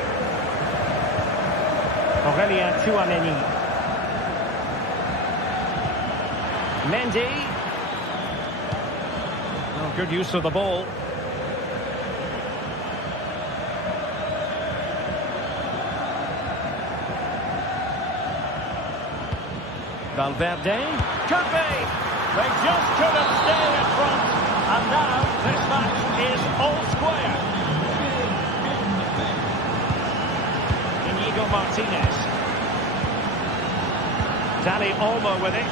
Aurelien Tchouameni. Mendy. Oh, good use of the ball. Valverde. Could be. They just couldn't stay in front. And now this match is all square. Inigo Martinez. Dani Olmo with it.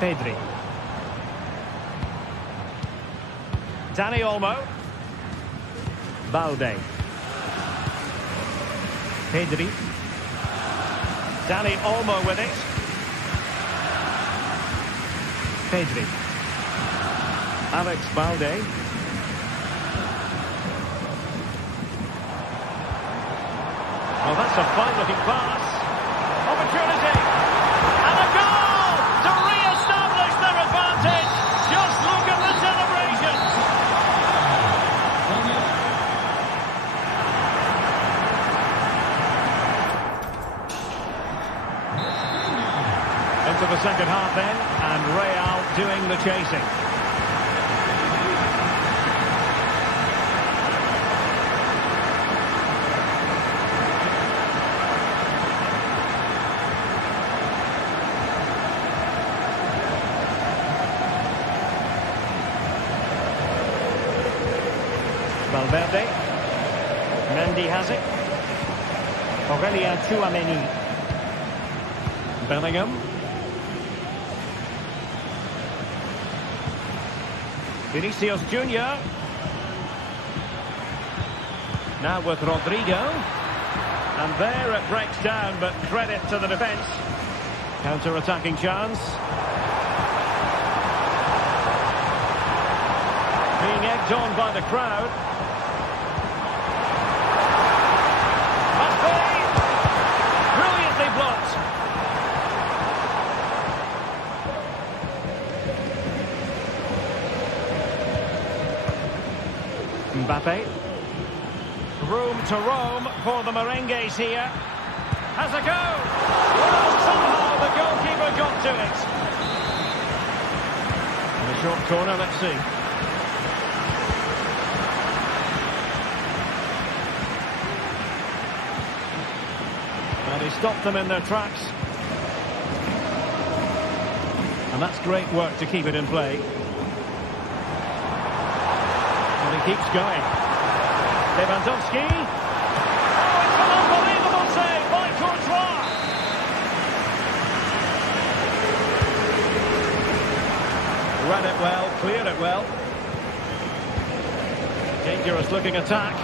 Pedri. Dani Olmo. Balde. Pedri. Dani Olmo with it. Pedri. Alex Balde. Oh, that's a fine-looking pass. Opportunity. And a goal to re-establish their advantage. Just look at the celebrations. Into the second half then, and Real doing the chasing. Valverde. Mendy has it. Aurelien Tchouameni. Bellingham. Vinicius Junior. Now with Rodrigo. And there it breaks down, but credit to the defence. Counter-attacking chance. Being egged on by the crowd. Brilliantly blocked. Mbappe. Room to roam for the Merengues here. Has a go. Well, somehow the goalkeeper got to it. In the short corner, let's see. And he stopped them in their tracks. And that's great work to keep it in play. And he keeps going. Lewandowski. Oh, it's an unbelievable save by Courtois. Read it well, cleared it well. Dangerous looking attack.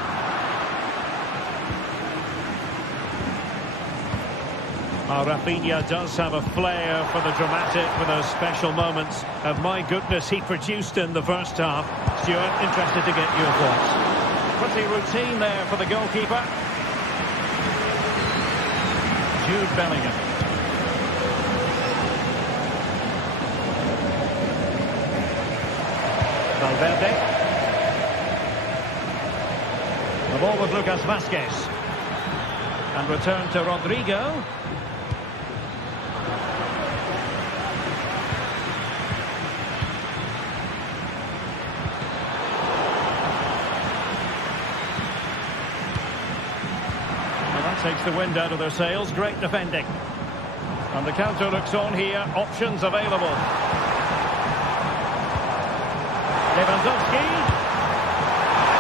Rafinha does have a flair for the dramatic, for those special moments. And my goodness, he produced in the first half. Stuart, interested to get your thoughts. Pretty routine there for the goalkeeper. Jude Bellingham. Valverde. The ball with Lucas Vázquez. And return to Rodrigo. Takes the wind out of their sails. Great defending. And the counter looks on here. Options available. Lewandowski.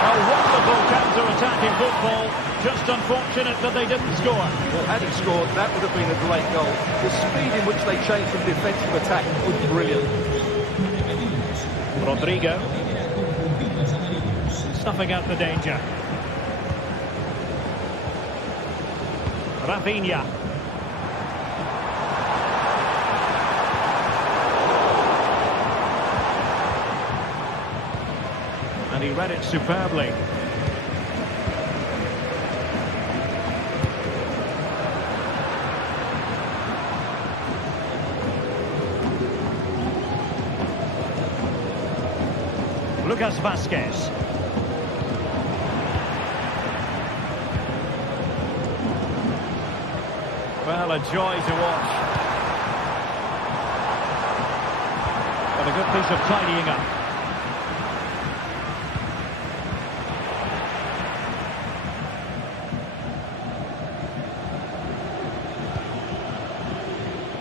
A wonderful counter-attacking football. Just unfortunate that they didn't score. Well, had he scored, that would have been a great goal. The speed in which they changed from defensive attack was brilliant. Rodrigo. Snuffing out the danger. Rafinha. read it superbly. Lucas Vázquez. Well, a joy to watch. But a good piece of tidying up.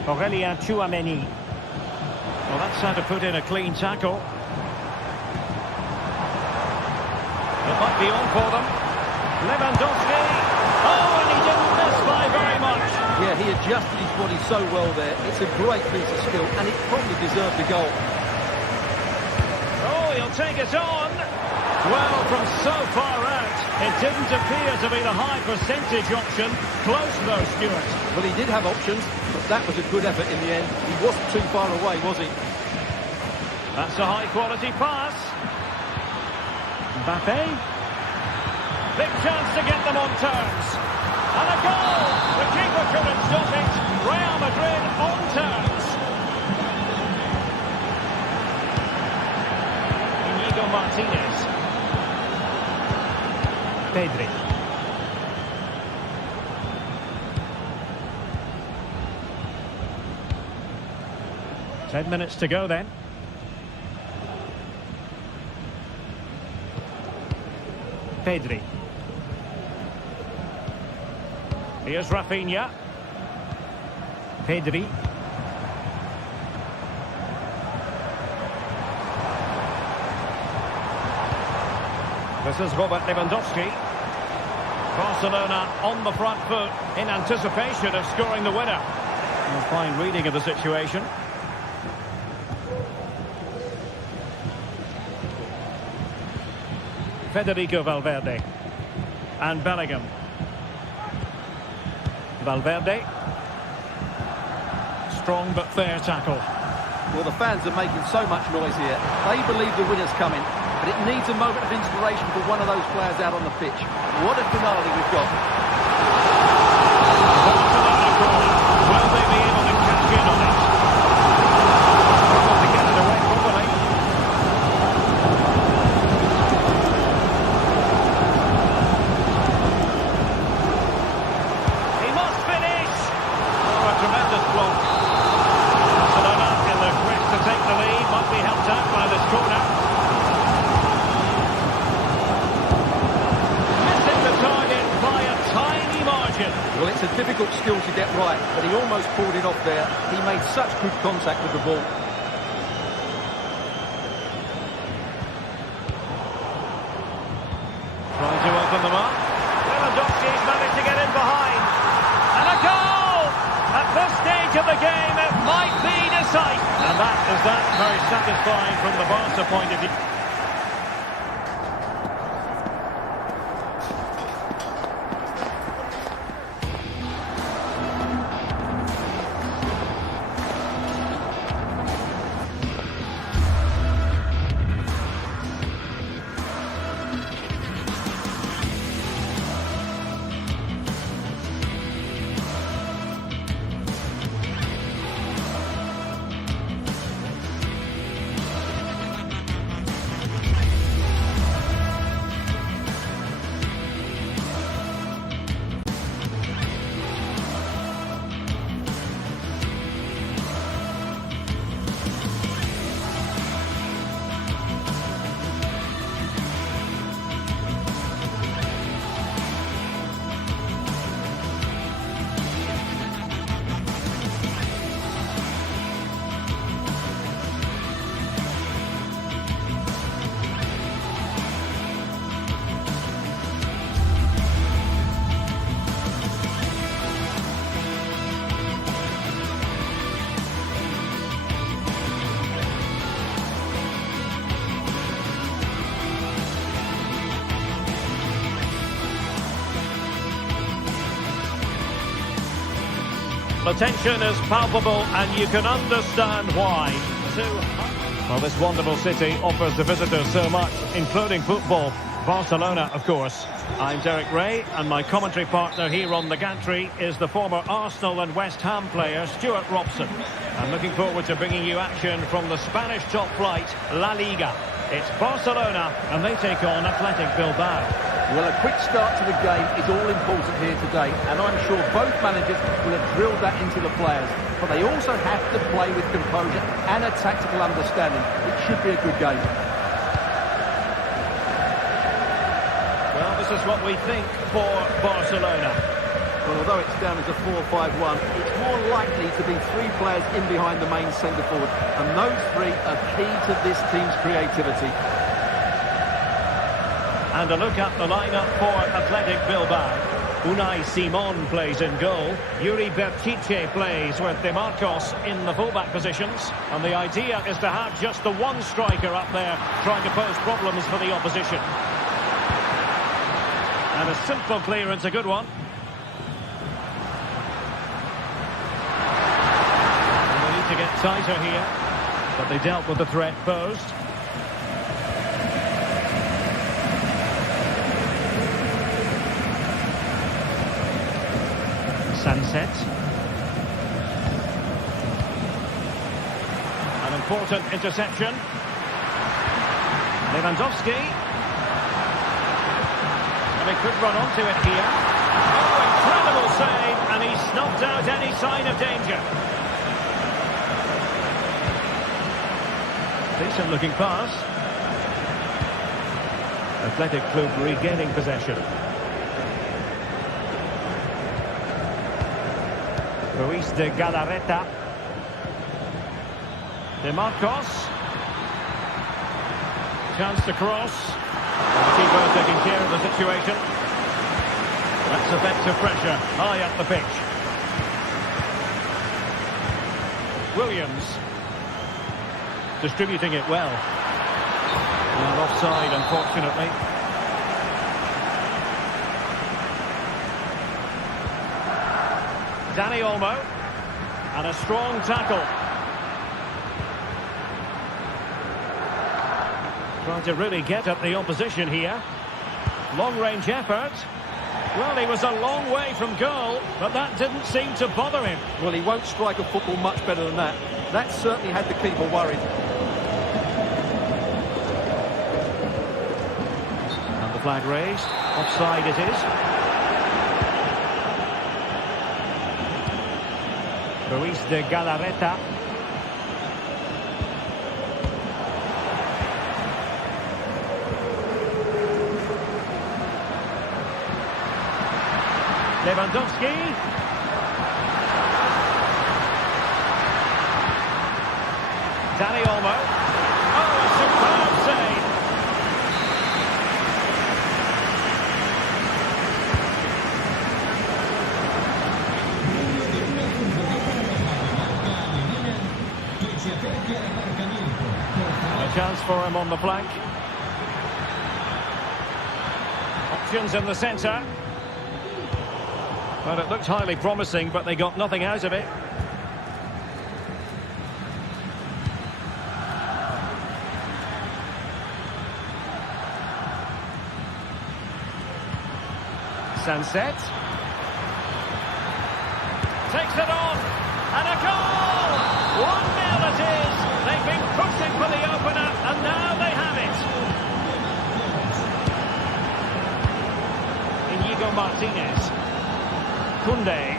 Aurélien Tchouaméni. Well, that's how to put in a clean tackle. It might be on for them. Lewandowski. Oh, and he didn't miss by very much. Yeah, he adjusted his body so well there. It's a great piece of skill, and it probably deserved a goal. Oh, he'll take it on. Well, from so far out, it didn't appear to be the high percentage option. Close though, Stuart. Well, he did have options, but that was a good effort in the end. He wasn't too far away, was he? That's a high-quality pass. Mbappe. Big chance to get them on terms. And a goal! The keeper couldn't stop it. Real Madrid on terms. Inigo Martinez. Pedri. Ten minutes to go then. Pedri. Here's Rafinha. Pedri. This is Robert Lewandowski. Barcelona on the front foot in anticipation of scoring the winner. A fine reading of the situation. Federico Valverde. And Bellingham. Valverde. Strong but fair tackle. Well, the fans are making so much noise here. They believe the winner's coming, but it needs a moment of inspiration for one of those players out on the pitch. What a finale we've got. Barcelona corner. Will they be able to cash in on it? Able to get it away properly. He must finish. Oh, a tremendous block. Barcelona in the quest to take the lead. Might be helped out by this corner. Missing the target by a tiny margin. Well, it's a difficult skill to get right, but he almost pulled it off there. He made such good contact with the ball. Trying to open them up. Lewandowski's managed to get in behind. And a goal! At this stage of the game, it might be decisive. And that is very satisfying from the Barca point of view. The tension is palpable and you can understand why. Well, this wonderful city offers the visitors so much, including football. Barcelona, of course. I'm Derek Ray, and my commentary partner here on the gantry is the former Arsenal and West Ham player, Stuart Robson. I'm looking forward to bringing you action from the Spanish top flight, La Liga. It's Barcelona, and they take on Athletic Bilbao. Well, a quick start to the game is all important here today, and I'm sure both managers will have drilled that into the players. But they also have to play with composure and a tactical understanding. It should be a good game. Well, this is what we think for Barcelona. Well, although it's down as a 4-5-1, it's more likely to be three players in behind the main centre-forward, and those three are key to this team's creativity. And a look at the lineup for Athletic Bilbao. Unai Simon plays in goal. Yuri Bertice plays with De Marcos in the fullback positions. And the idea is to have just the one striker up there trying to pose problems for the opposition. And a simple clearance, a good one. And they need to get tighter here. But they dealt with the threat posed. Sunset. An important interception. Lewandowski. And he could run onto it here. Oh, incredible save, and he snuffed out any sign of danger. Decent looking pass. Athletic Club regaining possession. Ruiz de Galarreta. De Marcos. Chance to cross. And the keeper taking care of the situation. That's effective pressure high up the pitch. Williams. Distributing it well. And offside, unfortunately. Dani Olmo, and a strong tackle. Trying to really get at the opposition here. Long-range effort. Well, he was a long way from goal, but that didn't seem to bother him. Well, he won't strike a football much better than that. That certainly had the keeper worried. And the flag raised. Offside it is. Ruiz de Galarreta. Lewandowski. Dani Olmo. Oh, a superb save. A chance for him on the flank. Options in the centre. Well, it looked highly promising, but they got nothing out of it. Sunset. Takes it on. And a goal! 1-0 it is. They've been pushing for the opener, and now they have it. Inigo Martinez. Koundé.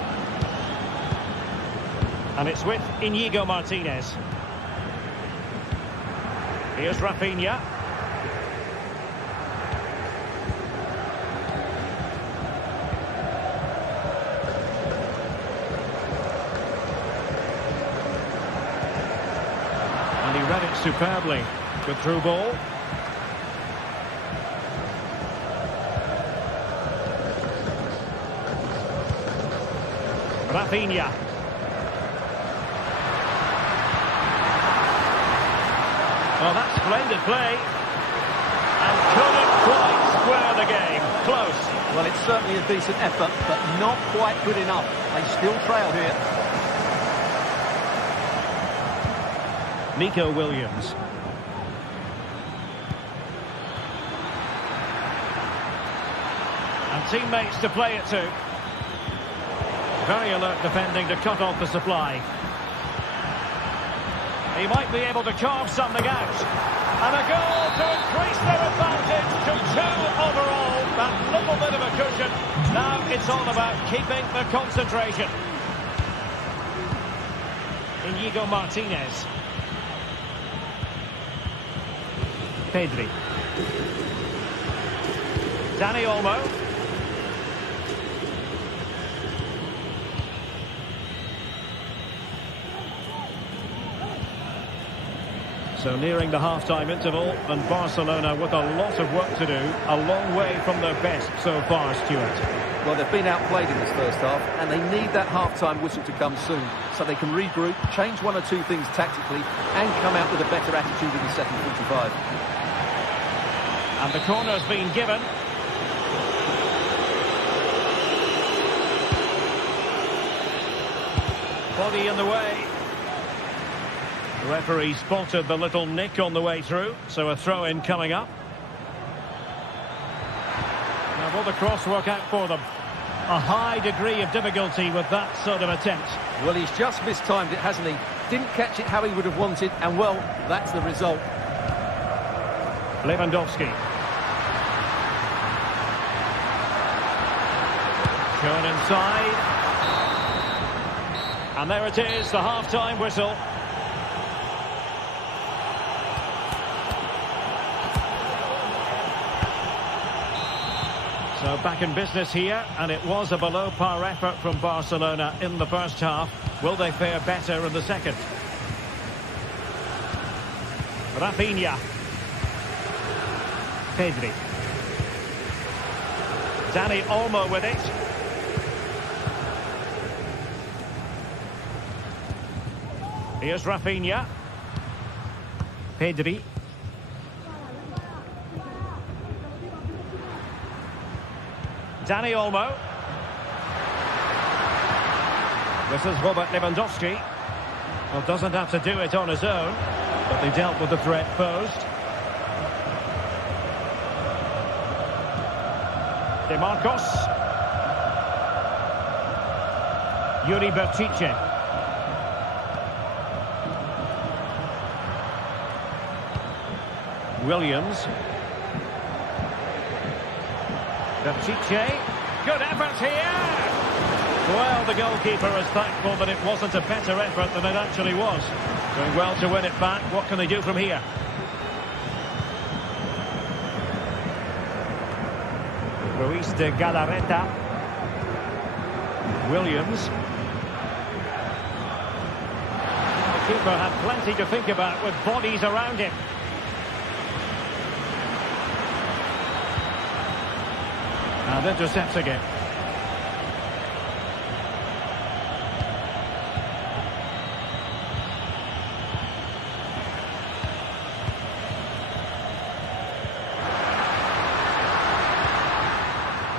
And it's with Inigo Martinez. Here's Rafinha. And he read it superbly. Good through ball. Rafinha. Well, that's splendid play. And couldn't quite square the game. Close. Well, it's certainly a decent effort, but not quite good enough. They still trail here. Nico Williams. And teammates to play it to. Very alert defending to cut off the supply. He might be able to carve something out. And a goal to increase their advantage to 2 overall. That little bit of a cushion. Now it's all about keeping the concentration. Inigo Martinez. Pedri. Dani Olmo. So nearing the half-time interval, and Barcelona with a lot of work to do, a long way from their best so far, Stuart. Well, they've been outplayed in this first half, and they need that half-time whistle to come soon, so they can regroup, change 1 or 2 things tactically, and come out with a better attitude in the second 45. And the corner's been given. Body in the way. The referee spotted the little nick on the way through, so a throw-in coming up. Now will the cross work out for them? A high degree of difficulty with that sort of attempt. Well, he's just mistimed it, hasn't he? Didn't catch it how he would have wanted, and well, that's the result. Lewandowski. Shown inside. And there it is, the half-time whistle. So back in business here, and it was a below-par effort from Barcelona in the first half. Will they fare better in the second? Rafinha. Pedri. Dani Olmo with it. Here's Rafinha. Pedri. Dani Olmo. This is Robert Lewandowski. Well, doesn't have to do it on his own, but they dealt with the threat posed. De Marcos. Yuri Bertice. Williams. Bertice. Good effort here. Well, the goalkeeper is thankful that it wasn't a better effort than it actually was. Doing well to win it back. What can they do from here? Ruiz de Galarreta. Williams. The keeper had plenty to think about with bodies around him. And intercepts again.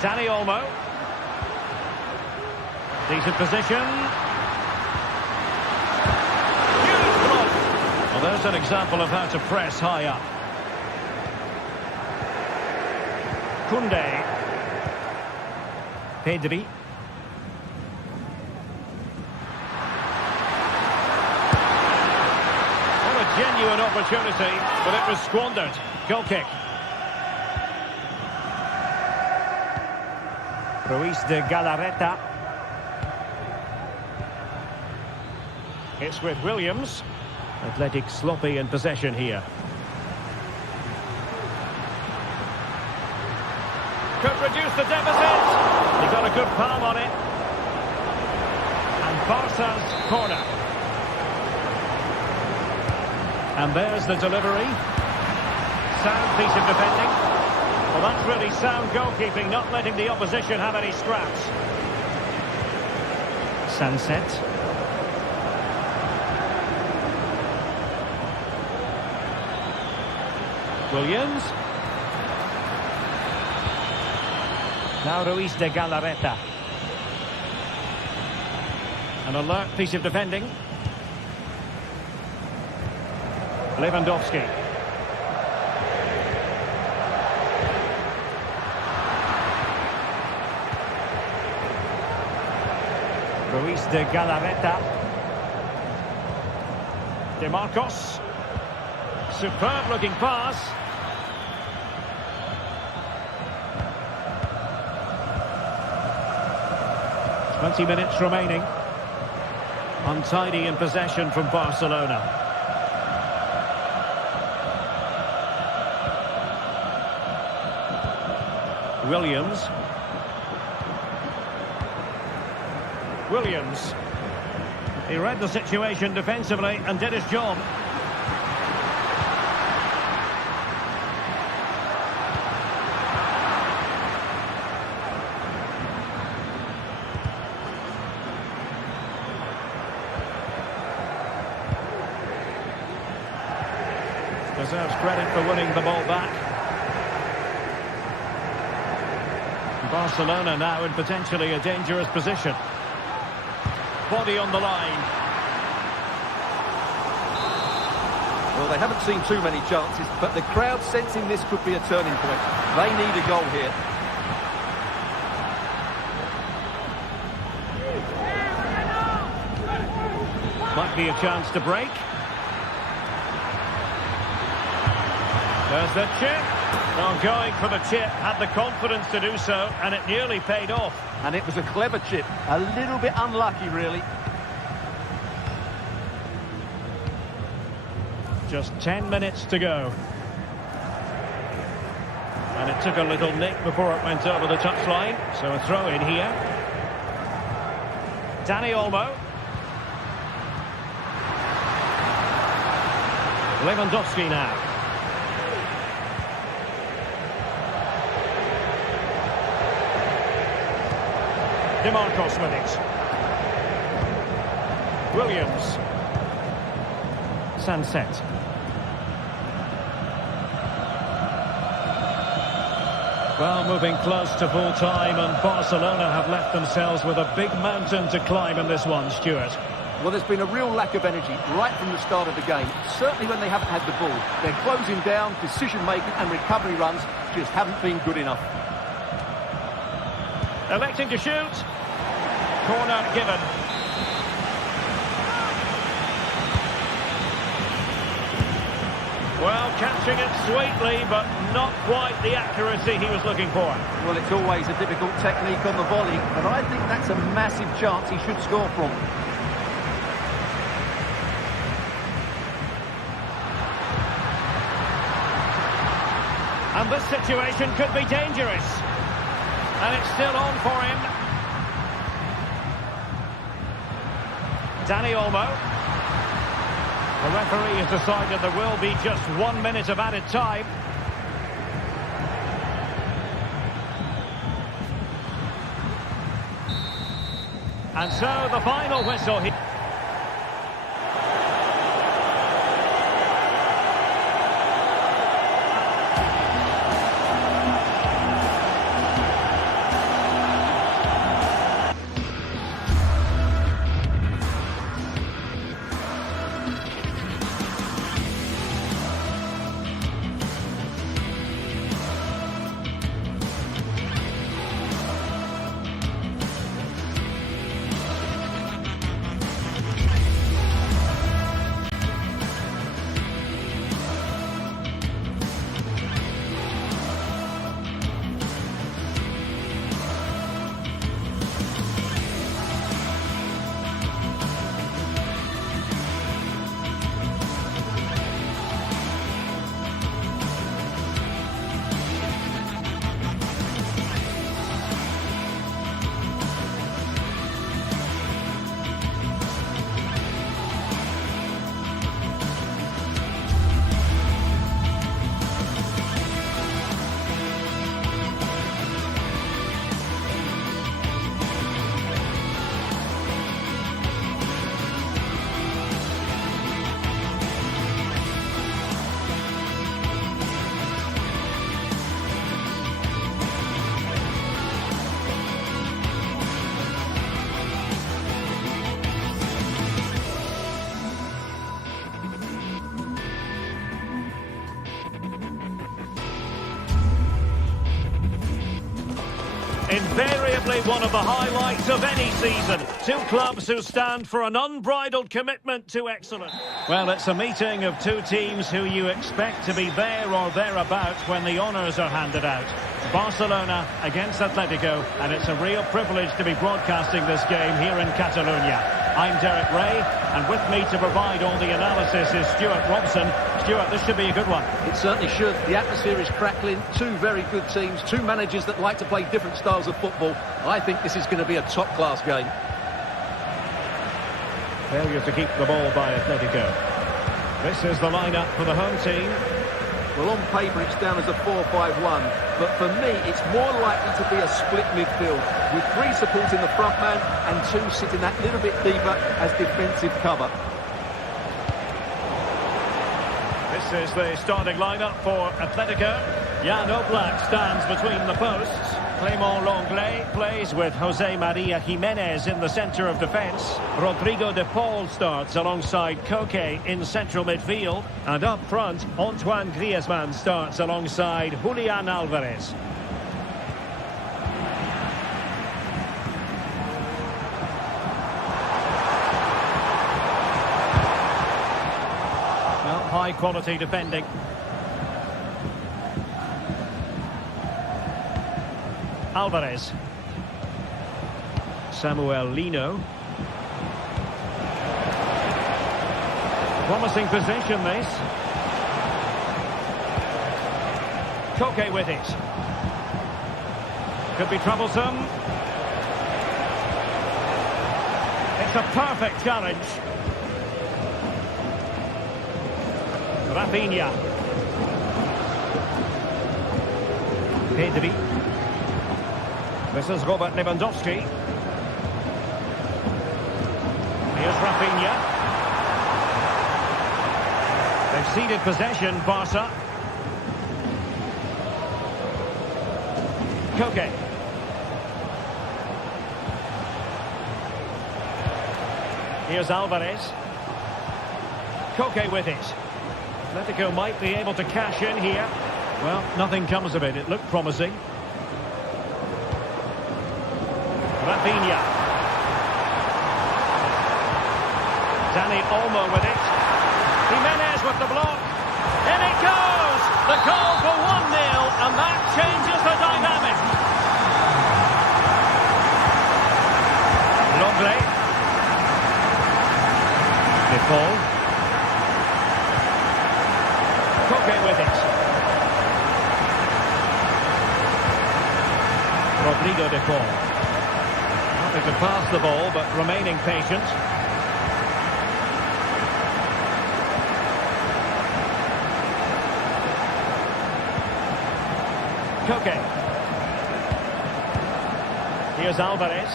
Dani Olmo. Decent position. Huge block. Well, there's an example of how to press high up. Koundé. Pedri. What a genuine opportunity, but it was squandered. Goal kick. Ruiz de Galarreta. It's with Williams. Athletic sloppy in possession here. Could reduce the deficit. He got a good palm on it. And Barca's corner. And there's the delivery. Sound piece of defending. Well, that's really sound goalkeeping, not letting the opposition have any scraps. Sunset. Williams. Now Ruiz de Galarreta. An alert piece of defending. Lewandowski. Ruiz de Galarreta. De Marcos. Superb looking pass. "20 minutes remaining. Untidy in possession from Barcelona. Williams. He read the situation defensively and did his job. Deserves credit for winning the ball back. Barcelona now in potentially a dangerous position. Body on the line. Well, they haven't seen too many chances, but the crowd sensing this could be a turning point. They need a goal here. Might be a chance to break. There's the chip. Well, going for the chip, had the confidence to do so, and it nearly paid off. And it was a clever chip. A little bit unlucky, really. Just 10 minutes to go. And it took a little nick before it went over the touchline. So a throw in here. Dani Olmo. Lewandowski now. De Marcos with it. Williams. Sunset. Well, moving close to full time, and Barcelona have left themselves with a big mountain to climb in this one, Stuart. Well, there's been a real lack of energy right from the start of the game. Certainly when they haven't had the ball. They're closing down, decision-making and recovery runs just haven't been good enough. Electing to shoot. Corner given. Well, catching it sweetly, but not quite the accuracy he was looking for. Well, it's always a difficult technique on the volley, but I think that's a massive chance he should score from. And this situation could be dangerous. And it's still on for him. Dani Olmo. The referee has decided there will be just 1 minute of added time. And so the final whistle here. Arguably one of the highlights of any season. Two clubs who stand for an unbridled commitment to excellence. Well, it's a meeting of two teams who you expect to be there or thereabouts when the honours are handed out. Barcelona against Atletico, and it's a real privilege to be broadcasting this game here in Catalonia. I'm Derek Ray, and with me to provide all the analysis is Stuart Robson. Stuart, this should be a good one. It certainly should. The atmosphere is crackling. Two very good teams, two managers that like to play different styles of football. I think this is going to be a top-class game. Failure to keep the ball by Atletico. This is the lineup for the home team. Well, on paper it's down as a 4-5-1, but for me it's more likely to be a split midfield, with three supporting the front man and two sitting that little bit deeper as defensive cover. This is the starting lineup for Atletico. Jan Oblak stands between the posts. Clément Lenglet plays with Jose Maria Jimenez in the centre of defence. Rodrigo de Paul starts alongside Koke in central midfield. And up front, Antoine Griezmann starts alongside Julian Alvarez. Well, high quality defending. Alvarez. Samuel Lino. Promising position, this. Koke with it. Could be troublesome. It's a perfect challenge. Rafinha. Pedri. This is Robert Lewandowski. Here's Rafinha. They've ceded possession, Barca. Koke. Here's Alvarez. Koke with it. Atletico might be able to cash in here. Well, nothing comes of it. It looked promising. Rafinha. Dani Olmo with it. Jimenez with the block. In it goes! The goal for 1-0, and that changes the dynamic. Lenglet. De Paul. Koke with it. Rodrigo de Paul. Happy to pass the ball, but remaining patient. Koke. Here's Alvarez.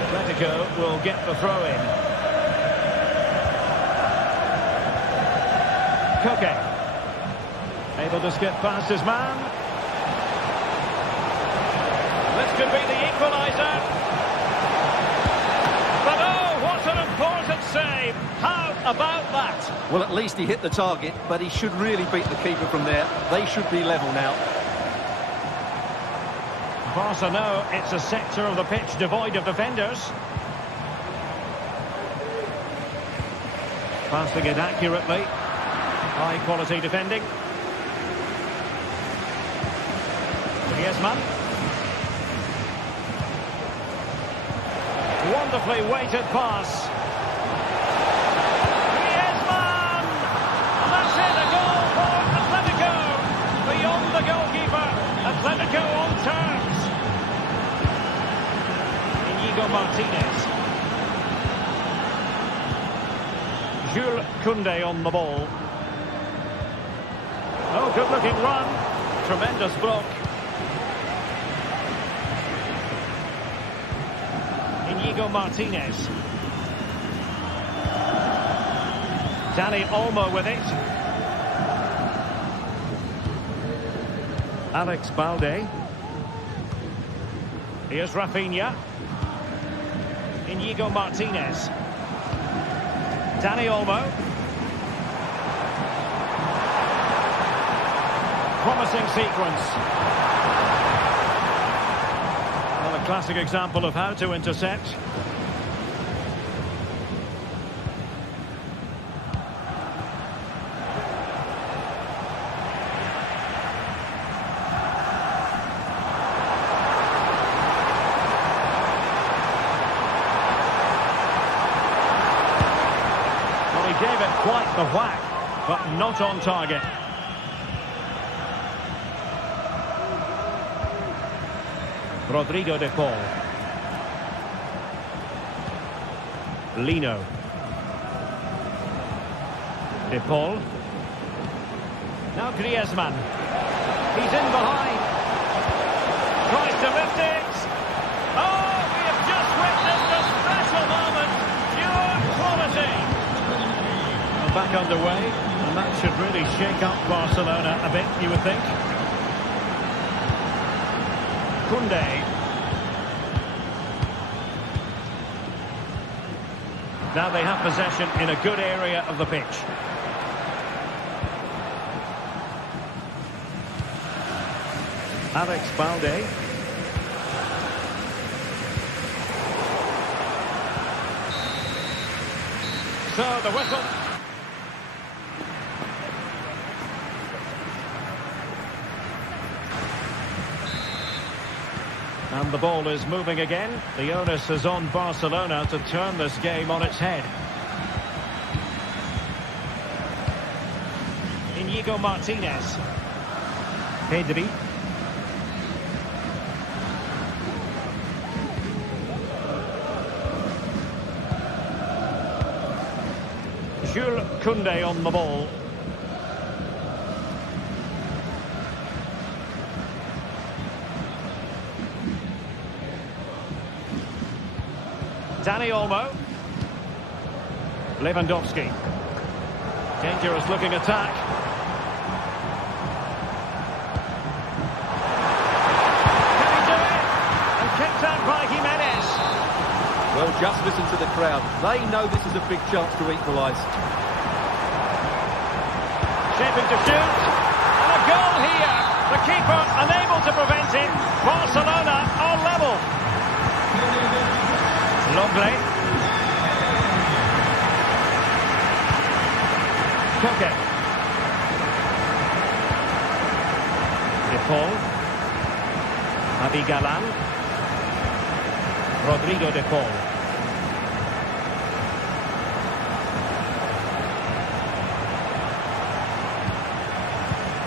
Atletico will get the throw in. Koke. Able to skip past his man. This could be the equaliser. But oh, what an important save. How about that? Well, at least he hit the target, but he should really beat the keeper from there. They should be level now. Barca know it's a sector of the pitch devoid of defenders. Passing it accurately. High quality defending. Griezmann. Wonderfully weighted pass. Griezmann! And that's it, a goal for Atletico. Beyond the goalkeeper. Atletico on terms. Inigo Martinez. Jules Koundé on the ball. Oh, good-looking run. Tremendous block. Inigo Martinez. Dani Olmo with it. Alex Balde. Here's Rafinha. Inigo Martinez. Dani Olmo. promising sequence. Well, a classic example of how to intercept. Well, he gave it quite the whack, but not on target. Rodrigo de Paul. Lino. De Paul. Now Griezmann. He's in behind. Tries to lift it. Oh, we have just witnessed a special moment. Pure quality. And back underway. And that should really shake up Barcelona a bit, you would think. Koundé. Now they have possession in a good area of the pitch. Alex Balde. So the whistle. And the ball is moving again. The onus is on Barcelona to turn this game on its head. Inigo Martinez. Pedri. Jules Koundé on the ball. Dani Olmo. Lewandowski. Dangerous looking attack. Can he do it? And kicked out by Jimenez. Well, just listen to the crowd. They know this is a big chance to equalise. Shaping to shoot. And a goal here. The keeper unable to prevent it. Barcelona are level. Longley. Koke. De Paul. Abigalan. Rodrigo de Paul.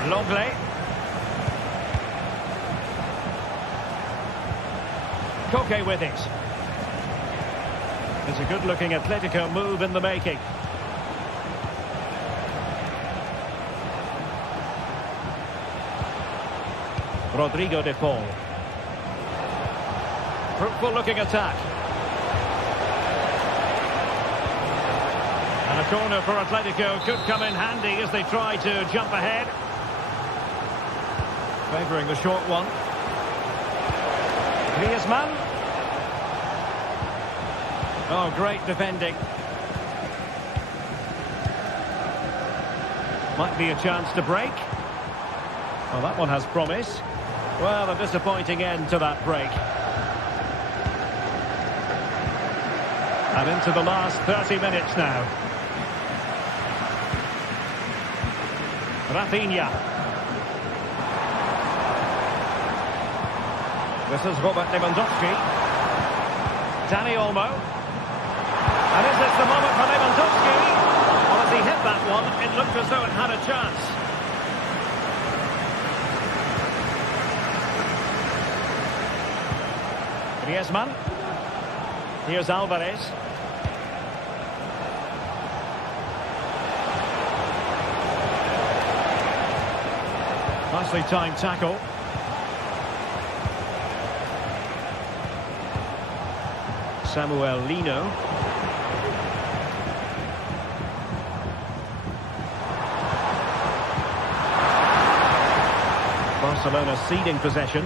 Longley. Koke with it. It's a good-looking Atletico move in the making. Rodrigo de Paul. Fruitful-looking attack. And a corner for Atletico could come in handy as they try to jump ahead. Favouring the short one. Griezmann. Oh, great defending. Might be a chance to break. Well, that one has promise. Well, a disappointing end to that break. And into the last 30 minutes now. Rafinha. This is Robert Lewandowski. Dani Olmo. And is this the moment for Lewandowski? Well, as he hit that one, it looked as though it had a chance. Griezmann. Here's Alvarez. Nicely timed tackle. Samuel Lino. Barcelona ceding possession.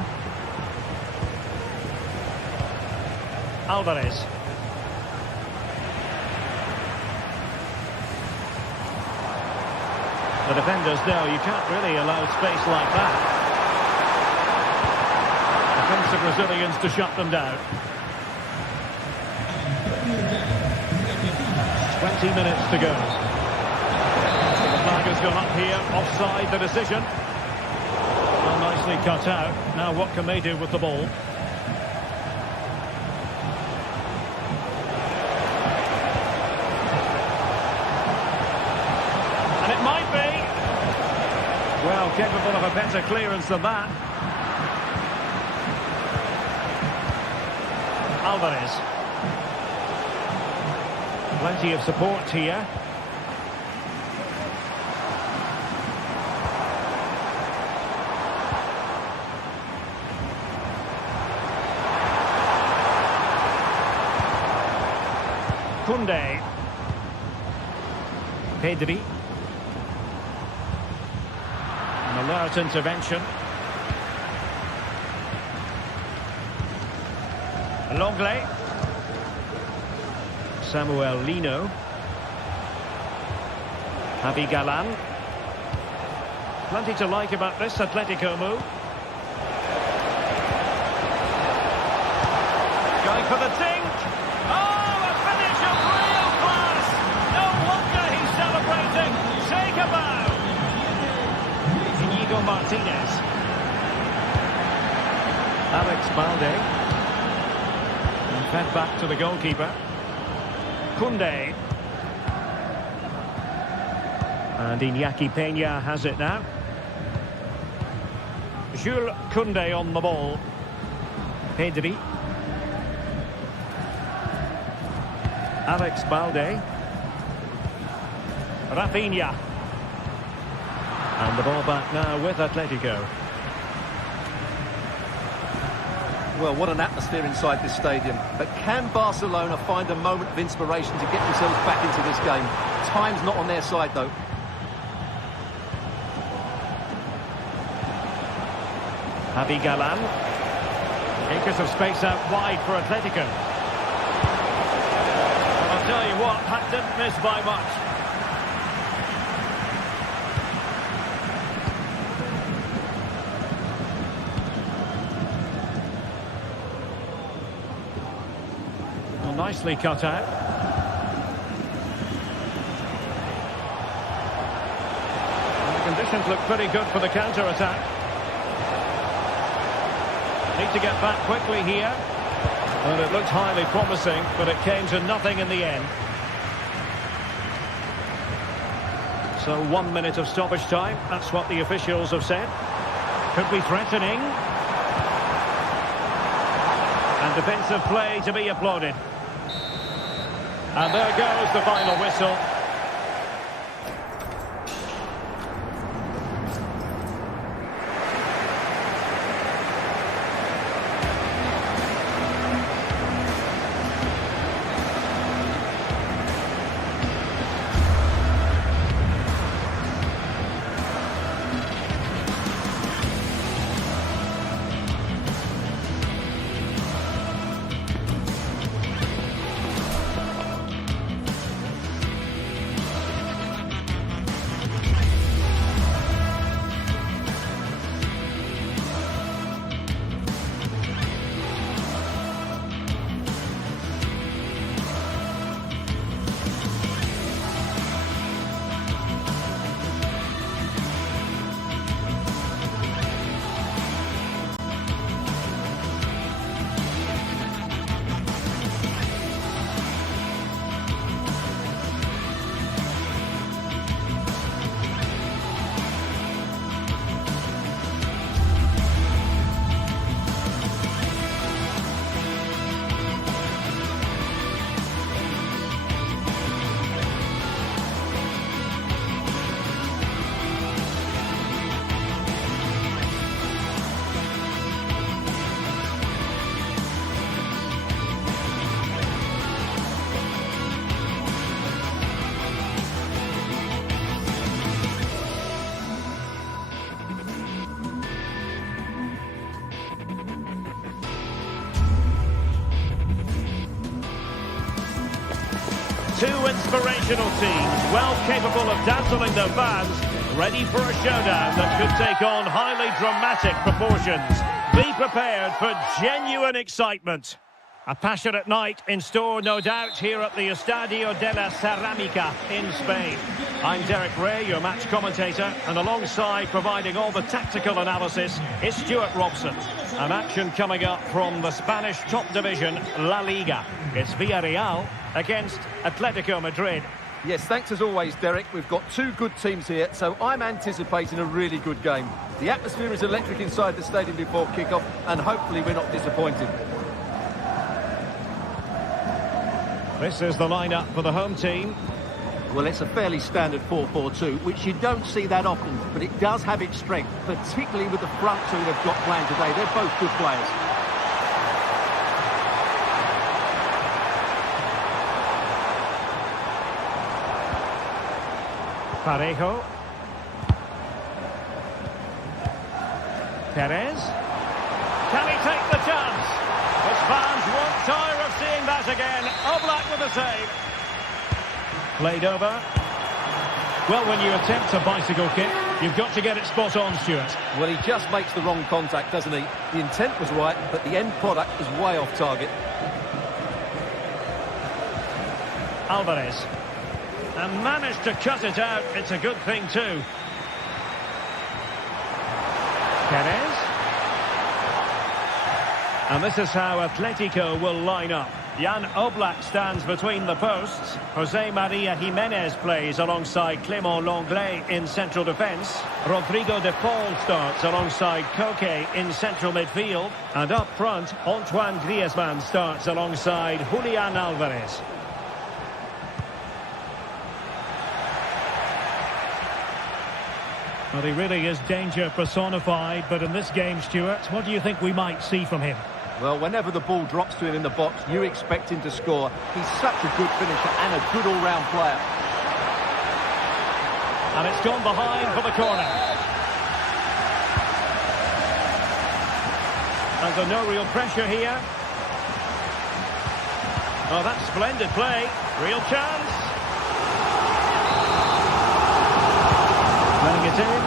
Alvarez. The defenders know you can't really allow space like that. Defensive resilience to shut them down. 20 minutes to go. The flag has gone up here, offside the decision. Well, nicely cut out. Now what can they do with the ball? And it might be. Well, capable of a better clearance than that. Alvarez. Plenty of support here. Koundé. Pedri. An alert intervention. Longley. Samuel Lino. Javi Galan. Plenty to like about this Atletico move. Going for the dink. Oh, a finish of real class. No wonder he's celebrating. Take a bow. Inigo Martinez. Alex Balde. And fed back to the goalkeeper. Koundé. And Iñaki Peña has it now. Jules Koundé on the ball. Pedri. Alex Balde. Rafinha. And the ball back now with Atletico. Well, what an atmosphere inside this stadium. But can Barcelona find a moment of inspiration to get themselves back into this game? Time's not on their side, though. Javi Galan. Acres of space out wide for Atletico. Well, I'll tell you what, that didn't miss by much. Nicely cut out. And the conditions look pretty good for the counter-attack. Need to get back quickly here. And it looked highly promising, but it came to nothing in the end. So 1 minute of stoppage time. That's what the officials have said. Could be threatening. And defensive play to be applauded. And there goes the final whistle. Two inspirational teams, well capable of dazzling their fans, ready for a showdown that could take on highly dramatic proportions. Be prepared for genuine excitement. A passionate night in store, no doubt, here at the Estadio de la Cerámica in Spain. I'm Derek Ray, your match commentator, and alongside providing all the tactical analysis is Stuart Robson. An action coming up from the Spanish top division, La Liga. It's Villarreal against Atletico Madrid. Yes, thanks as always, Derek. We've got two good teams here, so I'm anticipating a really good game. The atmosphere is electric inside the stadium before kick-off, and hopefully we're not disappointed. This is the lineup for the home team. Well, it's a fairly standard 4-4-2, which you don't see that often, but it does have its strength, particularly with the front two they've got playing today. They're both good players. Parejo. Perez. Can he take the chance? His fans won't tire of seeing that again. Oblak with a save. Played over. Well, when you attempt a bicycle kick, you've got to get it spot on, Stuart. Well, he just makes the wrong contact, doesn't he? The intent was right, but the end product is way off target. Alvarez. And managed to cut it out. It's a good thing too. Perez. And this is how Atletico will line up. Jan Oblak stands between the posts. Jose Maria Jimenez plays alongside Clément Lenglet in central defence. Rodrigo de Paul starts alongside Koke in central midfield. And up front, Antoine Griezmann starts alongside Julián Álvarez. Well, he really is danger personified, but in this game, Stuart, what do you think we might see from him? Well, whenever the ball drops to him in the box, you expect him to score. He's such a good finisher and a good all-round player. And it's gone behind for the corner. Under no real pressure here. Oh, that's splendid play. Real chance. Running it in.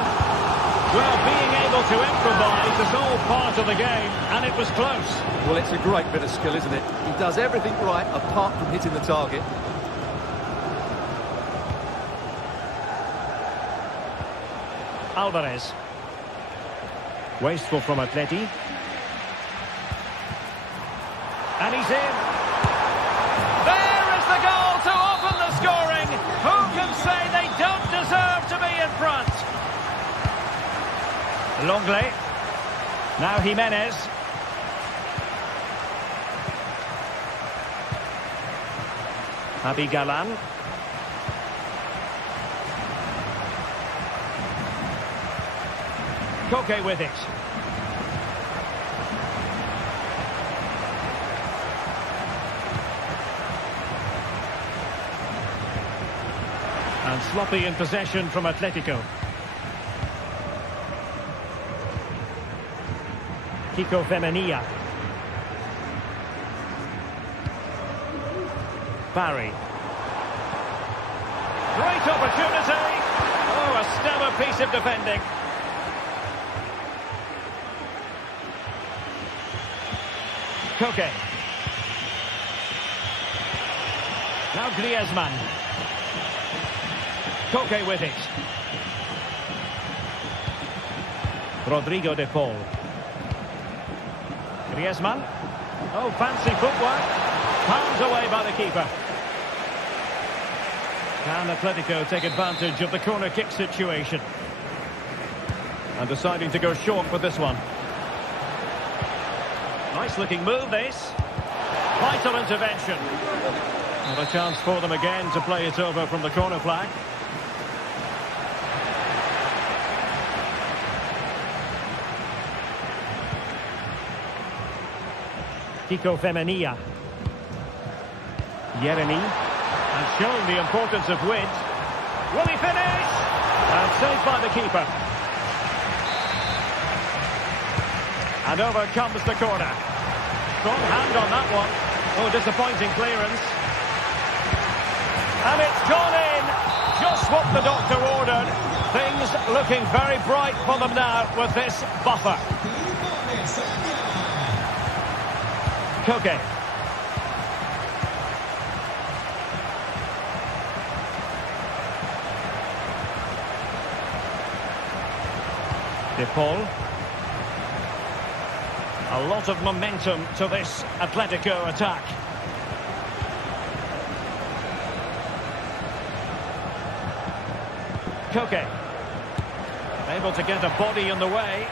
Well, being able to improvise is all part of the game, and it was close. Well, it's a great bit of skill, isn't it? He does everything right apart from hitting the target. Alvarez. Wasteful from Atleti. And he's in. There is the goal to open the scoring. Who can say they don't deserve to be in front? Lenglet. Now Jimenez. Javi Galán. Koke with it. And sloppy in possession from Atletico. Kiko Femenia. Barry. Great opportunity. Oh, a stellar piece of defending. Koke. Now Griezmann. Koke with it. Rodrigo de Paul. Griezmann. Oh, fancy footwork. Palmed away by the keeper. Can Atletico take advantage of the corner kick situation? And deciding to go short with this one. Nice looking move, this. Vital intervention. And a chance for them again to play it over from the corner flag. Kiko Femenia. Yeremy. And showing the importance of width. Will he finish? And saved by the keeper. And over comes the corner. Strong hand on that one. Oh, disappointing clearance. And it's gone in. Just what the doctor ordered. Things looking very bright for them now with this buffer. Koke. De Paul. A lot of momentum to this Atletico attack. Koke. Able to get a body in the way.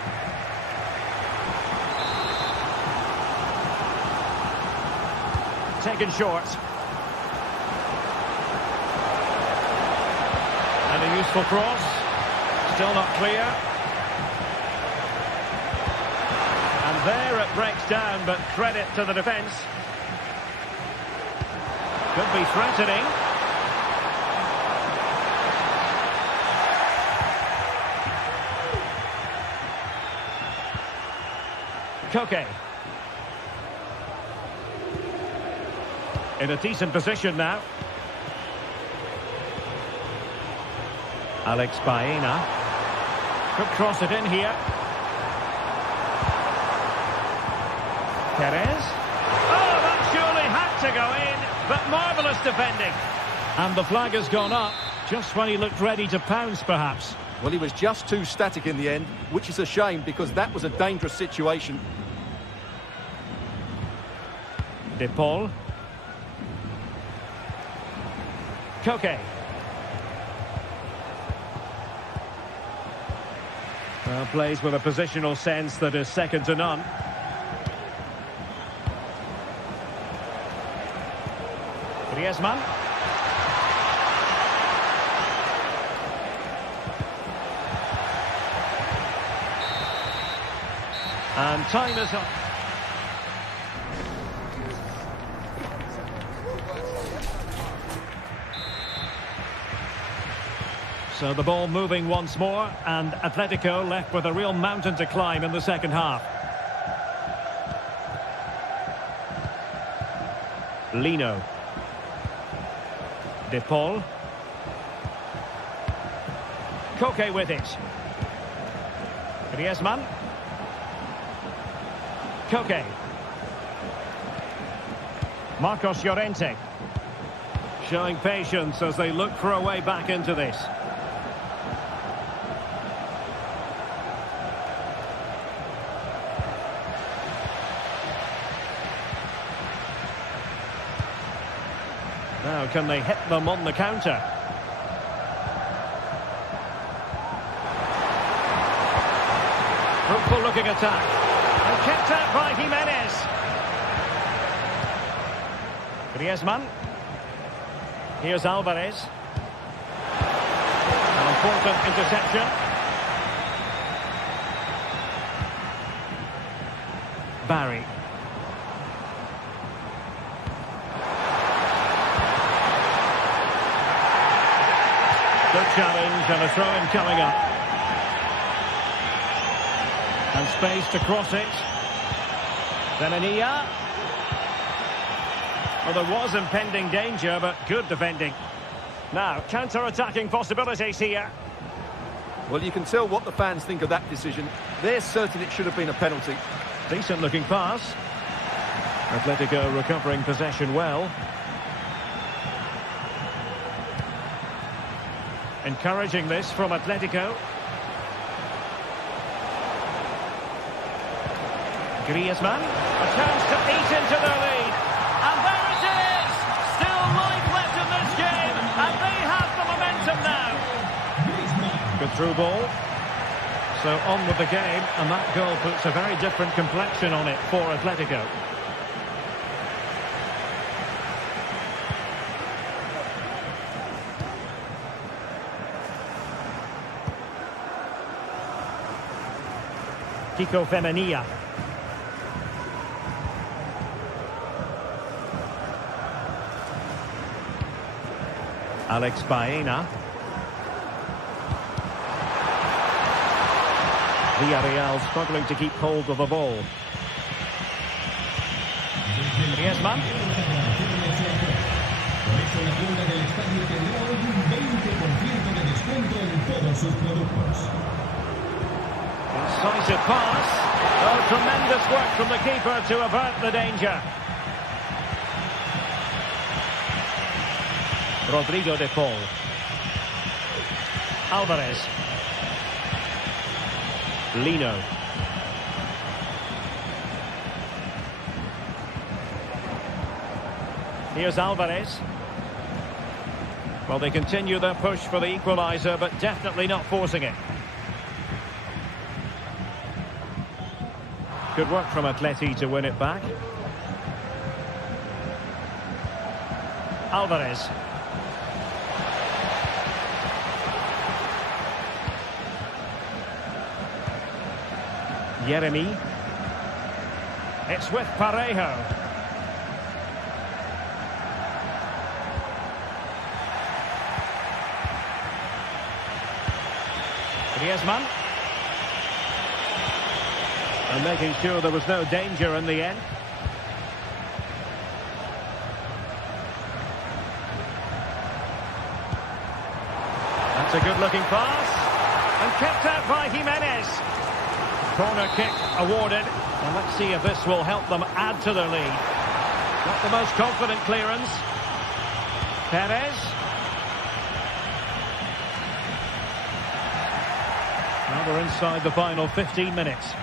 Taken short. And a useful cross. Still not clear. And there it breaks down, but credit to the defence. Could be threatening. Koke. In a decent position now. Alex Baena. Could cross it in here. Perez. Oh, that surely had to go in, but marvellous defending. And the flag has gone up, just when he looked ready to pounce, perhaps. Well, he was just too static in the end, which is a shame because that was a dangerous situation. De Paul. Koke. Well, plays with a positional sense that is second to none. Griezmann. And time is up. So the ball moving once more, and Atletico left with a real mountain to climb in the second half. Lino. De Paul. Koke with it. Griezmann. Koke. Marcos Llorente. Showing patience as they look for a way back into this. Now, can they hit them on the counter? Fruitful looking attack. And kept out by Jimenez. Griezmann. Here's Alvarez. An important interception. Barry. Good challenge and a throw-in coming up. And space to cross it. Benfica. Well, there was impending danger, but good defending. Now, counter-attacking possibilities here. Well, you can tell what the fans think of that decision. They're certain it should have been a penalty. Decent-looking pass. Atletico recovering possession well. Encouraging this from Atletico. Griezmann. A chance to eat into their lead. And there it is! Still life left in this game. And they have the momentum now. Good through ball. So on with the game. And that goal puts a very different complexion on it for Atletico. Kiko Femenia. Alex Baena. Villarreal struggling to keep hold of the ball. Griezmann. Venden todos sus productos. Incisive pass. Oh, tremendous work from the keeper to avert the danger. Rodrigo de Paul. Alvarez. Lino. Here's Alvarez. Well, they continue their push for the equaliser, but definitely not forcing it. Good work from Atleti to win it back. Alvarez. Yeremi. It's with Parejo. Griezmann. And making sure there was no danger in the end. That's a good-looking pass. And kept out by Jimenez. Corner kick awarded. And let's see if this will help them add to their lead. Not the most confident clearance. Perez. Now we're inside the final 15 minutes.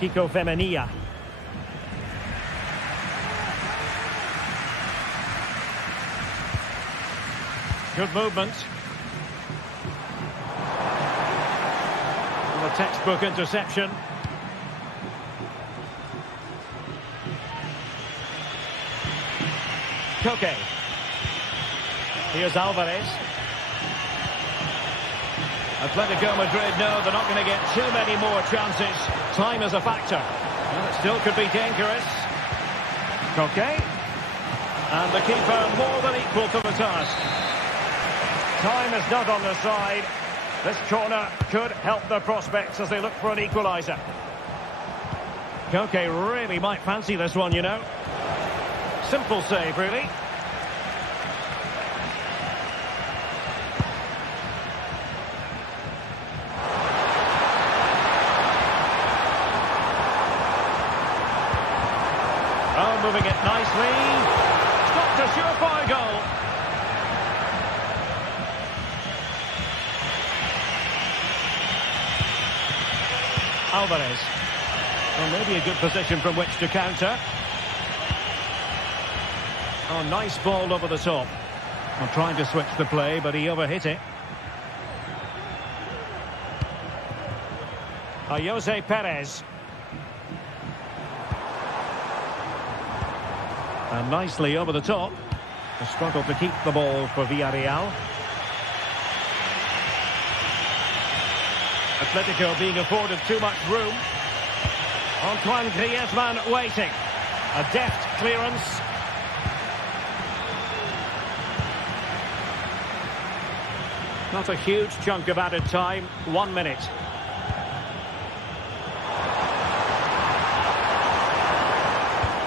Kiko Femenia. Good movement. And a textbook interception. Koke. Here's Alvarez. Atletico Madrid know they're not going to get too many more chances. Time is a factor. And it still could be dangerous. Koke. And the keeper more than equal to the task. Time is not on their side. This corner could help their prospects as they look for an equaliser. Koke really might fancy this one, you know. Simple save, really. Oh, moving it nicely. Stopped a surefire goal. Alvarez. Well, maybe a good position from which to counter. Oh, nice ball over the top. I'm trying to switch the play, but he overhit it. Jose Perez. And nicely over the top. A struggle to keep the ball for Villarreal. Atletico being afforded too much room. Antoine Griezmann waiting. A deft clearance. Not a huge chunk of added time. 1 minute.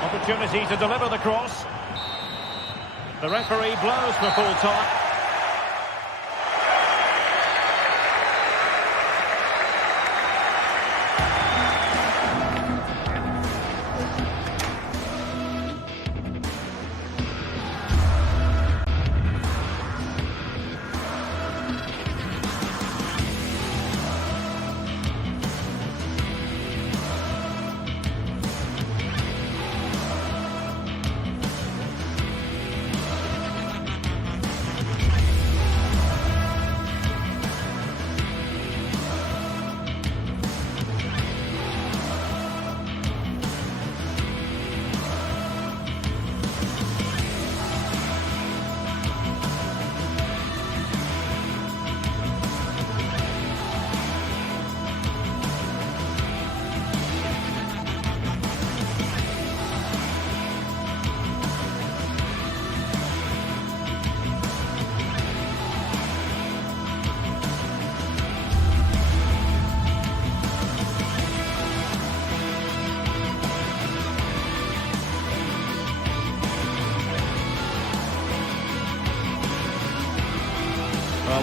Opportunity to deliver the cross. The referee blows for full time.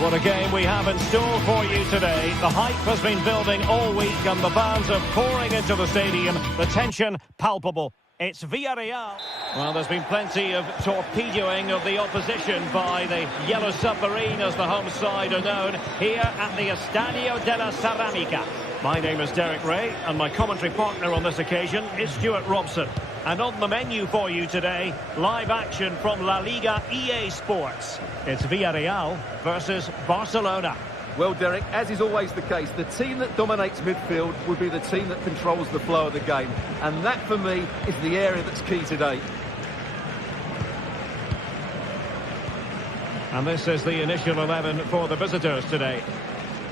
What a game we have in store for you today. The hype has been building all week and the fans are pouring into the stadium. The tension palpable. It's Villarreal. Well, there's been plenty of torpedoing of the opposition by the Yellow Submarine, as the home side are known, here at the Estadio de la Ceramica. My name is Derek Ray, and my commentary partner on this occasion is Stuart Robson. And on the menu for you today, live action from La Liga EA Sports. It's Villarreal versus Barcelona. Well, Derek, as is always the case, the team that dominates midfield will be the team that controls the flow of the game. And that, for me, is the area that's key today. And this is the initial 11 for the visitors today.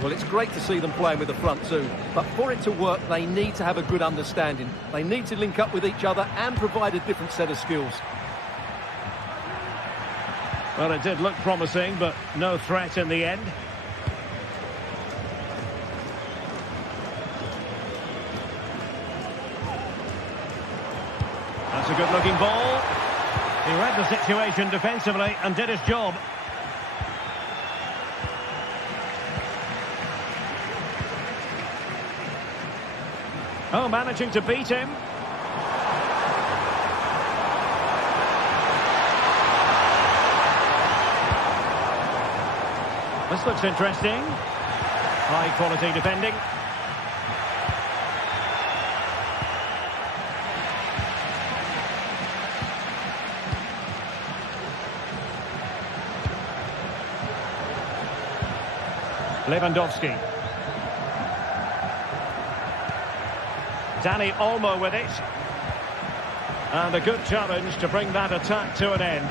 Well, it's great to see them playing with the front two, but for it to work, they need to have a good understanding. They need to link up with each other and provide a different set of skills. Well, it did look promising, but no threat in the end. That's a good-looking ball. He read the situation defensively and did his job. Oh, managing to beat him. This looks interesting. High-quality defending. Lewandowski. Dani Olmo with it. And a good challenge to bring that attack to an end.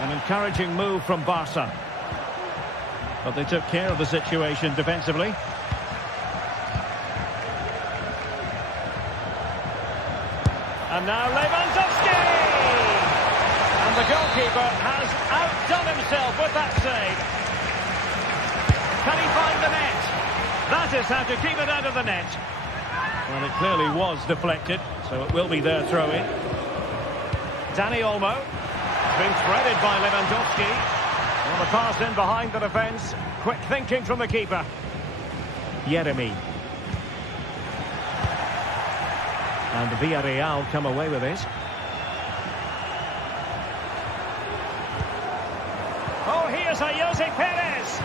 An encouraging move from Barca. But they took care of the situation defensively. And now Lewandowski! And the goalkeeper has outdone himself with that save. Can he find the net? That is how to keep it out of the net. Well, it clearly was deflected, so it will be their throw-in. Dani Olmo. It's been threaded by Lewandowski. Well, the pass in behind the defence. Quick thinking from the keeper. Yeremy. And Villarreal come away with it. Oh, here's a Jose Perez.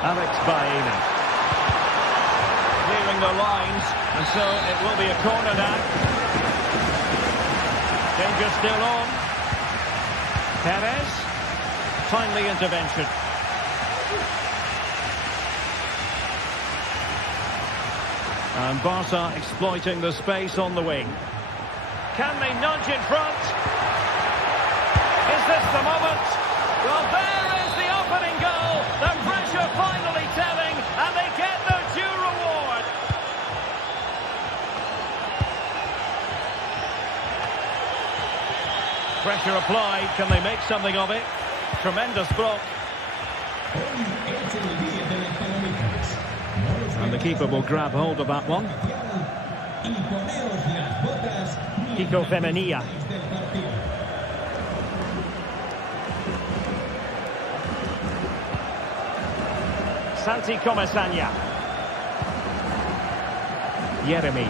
Alex Baena. Clearing the lines, and so it will be a corner now. Danger still on. Perez. Timely intervention. And Barca exploiting the space on the wing. Can they nudge in front? Is this the moment? Well, there is the opening goal. The pressure finally telling, and they get their due reward. Pressure applied. Can they make something of it? Tremendous block. And the keeper will grab hold of that one. Kiko Femenia. Santi Comesanya. Yeremy.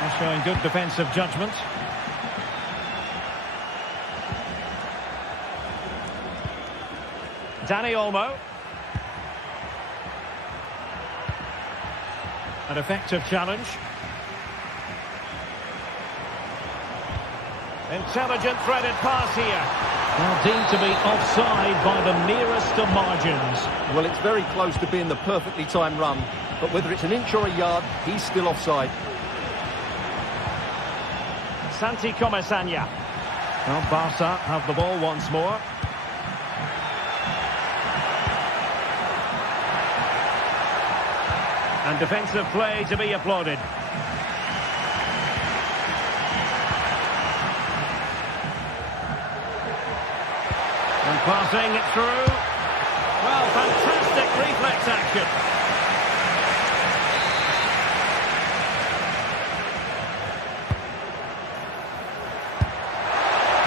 They're showing good defensive judgment. Dani Olmo. An effective challenge. Intelligent threaded pass here. Well, deemed to be offside by the nearest of margins. Well, it's very close to being the perfectly timed run, but whether it's an inch or a yard, he's still offside. Santi Comesanya. Well, Barca have the ball once more. And defensive play to be applauded. Passing it through. Well, fantastic reflex action.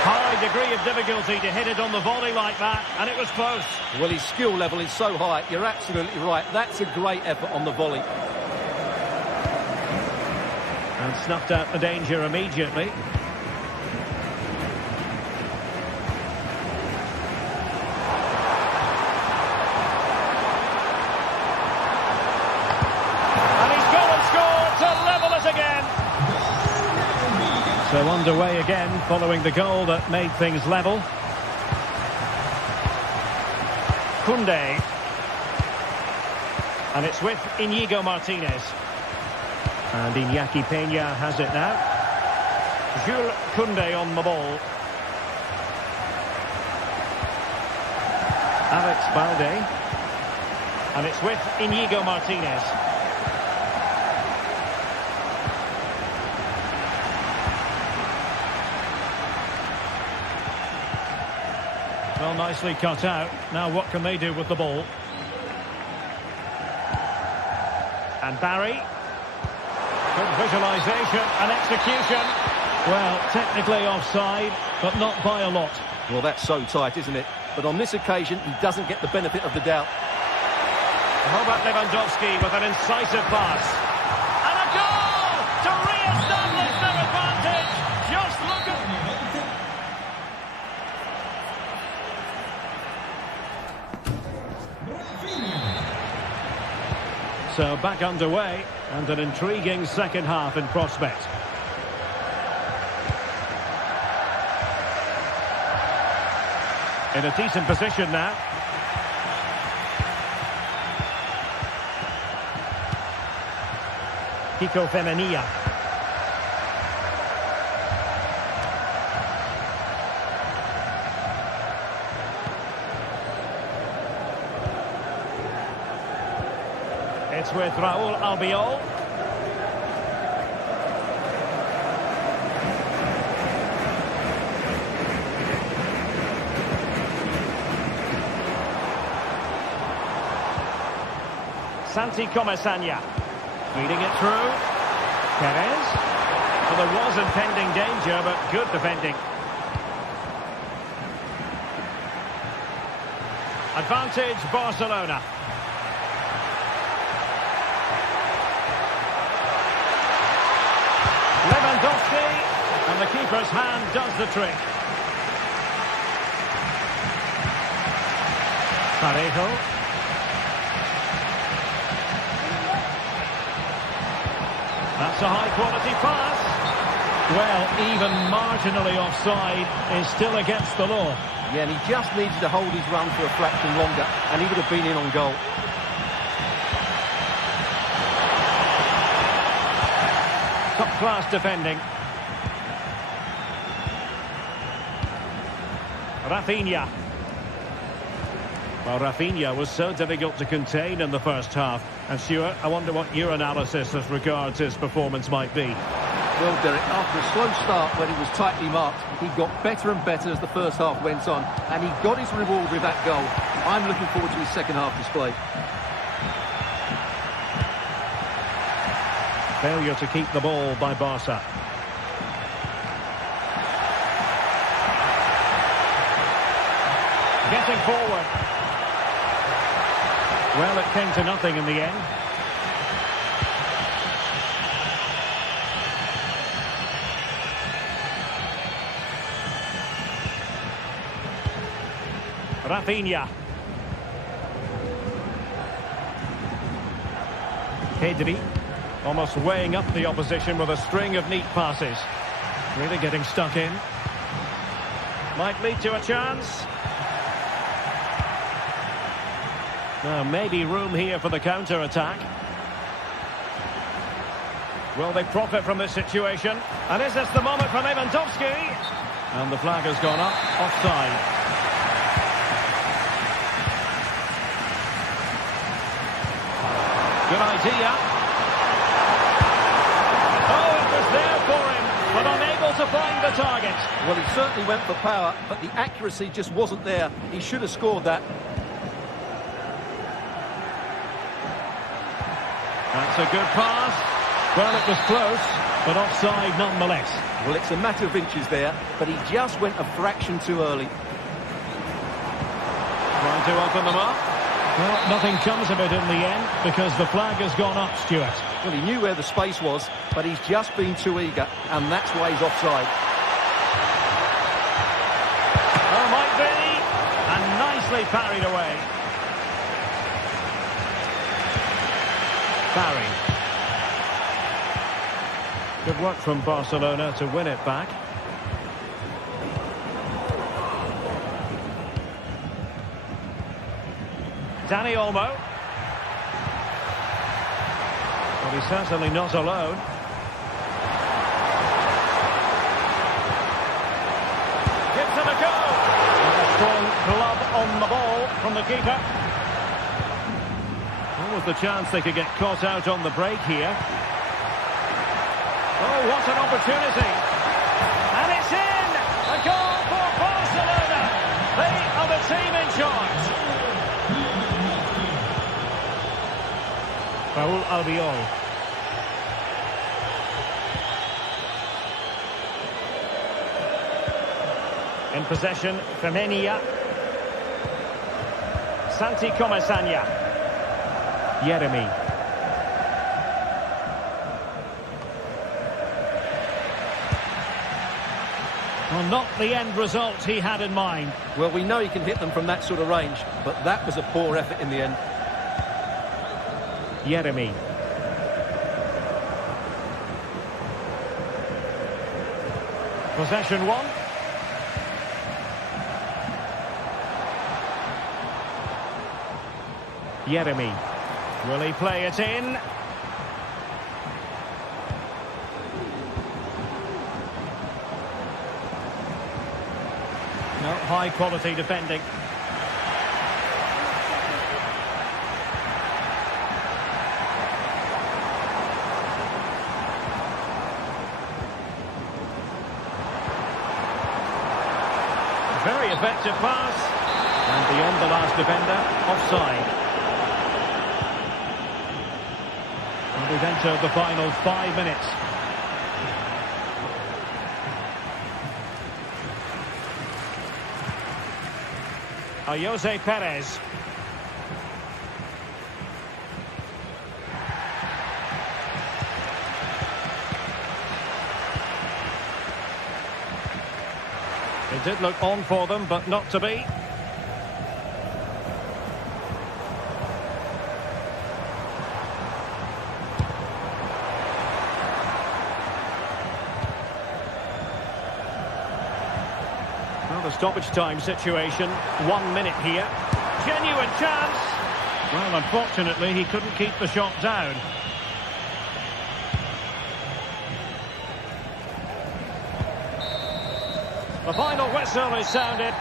High degree of difficulty to hit it on the volley like that, and it was close. Well, his skill level is so high. You're absolutely right. That's a great effort on the volley. And snuffed out the danger immediately. So underway again, following the goal that made things level. Koundé. And it's with Íñigo Martínez. And Iñaki Peña has it now. Jules Koundé on the ball. Alex Balde. And it's with Íñigo Martínez. Well, nicely cut out. Now what can they do with the ball? And Barry. Good visualisation and execution. Well, technically offside, but not by a lot. Well, that's so tight, isn't it? But on this occasion, he doesn't get the benefit of the doubt. Robert Lewandowski with an incisive pass. And a goal to re-establish their advantage. Just look at... So back underway, and an intriguing second half in prospect. In a decent position now. Kiko Femenia. It's with Raúl Albiol. Santi Comesaña. Feeding it through. Perez. Well, there was impending danger, but good defending. Advantage Barcelona. Lewandowski, and the keeper's hand does the trick. Parejo. That's a high-quality pass. Well, even marginally offside is still against the law. Yeah, and he just needs to hold his run for a fraction longer, and he would have been in on goal. Top-class defending. Rafinha. Well, Rafinha was so difficult to contain in the first half. And Stuart, I wonder what your analysis as regards his performance might be. Well, Derek, after a slow start when he was tightly marked, he got better and better as the first half went on, and he got his reward with that goal. I'm looking forward to his second half display. Failure to keep the ball by Barca. Getting forward. Well, it came to nothing in the end. Rafinha. Pedri. Almost weighing up the opposition with a string of neat passes. Really getting stuck in. Might lead to a chance. Now, maybe room here for the counter-attack. Will they profit from this situation? And is this the moment for Lewandowski? And the flag has gone up. Offside. Good idea. Oh, it was there for him, but unable to find the target. Well, he certainly went for power, but the accuracy just wasn't there. He should have scored that. That's a good pass. Well, it was close, but offside nonetheless. Well, it's a matter of inches there, but he just went a fraction too early. Trying to open them up. Well, nothing comes of it in the end because the flag has gone up, Stuart. Well, he knew where the space was, but he's just been too eager, and that's why he's offside. Oh, might be. And nicely parried away. Barry. Good work from Barcelona to win it back. Danny Olmo. Well, he's certainly not alone. Gives it a go. And a strong glove on the ball from the keeper. What was the chance they could get caught out on the break here? Oh, what an opportunity. And it's in! A goal for Barcelona. They are the team in charge. Raúl Albiol. In possession, Femenia. Santi Comasanya. Yeremy. Well, not the end result he had in mind. Well, we know he can hit them from that sort of range, but that was a poor effort in the end. Yeremy. Possession one. Yeremy. Will he play it in? No, high quality defending. Very effective pass. And beyond the last defender, offside. And we've entered the final 5 minutes. Jose Perez. It did look on for them, but not to be. Well, the stoppage time situation, 1 minute here. Genuine chance. Well, unfortunately, he couldn't keep the shot down. The final whistle is sounded.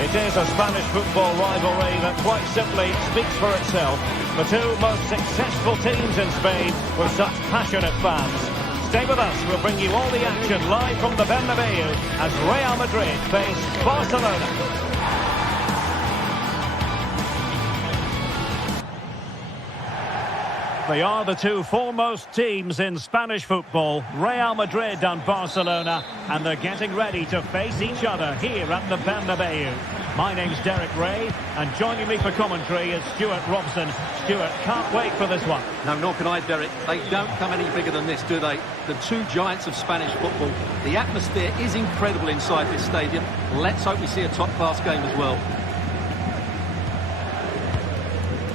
It is a Spanish football rivalry that quite simply speaks for itself. The two most successful teams in Spain with such passionate fans. Stay with us, we'll bring you all the action live from the Bernabeu as Real Madrid face Barcelona. They are the two foremost teams in Spanish football, Real Madrid and Barcelona, and they're getting ready to face each other here at the Bernabeu. My name's Derek Ray, and joining me for commentary is Stuart Robson. Stuart, can't wait for this one. No, nor can I, Derek. They don't come any bigger than this, do they? The two giants of Spanish football. The atmosphere is incredible inside this stadium. Let's hope we see a top-class game as well.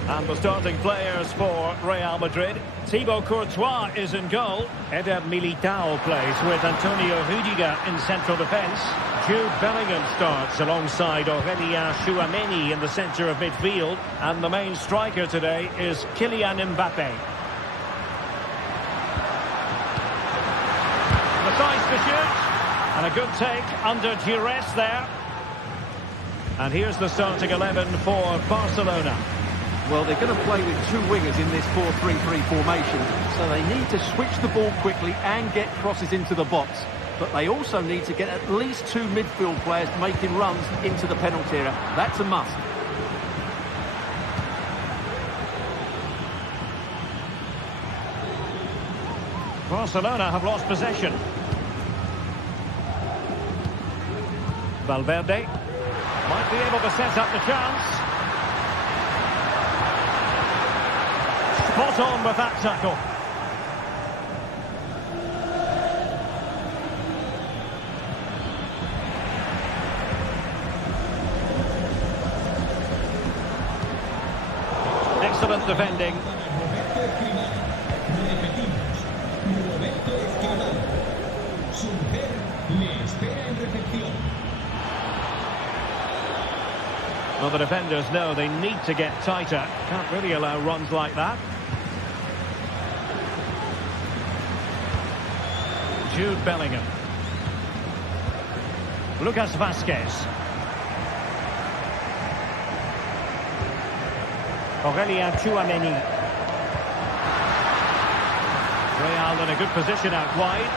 And the starting players for Real Madrid. Thibaut Courtois is in goal. Eder Militao plays with Antonio Rudiger in central defence. Jude Bellingham starts alongside Aurelien Tchouameni in the centre of midfield. And the main striker today is Kylian Mbappe. Precise to shoot. And a good take under duress there. And here's the starting 11 for Barcelona. Well, they're going to play with two wingers in this 4-3-3 formation, so they need to switch the ball quickly and get crosses into the box. But they also need to get at least two midfield players making runs into the penalty area. That's a must. Barcelona have lost possession. Valverde might be able to set up the chance. Spot on with that tackle. Excellent defending. Well, the defenders know they need to get tighter. Can't really allow runs like that. Jude Bellingham. Lucas Vazquez. Aurelien Tchouameni. Real in a good position out wide.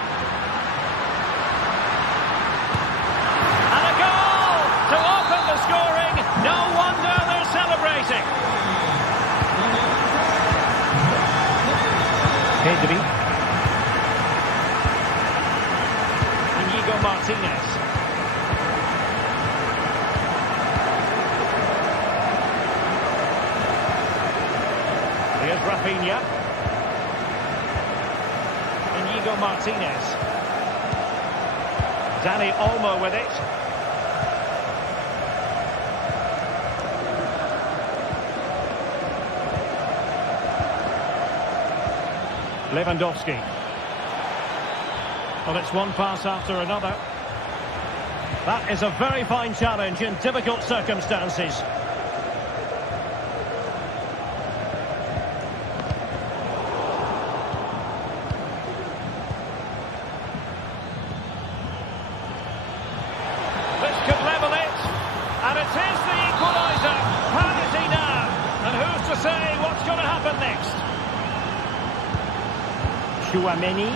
And a goal to open the scoring. No wonder they're celebrating. Pedri. Martinez. Here's Rafinha. Inigo Martinez. Dani Olmo with it. Lewandowski. Well, it's one pass after another. That is a very fine challenge in difficult circumstances. This could level it. And it is the equaliser. Parity now. And who's to say what's going to happen next? Tchouameni.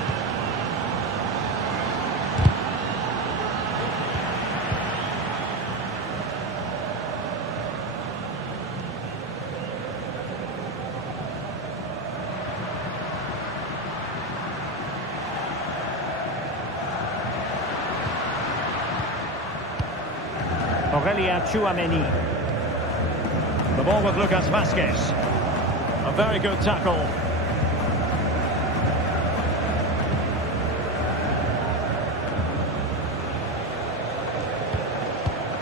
Aurelien Tchouameni. The ball with Lucas Vazquez. A very good tackle.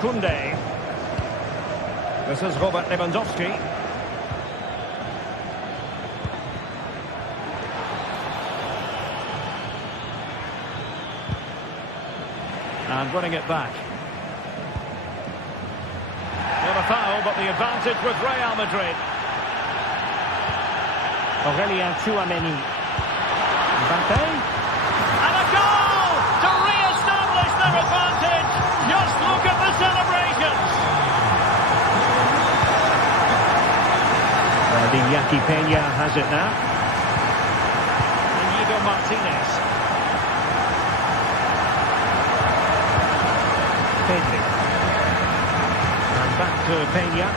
Koundé. This is Robert Lewandowski. And running it back. A foul, but the advantage with Real Madrid. Aurelien Tchouameni. Mbappe. And a goal to re-establish their advantage. Just look at the celebrations. Iñaki Peña has it now. Inigo Martinez. Pedri. Back to Peña.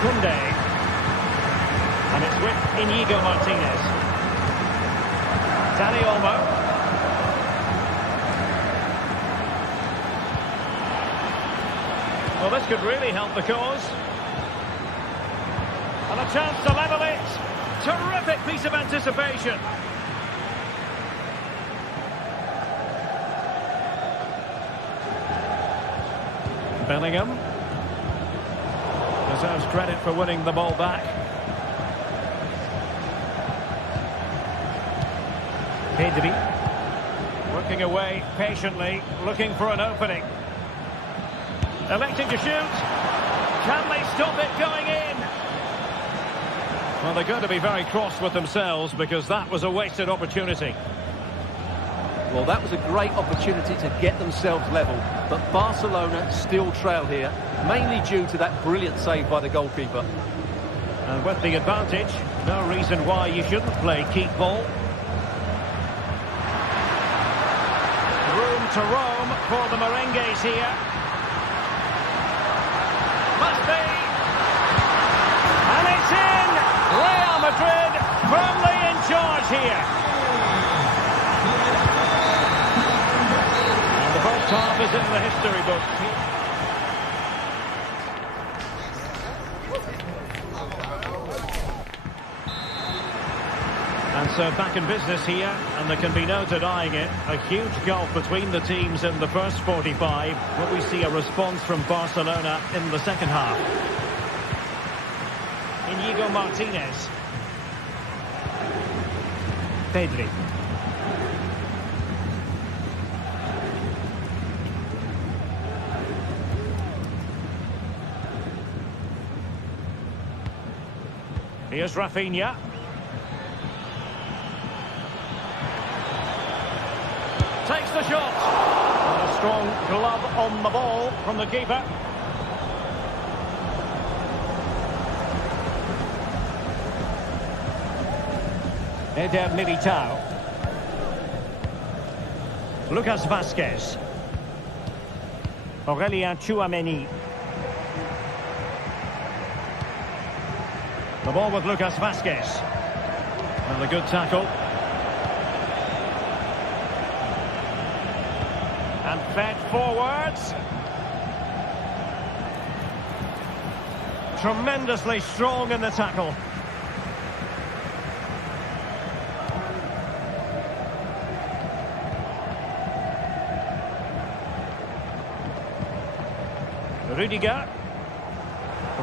Koundé. And it's with Inigo Martinez. Dani Olmo. Well, this could really help the cause. And a chance to level it. Terrific piece of anticipation. Bellingham deserves credit for winning the ball back. Pedri working away patiently, looking for an opening. Electing to shoot. Can they stop it going in? Well, they're going to be very cross with themselves because that was a wasted opportunity. Well, that was a great opportunity to get themselves level, but Barcelona still trail here, mainly due to that brilliant save by the goalkeeper. And with the advantage, no reason why you shouldn't play keep ball. Room to roam for the Merengues here. Must be. And it's in! Real Madrid firmly in charge here. And the first half is in the history books. And so back in business here, and there can be no denying it. A huge gulf between the teams in the first 45. Will we see a response from Barcelona in the second half? Inigo Martinez. Pedri. Here's Rafinha. Takes the shot. And a strong glove on the ball from the keeper. Eder Militao. Lucas Vazquez. Aurélien Tchouameni. The ball with Lucas Vazquez. And a good tackle. And fed forwards. Tremendously strong in the tackle. Rudiger.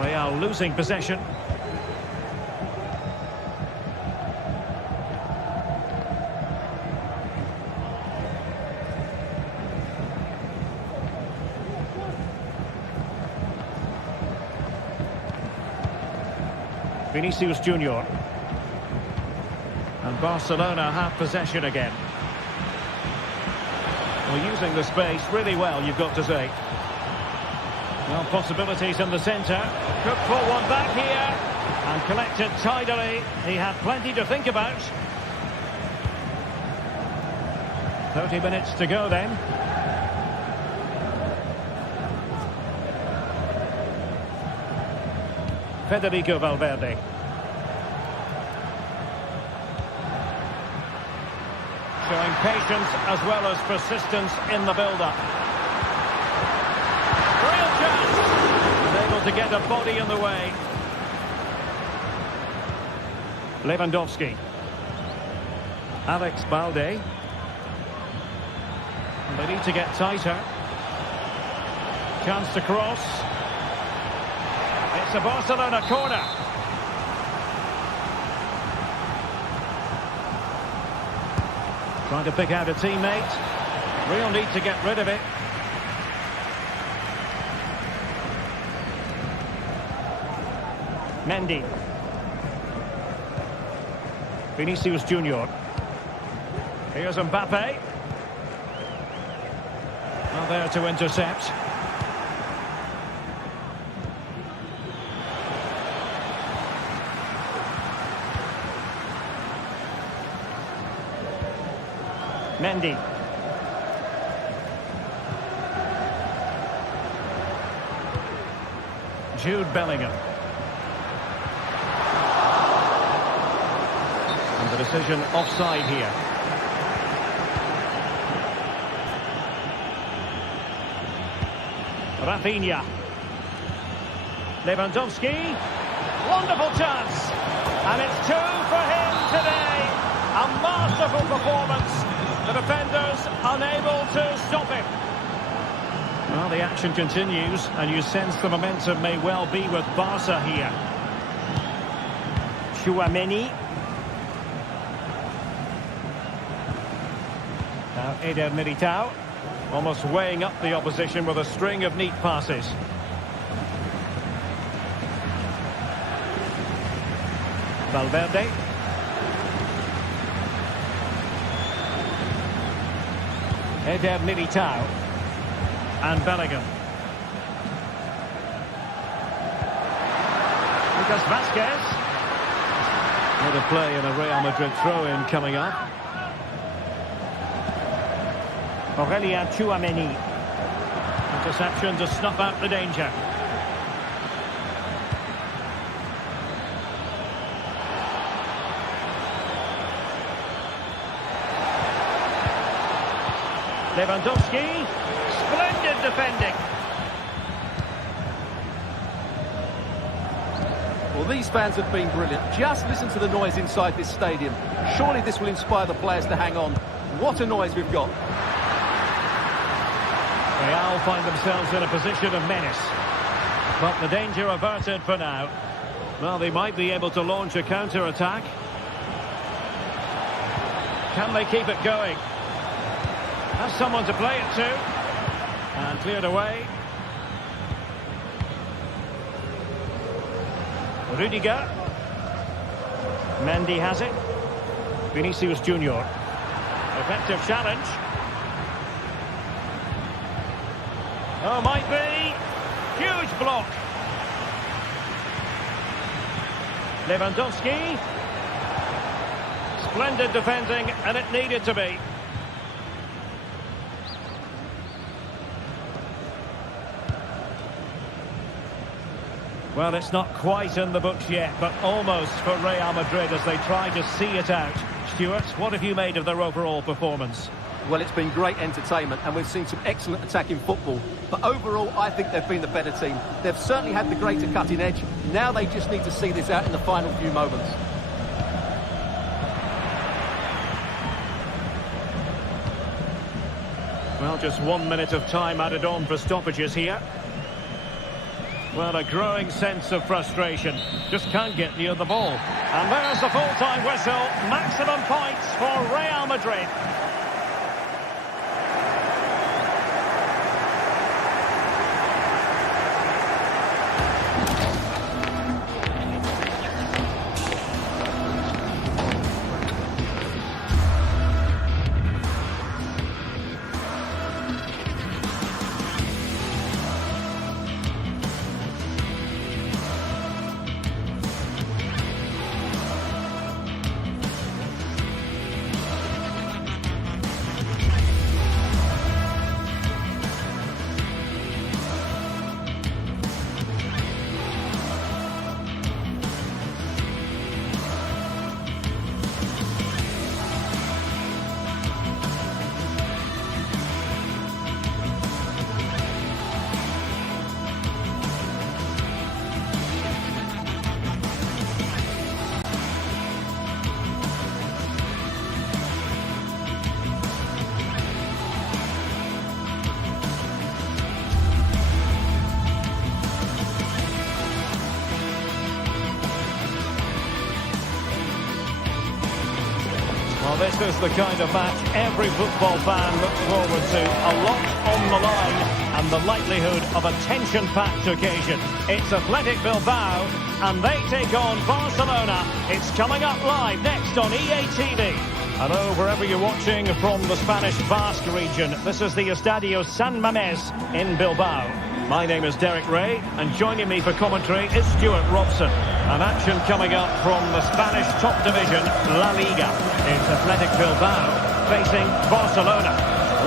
They are losing possession. Vinicius Junior. And Barcelona have possession again. Well, using the space really well, you've got to say. Well, possibilities in the centre. Could pull one back here. And collected tidily. He had plenty to think about. 30 minutes to go then. Federico Valverde. Showing patience as well as persistence in the build-up. Real chance! And able to get a body in the way. Lewandowski. Alex Balde. And they need to get tighter. Chance to cross. It's a Barcelona corner. Trying to pick out a teammate. Real need to get rid of it. Mendy. Vinicius Junior. Here's Mbappe. Well, there to intercept. Mendy. Jude Bellingham. The decision offside here. Rafinha. Lewandowski. Wonderful chance. And it's 2 for him today. A masterful performance. The defenders unable to stop him. Well, the action continues, and you sense the momentum may well be with Barca here. Tchouaméni. Now Eder Militao. Almost weighing up the opposition with a string of neat passes. Valverde. Eder Militao. And Bellingham. Lucas Vazquez. What a play in a Real Madrid throw-in coming up. Aurélien Tchouaméni. Interception to snuff out the danger. Lewandowski. Splendid defending. Well, these fans have been brilliant. Just listen to the noise inside this stadium. Surely this will inspire the players to hang on. What a noise we've got. Real find themselves in a position of menace. But the danger averted for now. Well, they might be able to launch a counter-attack. Can they keep it going? Has someone to play it to. And cleared away. Rudiger. Mendy has it. Vinicius Junior. Effective challenge. Oh, might be. Huge block. Lewandowski. Splendid defending, and it needed to be. Well, it's not quite in the books yet, but almost for Real Madrid as they try to see it out. Stuart, what have you made of their overall performance? Well, it's been great entertainment, and we've seen some excellent attacking football. But overall, I think they've been the better team. They've certainly had the greater cutting edge. Now they just need to see this out in the final few moments. Well, just 1 minute of time added on for stoppages here. Well, a growing sense of frustration. Just can't get near the ball. And there's the full-time whistle. Maximum points for Real Madrid. This is the kind of match every football fan looks forward to. A lot on the line and the likelihood of a tension-packed occasion. It's Athletic Bilbao and they take on Barcelona. It's coming up live next on EA TV. Hello, wherever you're watching from the Spanish Basque region. This is the Estadio San Mamés in Bilbao. My name is Derek Ray, and joining me for commentary is Stuart Robson. An action coming up from the Spanish top division, La Liga. It's Athletic Bilbao facing Barcelona.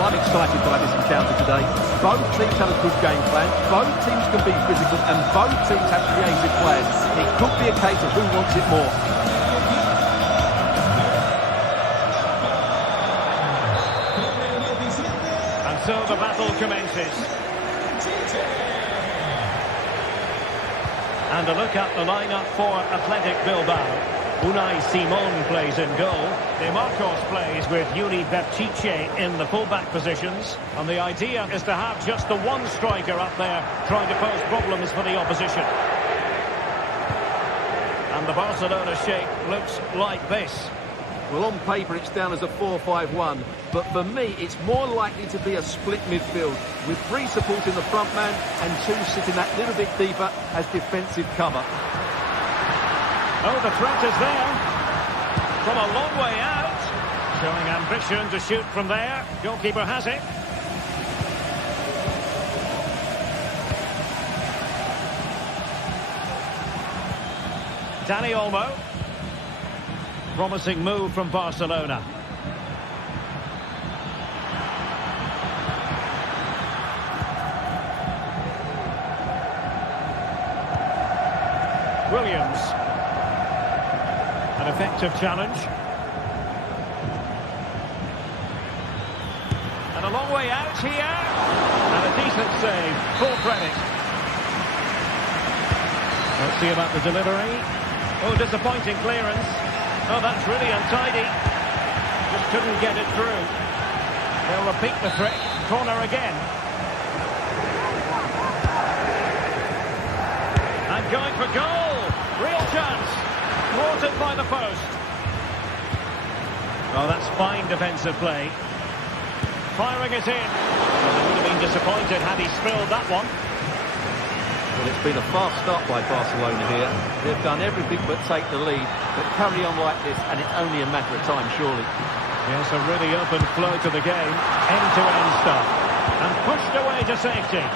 Well, I'm excited by this encounter today. Both teams have a good game plan. Both teams can be physical, and both teams have creative players. It could be a case of who wants it more. commences. And a look at the lineup for Athletic Bilbao. Unai Simon plays in goal. De Marcos plays with Yuri Berchiche in the fullback positions. And the idea is to have just the one striker up there trying to pose problems for the opposition. And the Barcelona shape looks like this. Well, on paper it's down as a 4-5-1, but for me it's more likely to be a split midfield with 3 supporting the front man and 2 sitting that little bit deeper as defensive cover. Oh, the threat is there. From a long way out. Showing ambition to shoot from there. Goalkeeper has it. Dani Olmo. Promising move from Barcelona. Williams. An effective challenge. And a long way out here. And a decent save. Full credit. Let's see about the delivery. Oh, disappointing clearance. Oh, that's really untidy. Just couldn't get it through. They'll repeat the trick. Corner again. And going for goal. Real chance. Thwarted by the post. Oh, that's fine defensive play. Firing it in. Well, they would have been disappointed had he spilled that one. Well, it's been a fast start by Barcelona here. They've done everything but take the lead. But carry on like this and it's only a matter of time, surely. Yes, a really open flow to the game. End-to-end stuff. And pushed away to safety.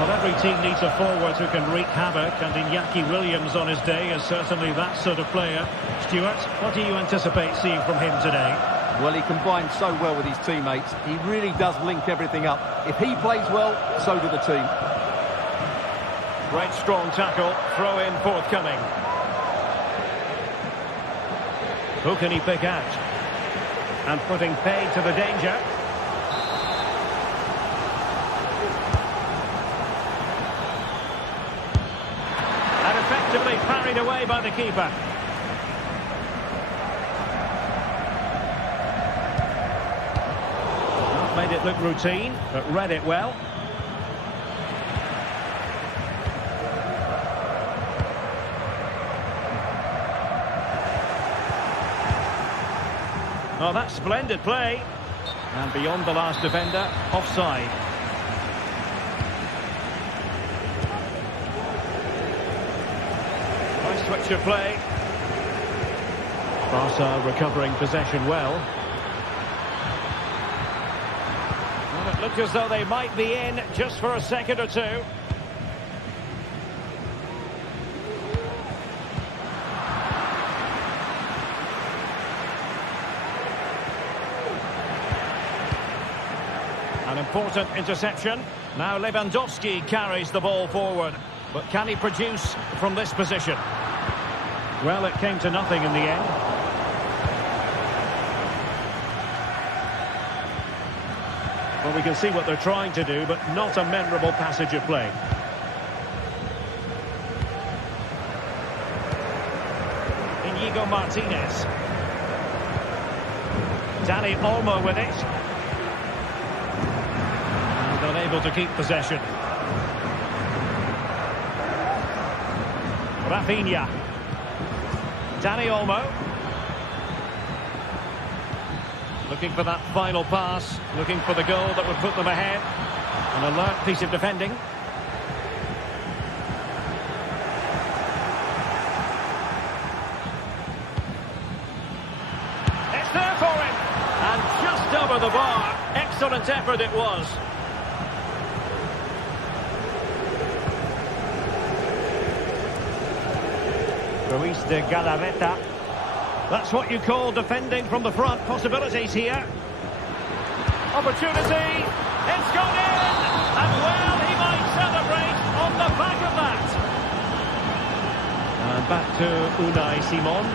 Well, every team needs a forward who can wreak havoc, and Iñaki Williams on his day is certainly that sort of player. Stuart, what do you anticipate seeing from him today? Well, he combines so well with his teammates. He really does link everything up. If he plays well, so do the team. Great strong tackle, throw in forthcoming. Who can he pick out? And putting paid to the danger. And effectively parried away by the keeper. Not made it look routine, but read it well. Oh, that's splendid play. And beyond the last defender, offside. Nice switch of play. Barca recovering possession well. Well, it looked as though they might be in just for a second or two. An important interception. Now Lewandowski carries the ball forward. But can he produce from this position? Well, it came to nothing in the end. Well, we can see what they're trying to do, but not a memorable passage of play. Inigo Martinez. Dani Olmo with it. Unable to keep possession. Rafinha. Dani Olmo. Looking for that final pass. Looking for the goal that would put them ahead. An alert piece of defending. It's there for him. And just over the bar. Excellent effort it was. Ruiz de Galarreta. That's what you call defending from the front. Possibilities here. Opportunity. It's gone in. And well, he might celebrate on the back of that. And back to Unai Simon.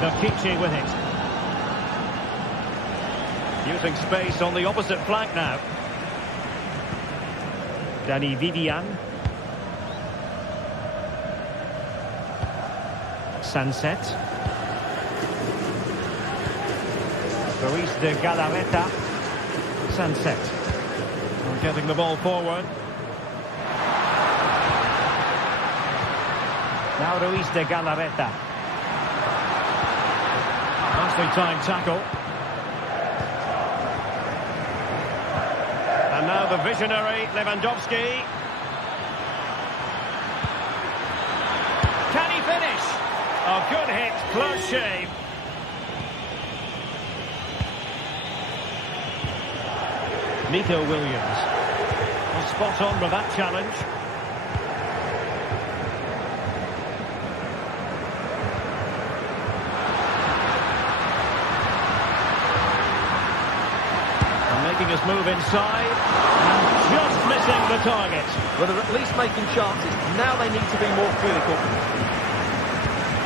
Berchiche with it. Using space on the opposite flank now. Danny Vivian. Sunset. Ruiz de Galarreta. Sunset. Getting the ball forward. Now Ruiz de Galarreta. Nicely timed tackle. And now the visionary Lewandowski. Can he finish? A good hit, close shave. Nico Williams. Spot on with that challenge. Making his move inside and just missing the target. Well, they're at least making chances. Now they need to be more clinical.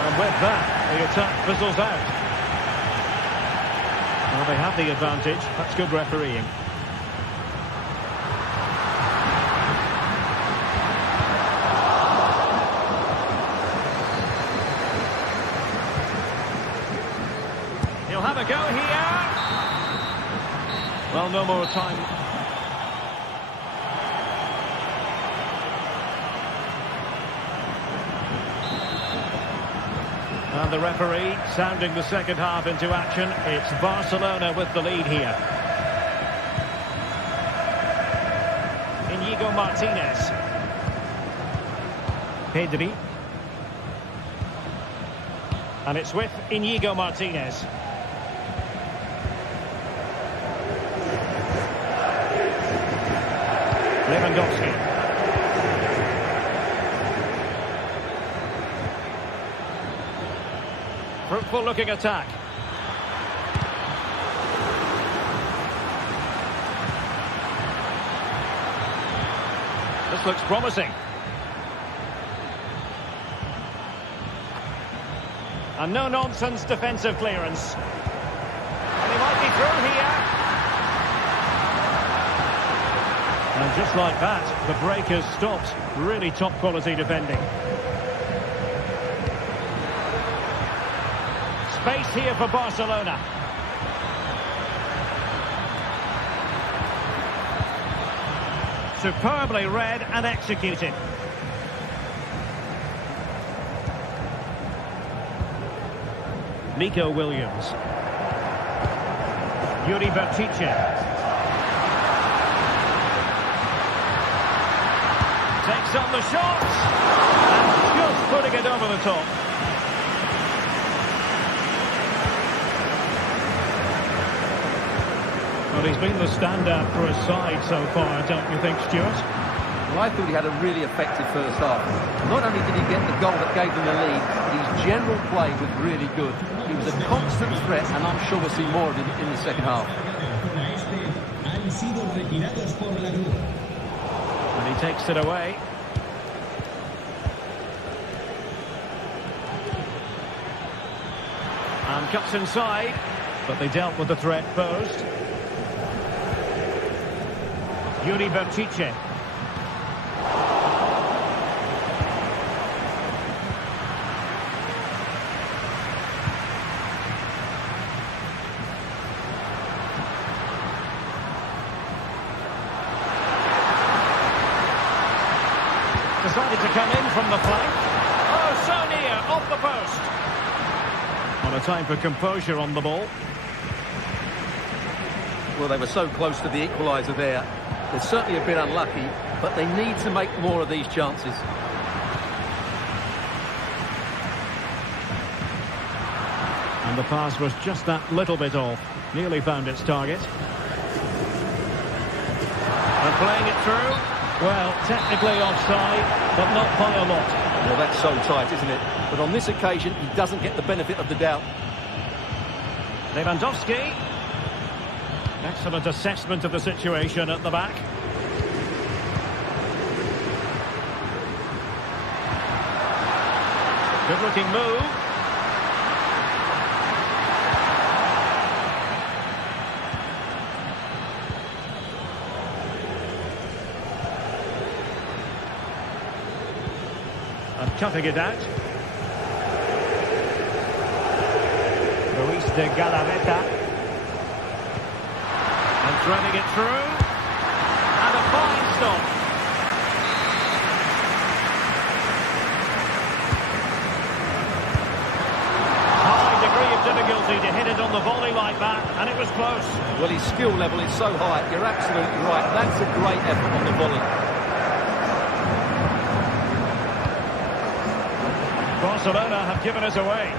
And with that, the attack fizzles out. Well, they have the advantage. That's good refereeing. He'll have a go here. Well, no more time. And the referee sounding the second half into action. It's Barcelona with the lead here. Inigo Martinez. Pedri. And it's with Inigo Martinez. Lewandowski. Fruitful looking attack. This looks promising. A no-nonsense defensive clearance. And he might be through here. And just like that, the break has stopped. Really top-quality defending. Space here for Barcelona. Superbly read and executed. Nico Williams. Yuri Bertice. Takes on the shot, and just putting it over the top. Well, he's been the standout for his side so far, don't you think, Stuart? Well, I thought he had a really effective first half. Not only did he get the goal that gave them the lead, his general play was really good. He was a constant threat, and I'm sure we'll see more of him in the second half. And he takes it away. And cuts inside, but they dealt with the threat posed. Yuri Bertice. Decided to come in from the flank. Oh, so near, off the post. On a time for composure on the ball. Well, they were so close to the equaliser there. They're certainly a bit unlucky, but they need to make more of these chances. And the pass was just that little bit off. Nearly found its target. And playing it through. Well, technically offside, but not by a lot. Well, that's so tight, isn't it? But on this occasion, he doesn't get the benefit of the doubt. Lewandowski. Excellent assessment of the situation at the back. Good looking move. And cutting it out. Ruiz de Galarreta. And threading it through. And a fine stop. High degree of difficulty to hit it on the volley like that, and it was close. Well, his skill level is so high. You're absolutely right. That's a great effort on the volley. Barcelona have given us away.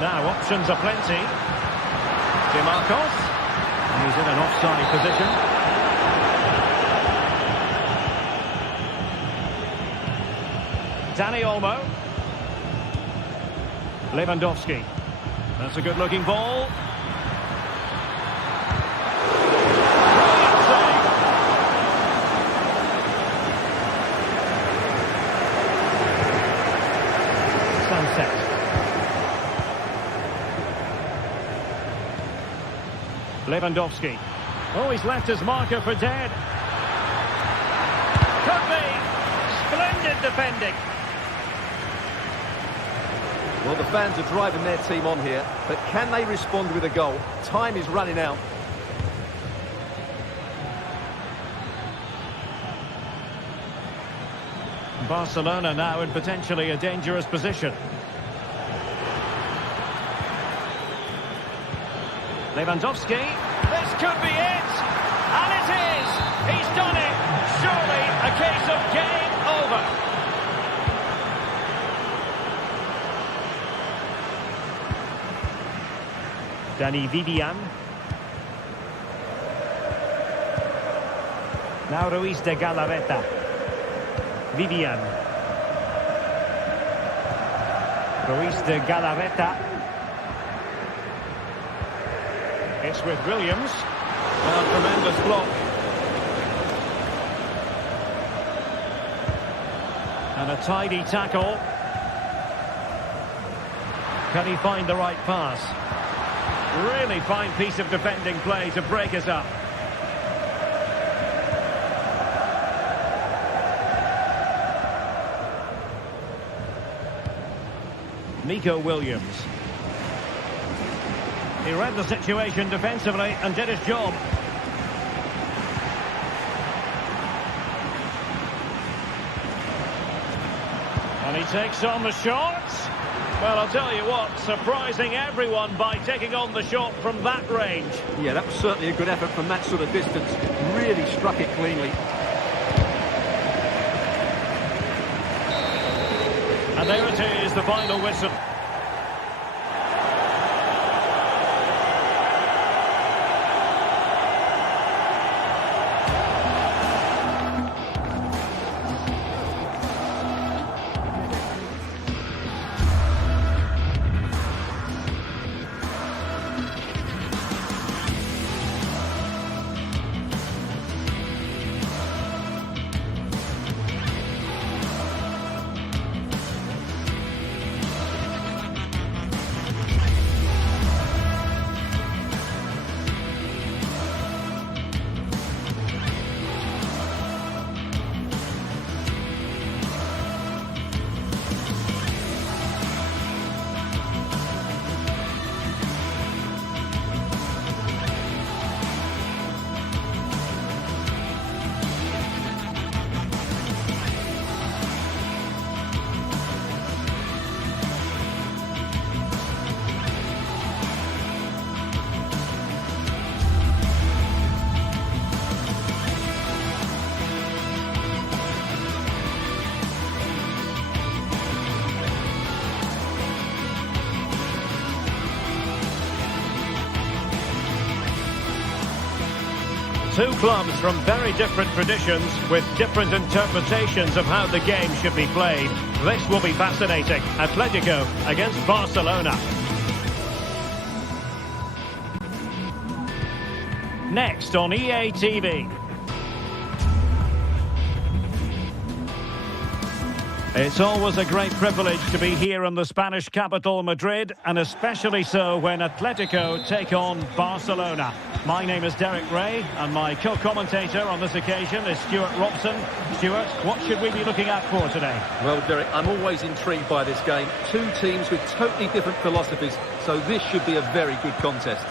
Now options are plenty. DeMarcos. He's in an offside position. Dani Olmo. Lewandowski. That's a good-looking ball. Brilliant save. Sunset. Lewandowski. Oh, he's left his marker for dead. Could be. Splendid defending. Well, the fans are driving their team on here, but can they respond with a goal? Time is running out. Barcelona now in potentially a dangerous position. Lewandowski. This could be it. And it is. He's done it. Surely a case of game over. Dani Vivian. Now Ruiz de Galarreta. Vivian. Ruiz de Galarreta. It's with Williams. Well, tremendous block. And a tidy tackle. Can he find the right pass? Really fine piece of defending play to break us up. Nico Williams. He read the situation defensively and did his job. And he takes on the shot. Well, I'll tell you what, surprising everyone by taking on the shot from that range. Yeah, that was certainly a good effort from that sort of distance. Really struck it cleanly. And there it is, the final whistle. Two clubs from very different traditions with different interpretations of how the game should be played. This will be fascinating. Atletico against Barcelona. Next on EA TV. It's always a great privilege to be here in the Spanish capital, Madrid, and especially so when Atletico take on Barcelona. My name is Derek Ray, and my co-commentator on this occasion is Stuart Robson. Stuart, what should we be looking out for today? Well, Derek, I'm always intrigued by this game. Two teams with totally different philosophies, so this should be a very good contest.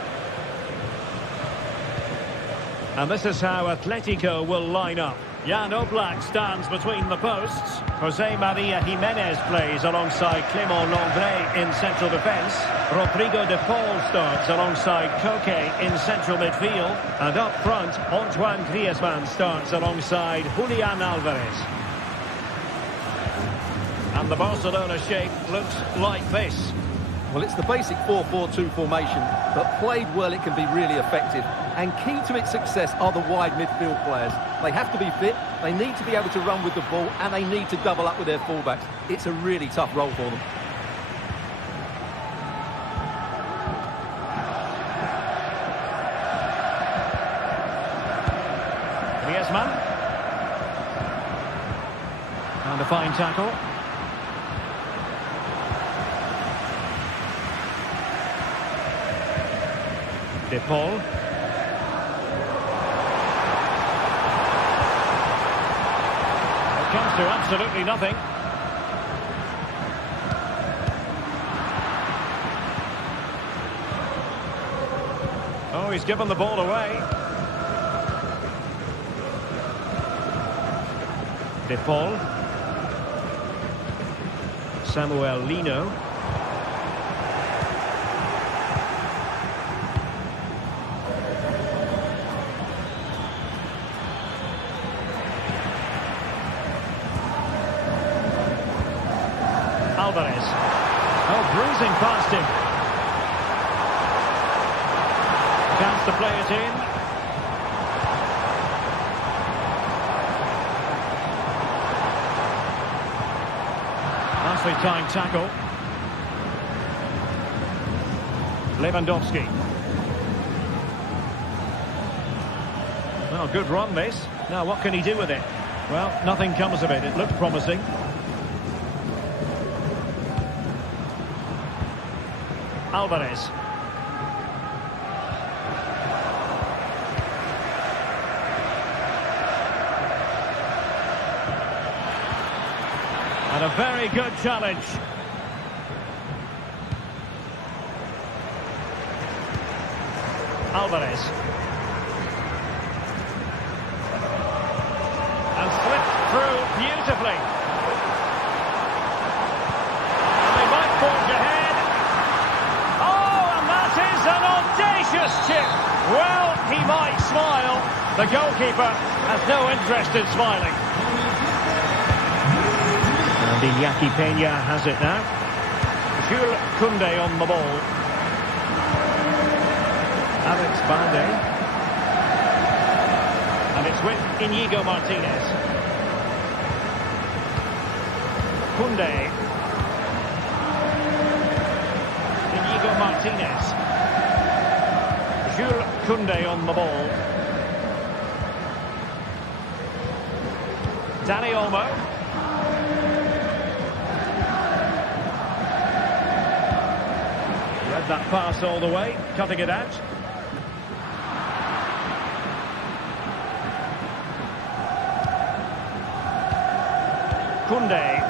And this is how Atletico will line up. Jan Oblak stands between the posts. Jose Maria Jimenez plays alongside Clément Lenglet in central defence. Rodrigo de Paul starts alongside Koke in central midfield. And up front, Antoine Griezmann starts alongside Julian Alvarez. And the Barcelona shape looks like this. Well, it's the basic 4-4-2 formation, but played well it can be really effective. And key to its success are the wide midfield players. They have to be fit, they need to be able to run with the ball, and they need to double up with their fullbacks. It's a really tough role for them. Griezmann. And a fine tackle. De Paul. It comes to absolutely nothing. Oh, he's given the ball away. De Paul. Samuel Lino. Alvarez. Oh, bruising past him. Chance to play it in. Nicely timed tackle. Lewandowski. Well, good run this. Now what can he do with it? Well, nothing comes of it. It looked promising. Alvarez. And a very good challenge. Alvarez. And slipped through beautifully. And they might forge ahead. Oh, and that is an audacious chip. Well, he might smile. The goalkeeper has no interest in smiling. And Iñaki Peña has it now. Jules Koundé on the ball. Alex Balde. And it's with Íñigo Martínez. Koundé. Íñigo Martínez. Jules Koundé on the ball. Dani Olmo. Read that pass all the way, cutting it out. Koundé.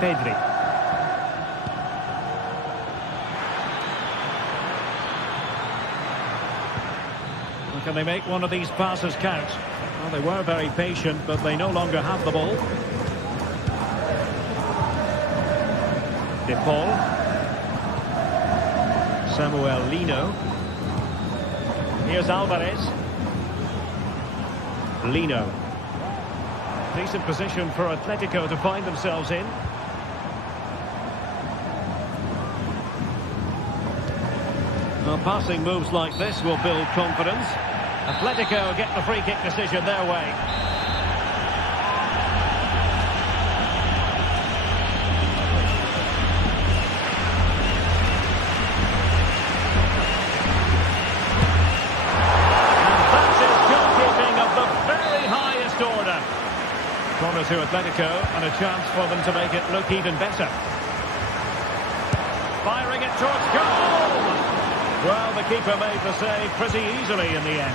Pedri. Can they make one of these passes count? Well, they were very patient, but they no longer have the ball. De Paul. Samuel Lino. Here's Alvarez. Lino. Decent position for Atletico to find themselves in. Well, passing moves like this will build confidence. Atletico get the free kick decision their way. And that is goalkeeping of the very highest order. to Atletico, and a chance for them to make it look even better. Firing it towards goal! Well, the keeper made the save pretty easily in the end.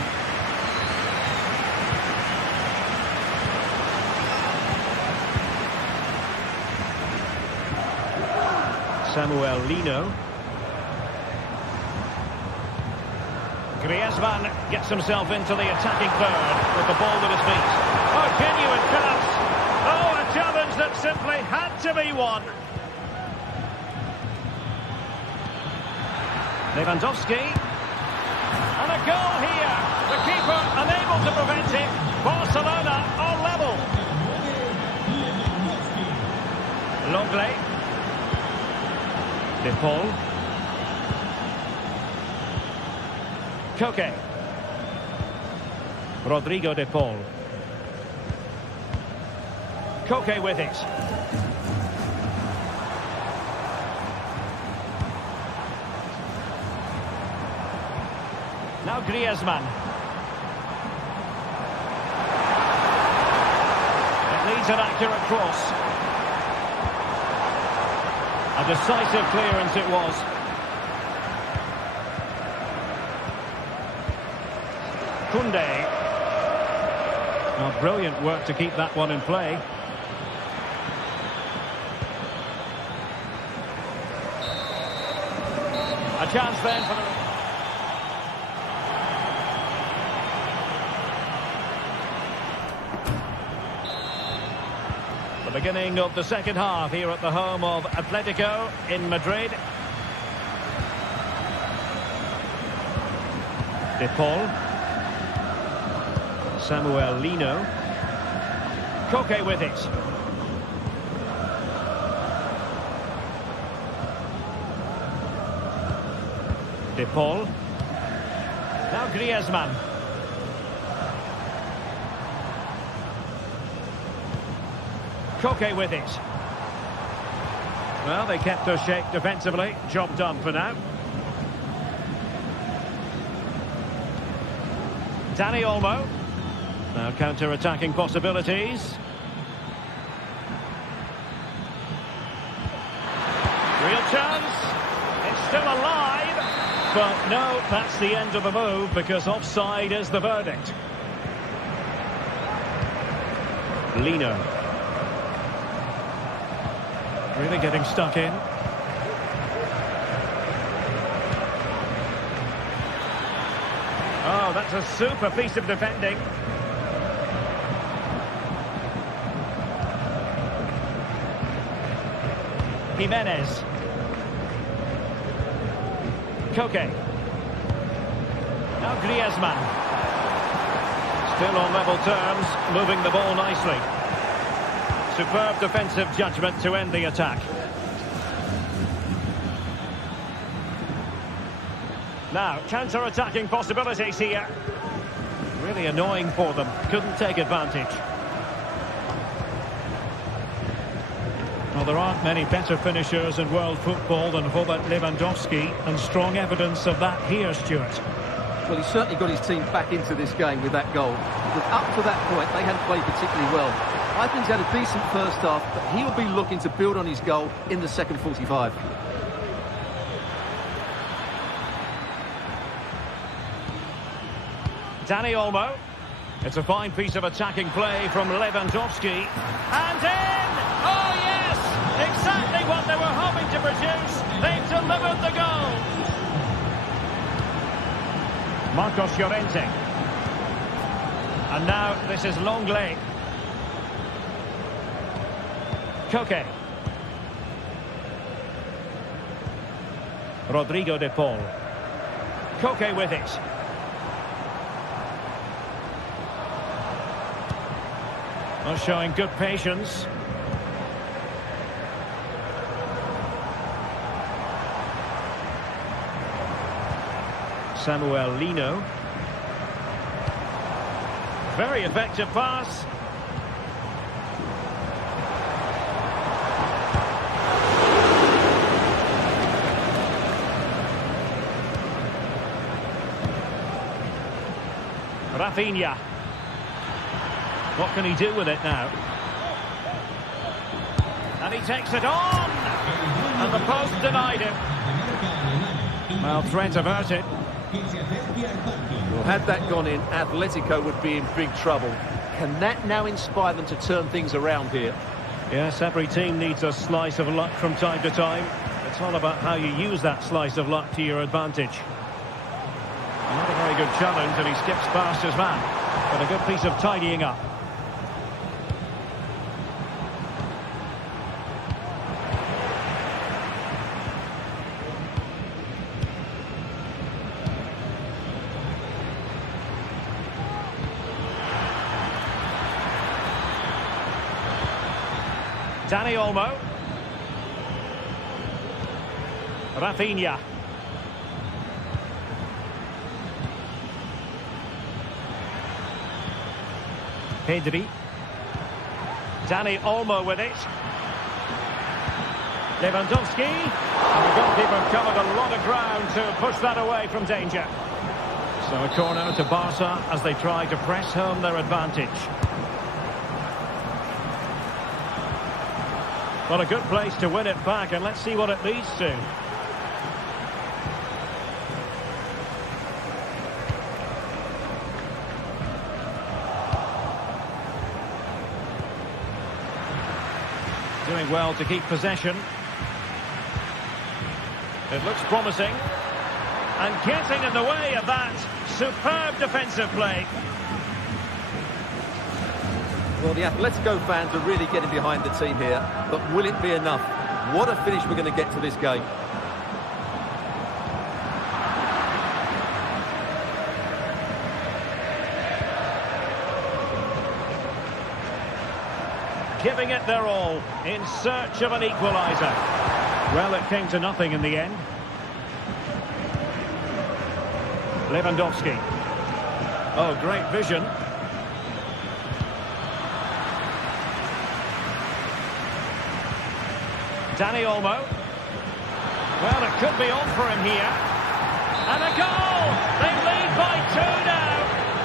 Samuel Lino. Griezmann gets himself into the attacking third with the ball at his feet. Oh, genuine chance. Oh, a challenge that simply had to be won. Lewandowski. And a goal here. The keeper unable to prevent it. Barcelona are level. Longley. De Paul. Koke. Rodrigo de Paul. Koke with it. Now Griezmann. It needs an accurate cross. A decisive clearance it was. Koundé. Oh, brilliant work to keep that one in play. A chance then for the beginning of the second half here at the home of Atletico in Madrid. De Paul. Samuel Lino. Koke with it. De Paul. Now Griezmann. Koke with it. Well, they kept their shape defensively. Job done for now. Dani Olmo. Now counter-attacking possibilities. Real chance. It's still alive. But no, that's the end of the move because offside is the verdict. Lino. Really getting stuck in. Oh, that's a super piece of defending. Jimenez. Koke. Now Griezmann. Still on level terms, moving the ball nicely. Superb defensive judgment to end the attack. Now, counter-attacking possibilities here. Really annoying for them. Couldn't take advantage. Well, there aren't many better finishers in world football than Robert Lewandowski, and strong evidence of that here, Stuart. Well, he's certainly got his team back into this game with that goal. Because up to that point, they hadn't played particularly well. I think he's had a decent first half, but he'll be looking to build on his goal in the second 45. Dani Olmo. It's a fine piece of attacking play from Lewandowski. And in! Oh, yes! Exactly what they were hoping to produce. They've delivered the goal. Marcos Llorente. And now this is Longley. Koke. Rodrigo de Paul. Koke with it. Well, showing good patience. Samuel Lino. Very effective pass. Rafinha. What can he do with it now? And he takes it on. And the post denied him. Well, threat averted. Well, had that gone in, Atletico would be in big trouble. Can that now inspire them to turn things around here? Yes, every team needs a slice of luck from time to time. It's all about how you use that slice of luck to your advantage. Not a very good challenge, and he skips past his man. But a good piece of tidying up. Dani Olmo. Rafinha. Pedri. Dani Olmo with it. Lewandowski. And the goalkeeper covered a lot of ground to push that away from danger. So a corner to Barca as they try to press home their advantage. Well, a good place to win it back, and let's see what it leads to. Doing well to keep possession. It looks promising. And getting in the way of that superb defensive play. Well, the Atletico fans are really getting behind the team here, but will it be enough? What a finish we're going to get to this game. Giving it their all in search of an equaliser. Well, it came to nothing in the end. Lewandowski. Oh, great vision. Dani Olmo. Well, it could be on for him here. And a goal! They lead by 2 now.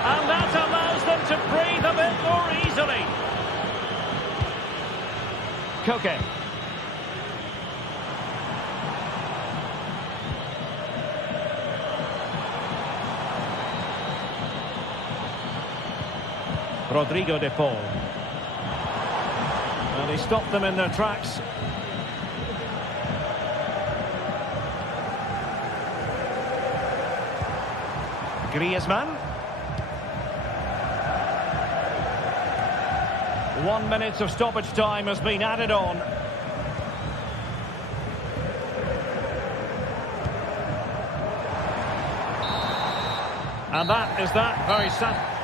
And that allows them to breathe a bit more easily. Koke. Rodrigo de Paul. And he stopped them in their tracks. Griezmann. 1 minute of stoppage time has been added on. And that is that very sad.